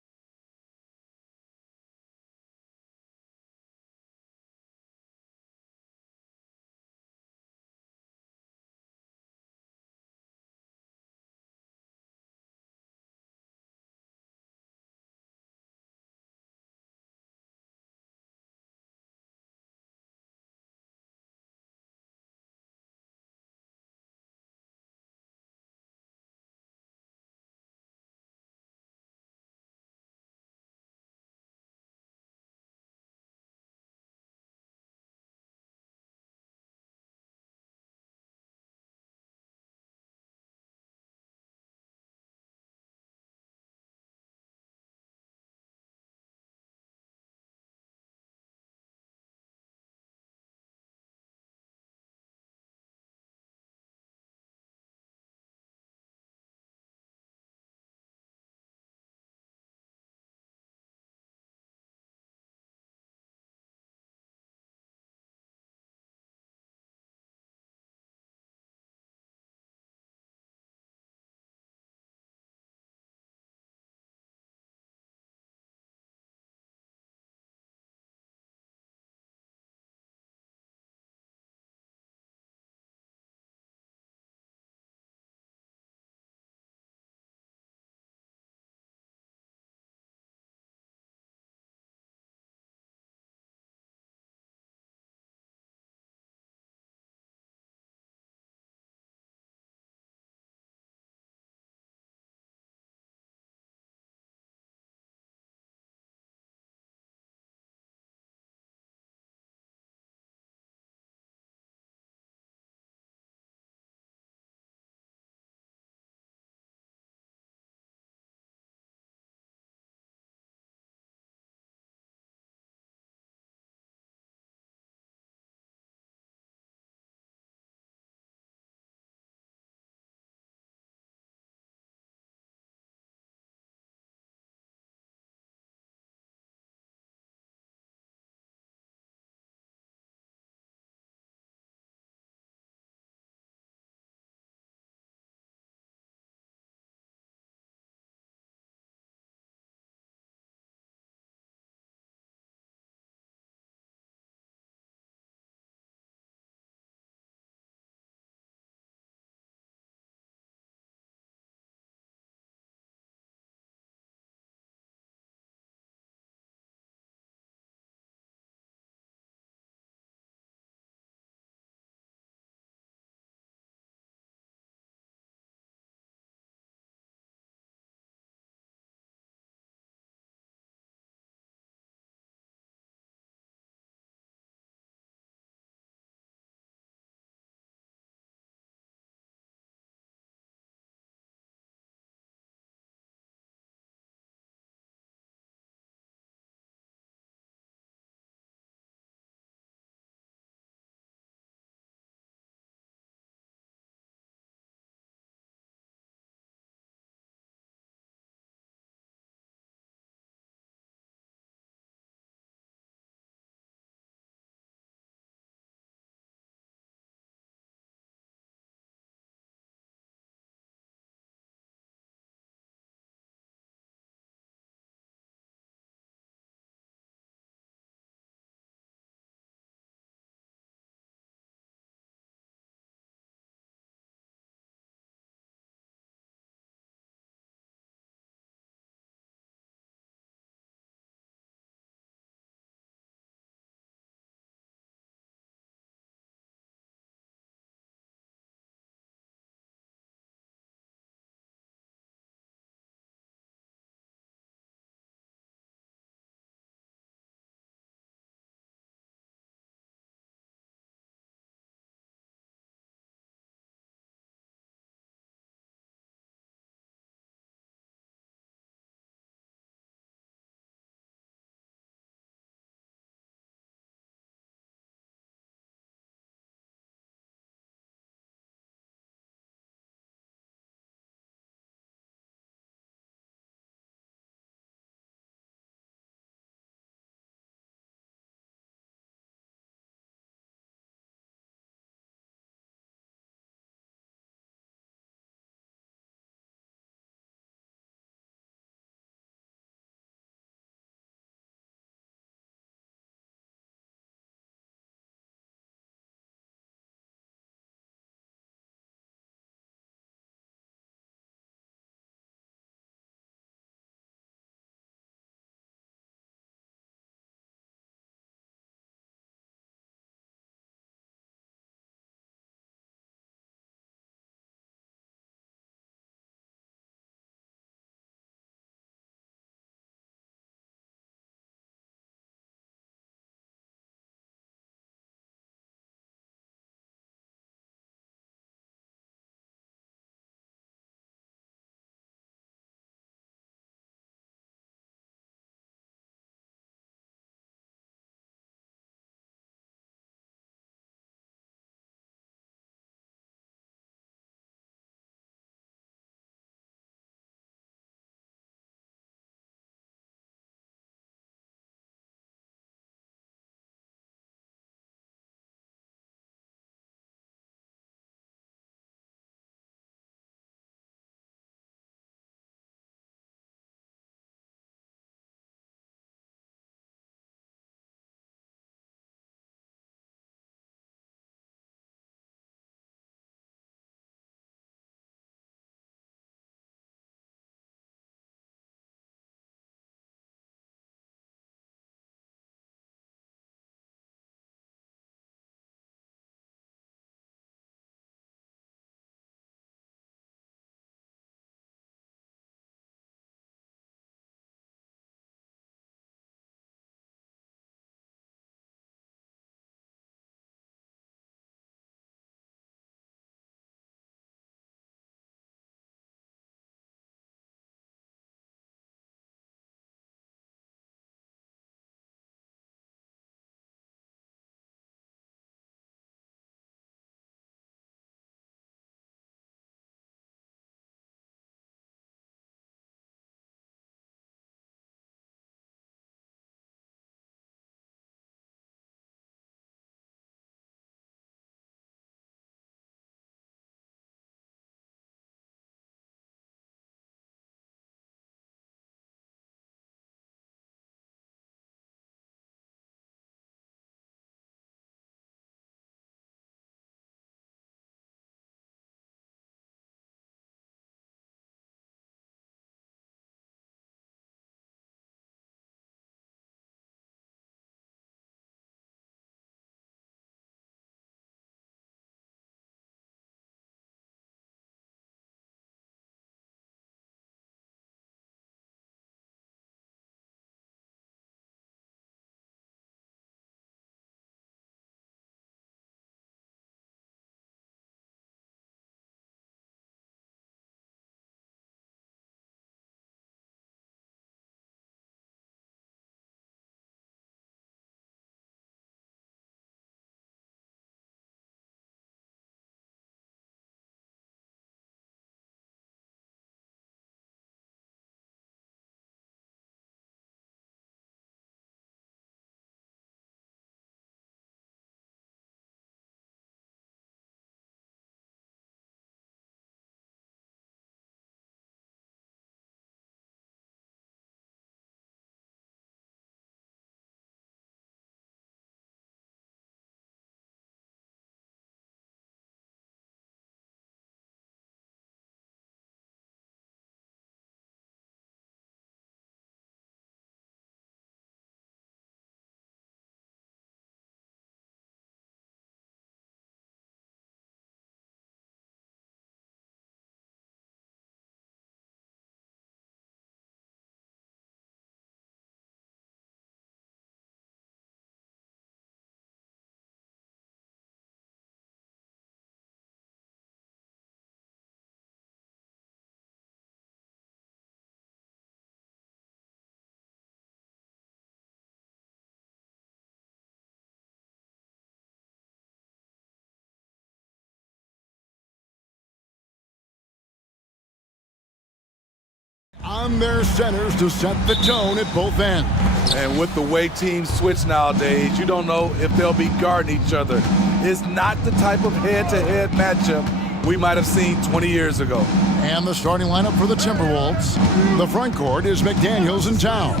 run their centers to set the tone at both ends. And with the way teams switch nowadays, you don't know if they'll be guarding each other. It's not the type of head-to-head matchup we might have seen 20 years ago. And the starting lineup for the Timberwolves. The front court is McDaniels and Towns.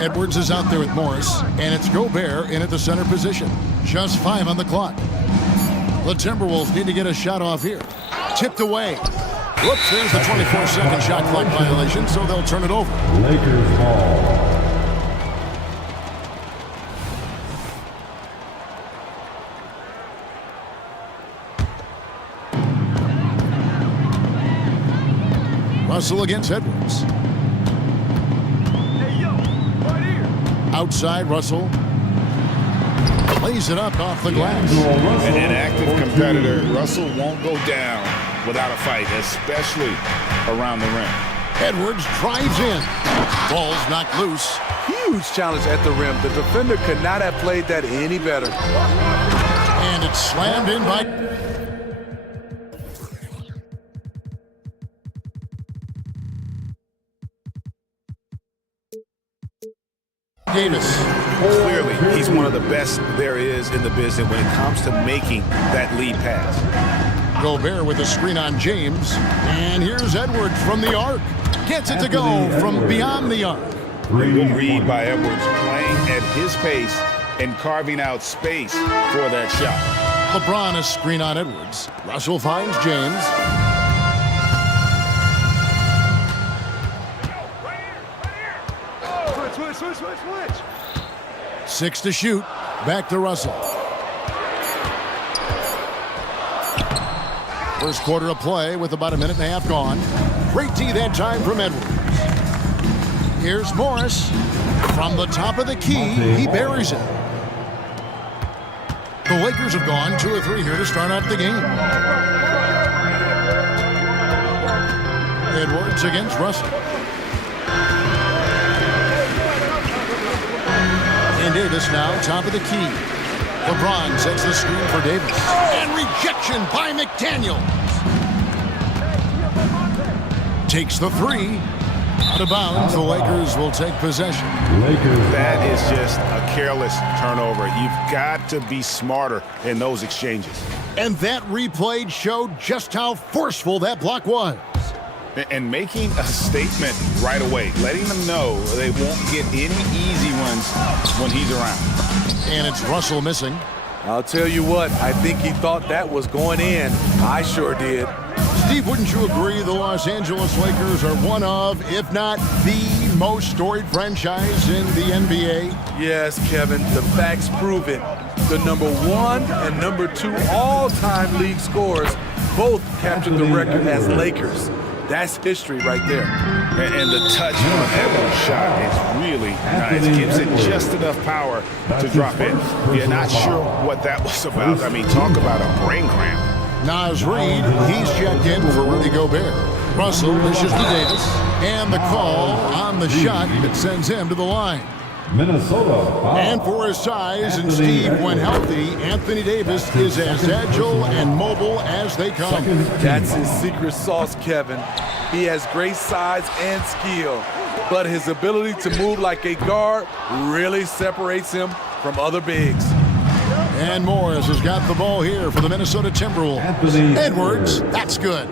Edwards is out there with Morris, and it's Gobert in at the center position. Just 5 on the clock. The Timberwolves need to get a shot off here. Tipped away. Whoops, there's the 24-second shot clock violation, so they'll turn it over. Lakers ball. Russell against Edwards. Outside, Russell lays it up off the glass. An active competitor, Russell won't go down without a fight, especially around the rim. Edwards drives in. Ball's knocked loose. Huge challenge at the rim. The defender could not have played that any better. And it's slammed in by Davis. Clearly, he's one of the best there is in the business when it comes to making that lead pass. Gobert with a screen on James. And here's Edwards from the arc. Gets it to go from beyond the arc. Good read by Edwards, playing at his pace and carving out space for that shot. LeBron is screen on Edwards. Russell finds James. Switch. 6 to shoot. Back to Russell. First quarter of play with about a minute and a half gone. Great D that time from Edwards. Here's Morris. From the top of the key, he buries it. The Lakers have gone 2 or 3 here to start out the game. Edwards against Russell. And Davis now top of the key. LeBron sets the screen for Davis. And rejection by McDaniels. Takes the 3. Out of bounds, the Lakers will take possession. That is just a careless turnover. You've got to be smarter in those exchanges. And that replay showed just how forceful that block was. And making a statement right away, letting them know they won't get any easy ones when he's around. And it's Russell missing. I'll tell you what, I think he thought that was going in. I sure did. Steve, wouldn't you agree the Los Angeles Lakers are one of, if not the most storied franchise in the NBA? Yes, Kevin, the facts prove it. The #1 and #2 all-time league scorers both captured the record as Lakers. That's history right there. And the touch on Edwards' shot is really nice. Gives it just enough power to drop in. You're not sure what that was about. I mean, talk about a brain cramp. Nas Reed, he's checked in for Rudy Gobert. Russell dishes to Davis. And the call on the shot that sends him to the line. Minnesota. And for his size and Steve, when healthy, Anthony Davis is as agile and mobile as they come. That's his secret sauce, Kevin. He has great size and skill, but his ability to move like a guard really separates him from other bigs. And Morris has got the ball here for the Minnesota Timberwolves. Edwards, that's good.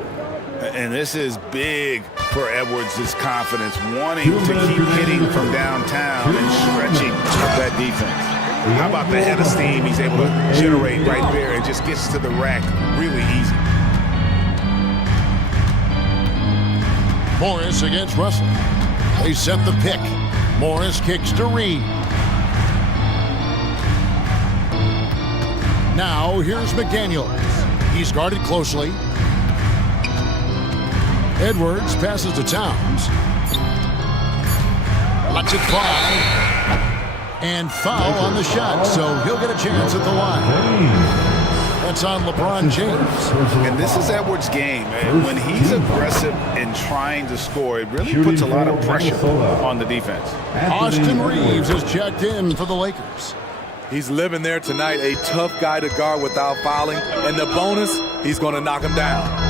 And this is big for Edwards' confidence, wanting to keep hitting from downtown and stretching that defense. How about the head of steam he's able to generate right there and just gets to the rack really easy. Morris against Russell. They set the pick. Morris kicks to Reed. Now here's McDaniels. He's guarded closely. Edwards passes to Towns. Lets it fly. And foul on the shot, so he'll get a chance at the line. That's on LeBron James. And this is Edwards' game. When he's aggressive and trying to score, it really puts a lot of pressure on the defense. Austin Reeves has checked in for the Lakers. He's living there tonight, a tough guy to guard without fouling. And the bonus, he's going to knock him down.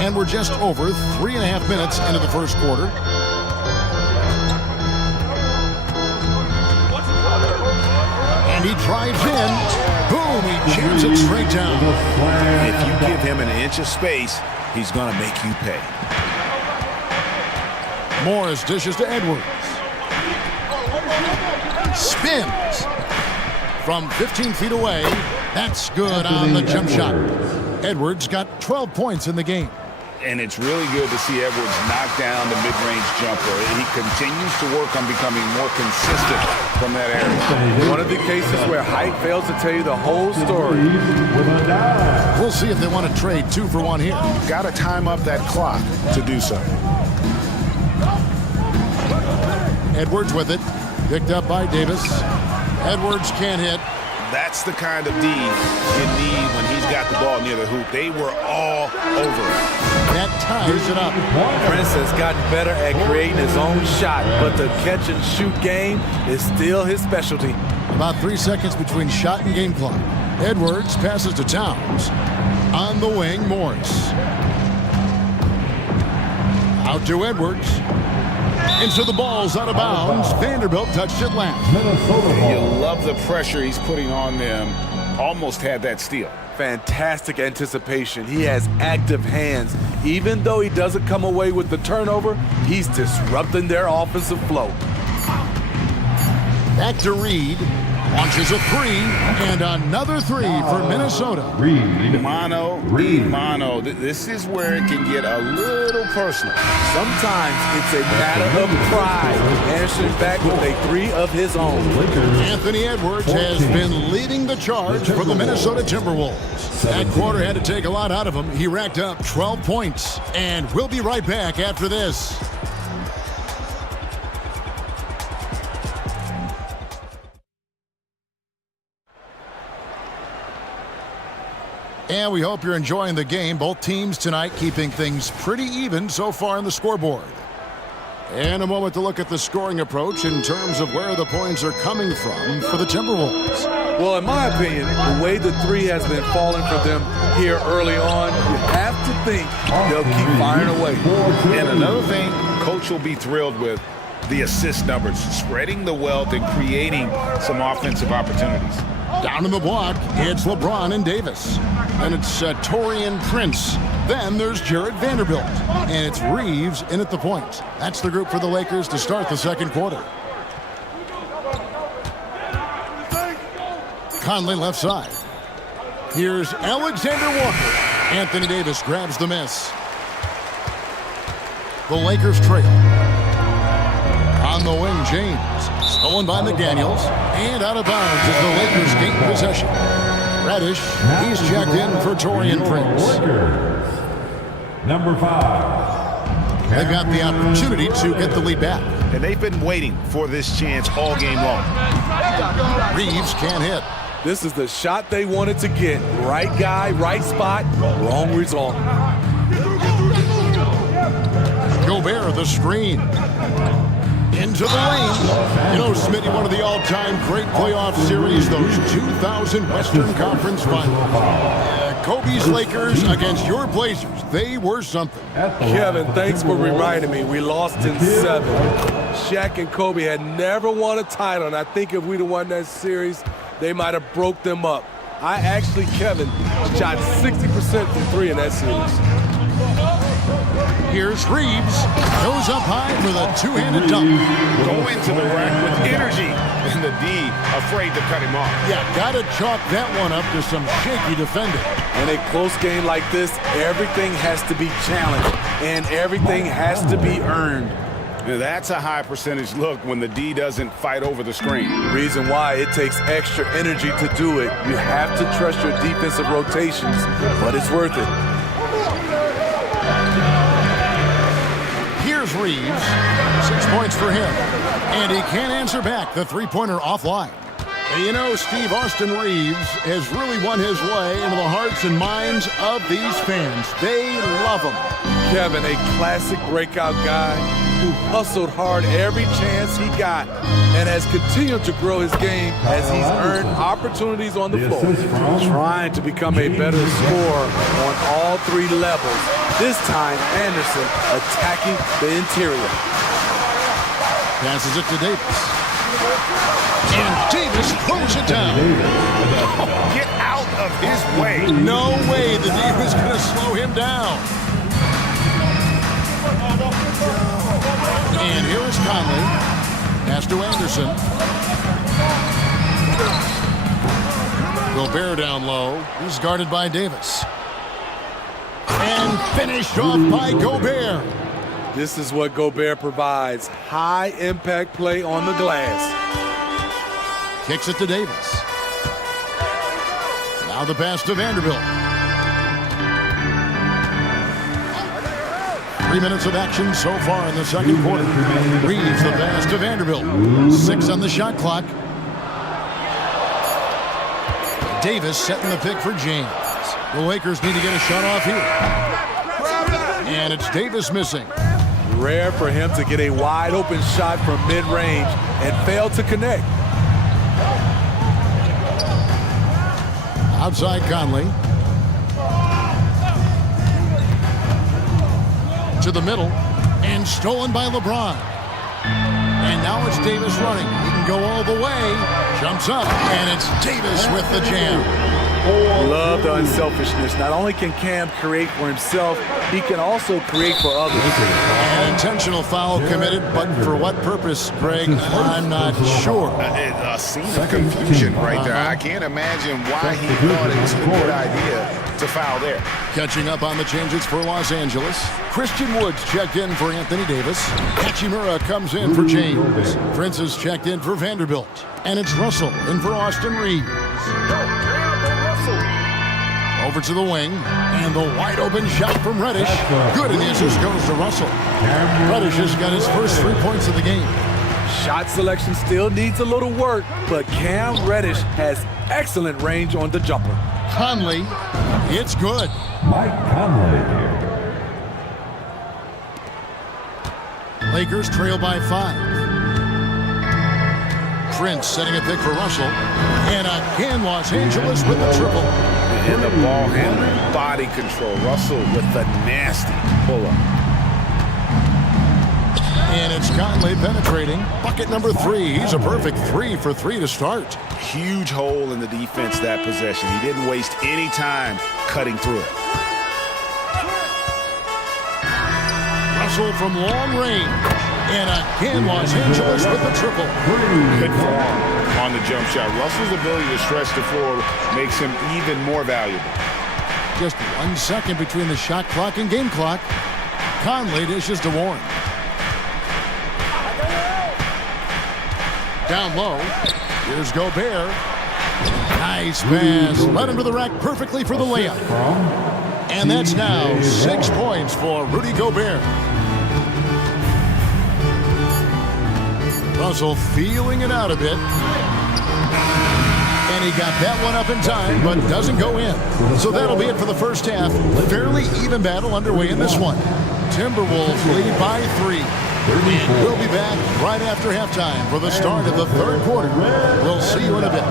And we're just over 3.5 minutes into the first quarter. And he drives in. Boom, he jams it straight down. If you give him an inch of space, he's going to make you pay. Morris dishes to Edwards. Spins. From 15 feet away. That's good on the jump shot. Edwards got 12 points in the game. And it's really good to see Edwards knock down the mid-range jumper. He continues to work on becoming more consistent from that area. One of the cases where height fails to tell you the whole story. We'll see if they want to trade 2 for 1 here. Got to time up that clock to do so. Edwards with it. Picked up by Davis. Edwards can't hit. That's the kind of D you need when he's got the ball near the hoop. They were all over it. That ties it up. Prince has gotten better at creating his own shot, but the catch and shoot game is still his specialty. About 3 seconds between shot and game clock. Edwards passes to Towns. On the wing, Morris. Out to Edwards. And so the ball's out of bounds. Vanderbilt touched it last. You love the pressure he's putting on them. Almost had that steal. Fantastic anticipation. He has active hands. Even though he doesn't come away with the turnover, he's disrupting their offensive flow. Back to Reed. Launches a 3, and another 3 for Minnesota. Mono. This is where it can get a little personal. Sometimes it's a matter of pride. Answering back with a 3 of his own. Anthony Edwards has been leading the charge for the Minnesota Timberwolves. That quarter had to take a lot out of him. He racked up 12 points, and we'll be right back after this. And we hope you're enjoying the game. Both teams tonight keeping things pretty even so far on the scoreboard. And a moment to look at the scoring approach in terms of where the points are coming from for the Timberwolves. Well, in my opinion, the way the 3 has been falling for them here early on, you have to think they'll keep firing away. And another thing Coach will be thrilled with, the assist numbers, spreading the wealth and creating some offensive opportunities. Down in the block, it's LeBron and Davis. And it's Taurean Prince. Then there's Jared Vanderbilt. And it's Reeves in at the point. That's the group for the Lakers to start the second quarter. Conley left side. Here's Alexander Walker. Anthony Davis grabs the miss. The Lakers trail. On the wing, James. Stolen by McDaniels. And out of bounds as the Lakers gain possession. Reddish, he's checked in for Taurean Prince. Number 5. They've got the opportunity to get the lead back. And they've been waiting for this chance all game long. Reeves can't hit. This is the shot they wanted to get. Right guy, right spot, wrong result. Gobert, the screen. Into the lane. You know, Smitty, one of the all-time great playoff series, those 2000 Western Conference Finals. Kobe's Lakers against your Blazers. They were something. Kevin, thanks for reminding me. We lost in 7. Shaq and Kobe had never won a title, and I think if we'd have won that series, they might have broke them up. I actually, Kevin, shot 60% from 3 in that series. Here's Reeves. Goes up high for the two-handed dunk. Going to the rack with energy. And the D afraid to cut him off. Yeah, got to chalk that one up to some shaky defending. In a close game like this, everything has to be challenged, and everything has to be earned. That's a high percentage look when the D doesn't fight over the screen. Reason why it takes extra energy to do it. You have to trust your defensive rotations, but it's worth it. Here's Reeves. 6 points for him. And he can't answer back. The three-pointer offline. You know, Steve, Austin Reeves has really won his way into the hearts and minds of these fans. They love him. Kevin, a classic breakout guy. who hustled hard every chance he got and has continued to grow his game as he's earned opportunities on the floor. Trying to become a better scorer on all three levels. This time, Anderson attacking the interior. Passes it to Davis. And Davis throws it down. Get out of his way. No way the D was going to slow him down. And here is Conley. Pass to Anderson. Gobert down low. He's guarded by Davis. And finished off by Gobert. This is what Gobert provides. High impact play on the glass. Kicks it to Davis. Now the pass to Vanderbilt. 3 minutes of action so far in the second quarter. Reeves the pass to Vanderbilt. 6 on the shot clock. Davis setting the pick for James. The Lakers need to get a shot off here. And it's Davis missing. Rare for him to get a wide open shot from mid-range and fail to connect. Outside Conley. To the middle. And stolen by LeBron. And now it's Davis running. He can go all the way. Jumps up. And it's Davis with the jam. Love the unselfishness. Not only can Cam create for himself, he can also create for others. An intentional foul committed, but for what purpose, Greg? I'm not sure. A scene of confusion right there. I can't imagine why he thought it was a good idea to foul there. Catching up on the changes for Los Angeles. Christian Woods checked in for Anthony Davis. Hachimura comes in for James. Francis checked in for Vanderbilt. And it's Russell in for Austin Reeves. Over to the wing, and the wide open shot from Reddish. Good, and the assist goes to Russell. Reddish has got his first 3 points of the game. Shot selection still needs a little work, but Cam Reddish has excellent range on the jumper. Conley, it's good. Mike Conley here. Lakers trail by 5. Prince setting a pick for Russell. And again, Los Angeles with the triple. In the ball handling, body control. Russell with the nasty pull-up. And it's Conley penetrating. Bucket number 3. He's a perfect 3 for 3 to start. Huge hole in the defense that possession. He didn't waste any time cutting through it. Russell from long range. And again, Los Angeles with the triple. Good form on the jump shot. Russell's ability to stretch the floor makes him even more valuable. Just 1 second between the shot clock and game clock. Conley dishes to Warren. Down low. Here's Gobert. Nice pass. Led him to the rack perfectly for the layup. And that's now 6 points for Rudy Gobert. Russell feeling it out a bit. And he got that one up in time, but doesn't go in. So that'll be it for the first half. Fairly even battle underway in this one. Timberwolves lead by 3. And we'll be back right after halftime for the start of the third quarter. We'll see you in a bit.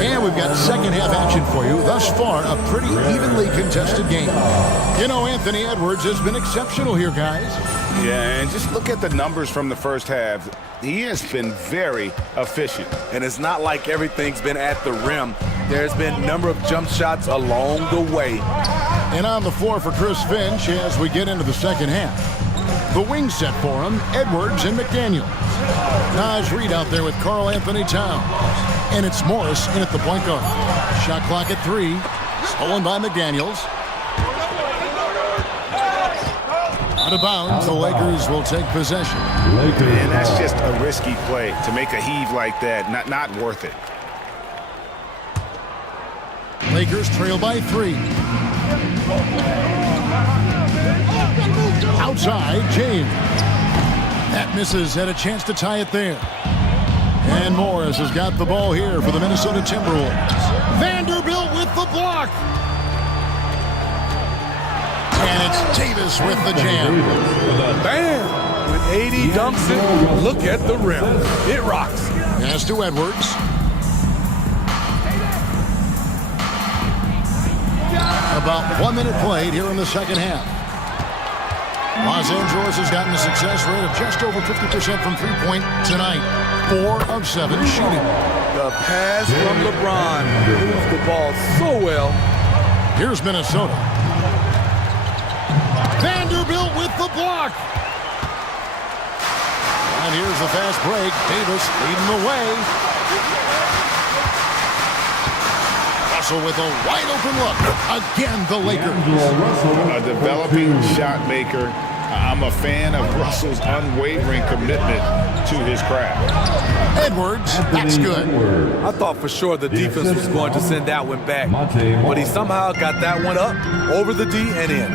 And we've got second half action for you. Thus far, a pretty evenly contested game. You know, Anthony Edwards has been exceptional here, guys. Yeah, and just look at the numbers from the first half. He has been very efficient. And it's not like everything's been at the rim. There's been a number of jump shots along the way. And on the floor for Chris Finch as we get into the second half. The wing set for him, Edwards and McDaniels. Naj Reid out there with Karl Anthony Towns. And it's Morris in at the point guard. Shot clock at 3. Stolen by McDaniels. Out of bounds, the Lakers will take possession. And that's just a risky play. To make a heave like that, not worth it. Lakers trail by 3. Outside, James. That misses, had a chance to tie it there. And Morris has got the ball here for the Minnesota Timberwolves. Vanderbilt with the block. And it's Davis with the jam. Bam! When AD dunks it, look at the rim. It rocks. Pass to Edwards. About 1 minute played here in the second half. Los Angeles has gotten a success rate of just over 50% from three-point tonight. 4 of 7 shooting. The pass from LeBron moves the ball so well. Here's Minnesota. Vanderbilt with the block. And here's the fast break. Davis leading the way. Russell with a wide open look. Again, the Lakers. A developing shot maker. I'm a fan of Russell's unwavering commitment to his craft. Edwards, that's good. I thought for sure the defense was going to send that one back, but he somehow got that one up, over the D and in.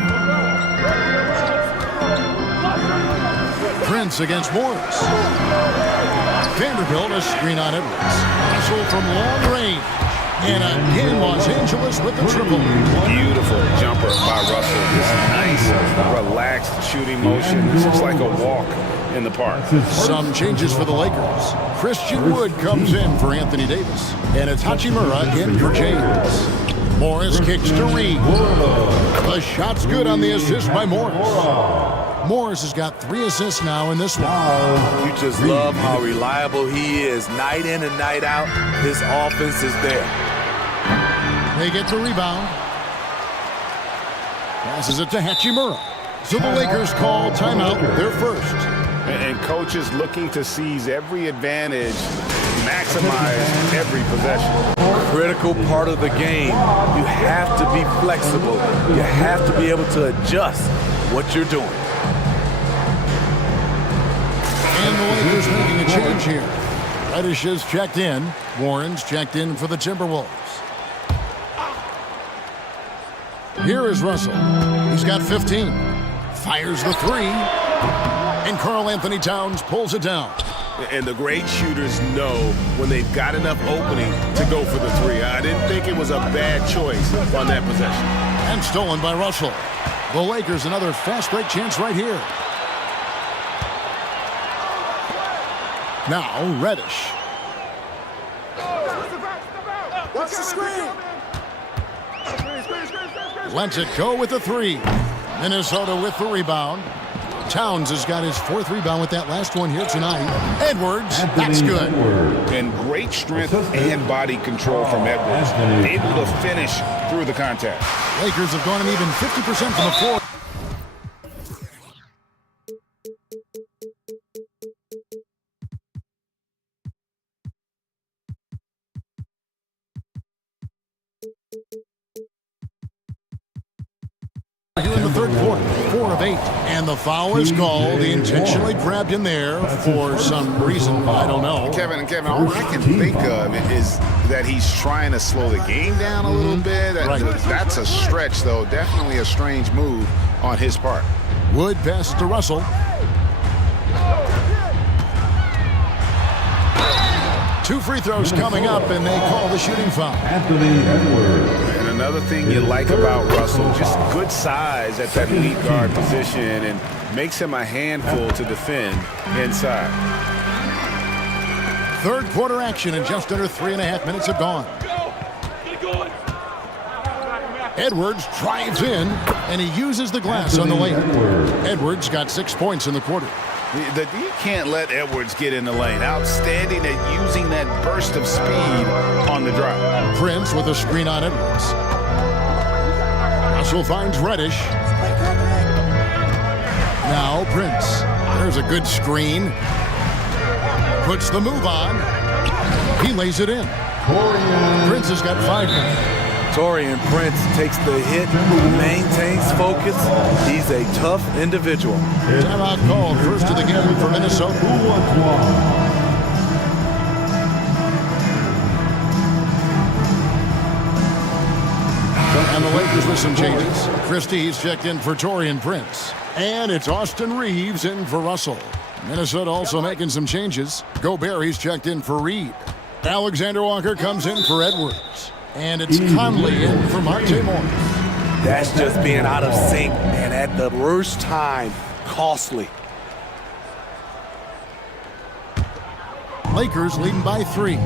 Prince against Morris. Vanderbilt a screen on Edwards. Russell from long range. And again, Los Angeles with the triple. Beautiful jumper by Russell. This nice, relaxed shooting motion. This looks like a walk in the park. Some changes for the Lakers. Christian Wood comes in for Anthony Davis. And it's Hachimura in for James. Morris kicks to Reed. The shot's good on the assist by Morris. Morris has got 3 assists now in this one. You just love how reliable he is. Night in and night out, his offense is there. They get the rebound. Passes it to Hachimura. So the Lakers call timeout, their first. And coaches looking to seize every advantage, maximize every possession. Critical part of the game. You have to be flexible. You have to be able to adjust what you're doing. And the Lakers making a change here. Reddish is checked in. Warren's checked in for the Timberwolves. Here is Russell. He's got 15. Fires the 3. And Karl Anthony Towns pulls it down. And the great shooters know when they've got enough opening to go for the 3. I didn't think it was a bad choice on that possession. And stolen by Russell. The Lakers another fast break chance right here. Now Reddish. Watch the screen. Lets it go with the 3. Minnesota with the rebound. Towns has got his 4th rebound with that last one here tonight. Edwards, that's good. And great strength and body control from Edwards. Able to finish through the contact. Lakers have gone an even 50% from the floor. Here in the third quarter, 4 of 8. And the foul is called. He intentionally grabbed him there for some reason. I don't know. Kevin, all I can think of is that he's trying to slow the game down a little bit. That's a stretch, though. Definitely a strange move on his part. Wood passes to Russell. Two free throws coming up, and they call the shooting foul. Anthony Edwards. And another thing you like about Russell, just good size at that lead guard position, and makes him a handful to defend inside. Third quarter action, and just under 3.5 minutes have gone. Edwards drives in, and he uses the glass on the layup. Edwards got 6 points in the quarter. You can't let Edwards get in the lane. Outstanding at using that burst of speed on the drive. Prince with a screen on Edwards. Russell finds Reddish. Now Prince. There's a good screen. Puts the move on. He lays it in. Prince has got 5 minutes. Taurean Prince takes the hit, maintains focus. He's a tough individual. Timeout called, first of the game for Minnesota. And the Lakers with some changes. Christie's checked in for Taurean Prince. And it's Austin Reeves in for Russell. Minnesota also making some changes. Gobert, he's checked in for Reed. Alexander Walker comes in for Edwards. And it's Conley in for Monte Morris. That's just being out of sync, and at the worst time, costly. Lakers leading by 3.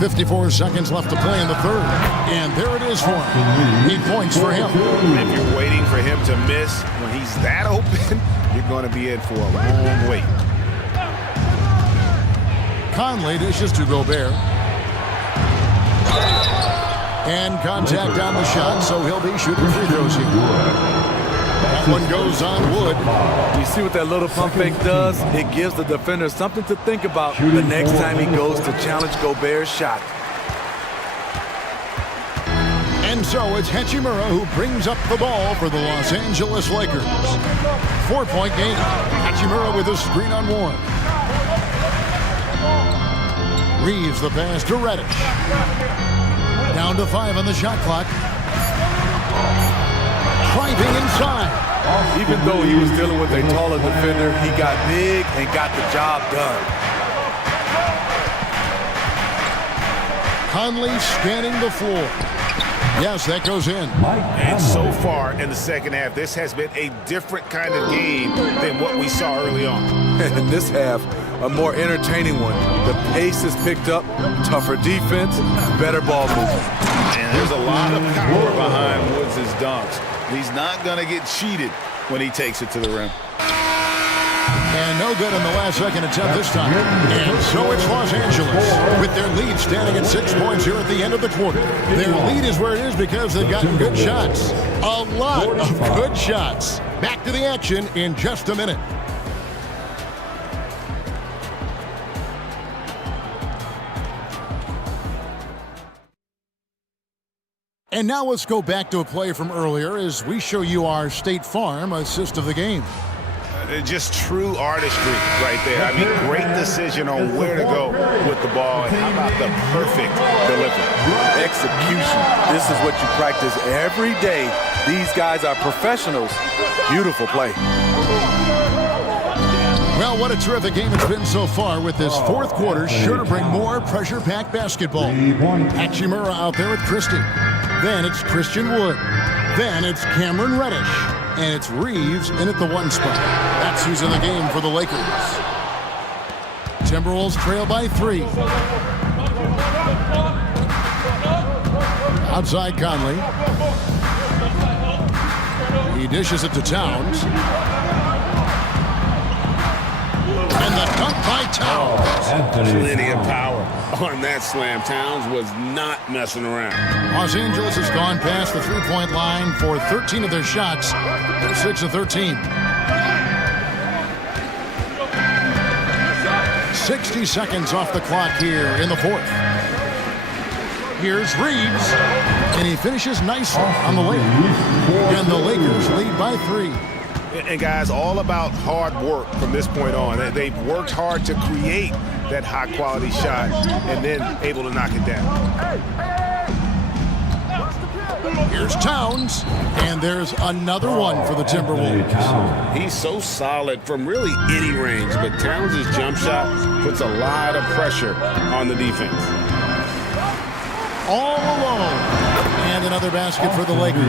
54 seconds left to play in the third. And there it is for him. 8 points for him. If you're waiting for him to miss when he's that open, you're going to be in for a long wait. Conley dishes to Gobert. And contact on the shot, so he'll be shooting free throws here. That one goes on Wood. You see what that little pump fake does? It gives the defender something to think about the next time he goes to challenge Gobert's shot. And so it's Hachimura who brings up the ball for the Los Angeles Lakers. 4-point game. Hachimura with a screen on Warren. Reeves the pass to Reddish. Down to 5 on the shot clock. Driving inside. Even though he was dealing with a taller defender, he got big and got the job done. Conley scanning the floor. Yes, that goes in. And so far in the second half, this has been a different kind of game than what we saw early on. In this half, a more entertaining one. The pace is picked up, tougher defense, better ball movement. And there's a lot of power behind Woods' dunks. He's not going to get cheated when he takes it to the rim. And no good on the last second attempt this time. And so it's Los Angeles with their lead standing at 6 points here at the end of the quarter. Their lead is where it is because they've gotten good shots. A lot of good shots. Back to the action in just a minute. And now let's go back to a play from earlier as we show you our State Farm assist of the game. Just true artistry right there. I mean, great decision on where to go with the ball. And how about the perfect delivery? Execution. This is what you practice every day. These guys are professionals. Beautiful play. Well, what a terrific game it's been so far with this fourth quarter. Sure to bring more pressure-packed basketball. Hachimura out there with Christie. Then it's Christian Wood. Then it's Cameron Reddish. And it's Reeves in at the 1 spot. That's who's in the game for the Lakers. Timberwolves trail by 3. Outside Conley. He dishes it to Towns. And the dunk by Towns. Plenty of power on that slam. Towns was not messing around. Los Angeles has gone past the three-point line for 13 of their shots. They're 6 of 13. 60 seconds off the clock here in the fourth. Here's Reeves, and he finishes nicely on the layup. And the Lakers lead by 3. And guys, all about hard work from this point on. They've worked hard to create that high-quality shot and then able to knock it down. Here's Towns, and there's another one for the Timberwolves. He's so solid from really any range, but Towns' jump shot puts a lot of pressure on the defense. All alone. And another basket for the Lakers.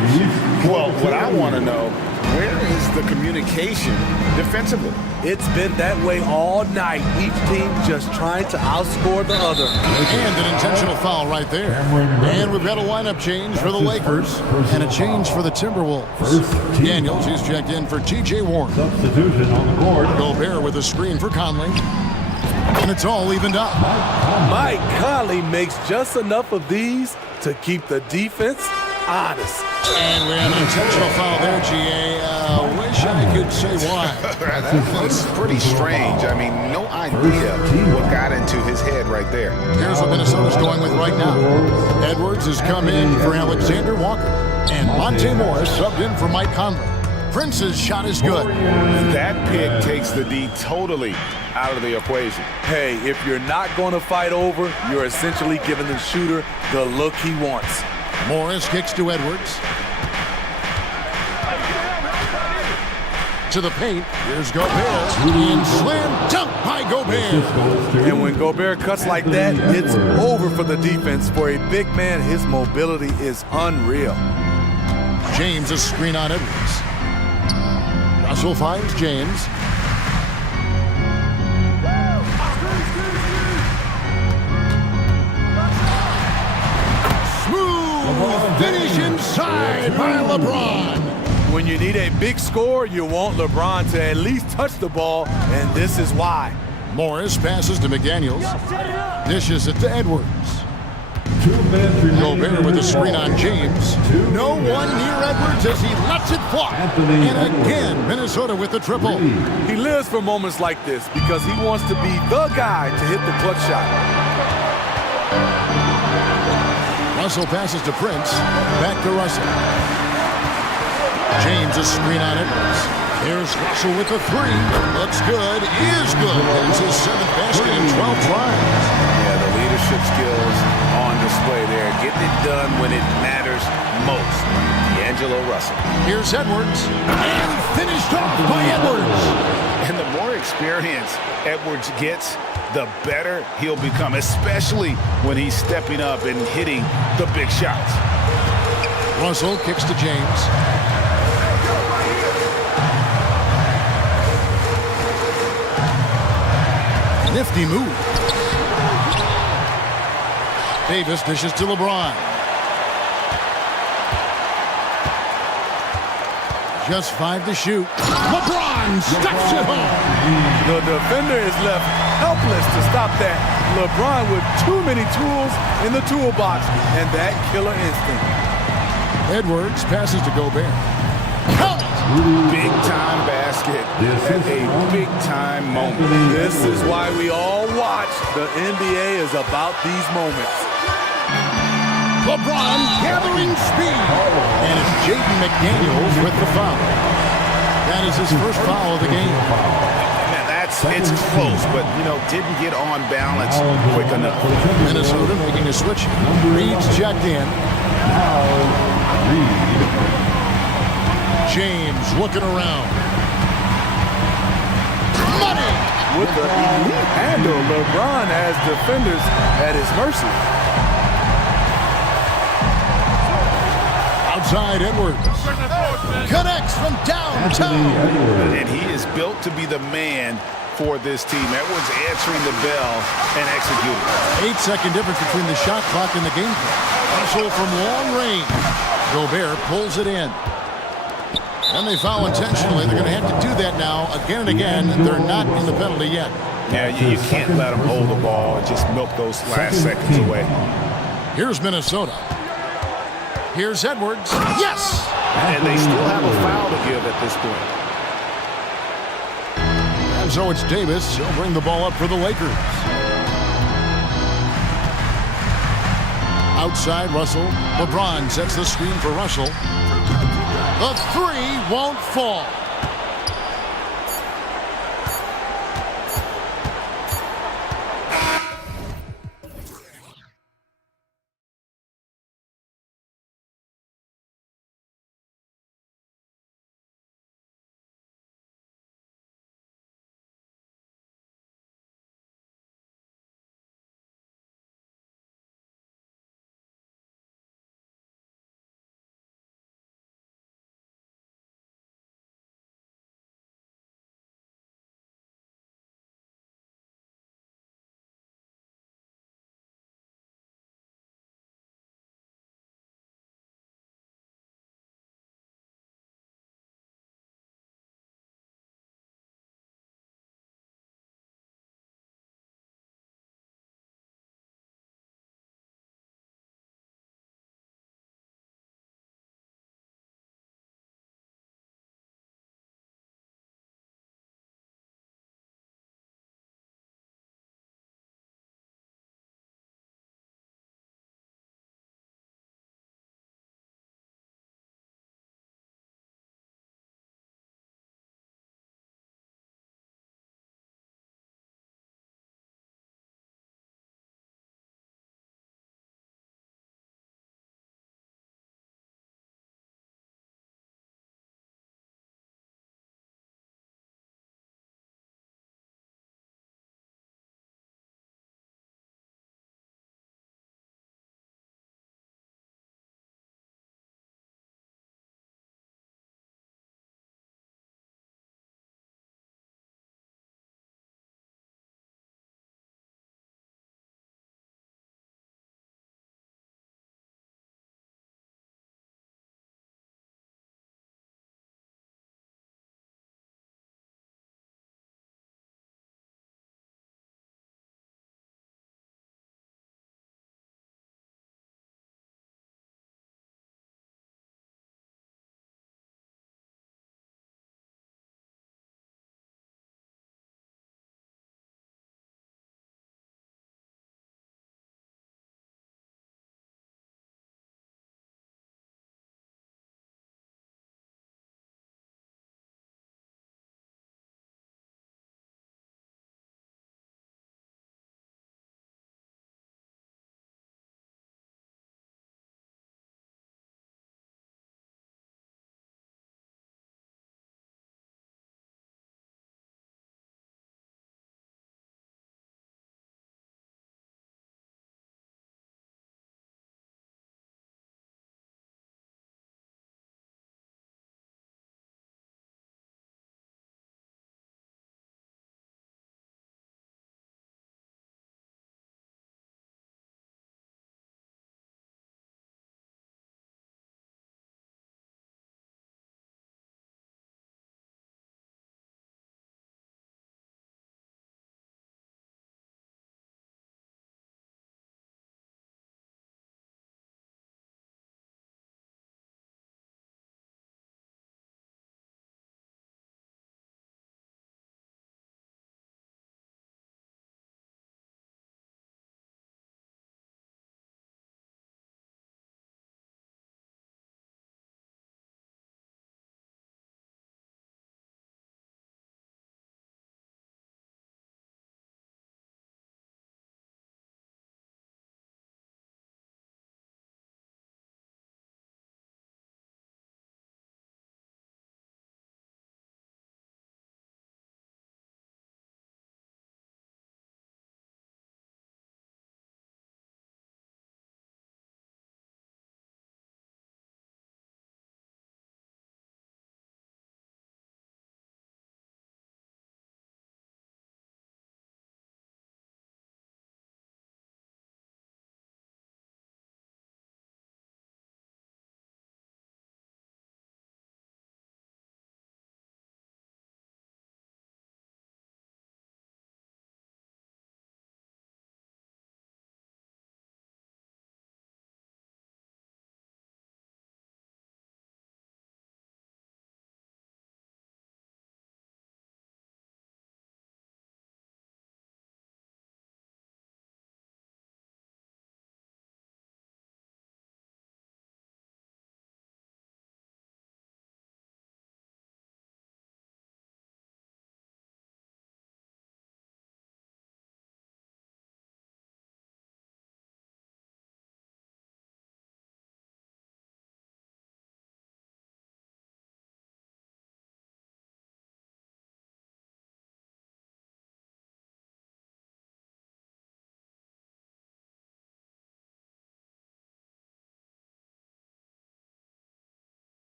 Well, what I want to know, where is the communication defensively? It's been that way all night. Each team just trying to outscore the other. And an intentional foul right there. And we've got a lineup change for the Lakers and a change for the Timberwolves. Daniels is checked in for T.J. Warren. Substitution on the board. Gobert with a screen for Conley. And it's all evened up. Mike Conley makes just enough of these to keep the defense honest. And we have an intentional foul there, G.A. Wish I could say why. That was pretty strange. I mean, no idea what got into his head right there. Here's what Minnesota's going with right now. Edwards has come in for Alexander Walker. And Monte Morris subbed in for Mike Conley. Prince's shot is good. That pick takes the D totally out of the equation. Hey, if you're not going to fight over, you're essentially giving the shooter the look he wants. Morris kicks to Edwards. To the paint. Here's Gobert. And slam dunk by Gobert. And when Gobert cuts like that, it's over for the defense. For a big man, his mobility is unreal. James a screen on Edwards. Russell finds James. Smooth finish inside by LeBron. When you need a big score, you want LeBron to at least touch the ball, and this is why. Morris passes to McDaniels. Dishes it to Edwards. Gobert with a screen on James. No one near Edwards as he lets it fly. And again, Minnesota with the triple. He lives for moments like this because he wants to be the guy to hit the clutch shot. Russell passes to Prince. Back to Russell. James a screen on Edwards. Here's Russell with a three. Looks good. Is good. It's his 7th basket in 12 tries. Yeah, the leadership skills on display there. Getting it done when it matters most. D'Angelo Russell. Here's Edwards. And finished off by Edwards. And the more experience Edwards gets, the better he'll become, especially when he's stepping up and hitting the big shots. Russell kicks to James. Nifty move. Davis dishes to LeBron. Just 5 to shoot. LeBron stuffs it home. The defender is left helpless to stop that. LeBron with too many tools in the toolbox and that killer instinct. Edwards passes to Gobert. Big time basket at a big time moment. This is why we all watch. The NBA is about these moments. LeBron gathering speed. And it's Jaden McDaniels with the foul. That is his first foul of the game. It's close, but, didn't get on balance quick enough. Minnesota making a switch. Reed's checked in. James looking around. Money! With the elite handle, LeBron has defenders at his mercy. Outside Edwards. Connects from downtown. And he is built to be the man for this team. Edwards answering the bell and executing. 8-second difference between the shot clock and the game clock. Russell from long range. Gobert pulls it in. And they foul intentionally. They're going to have to do that now again and again. They're not in the penalty yet. Yeah, you can't let them hold the ball and just milk those last seconds away. Here's Minnesota. Here's Edwards. Yes! And they still have a foul to give at this point. And so it's Davis. He'll bring the ball up for the Lakers. Outside Russell. LeBron sets the screen for Russell. The three won't fall.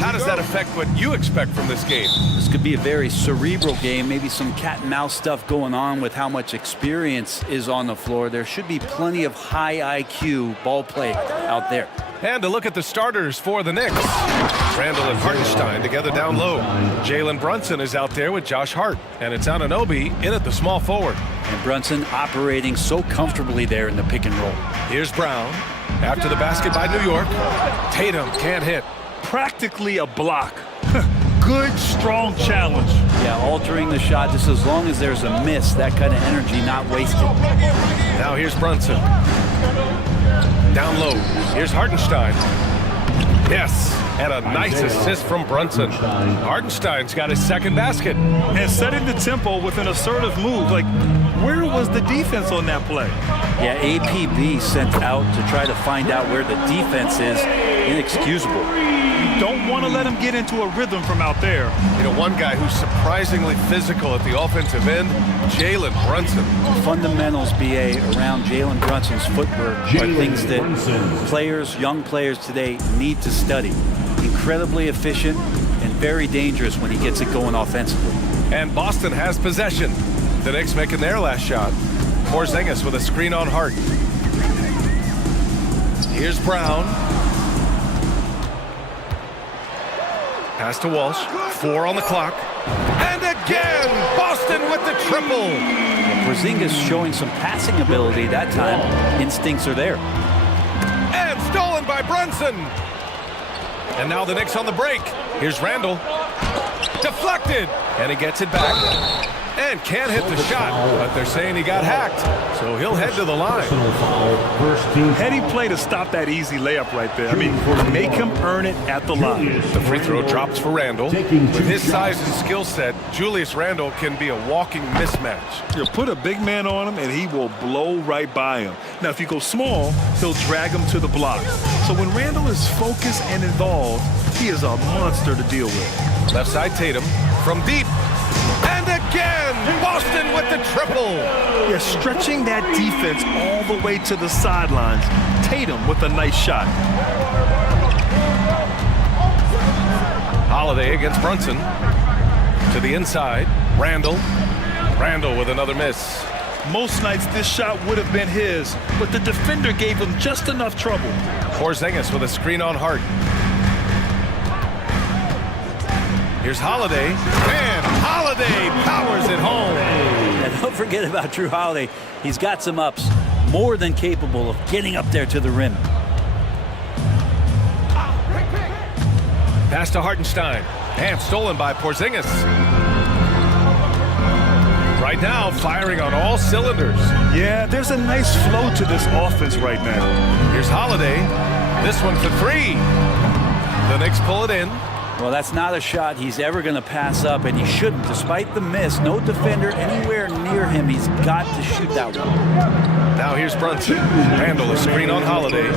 How does that affect what you expect from this game? This could be a very cerebral game, maybe some cat and mouse stuff going on with how much experience is on the floor. There should be plenty of high IQ ball play out there. And to look at the starters for the Knicks. Randall and Hartenstein together down low. Jalen Brunson is out there with Josh Hart. And it's Anunoby in at the small forward. And Brunson operating so comfortably there in the pick and roll. Here's Brown. After the basket by New York. Tatum can't hit. Practically a block. Good, strong challenge. Yeah, altering the shot just as long as there's a miss, that kind of energy not wasted. Now here's Brunson. Down low. Here's Hartenstein. Yes, and a nice assist from Brunson. Hartenstein's got his second basket. And setting the tempo with an assertive move. Like, where was the defense on that play? Yeah, APB sent out to try to find out where the defense is. Inexcusable. You don't want to let him get into a rhythm from out there. You know, one guy who's surprisingly physical at the offensive end, Jalen Brunson. Fundamentals, BA, around Jalen Brunson's footwork are things that players, young players today need to study. Incredibly efficient and very dangerous when he gets it going offensively. And Boston has possession. The Knicks making their last shot. Porzingis with a screen on Hart. Here's Brown. Pass to Walsh. 4 on the clock. And again, Boston with the triple. Porzingis showing some passing ability that time. Instincts are there. And stolen by Brunson. And now the Knicks on the break. Here's Randall. Deflected. And he gets it back. And can't hit the shot, but they're saying he got hacked. So he'll head to the line. Heady play to stop that easy layup right there. I mean, make him earn it at the line. The free throw drops for Randall. With his size and skill set, Julius Randall can be a walking mismatch. You put a big man on him, and he will blow right by him. Now, if you go small, he'll drag him to the block. So when Randall is focused and involved, he is a monster to deal with. Left side Tatum from deep. And again, Boston with the triple. Yeah, stretching that defense all the way to the sidelines. Tatum with a nice shot. Holiday against Brunson. To the inside, Randall. Randall with another miss. Most nights this shot would have been his, but the defender gave him just enough trouble. Porzingis with a screen on Hart. Here's Holiday, and Holiday powers it home. And don't forget about Drew Holiday. He's got some ups, more than capable of getting up there to the rim. Pass to Hartenstein, and stolen by Porzingis. Right now, firing on all cylinders. Yeah, there's a nice flow to this offense right now. Here's Holiday, this one for 3. The Knicks pull it in. Well, that's not a shot he's ever going to pass up, and he shouldn't. Despite the miss, no defender anywhere near him. He's got to shoot that one. Now here's Brunson. Randall a screen on Holiday.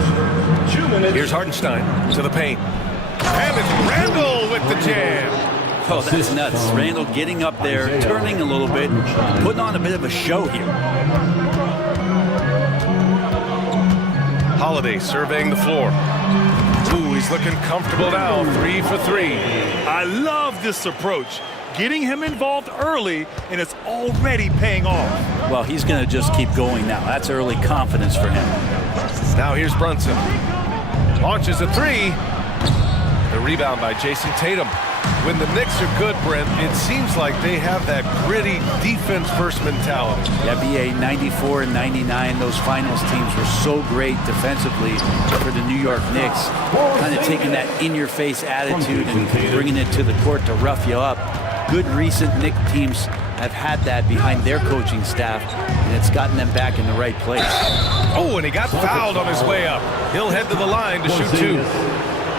Here's Hartenstein to the paint. And it's Randall with the jam. Oh, that's nuts. Randall getting up there, turning a little bit, putting on a bit of a show here. Holiday surveying the floor. Ooh, he's looking comfortable now. 3 for 3. I love this approach. Getting him involved early, and it's already paying off. Well, he's going to just keep going now. That's early confidence for him. Now here's Brunson. Launches a 3. The rebound by Jason Tatum. When the Knicks are good, Brent, it seems like they have that gritty defense-first mentality. Yeah, BA 94 and 99, those finals teams were so great defensively for the New York Knicks. Kind of taking that in-your-face attitude and bringing it to the court to rough you up. Good recent Knicks teams have had that behind their coaching staff, and it's gotten them back in the right place. Oh, and he got fouled on his way up. He'll head to the line to shoot 2.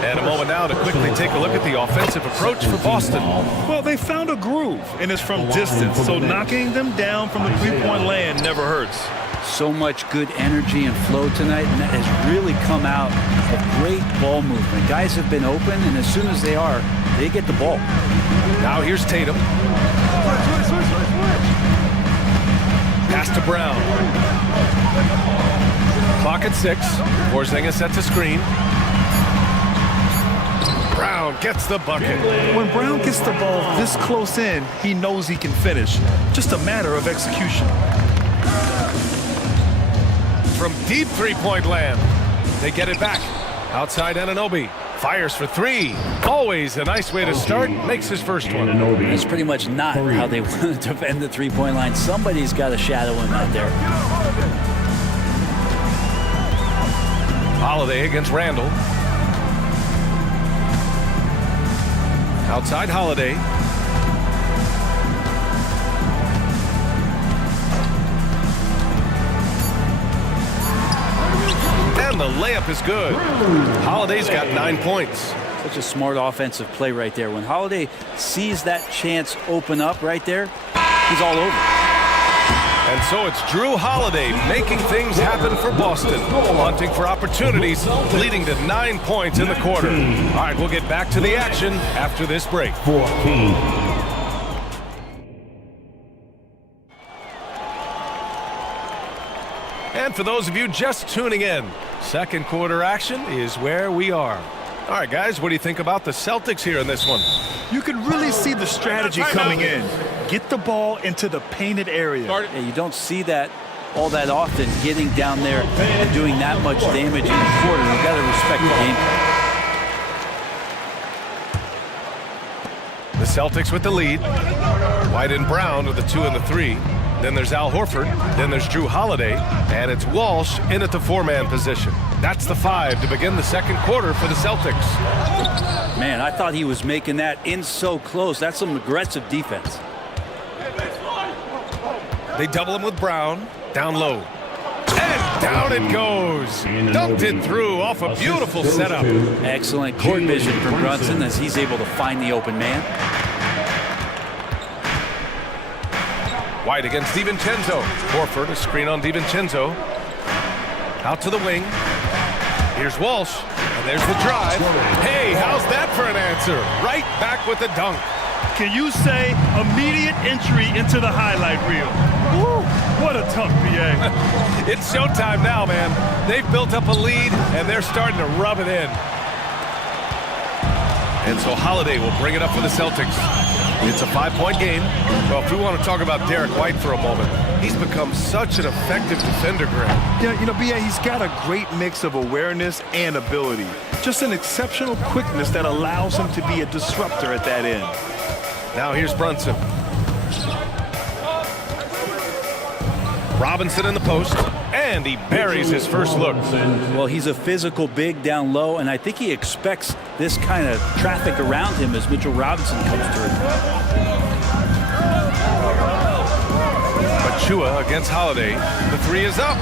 And a moment now to quickly take a look at the offensive approach for Boston. Well, they found a groove, and it's from distance, so knocking them down from the three-point land never hurts. So much good energy and flow tonight, and that has really come out of great ball movement. Guys have been open, and as soon as they are, they get the ball. Now here's Tatum. Pass to Brown. Clock at 6. Porzingis sets a screen. Brown gets the bucket. When Brown gets the ball this close in, he knows he can finish. Just a matter of execution. From deep three-point land, they get it back. Outside Anunoby. Fires for three. Always a nice way to start. Makes his first one. That's pretty much not how they want to defend the three-point line. Somebody's got to shadow him out there. Holiday against Randall. Outside Holiday. And the layup is good. Holiday's got 9 points. Such a smart offensive play right there. When Holiday sees that chance open up right there, he's all over. And so it's Drew Holiday making things happen for Boston, hunting for opportunities, leading to 9 points in the quarter. All right, we'll get back to the action after this break. 14. And for those of you just tuning in, second quarter action is where we are. All right, guys, what do you think about the Celtics here in this one? You can really see the strategy coming in. Get the ball into the painted area. Yeah, you don't see that all that often, getting down there and doing that much damage in the quarter. You've got to respect the game. The Celtics with the lead. White and Brown with the 2 and the 3. Then there's Al Horford. Then there's Drew Holiday. And it's Walsh in at the 4-man position. That's the 5 to begin the second quarter for the Celtics. Man, I thought he was making that in so close. That's some aggressive defense. They double him with Brown. Down low. And down it goes. Dunked it through off a beautiful setup. Excellent court vision from Brunson as he's able to find the open man. White against DiVincenzo. Horford, a screen on DiVincenzo. Out to the wing. Here's Walsh. And there's the drive. Hey, how's that for an answer? Right back with the dunk. Can you say immediate entry into the highlight reel? Woo, what a dunk, BA. It's showtime now, man. They've built up a lead, and they're starting to rub it in. And so Holiday will bring it up for the Celtics. It's a 5-point game. Well, if we want to talk about Derek White for a moment, he's become such an effective defender, Grant. Yeah, you know, BA, he's got a great mix of awareness and ability. Just an exceptional quickness that allows him to be a disruptor at that end. Now here's Brunson. Robinson in the post, and he buries his first look. Well, he's a physical big down low, and I think he expects this kind of traffic around him as Mitchell Robinson comes through. Achua against Holiday. The 3 is up.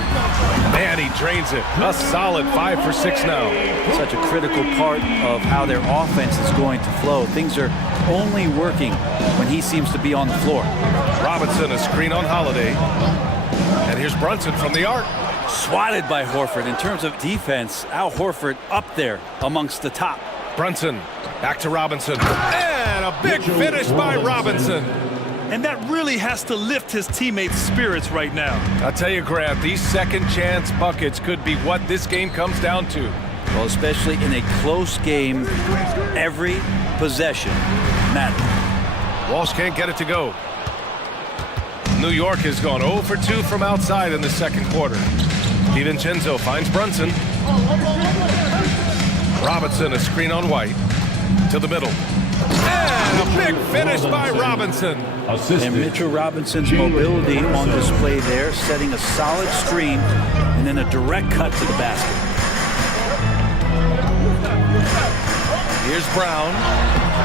Man, he drains it. A solid 5 for 6 now. Such a critical part of how their offense is going to flow. Things are only working when he seems to be on the floor. Robinson, a screen on Holiday. And here's Brunson from the arc. Swatted by Horford. In terms of defense, Al Horford up there amongst the top. Brunson, back to Robinson. And a big finish by Robinson. And that really has to lift his teammates' spirits right now. I'll tell you, Grant, these second chance buckets could be what this game comes down to. Well, especially in a close game, every possession matters. Walsh can't get it to go. New York has gone 0 for 2 from outside in the second quarter. DiVincenzo finds Brunson. Robinson, a screen on White. To the middle. And a big finish by Robinson. And Mitchell Robinson's mobility on display there, setting a solid screen and then a direct cut to the basket. Here's Brown.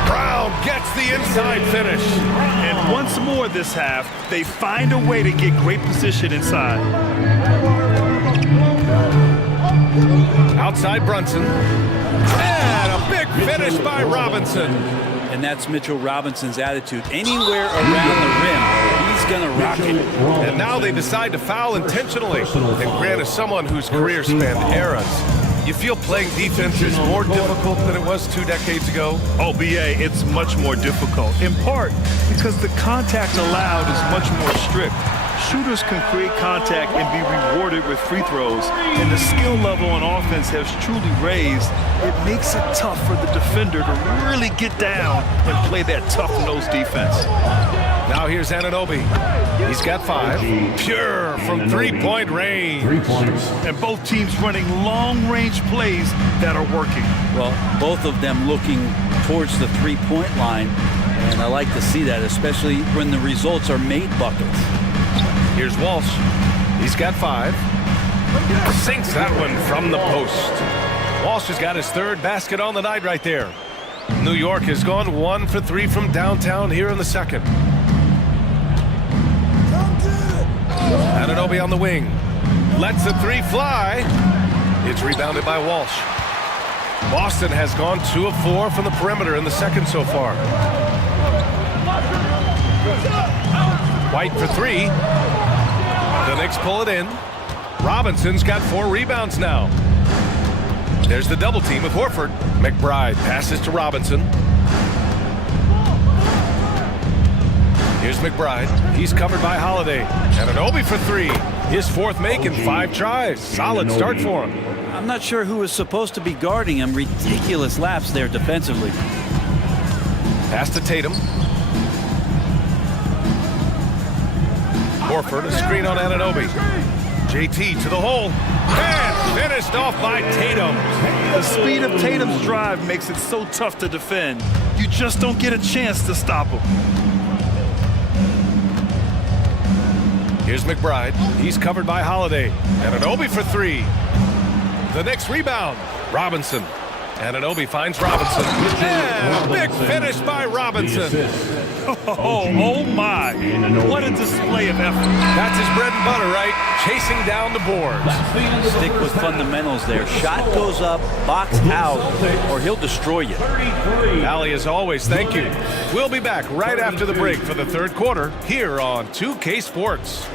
Brown gets the inside finish. And once more this half, they find a way to get great position inside. Outside Brunson. And a big finish by Robinson. And that's Mitchell Robinson's attitude. Anywhere around the rim, he's going to rock it. And now they decide to foul intentionally. And Grant is someone whose career spanned eras. You feel playing defense is more difficult than it was 2 decades ago? Oh, BA, it's much more difficult. In part because the contact allowed is much more strict. Shooters can create contact and be rewarded with free throws, and the skill level on offense has truly raised. It makes it tough for the defender to really get down and play that tough-nosed defense. Now here's Anunoby. He's got 5. Pure from three-point range. 3 points. And both teams running long-range plays that are working. Well, both of them looking towards the three-point line, and I like to see that, especially when the results are made buckets. Here's Walsh. He's got 5. Sinks that one from the post. Walsh has got his 3rd basket on the night right there. New York has gone 1 for 3 from downtown here in the second. Anunoby on the wing. Lets the 3 fly. It's rebounded by Walsh. Boston has gone 2 of 4 from the perimeter in the second so far. White for 3. The Knicks pull it in. Robinson's got 4 rebounds now. There's the double team with Horford. McBride passes to Robinson. Here's McBride. He's covered by Holiday. Anunoby for 3. His 4th make in 5 tries. Solid start for him. I'm not sure who is supposed to be guarding him. Ridiculous laps there defensively. Pass to Tatum. Horford, a screen on Anunoby. JT to the hole. And finished off by Tatum. The speed of Tatum's drive makes it so tough to defend. You just don't get a chance to stop him. Here's McBride. He's covered by Holiday. Anunoby for 3. The Knicks rebound. Robinson. Anunoby finds Robinson. And a big finish by Robinson. Oh my. What a display of effort. That's his bread and butter, right? Chasing down the boards. Stick with fundamentals there. Shot goes up, box out, or he'll destroy you. Allie, as always, thank you. We'll be back right after the break for the 3rd quarter here on 2K Sports.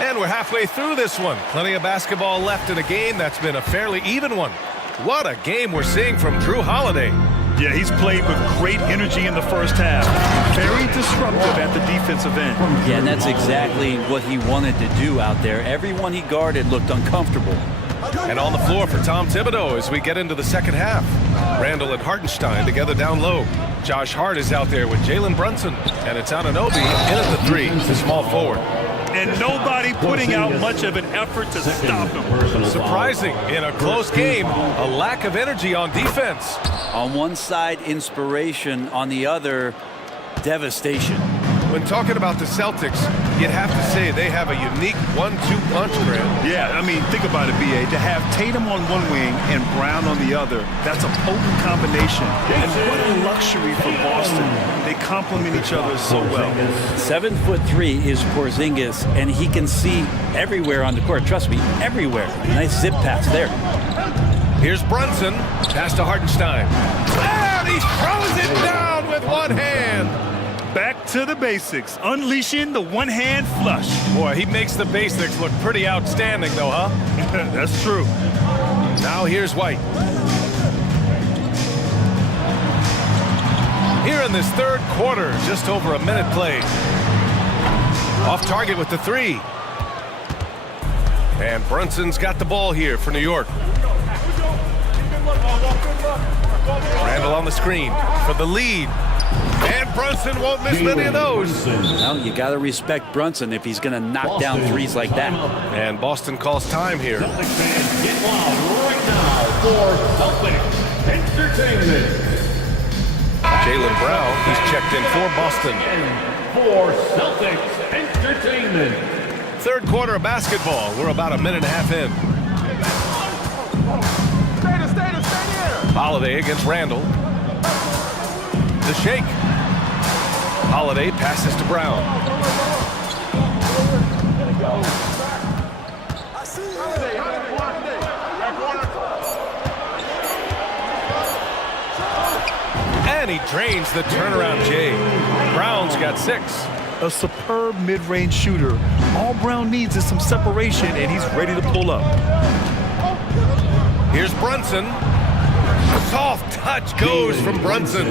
And we're halfway through this one. Plenty of basketball left in a game that's been a fairly even one. What a game we're seeing from Drew Holiday. Yeah, he's played with great energy in the first half. Very disruptive at the defensive end. Yeah, and that's exactly what he wanted to do out there. Everyone he guarded looked uncomfortable. And on the floor for Tom Thibodeau as we get into the second half. Randall and Hartenstein together down low. Josh Hart is out there with Jalen Brunson. And it's Anunoby in at the 3, the small forward. And nobody putting out much of an effort to stop him. Surprising in a close game, a lack of energy on defense. On one side, inspiration. On the other, devastation. When talking about the Celtics, you'd have to say they have a unique 1-2 punch, Grant. Yeah, I mean, think about it, B.A. To have Tatum on one wing and Brown on the other, that's a potent combination. And what a luxury for Boston. They complement each other so well. 7'3" is Porzingis, and he can see everywhere on the court. Trust me, everywhere. Nice zip pass there. Here's Brunson. Pass to Hartenstein. And he throws it down with one hand. Back to the basics, unleashing the one-hand flush. Boy, he makes the basics look pretty outstanding, though, huh? That's true. Now here's White. Here in this 3rd quarter, just over a minute played. Off target with the 3. And Brunson's got the ball here for New York. Randall on the screen for the lead. And Brunson won't miss many of those. Well, you got to respect Brunson if he's going to knock down threes like that. And Boston calls time here. Celtics fans, get wild right now for Celtics Entertainment. Jaylen Brown, he's checked in for Boston. For Celtics Entertainment. 3rd quarter of basketball. We're about a minute and a half in. Holiday against Randall. The shake. Holiday passes to Brown. And he drains the turnaround J. Brown's got 6. A superb mid-range shooter. All Brown needs is some separation, and he's ready to pull up. Here's Brunson. Soft touch goes from Brunson.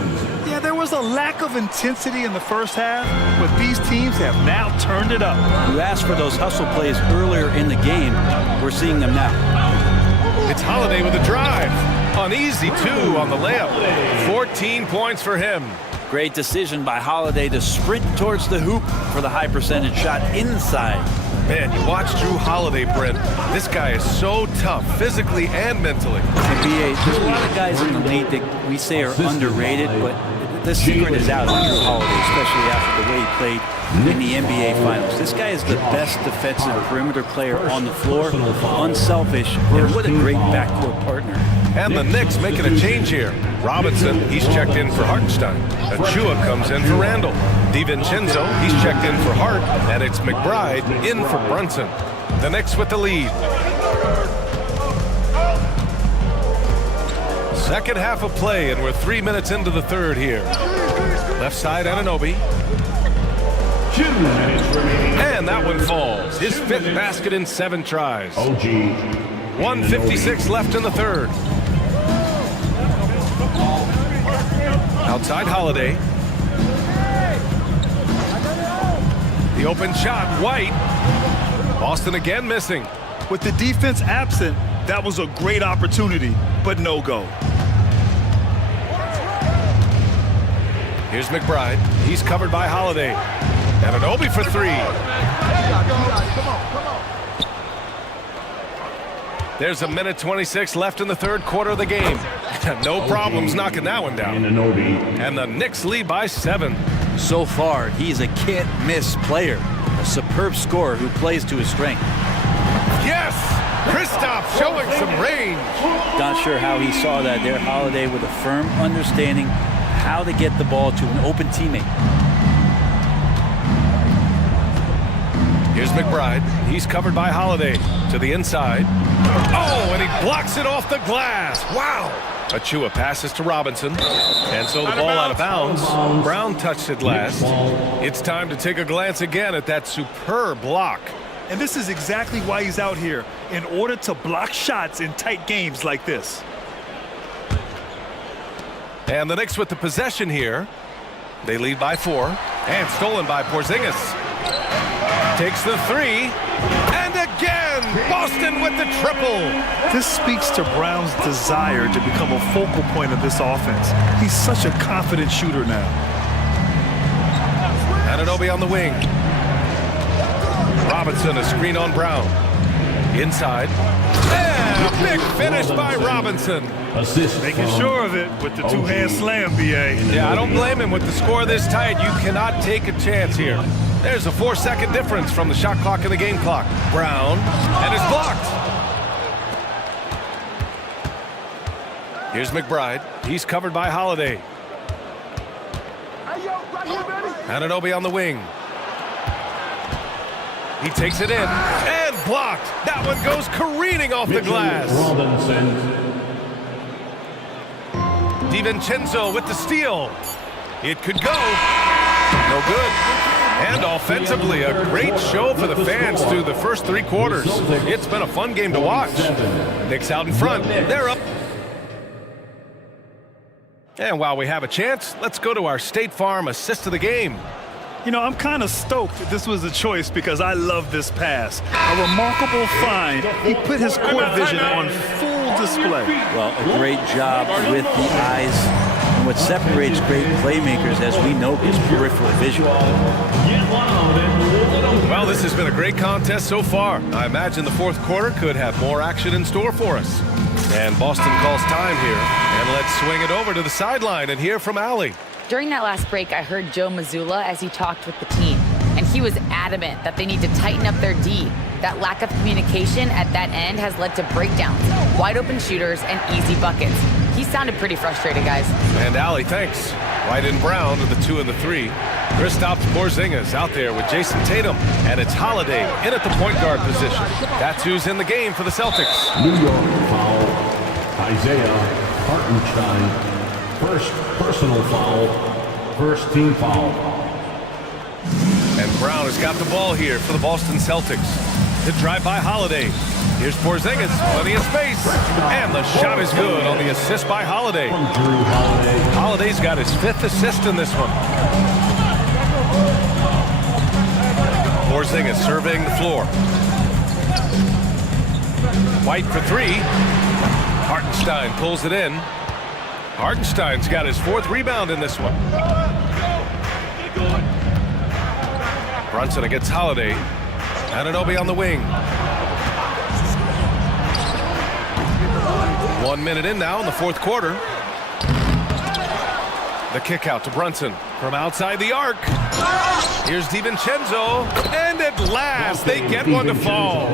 Yeah, there was a lack of intensity in the first half, but these teams have now turned it up. You asked for those hustle plays earlier in the game. We're seeing them now. It's Holiday with a drive. An easy 2 on the layup. 14 points for him. Great decision by Holiday to sprint towards the hoop for the high percentage shot inside. Man, you watch Drew Holiday, Brent. This guy is so tough, physically and mentally. And BA, there's a lot of guys in the league that we say are underrated, but the secret is out on Drew Holiday, especially after the way he played in the NBA Finals. This guy is the best defensive perimeter player on the floor, unselfish, and what a great backcourt partner. And the Knicks making a change here. Robinson, he's checked in for Hartenstein. Achua comes in for Randall. DiVincenzo, he's checked in for Hart. And it's McBride in for Brunson. The Knicks with the lead. Second half of play, and we're 3 minutes into the third here. Left side, Anunoby. And that one falls. His 5th basket in 7 tries. 1:56 left in the third. Outside Holiday. The open shot, White. Boston again missing. With the defense absent, that was a great opportunity, but no go. Here's McBride. He's covered by Holiday. And Anunoby for 3. There's a minute 26 left in the third quarter of the game. No problems knocking that one down. And the Knicks lead by 7. So far, he's a can't-miss player. A superb scorer who plays to his strength. Yes! Kristaps showing some range. Not sure how he saw that there. Holiday with a firm understanding how to get the ball to an open teammate. Here's McBride. He's covered by Holiday. To the inside. Oh, and he blocks it off the glass. Wow! Achua passes to Robinson. And so the ball out of bounds. Brown touched it last. It's time to take a glance again at that superb block. And this is exactly why he's out here, in order to block shots in tight games like this. And the Knicks with the possession here. They lead by 4. And stolen by Porzingis. Takes the 3. And again, Boston with the triple. This speaks to Brown's desire to become a focal point of this offense. He's such a confident shooter now. Anunoby on the wing. Robinson, a screen on Brown. Inside. And a big finish by Robinson. Making sure of it with the two-hand slam, BA. Yeah, I don't blame him. With the score this tight, you cannot take a chance here. There's a 4-second difference from the shot clock and the game clock. Brown, and it's blocked. Here's McBride. He's covered by Holiday. Anunoby on the wing. He takes it in, and blocked. That one goes careening off the glass. DiVincenzo with the steal. It could go. No good. And offensively, a great show for the fans through the first 3 quarters. It's been a fun game to watch. Knicks out in front. They're up. And while we have a chance, let's go to our State Farm assist of the game. You know, I'm kind of stoked that this was a choice because I love this pass. A remarkable find. He put his court vision on full display. Well, a great job with the eyes. And what separates great playmakers, as we know, is peripheral vision. Well, this has been a great contest so far. I imagine the fourth quarter could have more action in store for us. And Boston calls time here. And let's swing it over to the sideline and hear from Allie. During that last break, I heard Joe Mazzulla as he talked with the team, and he was adamant that they need to tighten up their D. That lack of communication at that end has led to breakdowns, wide open shooters, and easy buckets. He sounded pretty frustrated, guys. And Allie, thanks. White and Brown are the 2 and the 3. Kristaps Porzingis out there with Jason Tatum, and it's Holiday in at the point guard position. That's who's in the game for the Celtics. New York foul, Isaiah Hartenstein. First personal foul, first team foul. And Brown has got the ball here for the Boston Celtics. The drive by Holiday. Here's Porzingis, plenty of space. And the shot is good on the assist by Holiday. Holiday's got his 5th assist in this one. Porzingis surveying the floor. White for 3. Hartenstein pulls it in. Hartenstein's got his 4th rebound in this one. Brunson against Holiday. Anunoby on the wing. 1 minute in now in the 4th quarter. The kick out to Brunson from outside the arc. Here's DiVincenzo, and at last they get one to fall.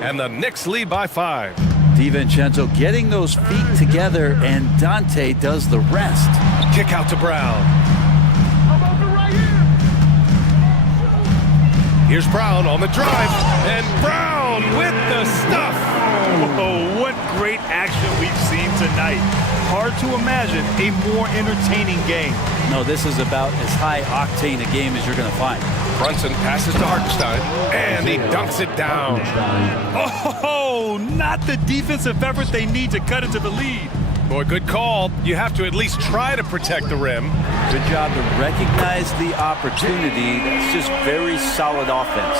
And the Knicks lead by 5. DiVincenzo getting those feet together, and Dante does the rest. Kick out to Brown. Here's Brown on the drive, and Brown with the stuff. Oh, what great action we've seen tonight. Hard to imagine a more entertaining game. No, this is about as high octane a game as you're going to find. Brunson passes to Hartenstein, and he dunks it down. Oh, not the defensive effort they need to cut into the lead. Boy, good call. You have to at least try to protect the rim. Good job to recognize the opportunity. That's just very solid offense.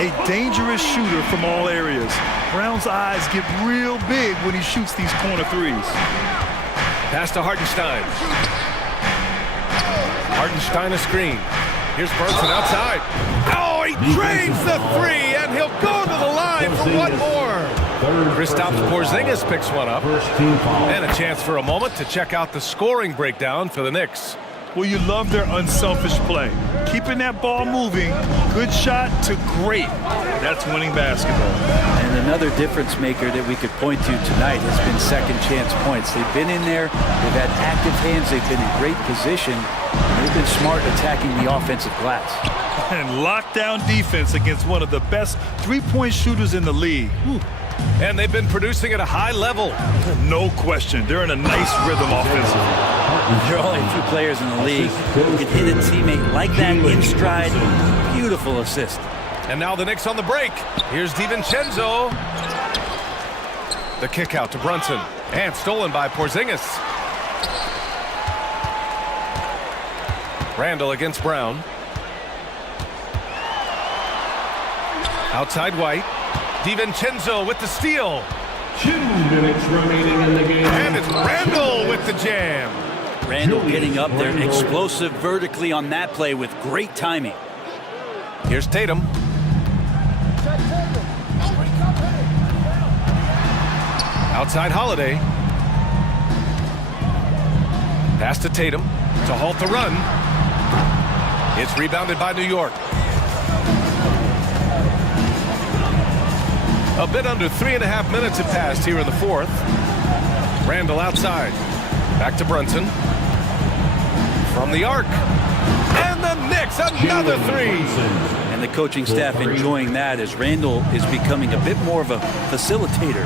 A dangerous shooter from all areas. Brown's eyes get real big when he shoots these corner threes. Pass to Hartenstein. Hartenstein a screen. Here's Brunson outside. Oh, he drains the 3, and he'll go to the line for one more. Kristaps Porzingis picks one up. And a chance for a moment to check out the scoring breakdown for the Knicks. Well, you love their unselfish play. Keeping that ball moving, good shot to great. That's winning basketball. And another difference maker that we could point to tonight has been second chance points. They've been in there, they've had active hands, they've been in great position. They've been smart attacking the offensive glass. And lockdown defense against one of the best three-point shooters in the league. Whew. And they've been producing at a high level. No question. They're in a nice rhythm offensively. There are only a few players in the league who can hit a teammate like that in stride. Beautiful assist. And now the Knicks on the break. Here's DiVincenzo. The kick out to Brunson. And stolen by Porzingis. Randall against Brown. Outside White. DiVincenzo with the steal. 2 minutes remaining in the game. And it's Randall with the jam. Randall getting up there, explosive vertically on that play with great timing. Here's Tatum. Outside Holiday. Pass to Tatum to halt the run. It's rebounded by New York. A bit under 3.5 minutes have passed here in the 4th. Randall outside. Back to Brunson. From the arc. And the Knicks, another 3. And the coaching staff enjoying that as Randall is becoming a bit more of a facilitator.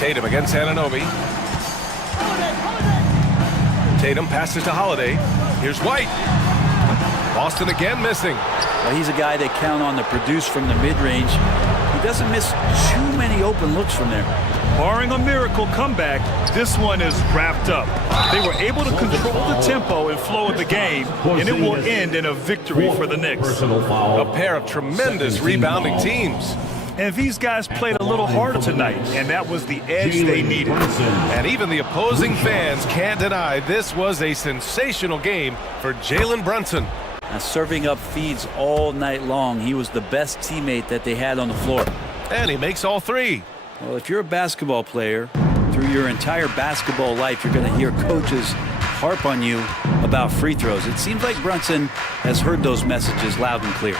Tatum against Anunoby. Tatum passes to Holiday. Here's White. Boston again missing. Well, he's a guy they count on to produce from the mid-range. He doesn't miss too many open looks from there. Barring a miracle comeback, this one is wrapped up. They were able to control the tempo and flow of the game, and it will end in a victory for the Knicks. A pair of tremendous rebounding teams. And these guys played a little harder tonight, and that was the edge they needed. And even the opposing fans can't deny this was a sensational game for Jalen Brunson. Now, serving up feeds all night long. He was the best teammate that they had on the floor. And he makes all 3. Well, if you're a basketball player, through your entire basketball life, you're going to hear coaches harp on you about free throws. It seems like Brunson has heard those messages loud and clear.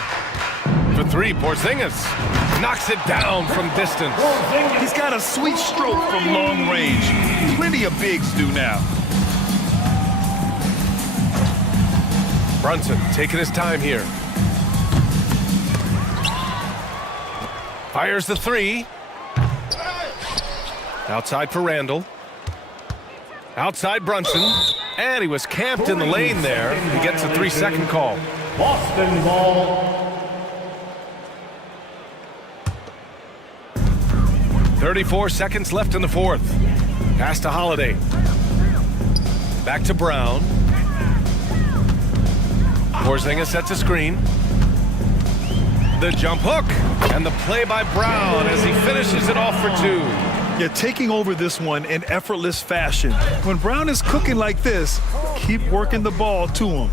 For 3, Porzingis knocks it down from distance. He's got a sweet stroke from long range. Plenty of bigs do now. Brunson taking his time here. Fires the 3. Outside for Randall. Outside Brunson. And he was camped in the lane there. He gets a 3-second call. Boston ball. 34 seconds left in the fourth. Pass to Holiday. Back to Brown. Porzingis sets a screen. The jump hook. And the play by Brown as he finishes it off for two. Yeah, taking over this one in effortless fashion. When Brown is cooking like this, keep working the ball to him.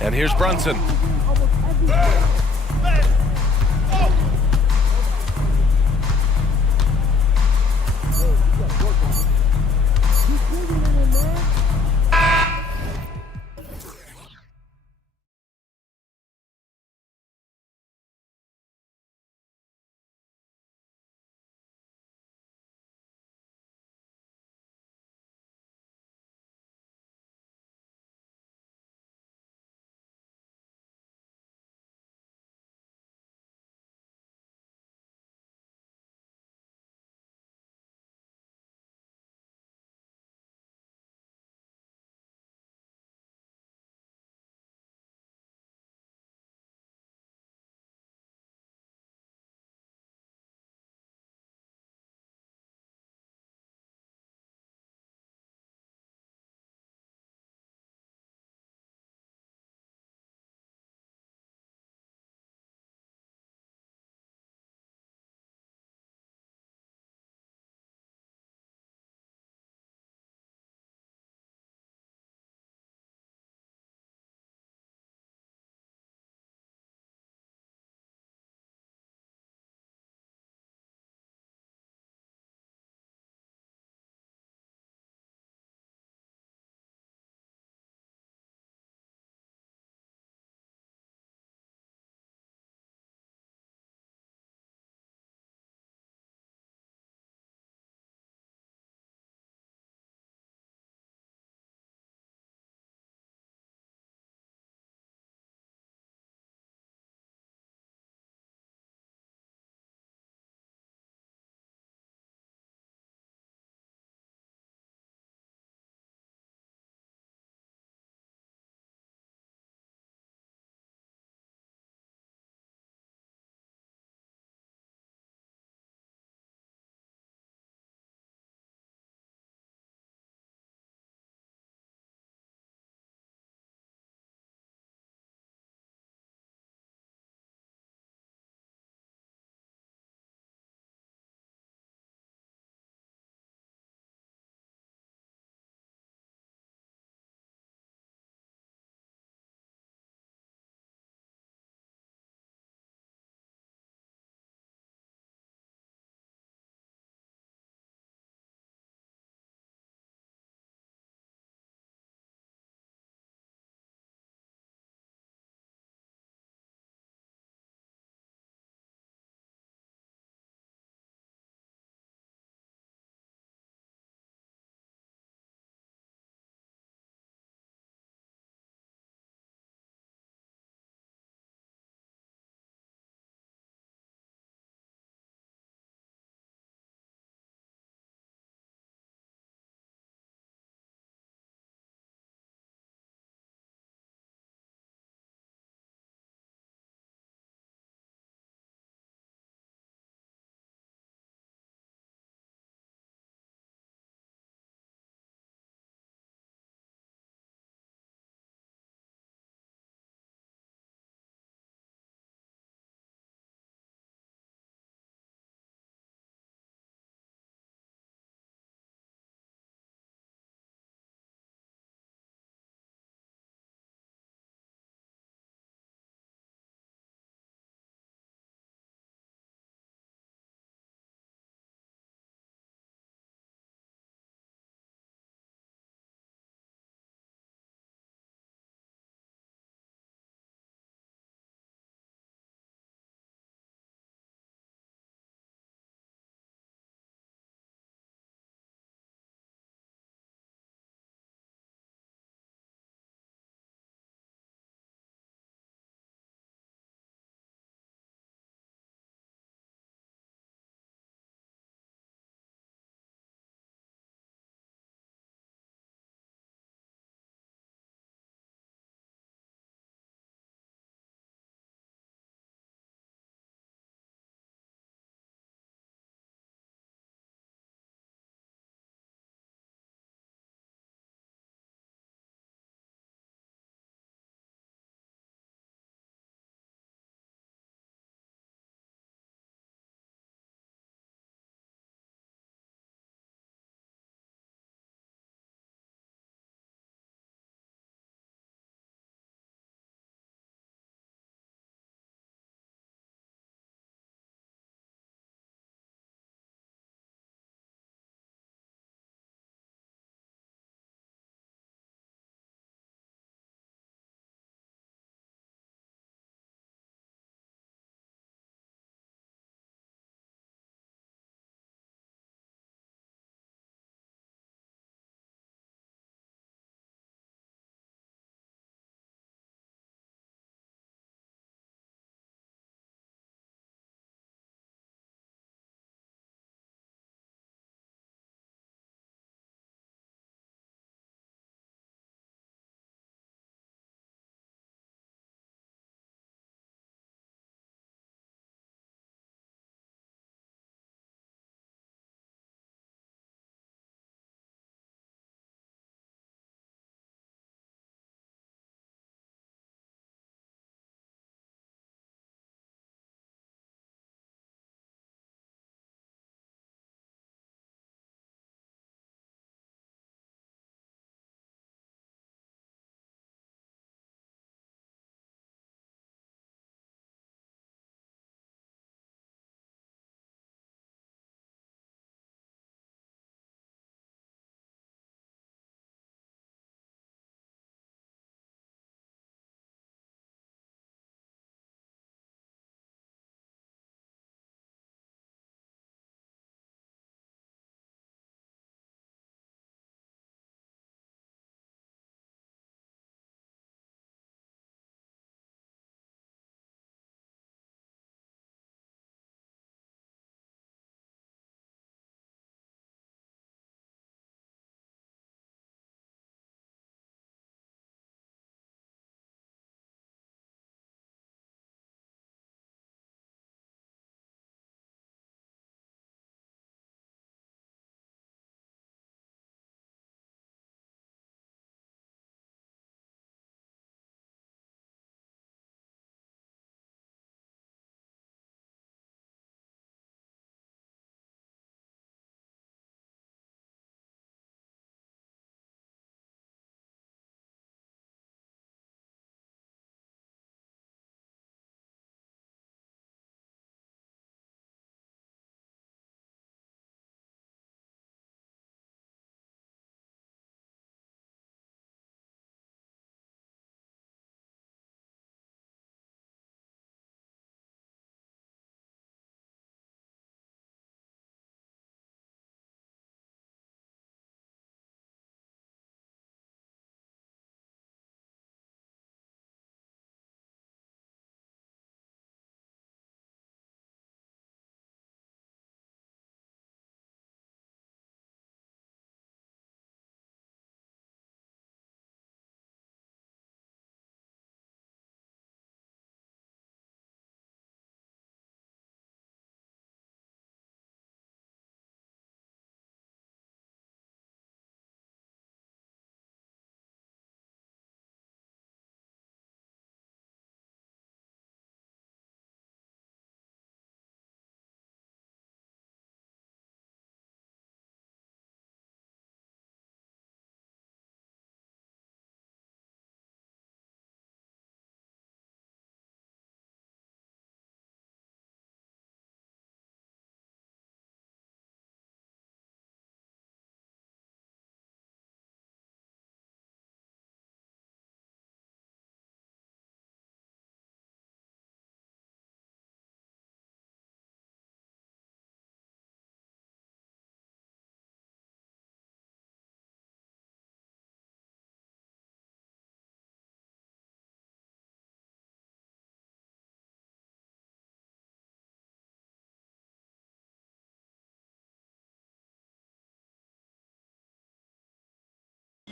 And here's Brunson.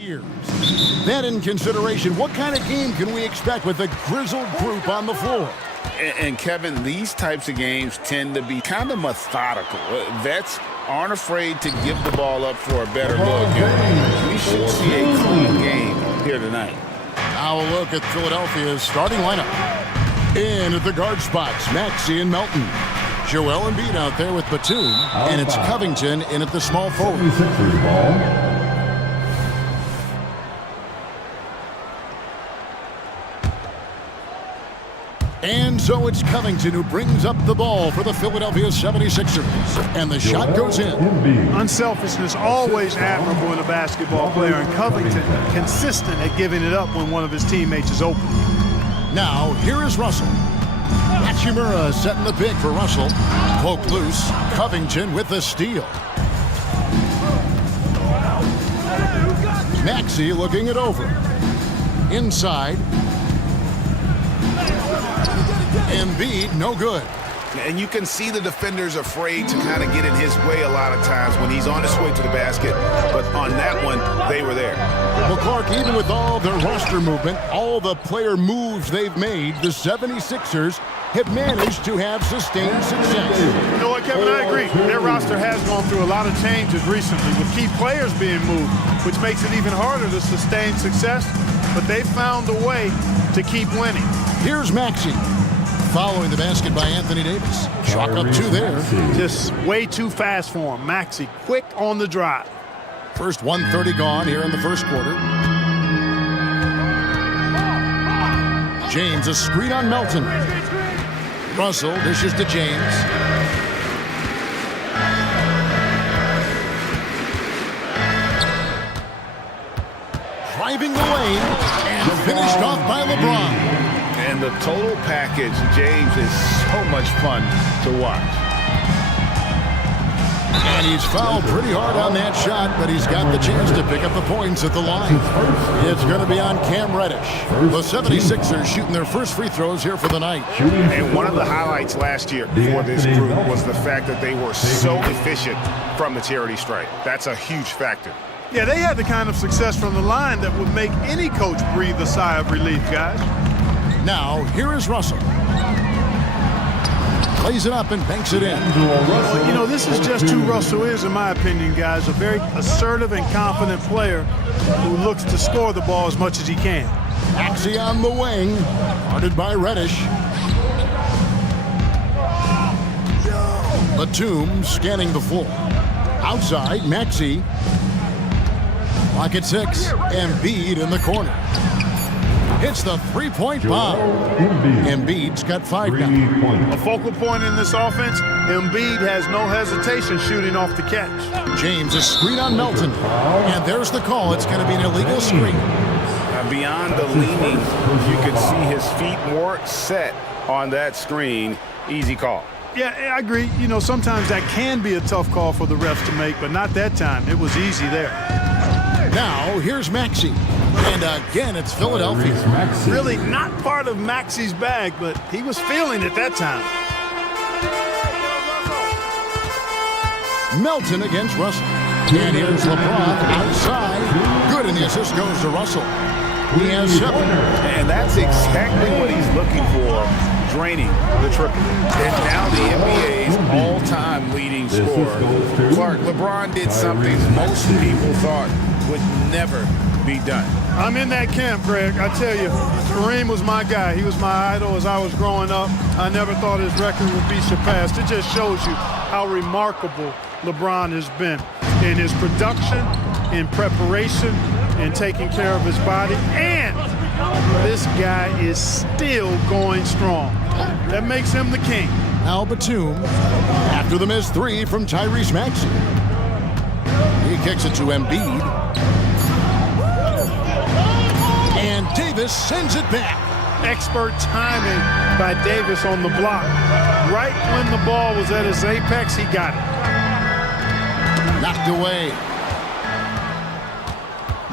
That in consideration, what kind of game can we expect with the grizzled group on the floor? And Kevin, these types of games tend to be kind of methodical. Vets aren't afraid to give the ball up for a better look. And we should see a clean game here tonight. Now a look at Philadelphia's starting lineup. In at the guard spots, Maxey and Melton. Joel Embiid out there with Batum, and it's Covington in at the small forward. And so it's Covington who brings up the ball for the Philadelphia 76ers. And the shot goes in. Unselfishness always admirable in a basketball player, and Covington consistent at giving it up when one of his teammates is open. Now, here is Russell. Hachimura setting the pick for Russell. Poke loose. Covington with the steal. Maxey looking it over. Inside. Embiid, no good. And you can see the defenders afraid to kind of get in his way a lot of times when he's on his way to the basket. But on that one, they were there. Well, Clark, even with all their roster movement, all the player moves they've made, the 76ers have managed to have sustained success. You know what, Kevin? I agree. Their roster has gone through a lot of changes recently with key players being moved, which makes it even harder to sustain success. But they found a way to keep winning. Here's Maxey. Following the basket by Anthony Davis. Chalk up two there. Just way too fast for him. Maxey quick on the drive. First 1:30 gone here in the first quarter. James, a screen on Melton. Russell dishes to James. Driving the lane and finished off by LeBron. And the total package, James, is so much fun to watch. And he's fouled pretty hard on that shot, but he's got the chance to pick up the points at the line. It's going to be on Cam Reddish. The 76ers shooting their first free throws here for the night. And one of the highlights last year for this group was the fact that they were so efficient from the charity stripe. That's a huge factor. Yeah, they had the kind of success from the line that would make any coach breathe a sigh of relief, guys. Now, here is Russell. Plays it up and banks it in. Well, you know, this is just who Russell is, in my opinion, guys. A very assertive and confident player who looks to score the ball as much as he can. Maxey on the wing, guarded by Reddish. Batum scanning the floor. Outside, Maxey. Clock at 6. Embiid in the corner. Hits the three-point bomb. Embiid's got 5 now. A focal point in this offense, Embiid has no hesitation shooting off the catch. James, a screen on Melton. And there's the call. It's going to be an illegal screen. Beyond the leaning, you can see his feet more set on that screen. Easy call. Yeah, I agree. You know, sometimes that can be a tough call for the refs to make, but not that time. It was easy there. Now, here's Maxey. And again, it's Philadelphia. Really not part of Maxey's bag, but he was feeling it that time. Melton against Russell. And here's LeBron outside. Good, and the assist goes to Russell. He has 7. And that's exactly what he's looking for, draining the triple. And now the NBA's all-time leading scorer. Clark, LeBron did something most people thought would never be done. I'm in that camp, Greg. I tell you, Kareem was my guy. He was my idol as I was growing up. I never thought his record would be surpassed. It just shows you how remarkable LeBron has been in his production, in preparation, in taking care of his body. And this guy is still going strong. That makes him the king. Now Batum, after the missed 3 from Tyrese Maxey. He kicks it to Embiid. And Davis sends it back. Expert timing by Davis on the block. Right when the ball was at its apex, he got it. Knocked away.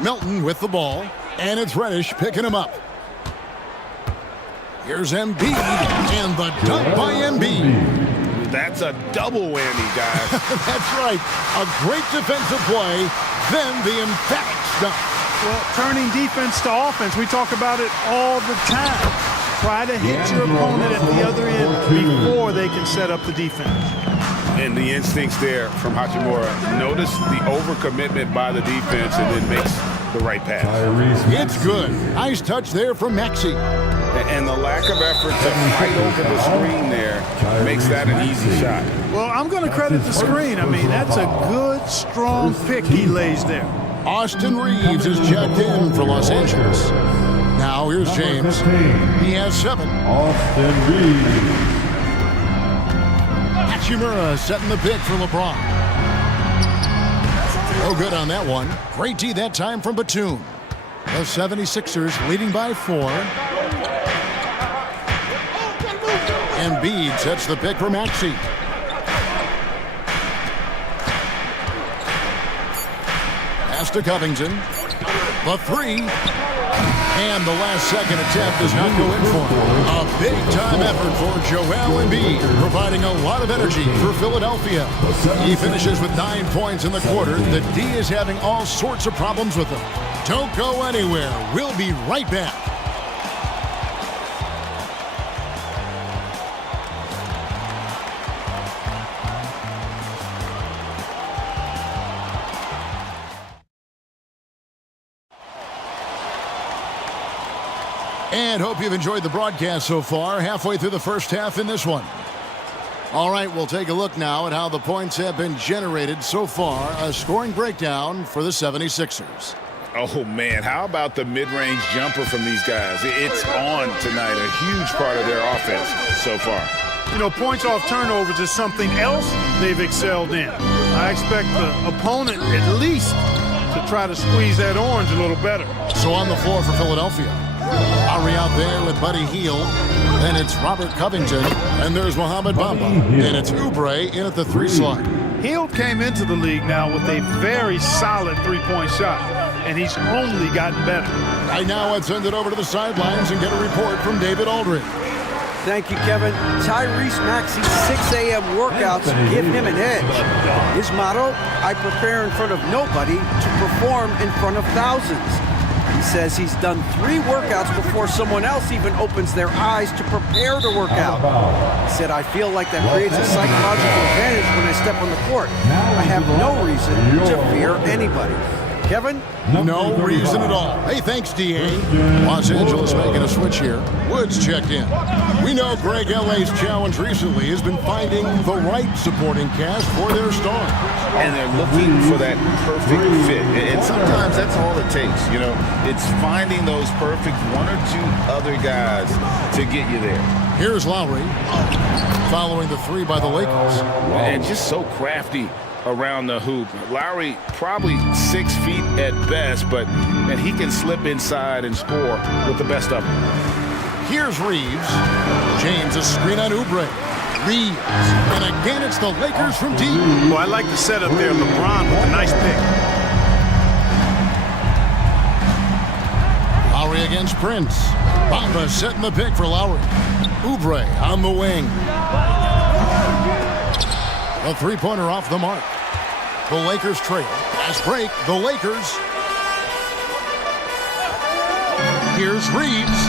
Melton with the ball, and it's Reddish picking him up. Here's Embiid, and the dunk by Embiid. That's a double whammy, guys. That's right. A great defensive play, then the emphatic dunk. Well, turning defense to offense, we talk about it all the time. Try to hit your opponent at the other end before they can set up the defense. And the instincts there from Hachimura. Notice the overcommitment by the defense and then makes the right pass. It's good. Nice touch there from Maxey. And the lack of effort to fight over the screen there makes that an easy shot. Well, I'm going to credit the screen. I mean, that's a good, strong pick he lays there. Austin Reeves is checked in for Los Angeles. Now here's James. He has 7. Austin Reeves. Hachimura setting the pick for LeBron. No good on that one. Great D that time from Batum. The 76ers leading by 4. Embiid sets the pick for Maxey. Pass to Covington. The 3. And the last second attempt does not go in for him. A big-time effort for Joel Embiid, providing a lot of energy for Philadelphia. He finishes with 9 points in the quarter. The D is having all sorts of problems with him. Don't go anywhere. We'll be right back. And hope you've enjoyed the broadcast so far, halfway through the first half in this one. All right, we'll take a look now at how the points have been generated so far. A scoring breakdown for the 76ers. Oh, man, how about the mid-range jumper from these guys? It's on tonight, a huge part of their offense so far. You know, points off turnovers is something else they've excelled in. I expect the opponent at least to try to squeeze that orange a little better. So on the floor for Philadelphia, Lowry out there with Buddy Hield. Then it's Robert Covington. And there's Mohamed Bamba. And it's Oubre in at the 3 slot. Hield came into the league now with a very solid three-point shot, and he's only gotten better. Right now, let's send it over to the sidelines and get a report from David Aldridge. Thank you, Kevin. Tyrese Maxey's 6 a.m. workouts give him an edge. His motto, I prepare in front of nobody to perform in front of thousands. He says he's done 3 workouts before someone else even opens their eyes to prepare to work out. He said, I feel like that creates a psychological advantage when I step on the court. I have no reason to fear anybody. Kevin? No reason at all. Hey, thanks, D.A. Los Angeles making a switch here. Woods checked in. We know Greg L.A.'s challenge recently has been finding the right supporting cast for their stars. And they're looking for that perfect fit. And sometimes that's all it takes, you know. It's finding those perfect 1 or 2 other guys to get you there. Here's Lowry, following the 3 by the Lakers. And just so crafty around the hoop. Lowry probably 6 feet at best, but and he can slip inside and score with the best of them. Here's Reeves. James, a screen on Oubre. Reeves. And again, it's the Lakers from deep. Well, I like the setup there. LeBron with a nice pick. Lowry against Prince. Bamba setting the pick for Lowry. Oubre on the wing. A 3-pointer off the mark. The Lakers trail. Fast break. The Lakers. Here's Reeves.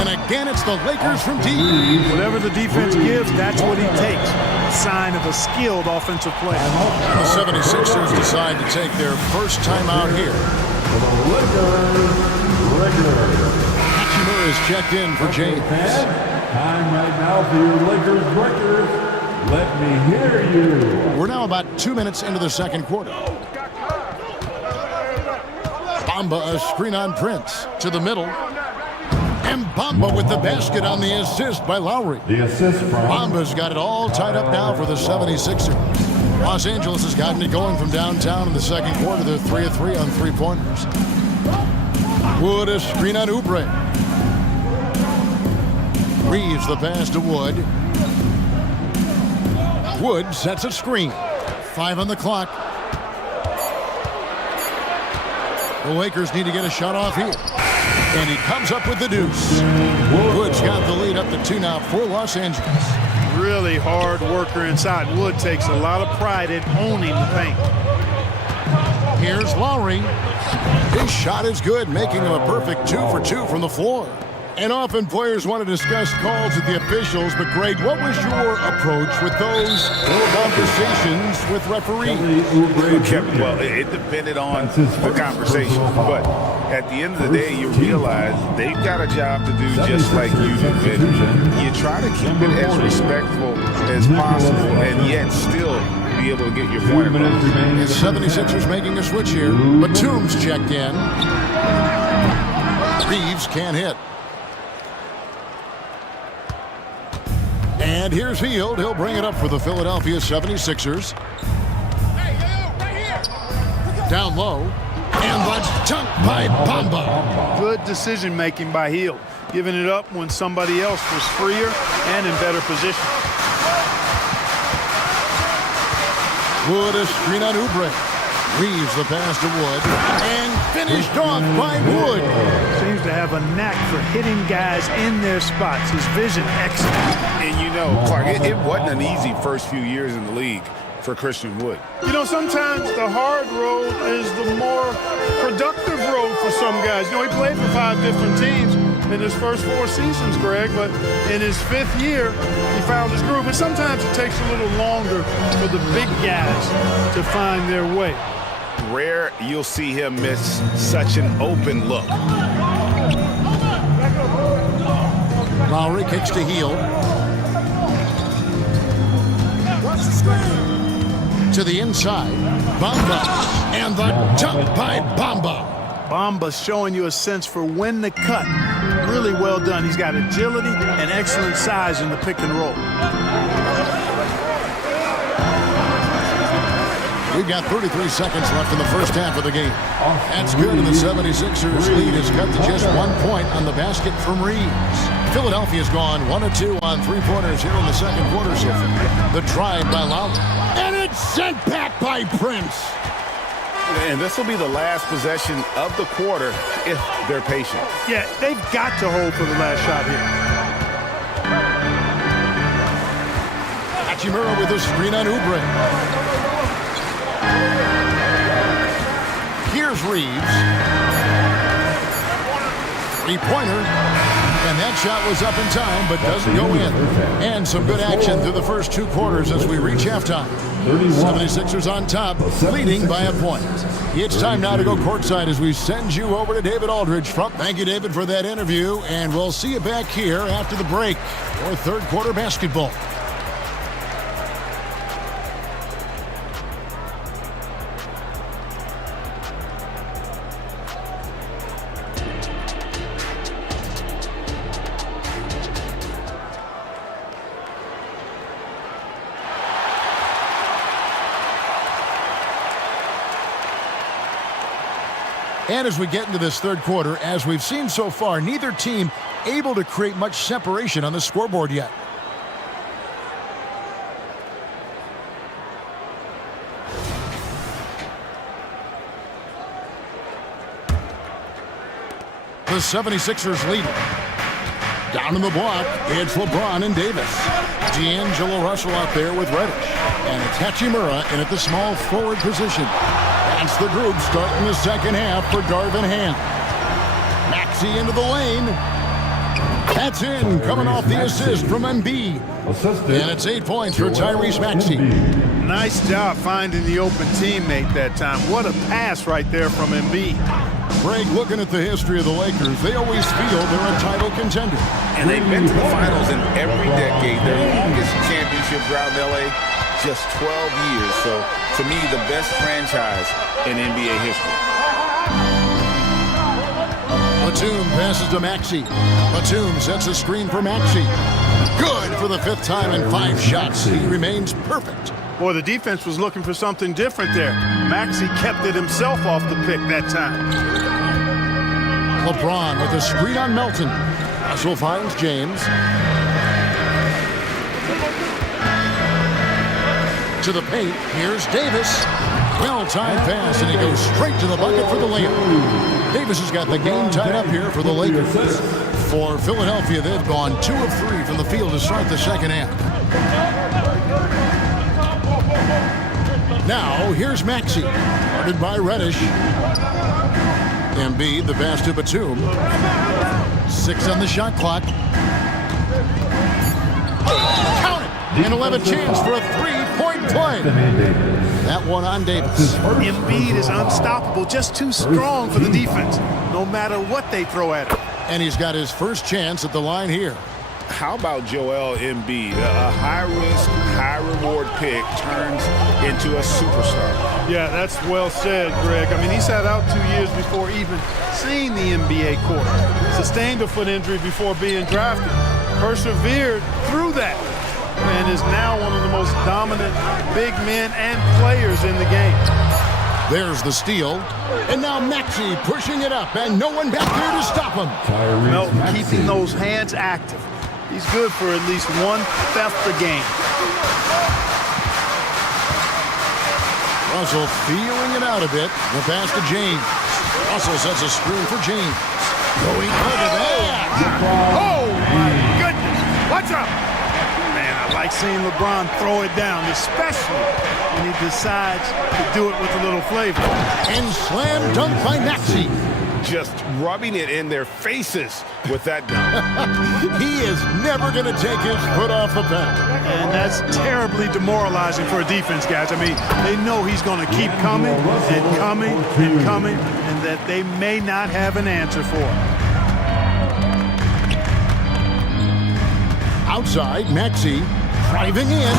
And again, it's the Lakers from deep. Whatever the defense gives, that's what he takes. A sign of a skilled offensive player. The 76ers decide to take their first time out here. Hachimura is checked in for James. Time right now for your Lakers breakers. Let me hear you. We're now about 2 minutes into the second quarter. Bamba, a screen on Prince. To the middle. And Bamba with the basket on the assist by Lowry. The assist from Bamba's got it all tied up now for the 76ers. Los Angeles has gotten it going from downtown in the second quarter. They're 3 of 3 on 3-pointers. Wood, a screen on Oubre. Reeves the pass to Wood. Wood sets a screen. 5 on the clock. The Lakers need to get a shot off here. And he comes up with the deuce. Wood's got the lead up to 2 now for Los Angeles. Really hard worker inside. Wood takes a lot of pride in owning the paint. Here's Lowry. His shot is good, making him a perfect 2 for 2 from the floor. And often players want to discuss calls with the officials, but Greg, what was your approach with those conversations with referees? Well, it depended on the conversation, but at the end of the day, you realize they've got a job to do just like you do. And you try to keep it as respectful as possible and yet still be able to get your point across. The 76ers making a switch here. Batum's checked in. Reeves can't hit. And here's Hield. He'll bring it up for the Philadelphia 76ers. Down low. And the dunk by Bamba. Good decision making by Hield, giving it up when somebody else was freer and in better position. Wood a screen on Oubre. Reeves the pass to Wood. And finished off by Wood. Seems to have a knack for hitting guys in their spots. His vision excellent. And you know, Clark, it wasn't an easy first few years in the league for Christian Wood. You know, sometimes the hard road is the more productive road for some guys. You know, he played for 5 different teams in his first 4 seasons, Greg, but in his 5th year, he found his groove. And sometimes it takes a little longer for the big guys to find their way. Rare you'll see him miss such an open look. Lowry kicks to Hield. To the inside. Bamba. And the dunk by Bamba. Bamba's showing you a sense for when to cut. Really well done. He's got agility and excellent size in the pick and roll. We've got 33 seconds left in the first half of the game. That's good, and the 76ers lead is cut to just 1 point on the basket from Reeves. Philadelphia's gone 1 of 2 on 3-pointers here in the second quarter so far. The drive by Lowry. And it's sent back by Prince. And this will be the last possession of the quarter if they're patient. Yeah, they've got to hold for the last shot here. Hachimura with a screen on Oubre. Here's Reeves. 3-pointer. And that shot was up in time, but doesn't go in. And some good action through the first 2 quarters as we reach halftime. 76ers on top, leading by a point. It's time now to go courtside as we send you over to David Aldridge. Thank you, David, for that interview, and we'll see you back here after the break for third quarter basketball. And as we get into this third quarter, as we've seen so far, neither team able to create much separation on the scoreboard yet. The 76ers lead. Down in the block, it's LeBron and Davis. D'Angelo Russell out there with Reddish. And it's Hachimura in at the small forward position. That's the group starting the second half for Darvin Ham. Maxey into the lane. That's in, coming off the assist from Embiid. And it's 8 points for Tyrese Maxey. Nice job finding the open teammate that time. What a pass right there from Embiid. Greg, looking at the history of the Lakers, they always feel they're a title contender. And they've been to the finals in every decade. Their longest championship drought in L.A., just 12 years. So, to me, the best franchise in NBA history. Batum passes to Maxey. Batum sets a screen for Maxey. Good for the 5th time in 5 shots. He remains perfect. Boy, the defense was looking for something different there. Maxey kept it himself off the pick that time. LeBron with a screen on Melton. Russell finds James. To the paint, here's Davis. Well-timed pass, and he goes straight to the bucket for the layup. Davis has got the game tied up here for the Lakers. For Philadelphia, they've gone 2 of 3 from the field to start the second half. Now, here's Maxey, guarded by Reddish. Embiid, the pass to Batum. 6 on the shot clock. Count it! And 11 chance for a three-point play. That one on Davis. Embiid is unstoppable, just too strong for the defense, no matter what they throw at him. And he's got his first chance at the line here. How about Joel Embiid? A high-risk, high-reward pick turns into a superstar. Yeah, that's well said, Greg. I mean, he sat out 2 years before even seeing the NBA court. Sustained a foot injury before being drafted. Persevered through that. And is now one of the most dominant big men and players in the game. There's the steal. And now Maxey pushing it up, and no one back there to stop him. Melton keeping those hands active. He's good for at least one theft a game. Russell feeling it out a bit. The pass to James. Russell sets a screen for James. Going over there. Oh, my goodness. Watch out. Man, I like seeing LeBron throw it down, especially when he decides to do it with a little flavor. And slam dunk by Maxey. Just rubbing it in their faces with that dunk. He is never going to take his foot off the pedal. And that's terribly demoralizing for a defense, guys. I mean, they know he's going to keep coming and coming and coming, and that they may not have an answer for it. Outside, Maxey driving in,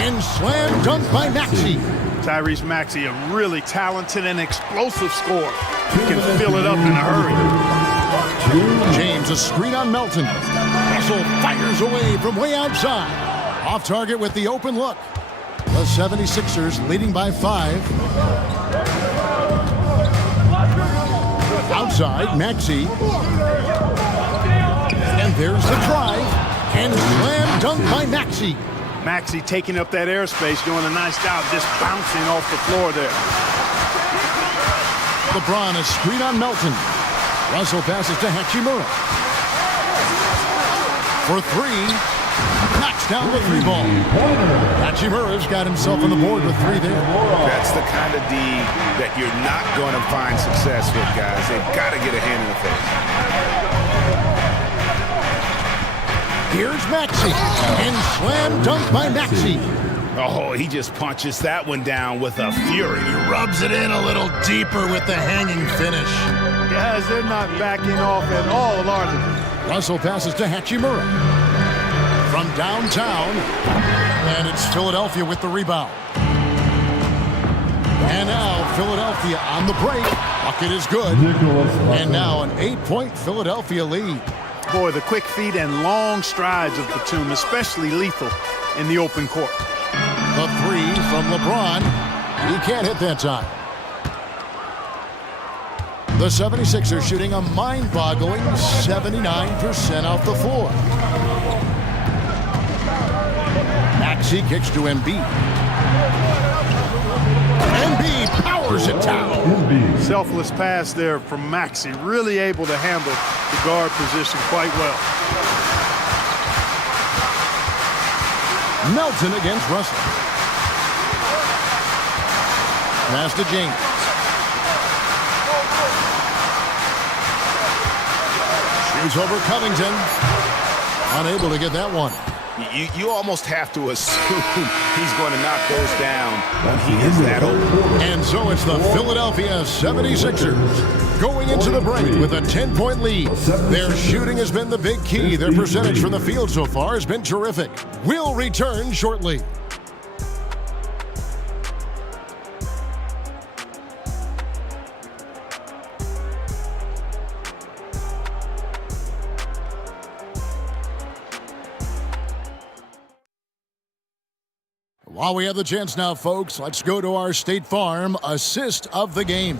and slam dunk by Maxey. Tyrese Maxey, a really talented and explosive scorer. He can fill it up in a hurry. James, a screen on Melton. Russell fires away from way outside. Off target with the open look. The 76ers leading by 5. Outside, Maxey. And there's the drive. And slam dunk by Maxey. Maxey taking up that airspace, doing a nice job just bouncing off the floor there. LeBron, a screen on Melton. Russell passes to Hachimura. For 3. Knocks down the 3 ball. Hachimura's got himself on the board with 3 there. That's the kind of D that you're not going to find success with, guys. They've got to get a hand in the face. Here's Maxey. And slam dunk by Maxey. Oh, he just punches that one down with a fury. He rubs it in a little deeper with the hanging finish. Guys, they're not backing off at all, are they? Russell passes to Hachimura. From downtown. And it's Philadelphia with the rebound. And now Philadelphia on the break. Bucket is good. And now an 8-point Philadelphia lead. Boy, the quick feet and long strides of Batum, especially lethal in the open court. The 3 from LeBron. He can't hit that time. The 76ers shooting a mind-boggling 79% off the floor. Maxey kicks to Embiid. Embiid powers it down. Selfless pass there from Maxey. Really able to handle the guard position quite well. Melton against Russell. Pass to James. Shoots over Covington. Unable to get that one. You almost have to assume he's going to knock those down when he is that open. And so it's the Philadelphia 76ers going into the break with a 10-point lead. Their shooting has been the big key. Their percentage from the field so far has been terrific. We'll return shortly. While we have the chance now, folks, let's go to our State Farm assist of the game.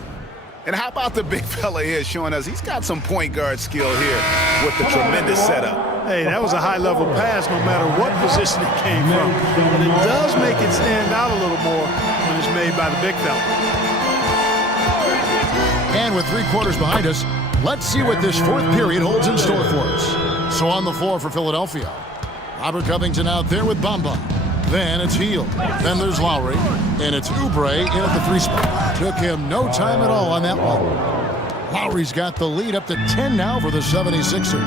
And how about the big fella here showing us he's got some point guard skill here with the tremendous setup. Hey, that was a high-level pass no matter what position it came from. But it does make it stand out a little more when it's made by the big fella. And with 3 quarters behind us, let's see what this 4th period holds in store for us. So on the floor for Philadelphia, Robert Covington out there with Bamba. Then it's Heel. Then there's Lowry. And it's Oubre in at the 3 spot. Took him no time at all on that one. Lowry's got the lead up to 10 now for the 76ers.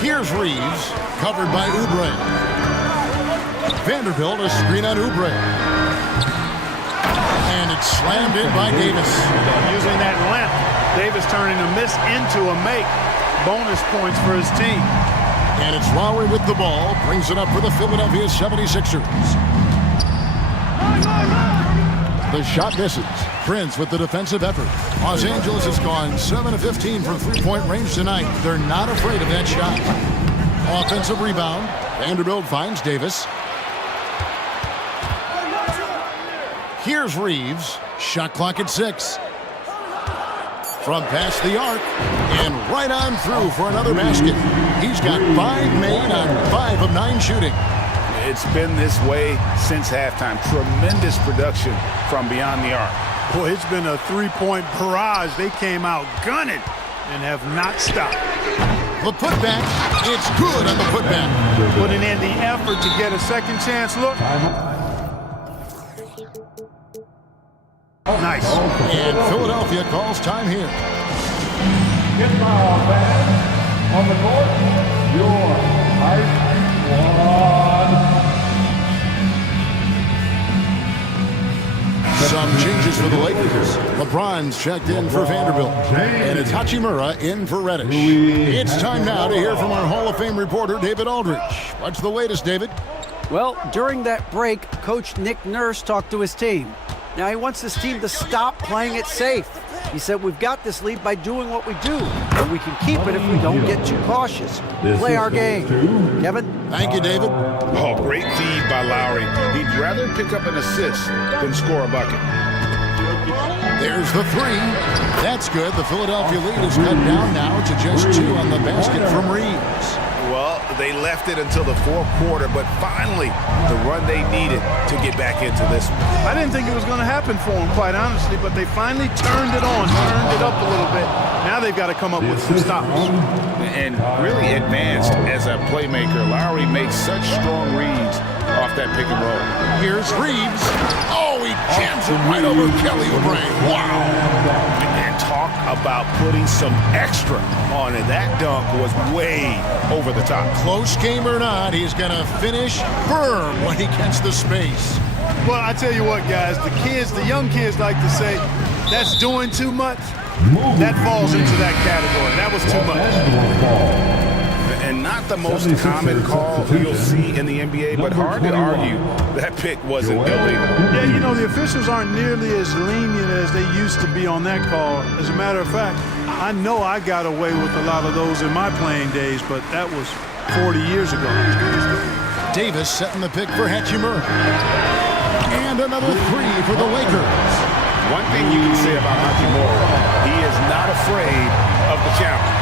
Here's Reeves, covered by Oubre. Vanderbilt, a screen on Oubre. And it's slammed in by Davis. Using that length, Davis turning a miss into a make. Bonus points for his team. And it's Lowry with the ball, brings it up for the Philadelphia 76ers. The shot misses. Prince with the defensive effort. Los Angeles has gone 7 of 15 from three-point range tonight. They're not afraid of that shot. Offensive rebound. Vanderbilt finds Davis. Here's Reeves. Shot clock at 6. From past the arc and right on through for another basket. He's got 5 made on 5 of 9 shooting. It's been this way since halftime. Tremendous production from beyond the arc. Boy, it's been a three-point barrage. They came out gunning and have not stopped. The putback, it's good on the putback. Putting in the effort to get a second chance look. Nice. And Philadelphia calls time here. Get foul, fans. On the court, your height squad. Some changes for the Lakers. LeBron's checked in for Vanderbilt. And it's Hachimura in for Reddish. It's time now to hear from our Hall of Fame reporter, David Aldridge. What's the latest, David? Well, during that break, Coach Nick Nurse talked to his team. Now he wants his team to stop playing it safe. He said, we've got this lead by doing what we do, and we can keep it if we don't get too cautious. Play our game. Kevin? Thank you, David. Oh, great feed by Lowry. He'd rather pick up an assist than score a bucket. There's the 3. That's good. The Philadelphia lead is cut down now to just 2 on the basket from Reeves. Well, they left it until the fourth quarter, but finally, the run they needed to get back into this one. I didn't think it was going to happen for them, quite honestly, but they finally turned it on, turned it up a little bit. Now they've got to come up with some stops. And really advanced as a playmaker. Lowry makes such strong reads off that pick and roll. Here's Reeves. Oh, he jams it right over Kelly Oubre. Wow. And talk about putting some extra on it. That dunk was way over the top. Close game or not, he's going to finish firm when he gets the space. Well, I tell you what, guys, the young kids like to say, that's doing too much. That falls into that category. That was too much. And not the most common call you'll see in the NBA, but hard to argue that pick wasn't illegal. Yeah, you know, the officials aren't nearly as lenient as they used to be on that call. As a matter of fact, I know I got away with a lot of those in my playing days, but that was 40 years ago. Davis setting the pick for Hachimura. And another 3 for the Lakers. One thing you can say about Hachimura, he is not afraid of the challenge.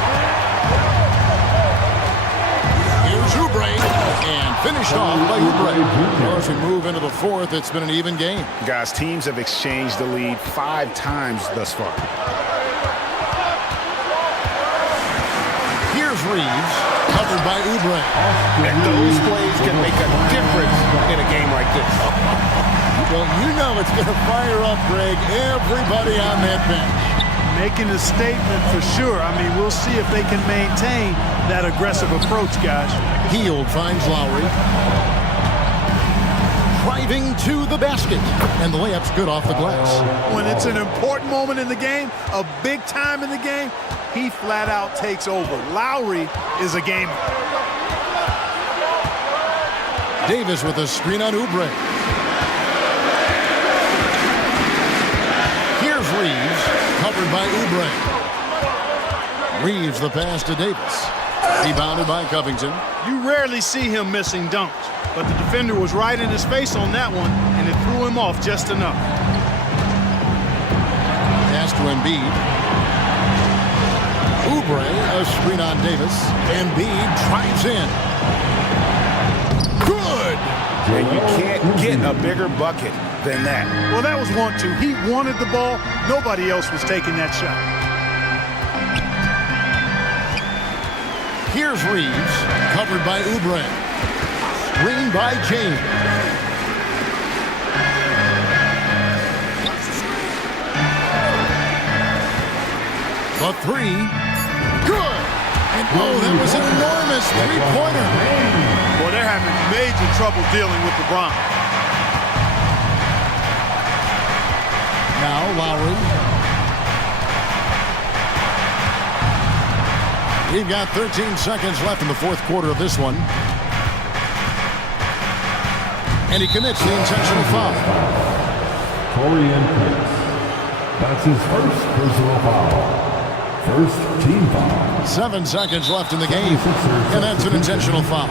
Here's Oubre, and finished off by Oubre. Well, as we move into the fourth, it's been an even game. Guys, teams have exchanged the lead 5 times thus far. Here's Reeves, covered by Oubre. And those plays can make a difference in a game like this. Well, you know it's going to fire up, Greg, everybody on that bench. Making a statement for sure. I mean, we'll see if they can maintain that aggressive approach, guys. Hield finds Lowry. Driving to the basket. And the layup's good off the glass. When it's an important moment in the game, a big time in the game, he flat out takes over. Lowry is a gamer. Davis with a screen on Oubre. Here's Reeves, covered by Oubre. Reeves the pass to Davis. Rebounded by Covington. You rarely see him missing dunks, but the defender was right in his face on that one, and it threw him off just enough. Pass to Embiid. Oubre, a screen on Davis. Embiid drives in. Good! And you can't get a bigger bucket than that. Well, that was 1-2. He wanted the ball. Nobody else was taking that shot. Here's Reeves, covered covered by Oubre. Screen by James. The three. Good. And oh, that was an enormous three-pointer. Boy, they're having major trouble dealing with LeBron. Now Lowry. We've got 13 seconds left in the fourth quarter of this one. And he commits the intentional foul. That's his first personal foul. First team foul. 7 seconds left in the game. And that's an intentional foul.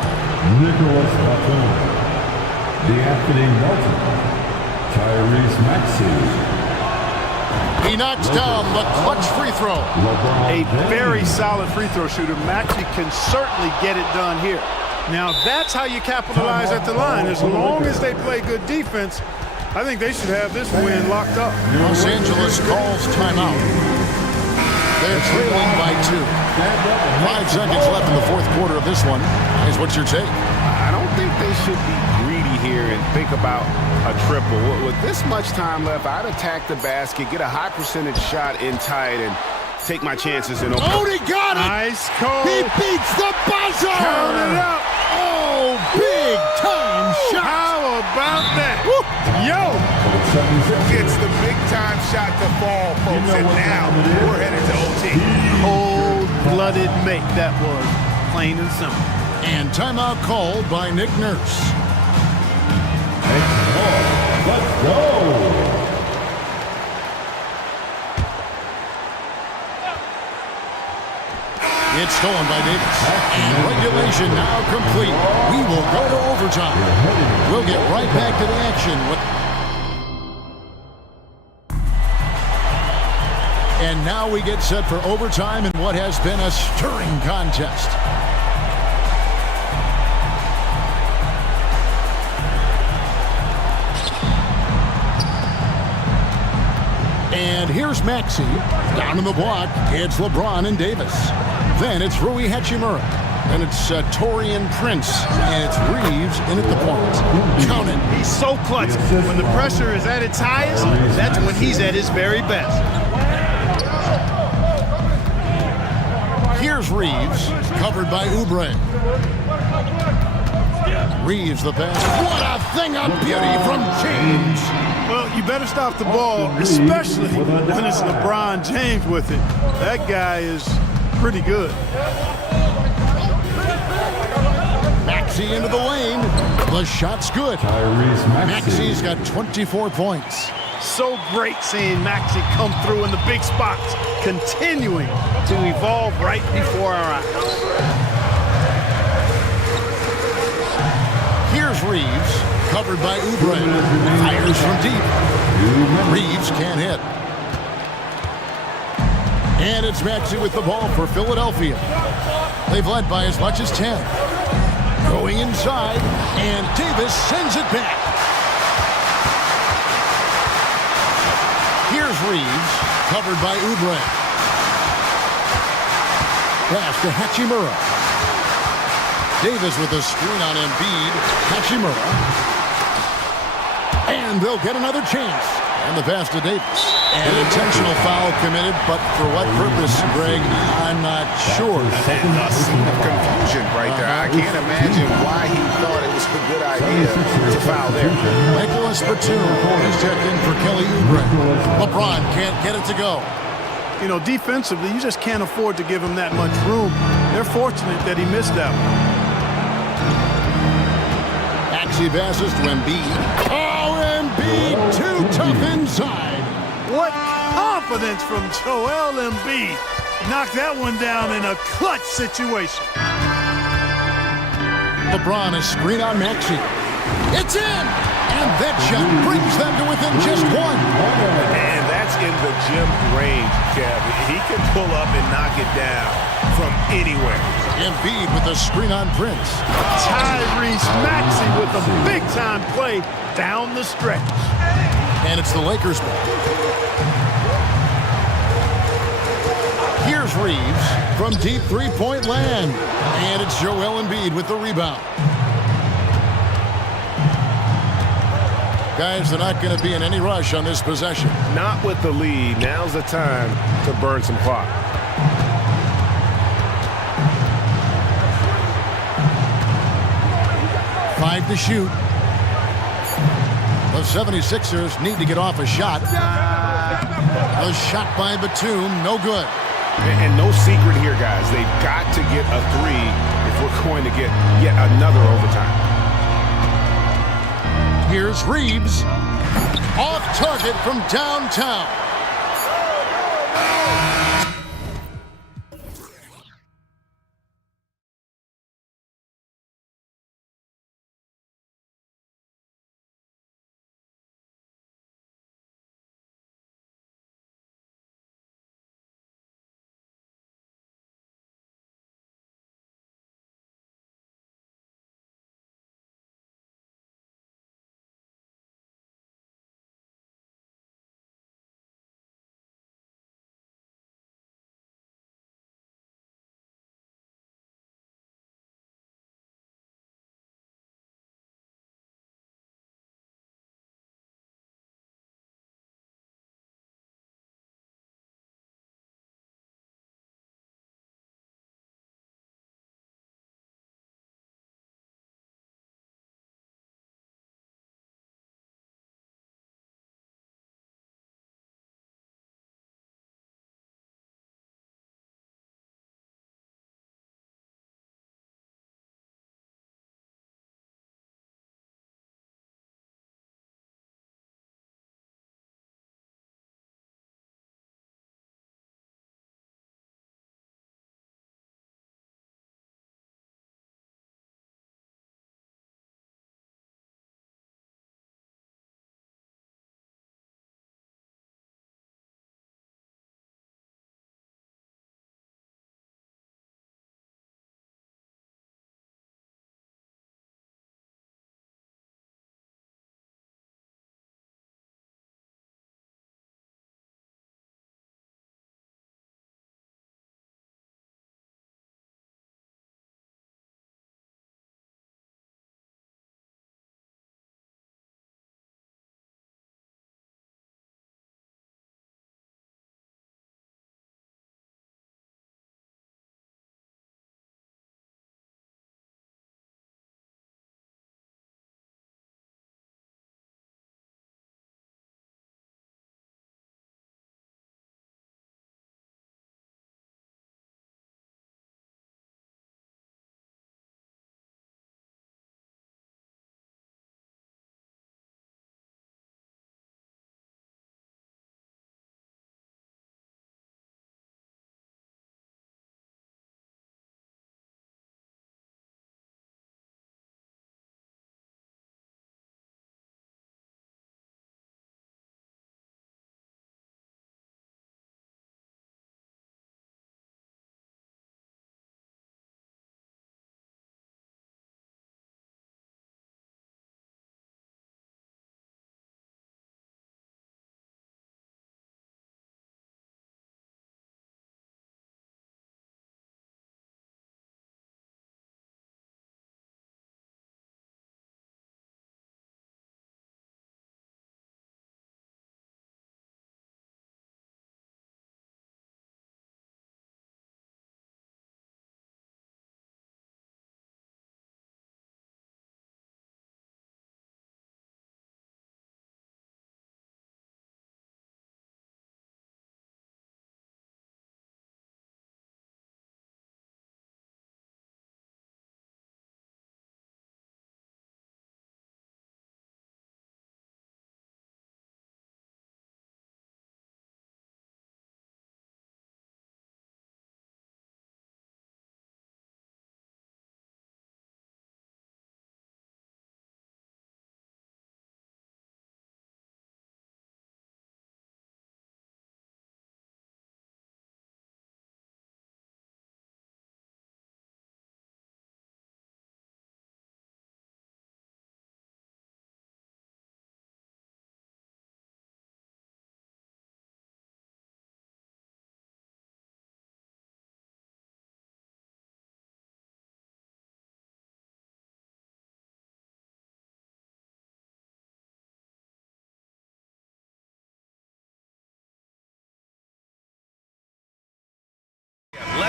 Nicholas Batum. D'Anthony Melton. Tyrese Maxey. He knocks down the clutch free throw. A very solid free throw shooter. Maxey can certainly get it done here. Now that's how you capitalize at the line. As long as they play good defense, I think they should have this win locked up. Los Angeles calls timeout. They're trailing by 2. 5 seconds left in the fourth quarter of this one. Guys, what's your take? I don't think they should be greedy here and think about a triple. With this much time left, I'd attack the basket, get a high percentage shot in tight, and take my chances in open. Oh, he got it! Nice call. He beats the buzzer! Count it up. Oh, big time shot! How about that? Woo. Yo! Gets the big time shot to fall, folks, and now we're headed to OT. Cold-blooded make that was, plain and simple. And timeout called by Nick Nurse. Let's go. It's stolen by Davis. And regulation now complete. We will go to overtime. We'll get right back to the action. And now we get set for overtime in what has been a stirring contest. And here's Maxey. Down in the block, it's LeBron and Davis. Then it's Rui Hachimura. Then it's Taurean Prince. And it's Reeves in at the point. Count it. He's so clutch. When the pressure is at its highest, that's when he's at his very best. Here's Reeves, covered by Oubre. Reeves the pass. What a thing of beauty from James. Well, you better stop the ball, especially when it's LeBron James with it. That guy is pretty good. Maxey into the lane. The shot's good. Maxey's got 24 points. So great seeing Maxey come through in the big spots, continuing to evolve right before our eyes. Here's Reeves, covered by Oubre. Fires from deep. Reeves can't hit. And it's Maxey with the ball for Philadelphia. They've led by as much as 10. Going inside, and Davis sends it back. Here's Reeves, covered by Oubre. Pass to Hachimura. Davis with a screen on Embiid. Hachimura. And they'll get another chance. And the pass to Davis. An intentional foul committed, but for what purpose, Greg, I'm not sure. A scene of confusion right there. I can't imagine why he thought it was a good idea to foul there. Nicholas Batum is checked in for Kelly Oubre. LeBron can't get it to go. You know, defensively, you just can't afford to give him that much room. They're fortunate that he missed that one. Maxey passes to Embiid. Oh, Embiid, too tough inside. What confidence from Joel Embiid. Knocked that one down in a clutch situation. LeBron is screen on Maxey. It's in! And that shot brings them to within just one. And that's in the gym range, Kev. He can pull up and knock it down from anywhere. Embiid with the screen on Prince. Tyrese Maxey with a big-time play down the stretch. And it's the Lakers' ball. Here's Reeves from deep three-point land. And it's Joel Embiid with the rebound. Guys, they're not going to be in any rush on this possession. Not with the lead. Now's the time to burn some clock. Five to shoot. The 76ers need to get off a shot. A shot by Batum, no good. And no secret here, guys. They've got to get a three if we're going to get yet another overtime. Here's Reeves. Off target from downtown.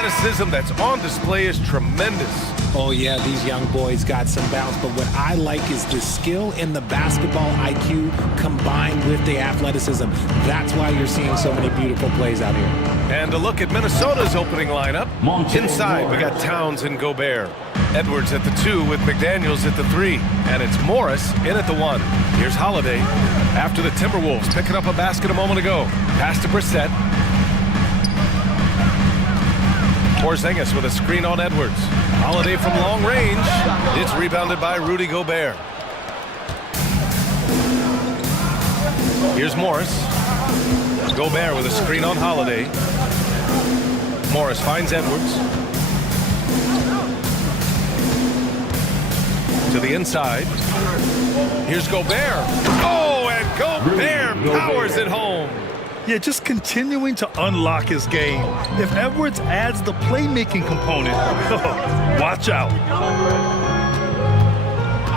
athleticism that's on display is tremendous. Oh yeah, these young boys got some bounce, but what I like is the skill and the basketball IQ combined with the athleticism. That's why you're seeing so many beautiful plays out here. And a look at Minnesota's opening lineup. Inside, we got Towns and Gobert. Edwards at the 2 with McDaniels at the 3. And it's Morris in at the 1. Here's Holiday after the Timberwolves picking up a basket a moment ago. Pass to Brissett. Porzingis with a screen on Edwards. Holiday from long range. It's rebounded by Rudy Gobert. Here's Morris. Gobert with a screen on Holiday. Morris finds Edwards. To the inside. Here's Gobert. Oh, and Gobert powers it home. Yeah, just continuing to unlock his game. If Edwards adds the playmaking component, watch out.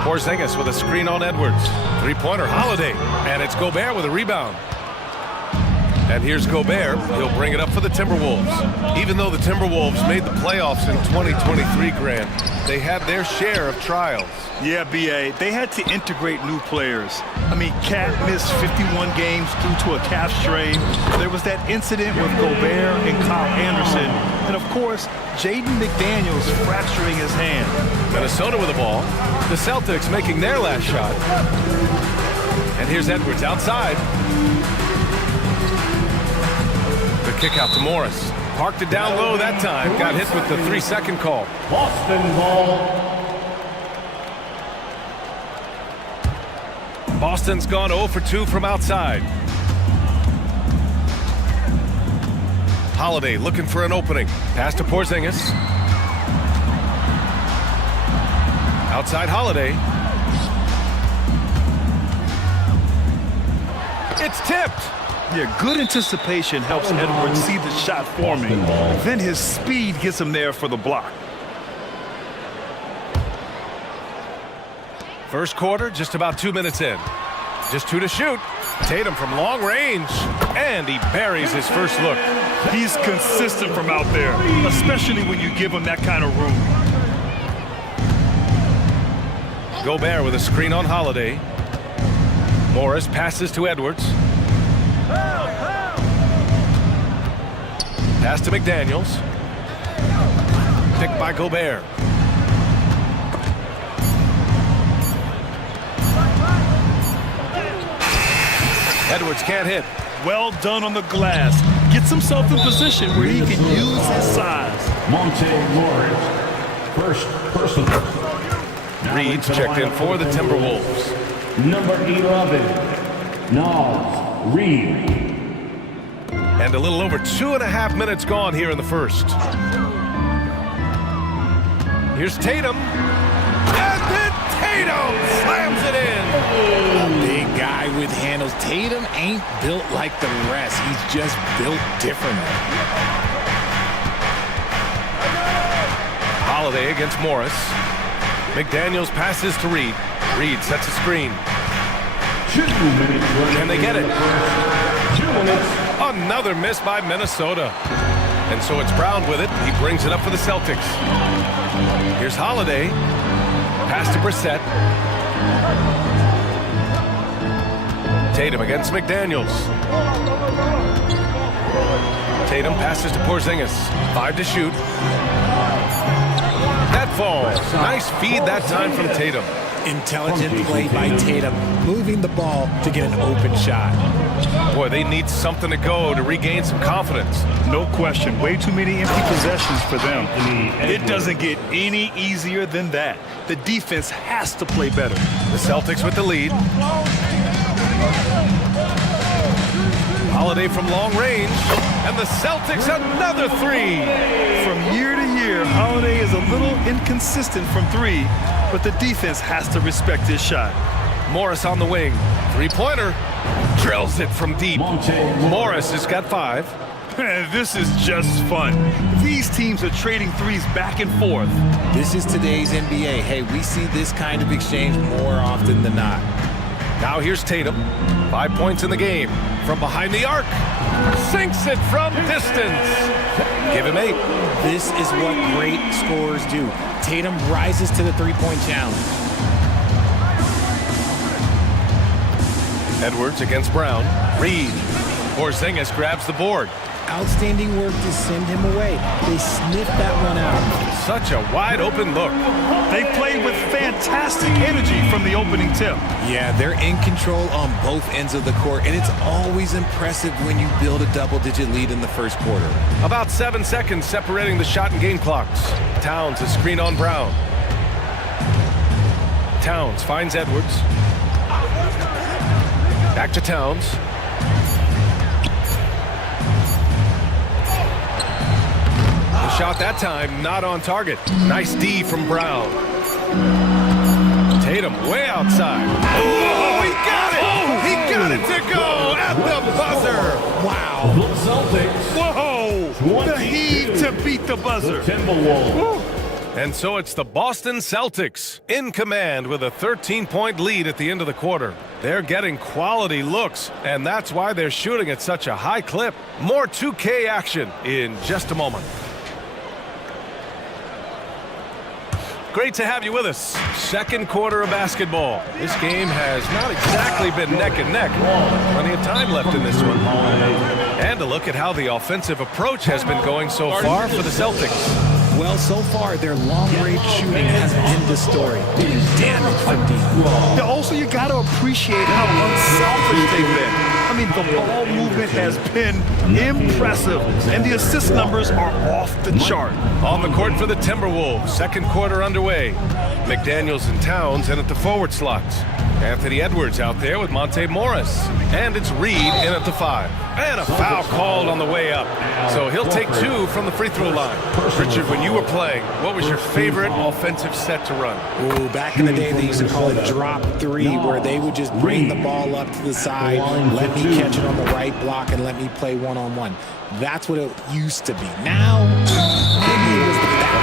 Porzingis with a screen on Edwards. Three-pointer, Holiday. And it's Gobert with a rebound. And here's Gobert. He'll bring it up for the Timberwolves. Even though the Timberwolves made the playoffs in 2023, Grant, they had their share of trials. Yeah, B.A., they had to integrate new players. I mean, Cat missed 51 games due to a calf strain. There was that incident with Gobert and Kyle Anderson. And, of course, Jaden McDaniels fracturing his hand. Minnesota with the ball. The Celtics making their last shot. And here's Edwards outside. The kick out to Morris. Parked it down low that time. Got hit with the 3-second call. Boston ball. Boston's gone 0 for 2 from outside. Holiday looking for an opening. Pass to Porzingis. Outside Holiday. It's tipped. Yeah, good anticipation helps Edwards see the shot forming. Then his speed gets him there for the block. First quarter, just about 2 minutes in. Just 2 to shoot. Tatum from long range, and he buries his first look. He's consistent from out there, especially when you give him that kind of room. Gobert with a screen on Holiday. Morris passes to Edwards. Pass to McDaniels. Picked by Gobert. Edwards can't hit. Well done on the glass. Gets himself in position where he can use his size. Monte Morris, first personal. Reed's checked in for the Timberwolves. Number 11, Nas Reed. And a little over 2.5 minutes gone here in the first. Here's Tatum. And then Tatum slams it in. A big guy with handles. Tatum ain't built like the rest. He's just built differently. Holiday against Morris. McDaniels passes to Reed. Reed sets a screen. 2 minutes. Can they get it? 2 minutes. Another miss by Minnesota. And so it's Brown with it. He brings it up for the Celtics. Here's Holiday. Pass to Brissett. Tatum against McDaniels. Tatum passes to Porzingis. 5 to shoot. That falls. Nice feed that time from Tatum. Intelligent play by Tatum, moving the ball to get an open shot. Boy, they need something to go to regain some confidence. No question. Way too many empty possessions for them. It doesn't get any easier than that. The defense has to play better. The Celtics with the lead. Holiday from long range. And the Celtics another 3. From year to year, Holiday is a little inconsistent from 3, but the defense has to respect his shot. Morris on the wing. Three-pointer. Drills it from deep. Morris has got 5. This is just fun. These teams are trading threes back and forth. This is today's NBA. Hey, we see this kind of exchange more often than not. Now here's Tatum. 5 points in the game. From behind the arc. Sinks it from distance. Give him 8. This is what great scorers do. Tatum rises to the three-point challenge. Edwards against Brown. Reed. Porzingis grabs the board. Outstanding work to send him away. They sniffed that one out. Such a wide open look. They played with fantastic energy from the opening tip. Yeah, they're in control on both ends of the court, and it's always impressive when you build a double-digit lead in the first quarter. About 7 seconds separating the shot and game clocks. Towns a screen on Brown. Towns finds Edwards. Back to Towns. The shot that time not on target. Nice D from Brown. Tatum way outside. Oh, he got it! He got it to go at the buzzer. Wow. The Celtics. Whoa! The heat to beat the buzzer. Timberwolves. And so it's the Boston Celtics in command with a 13-point lead at the end of the quarter. They're getting quality looks, and that's why they're shooting at such a high clip. More 2K action in just a moment. Great to have you with us. Second quarter of basketball. This game has not exactly been neck and neck. Plenty of time left in this one. And a look at how the offensive approach has been going so far for the Celtics. Well, so far, their long-range shooting has been the story. Damage from deep. Also, you got to appreciate how unselfish they've been. I mean, the ball movement has been impressive, and the assist numbers are off the chart. On the court for the Timberwolves, second quarter underway. McDaniels and Towns in at the forward slots. Anthony Edwards out there with Monte Morris. And it's Reed in at the 5. And a foul called on the way up. So he'll take 2 from the free throw line. Richard, when you were playing, what was your favorite offensive set to run? Ooh, back in the day, they used to call it drop 3, where they would just bring the ball up to the side, let me catch it on the right block, and let me play one-on-one. That's what it used to be. Now, maybe it was the back.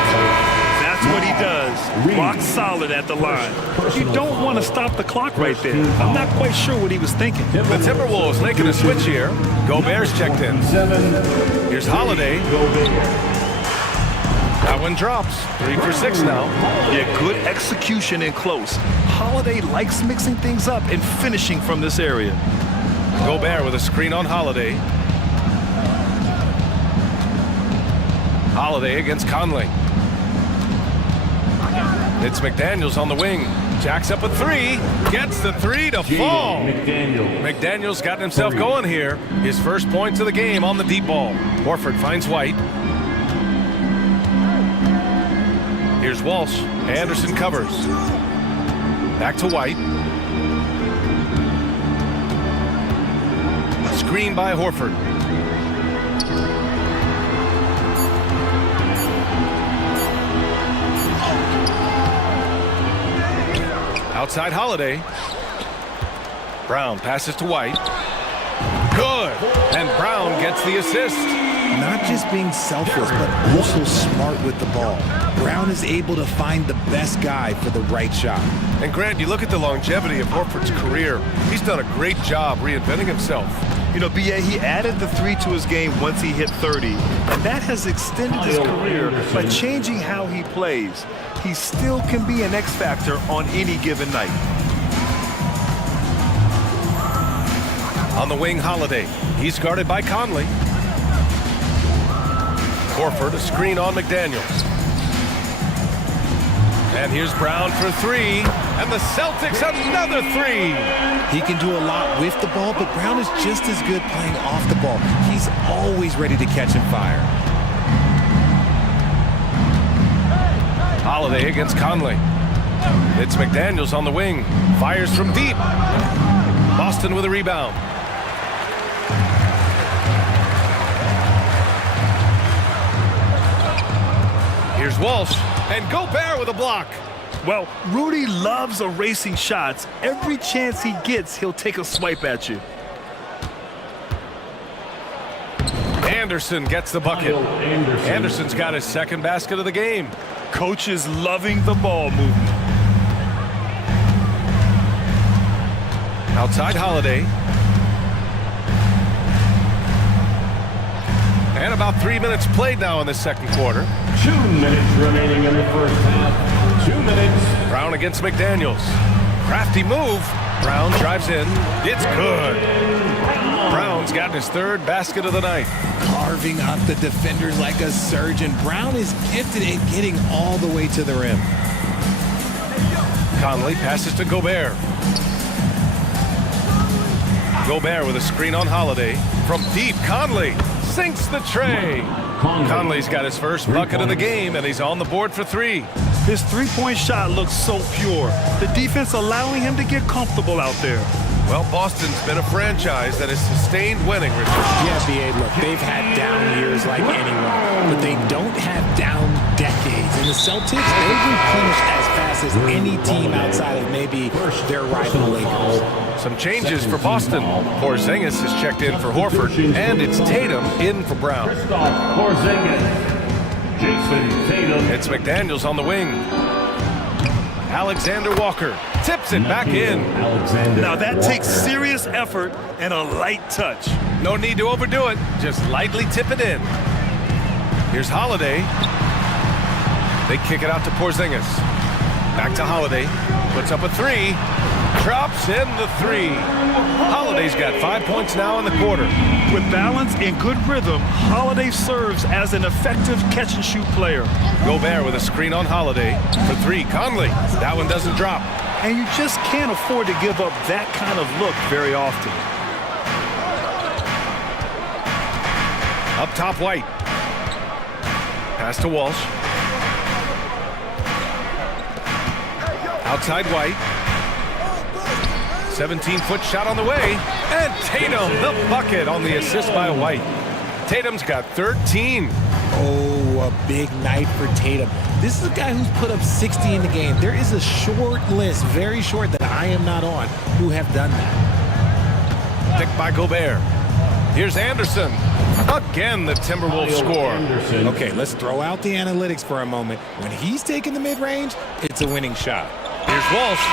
That's what he does. Rock solid at the line. You don't want to stop the clock right there. I'm not quite sure what he was thinking. The Timberwolves making a switch here. Gobert's checked in. Here's Holiday. That one drops. 3 for 6 now. Yeah, good execution in close. Holiday likes mixing things up and finishing from this area. Gobert with a screen on Holiday. Holiday against Conley. It's McDaniels on the wing. Jacks up a 3. Gets the 3 to fall. McDaniels got himself going here. His first points of the game on the deep ball. Horford finds White. Here's Walsh. Anderson covers. Back to White. Screen by Horford. Outside Holiday. Brown passes to White. Good. And Brown gets the assist. Not just being selfless, but also smart with the ball. Brown is able to find the best guy for the right shot. And Grant, you look at the longevity of Horford's career. He's done a great job reinventing himself. You know, B.A., he added the 3 to his game once he hit 30, and that has extended his career by changing how he plays. He still can be an X factor on any given night. On the wing, Holiday. He's guarded by Conley. Horford, a screen on McDaniels. And here's Brown for 3. And the Celtics another 3. He can do a lot with the ball, but Brown is just as good playing off the ball. He's always ready to catch and fire. Holiday against Conley. It's McDaniels on the wing. Fires from deep. Boston with a rebound. Here's Walsh. And Gobert with a block. Well, Rudy loves erasing shots. Every chance he gets, he'll take a swipe at you. Anderson gets the bucket. Anderson's got his second basket of the game. Coach is loving the ball movement. Outside Holiday. And about 3 minutes played now in the second quarter. 2 minutes remaining in the first half. 2 minutes. Brown against McDaniels. Crafty move. Brown drives in. It's good. Brown's gotten his third basket of the night. Carving up the defenders like a surgeon. Brown is gifted at getting all the way to the rim. Conley passes to Gobert. Gobert with a screen on Holiday. From deep, Conley sinks the tray. Conley's got his first bucket of the game, and he's on the board for three. His three-point shot looks so pure. The defense allowing him to get comfortable out there. Well, Boston's been a franchise that has sustained winning. Yeah, B.A., look, they've had down years like anyone, but they don't have down decades. And the Celtics, they've replenished as fast as any team outside of maybe their rival Lakers. Some changes for Boston. Porzingis has checked in for Horford, and it's Tatum in for Brown. It's McDaniels on the wing. Alexander Walker tips it back in. Now that takes serious effort and a light touch. No need to overdo it. Just lightly tip it in. Here's Holiday. They kick it out to Porzingis. Back to Holiday. Puts up a three. Drops in the three. Holiday's got 5 points now in the quarter. With balance and good rhythm, Holiday serves as an effective catch-and-shoot player. Gobert with a screen on Holiday. For three, Conley. That one doesn't drop. And you just can't afford to give up that kind of look very often. Up top, White. Pass to Walsh. Outside White. 17-foot shot on the way. And Tatum, the bucket on the assist by White. Tatum's got 13. Oh, a big night for Tatum. This is a guy who's put up 60 in the game. There is a short list, very short, that I am not on, who have done that. Picked by Gobert. Here's Anderson. Again, the Timberwolves score. Okay, let's throw out the analytics for a moment. When he's taking the mid-range, it's a winning shot. Here's Walsh.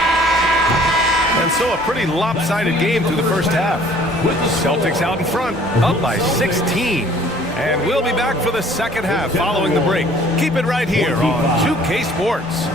And so a pretty lopsided game through the first half. With the Celtics out in front, up by 16. And we'll be back for the second half following the break. Keep it right here on 2K Sports.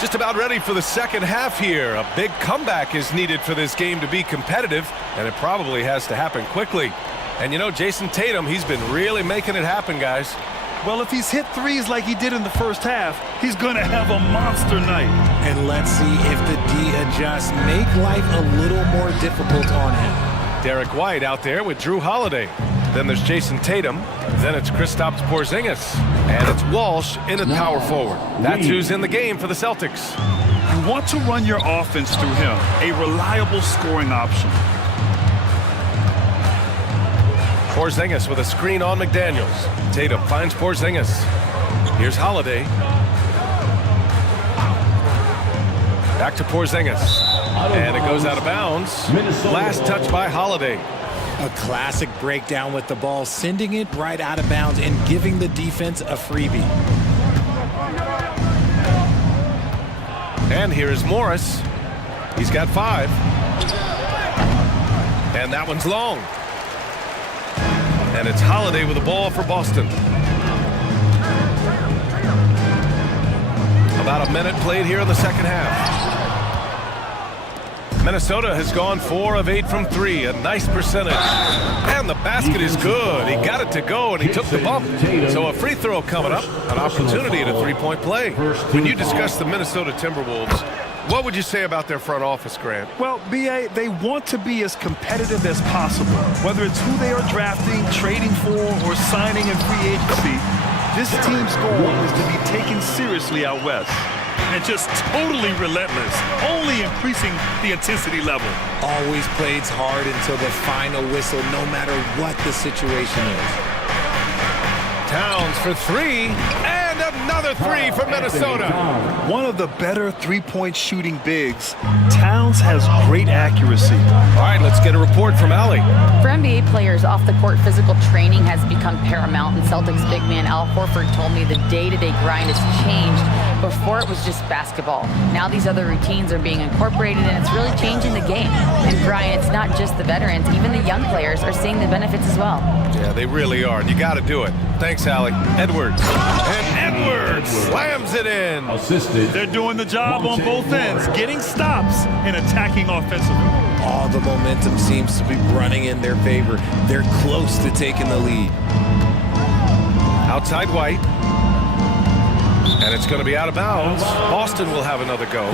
Just about ready for the second half here. A big comeback is needed for this game to be competitive, and it probably has to happen quickly. And you know, Jason Tatum, he's been really making it happen, guys. Well, if he's hit threes like he did in the first half, he's going to have a monster night. And let's see if the D adjusts, make life a little more difficult on him. Derek White out there with Drew Holiday. Then there's Jason Tatum. Then it's Kristaps Porzingis. And it's Walsh in at power forward. That's who's in the game for the Celtics. You want to run your offense through him, a reliable scoring option. Porzingis with a screen on McDaniels. Tatum finds Porzingis. Here's Holiday. Back to Porzingis. And it goes out of bounds. Last touch by Holiday. A classic breakdown with the ball, sending it right out of bounds and giving the defense a freebie. And here's Morris. He's got 5. And that one's long. And it's Holiday with the ball for Boston. About a minute played here in the second half. Minnesota has gone 4 of 8 from 3, a nice percentage. And the basket is good. He got it to go, and he took the bump. So a free throw coming up, an opportunity at a three-point play. When you discuss the Minnesota Timberwolves, what would you say about their front office, Grant? Well, B.A., they want to be as competitive as possible. Whether it's who they are drafting, trading for, or signing in free agency, this team's goal is to be taken seriously out west. and just totally relentless, only increasing the intensity level. Always plays hard until the final whistle, no matter what the situation is. Towns for three, and another three for Minnesota. One of the better three-point shooting bigs. Towns has great accuracy. All right, let's get a report from Allie. For NBA players, off-the-court physical training has become paramount, and Celtics big man Al Horford told me the day-to-day grind has changed. Before it was just basketball. Now these other routines are being incorporated, and it's really changing the game. And Brian, it's not just the veterans, even the young players are seeing the benefits as well. Yeah, they really are, and you got to do it. Thanks, Allie. Edwards. And Edwards slams it in. They're doing the job on both ends, getting stops and attacking offensively. All the momentum seems to be running in their favor. They're close to taking the lead. Outside White. And it's going to be out of bounds. Boston will have another go.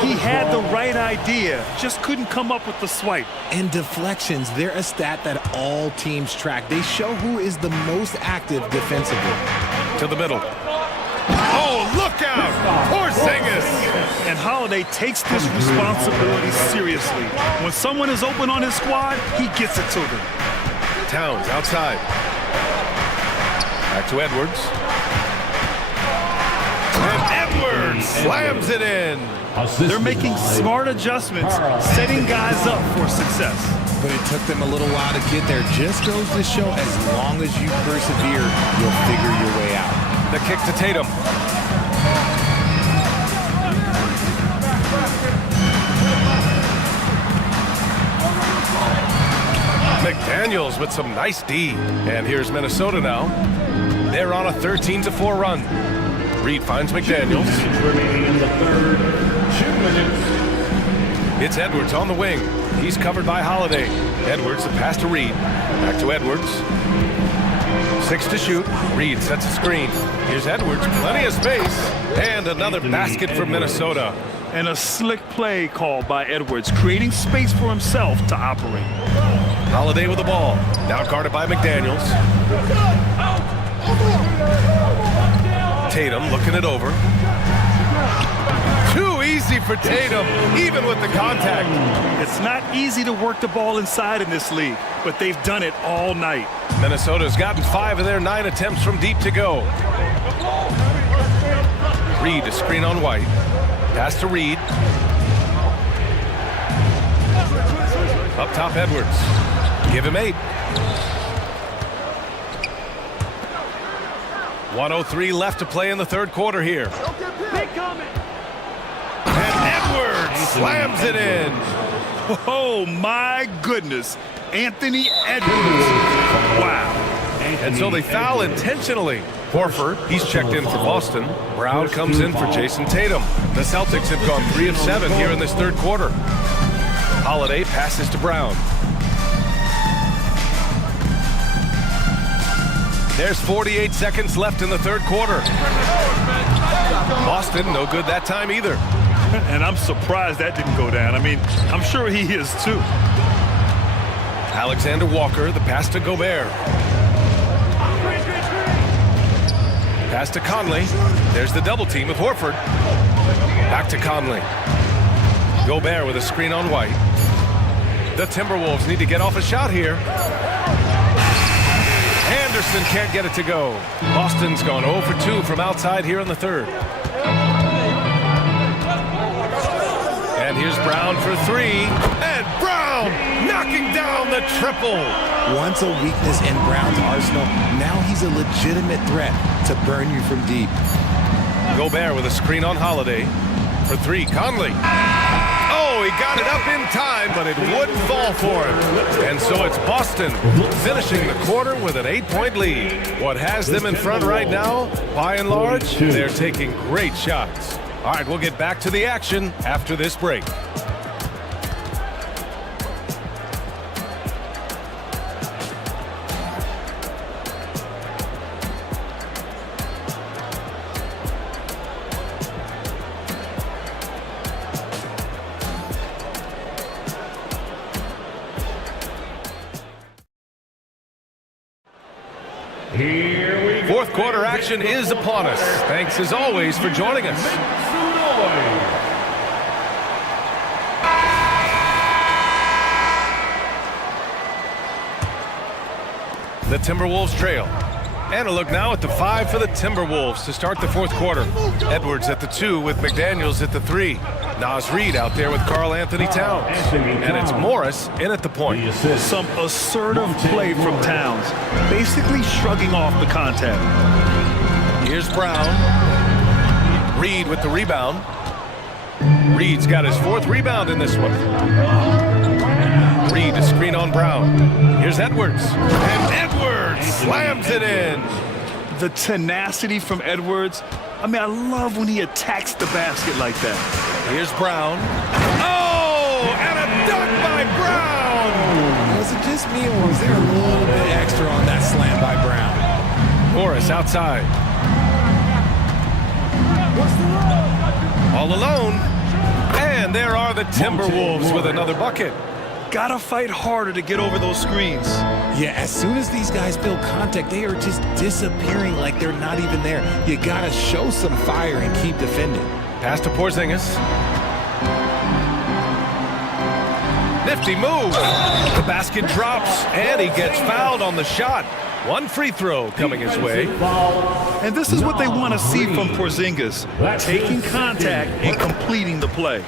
He had the right idea, just couldn't come up with the swipe. And deflections, they're a stat that all teams track. They show who is the most active defensively. To the middle. Oh, look out! Porzingis! And Holiday takes this responsibility seriously. When someone is open on his squad, he gets it to them. Towns outside. Back to Edwards. And Edwards slams it in. They're making smart adjustments, setting guys up for success. But it took them a little while to get there. Just goes to show as long as you persevere, you'll figure your way out. The kick to Tatum. McDaniels with some nice D. And here's Minnesota now. They're on a 13-4 run. Reed finds McDaniels. Remaining in the third, 2 minutes. It's Edwards on the wing. He's covered by Holiday. Edwards, the pass to Reed. Back to Edwards. 6 to shoot. Reed sets a screen. Here's Edwards, plenty of space. And another basket for Minnesota. And a slick play called by Edwards, creating space for himself to operate. Holiday with the ball. Now guarded by McDaniels. Tatum looking it over. Too easy for Tatum, even with the contact. It's not easy to work the ball inside in this league, but they've done it all night. Minnesota's gotten 5 of their 9 attempts from deep to go. Reed to screen on White. Pass to Reed. Up top, Edwards. Give him 8. 1:03 left to play in the third quarter here. And Edwards slams it in. Oh, my goodness. Anthony Edwards. Wow. And so they foul intentionally. Horford, he's checked in for Boston. Brown comes in for Jason Tatum. The Celtics have gone 3 of 7 here in this third quarter. Holiday passes to Brown. There's 48 seconds left in the third quarter. Boston, no good that time either. And I'm surprised that didn't go down. I mean, I'm sure he is too. Alexander Walker, the pass to Gobert. Pass to Conley. There's the double team with Horford. Back to Conley. Gobert with a screen on White. The Timberwolves need to get off a shot here. Anderson can't get it to go. Boston's gone 0 for 2 from outside here in the third. And here's Brown for 3. And Brown knocking down the triple. Once a weakness in Brown's arsenal, now he's a legitimate threat to burn you from deep. Gobert with a screen on Holiday. For 3, Conley. Oh, he got it up in time, but it wouldn't fall for him. And so it's Boston finishing the quarter with an 8-point lead. What has them in front right now, by and large, they're taking great shots. All right, we'll get back to the action after this break. Fourth quarter action is upon us. Thanks as always for joining us. The Timberwolves trail. And a look now at the 5 for the Timberwolves to start the fourth quarter. Edwards at the 2 with McDaniels at the 3. Nas Reed out there with Karl Anthony Towns. And it's Morris in at the point. Some assertive play from Towns, basically shrugging off the contact. Here's Brown. Reed with the rebound. Reed's got his 4th rebound in this one. Reed to screen on Brown. Here's Edwards. And Edwards slams it in. The tenacity from Edwards. I mean, I love when he attacks the basket like that. Here's Brown. Oh, and a dunk by Brown. Was it just me, or was there a little bit extra on that slam by Brown? Morris outside. All alone. And there are the Timberwolves with another bucket. Gotta fight harder to get over those screens. Yeah, as soon as these guys feel contact, they are just disappearing like they're not even there. You gotta show some fire and keep defending. Pass to Porzingis. Nifty move. The basket drops, and he gets fouled on the shot. 1 free throw coming his way. And this is what they want to see from Porzingis, taking contact and completing the play.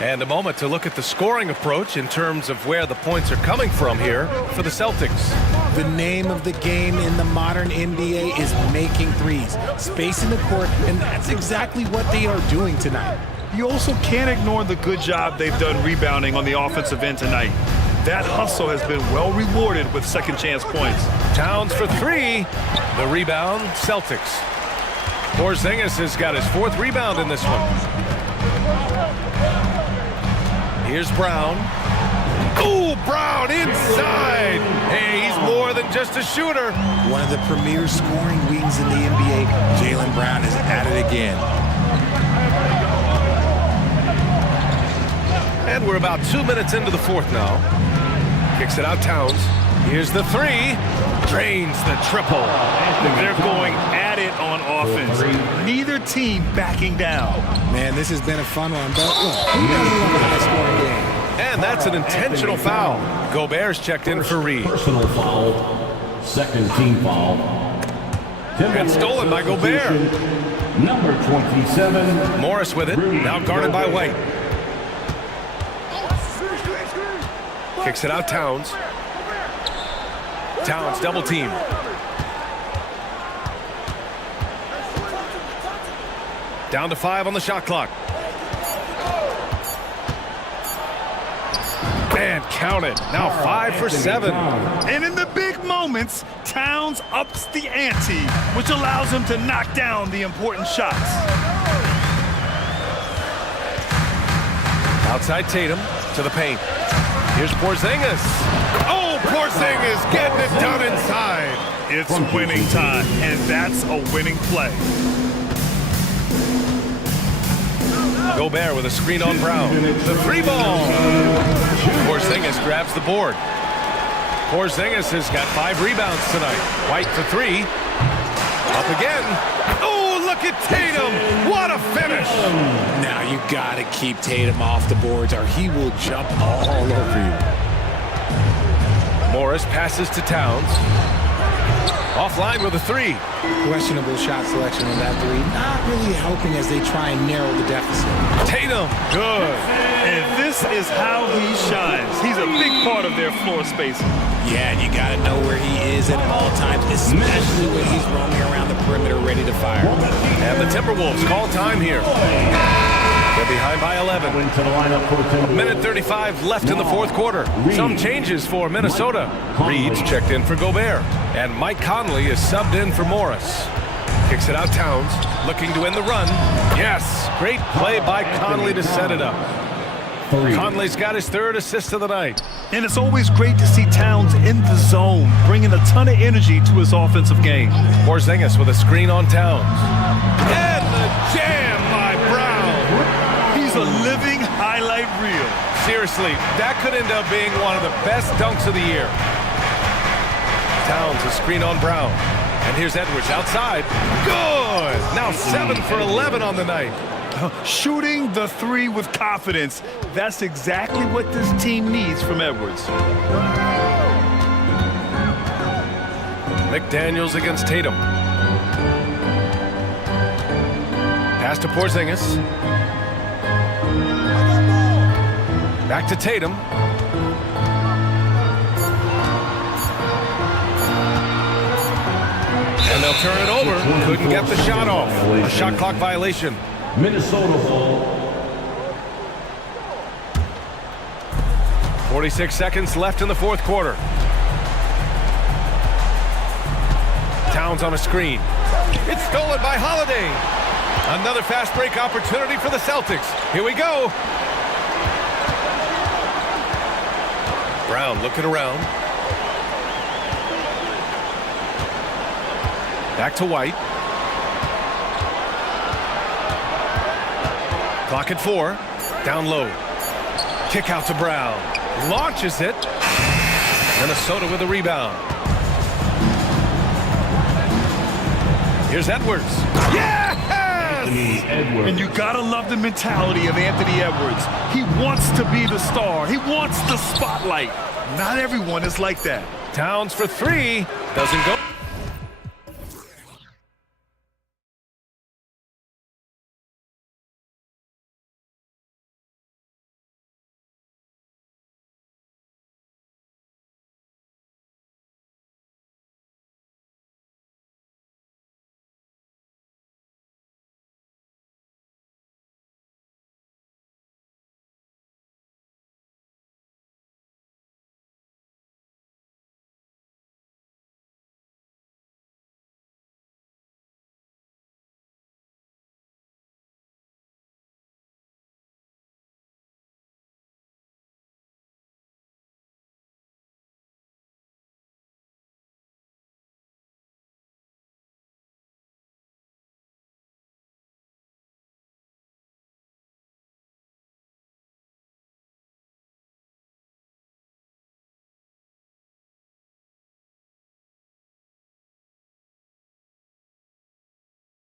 And a moment to look at the scoring approach in terms of where the points are coming from here for the Celtics. The name of the game in the modern NBA is making threes, spacing the court, and that's exactly what they are doing tonight. You also can't ignore the good job they've done rebounding on the offensive end tonight. That hustle has been well rewarded with second chance points. Towns for 3. The rebound, Celtics. Porzingis has got his 4th rebound in this one. Here's Brown. Ooh, Brown inside. Hey, he's more than just a shooter. One of the premier scoring wings in the NBA, Jaylen Brown is at it again. And we're about 2 minutes into the fourth now. Kicks it out, Towns. Here's the 3. Drains the triple. They're going at it on offense. Neither team backing down. Man, this has been a fun one, but look, who doesn't love a high-scoring game? And that's an intentional foul. Gobert's checked in for Reed. Personal foul. 2nd team foul. And stolen by Gobert. Number 27. Morris with it. Now guarded by White. Kicks it out, Towns. Towns double team. Down to 5 on the shot clock. And count it. Now 5 for 7. And in the big moments, Towns ups the ante, which allows him to knock down the important shots. Outside Tatum to the paint. Here's Porzingis. Oh, Porzingis getting it done inside. It's winning time, and that's a winning play. Gobert with a screen on Brown. The 3 ball. Porzingis grabs the board. Porzingis has got 5 rebounds tonight. White for 3. Up again. Oh, look at Tatum. What a finish. Now you gotta keep Tatum off the boards or he will jump all over you. Morris passes to Towns. Offline with a 3. Questionable shot selection on that 3. Not really helping as they try and narrow the deficit. Tatum, good. And this is how he shines. He's a big part of their floor spacing. Yeah, and you got to know where he is at all times, especially when he's roaming around the perimeter ready to fire. And the Timberwolves call time here. They're behind by 11. Minute 35 left in the fourth quarter. Some changes for Minnesota. Reed's checked in for Gobert. And Mike Conley is subbed in for Morris. Kicks it out Towns, looking to end the run. Yes, great play by Conley to set it up. Conley's got his 3rd assist of the night. And it's always great to see Towns in the zone, bringing a ton of energy to his offensive game. Porzingis with a screen on Towns. And the jam by Brown. He's a living highlight reel. Seriously, that could end up being one of the best dunks of the year. Towns a screen on Brown. And here's Edwards outside. Good! Now 7 for 11 on the night. Shooting the 3 with confidence. That's exactly what this team needs from Edwards. McDaniels against Tatum. Pass to Porzingis. Back to Tatum. And they'll turn it over. Couldn't get the shot off. A shot clock violation. Minnesota ball. 46 seconds left in the fourth quarter. Towns on a screen. It's stolen by Holiday. Another fast break opportunity for the Celtics. Here we go. Brown looking around. Back to White. Clock at 4. Down low. Kick out to Brown. Launches it. Minnesota with a rebound. Here's Edwards. Yes! And you gotta love the mentality of Anthony Edwards. He wants to be the star. He wants the spotlight. Not everyone is like that. Towns for 3. Doesn't go.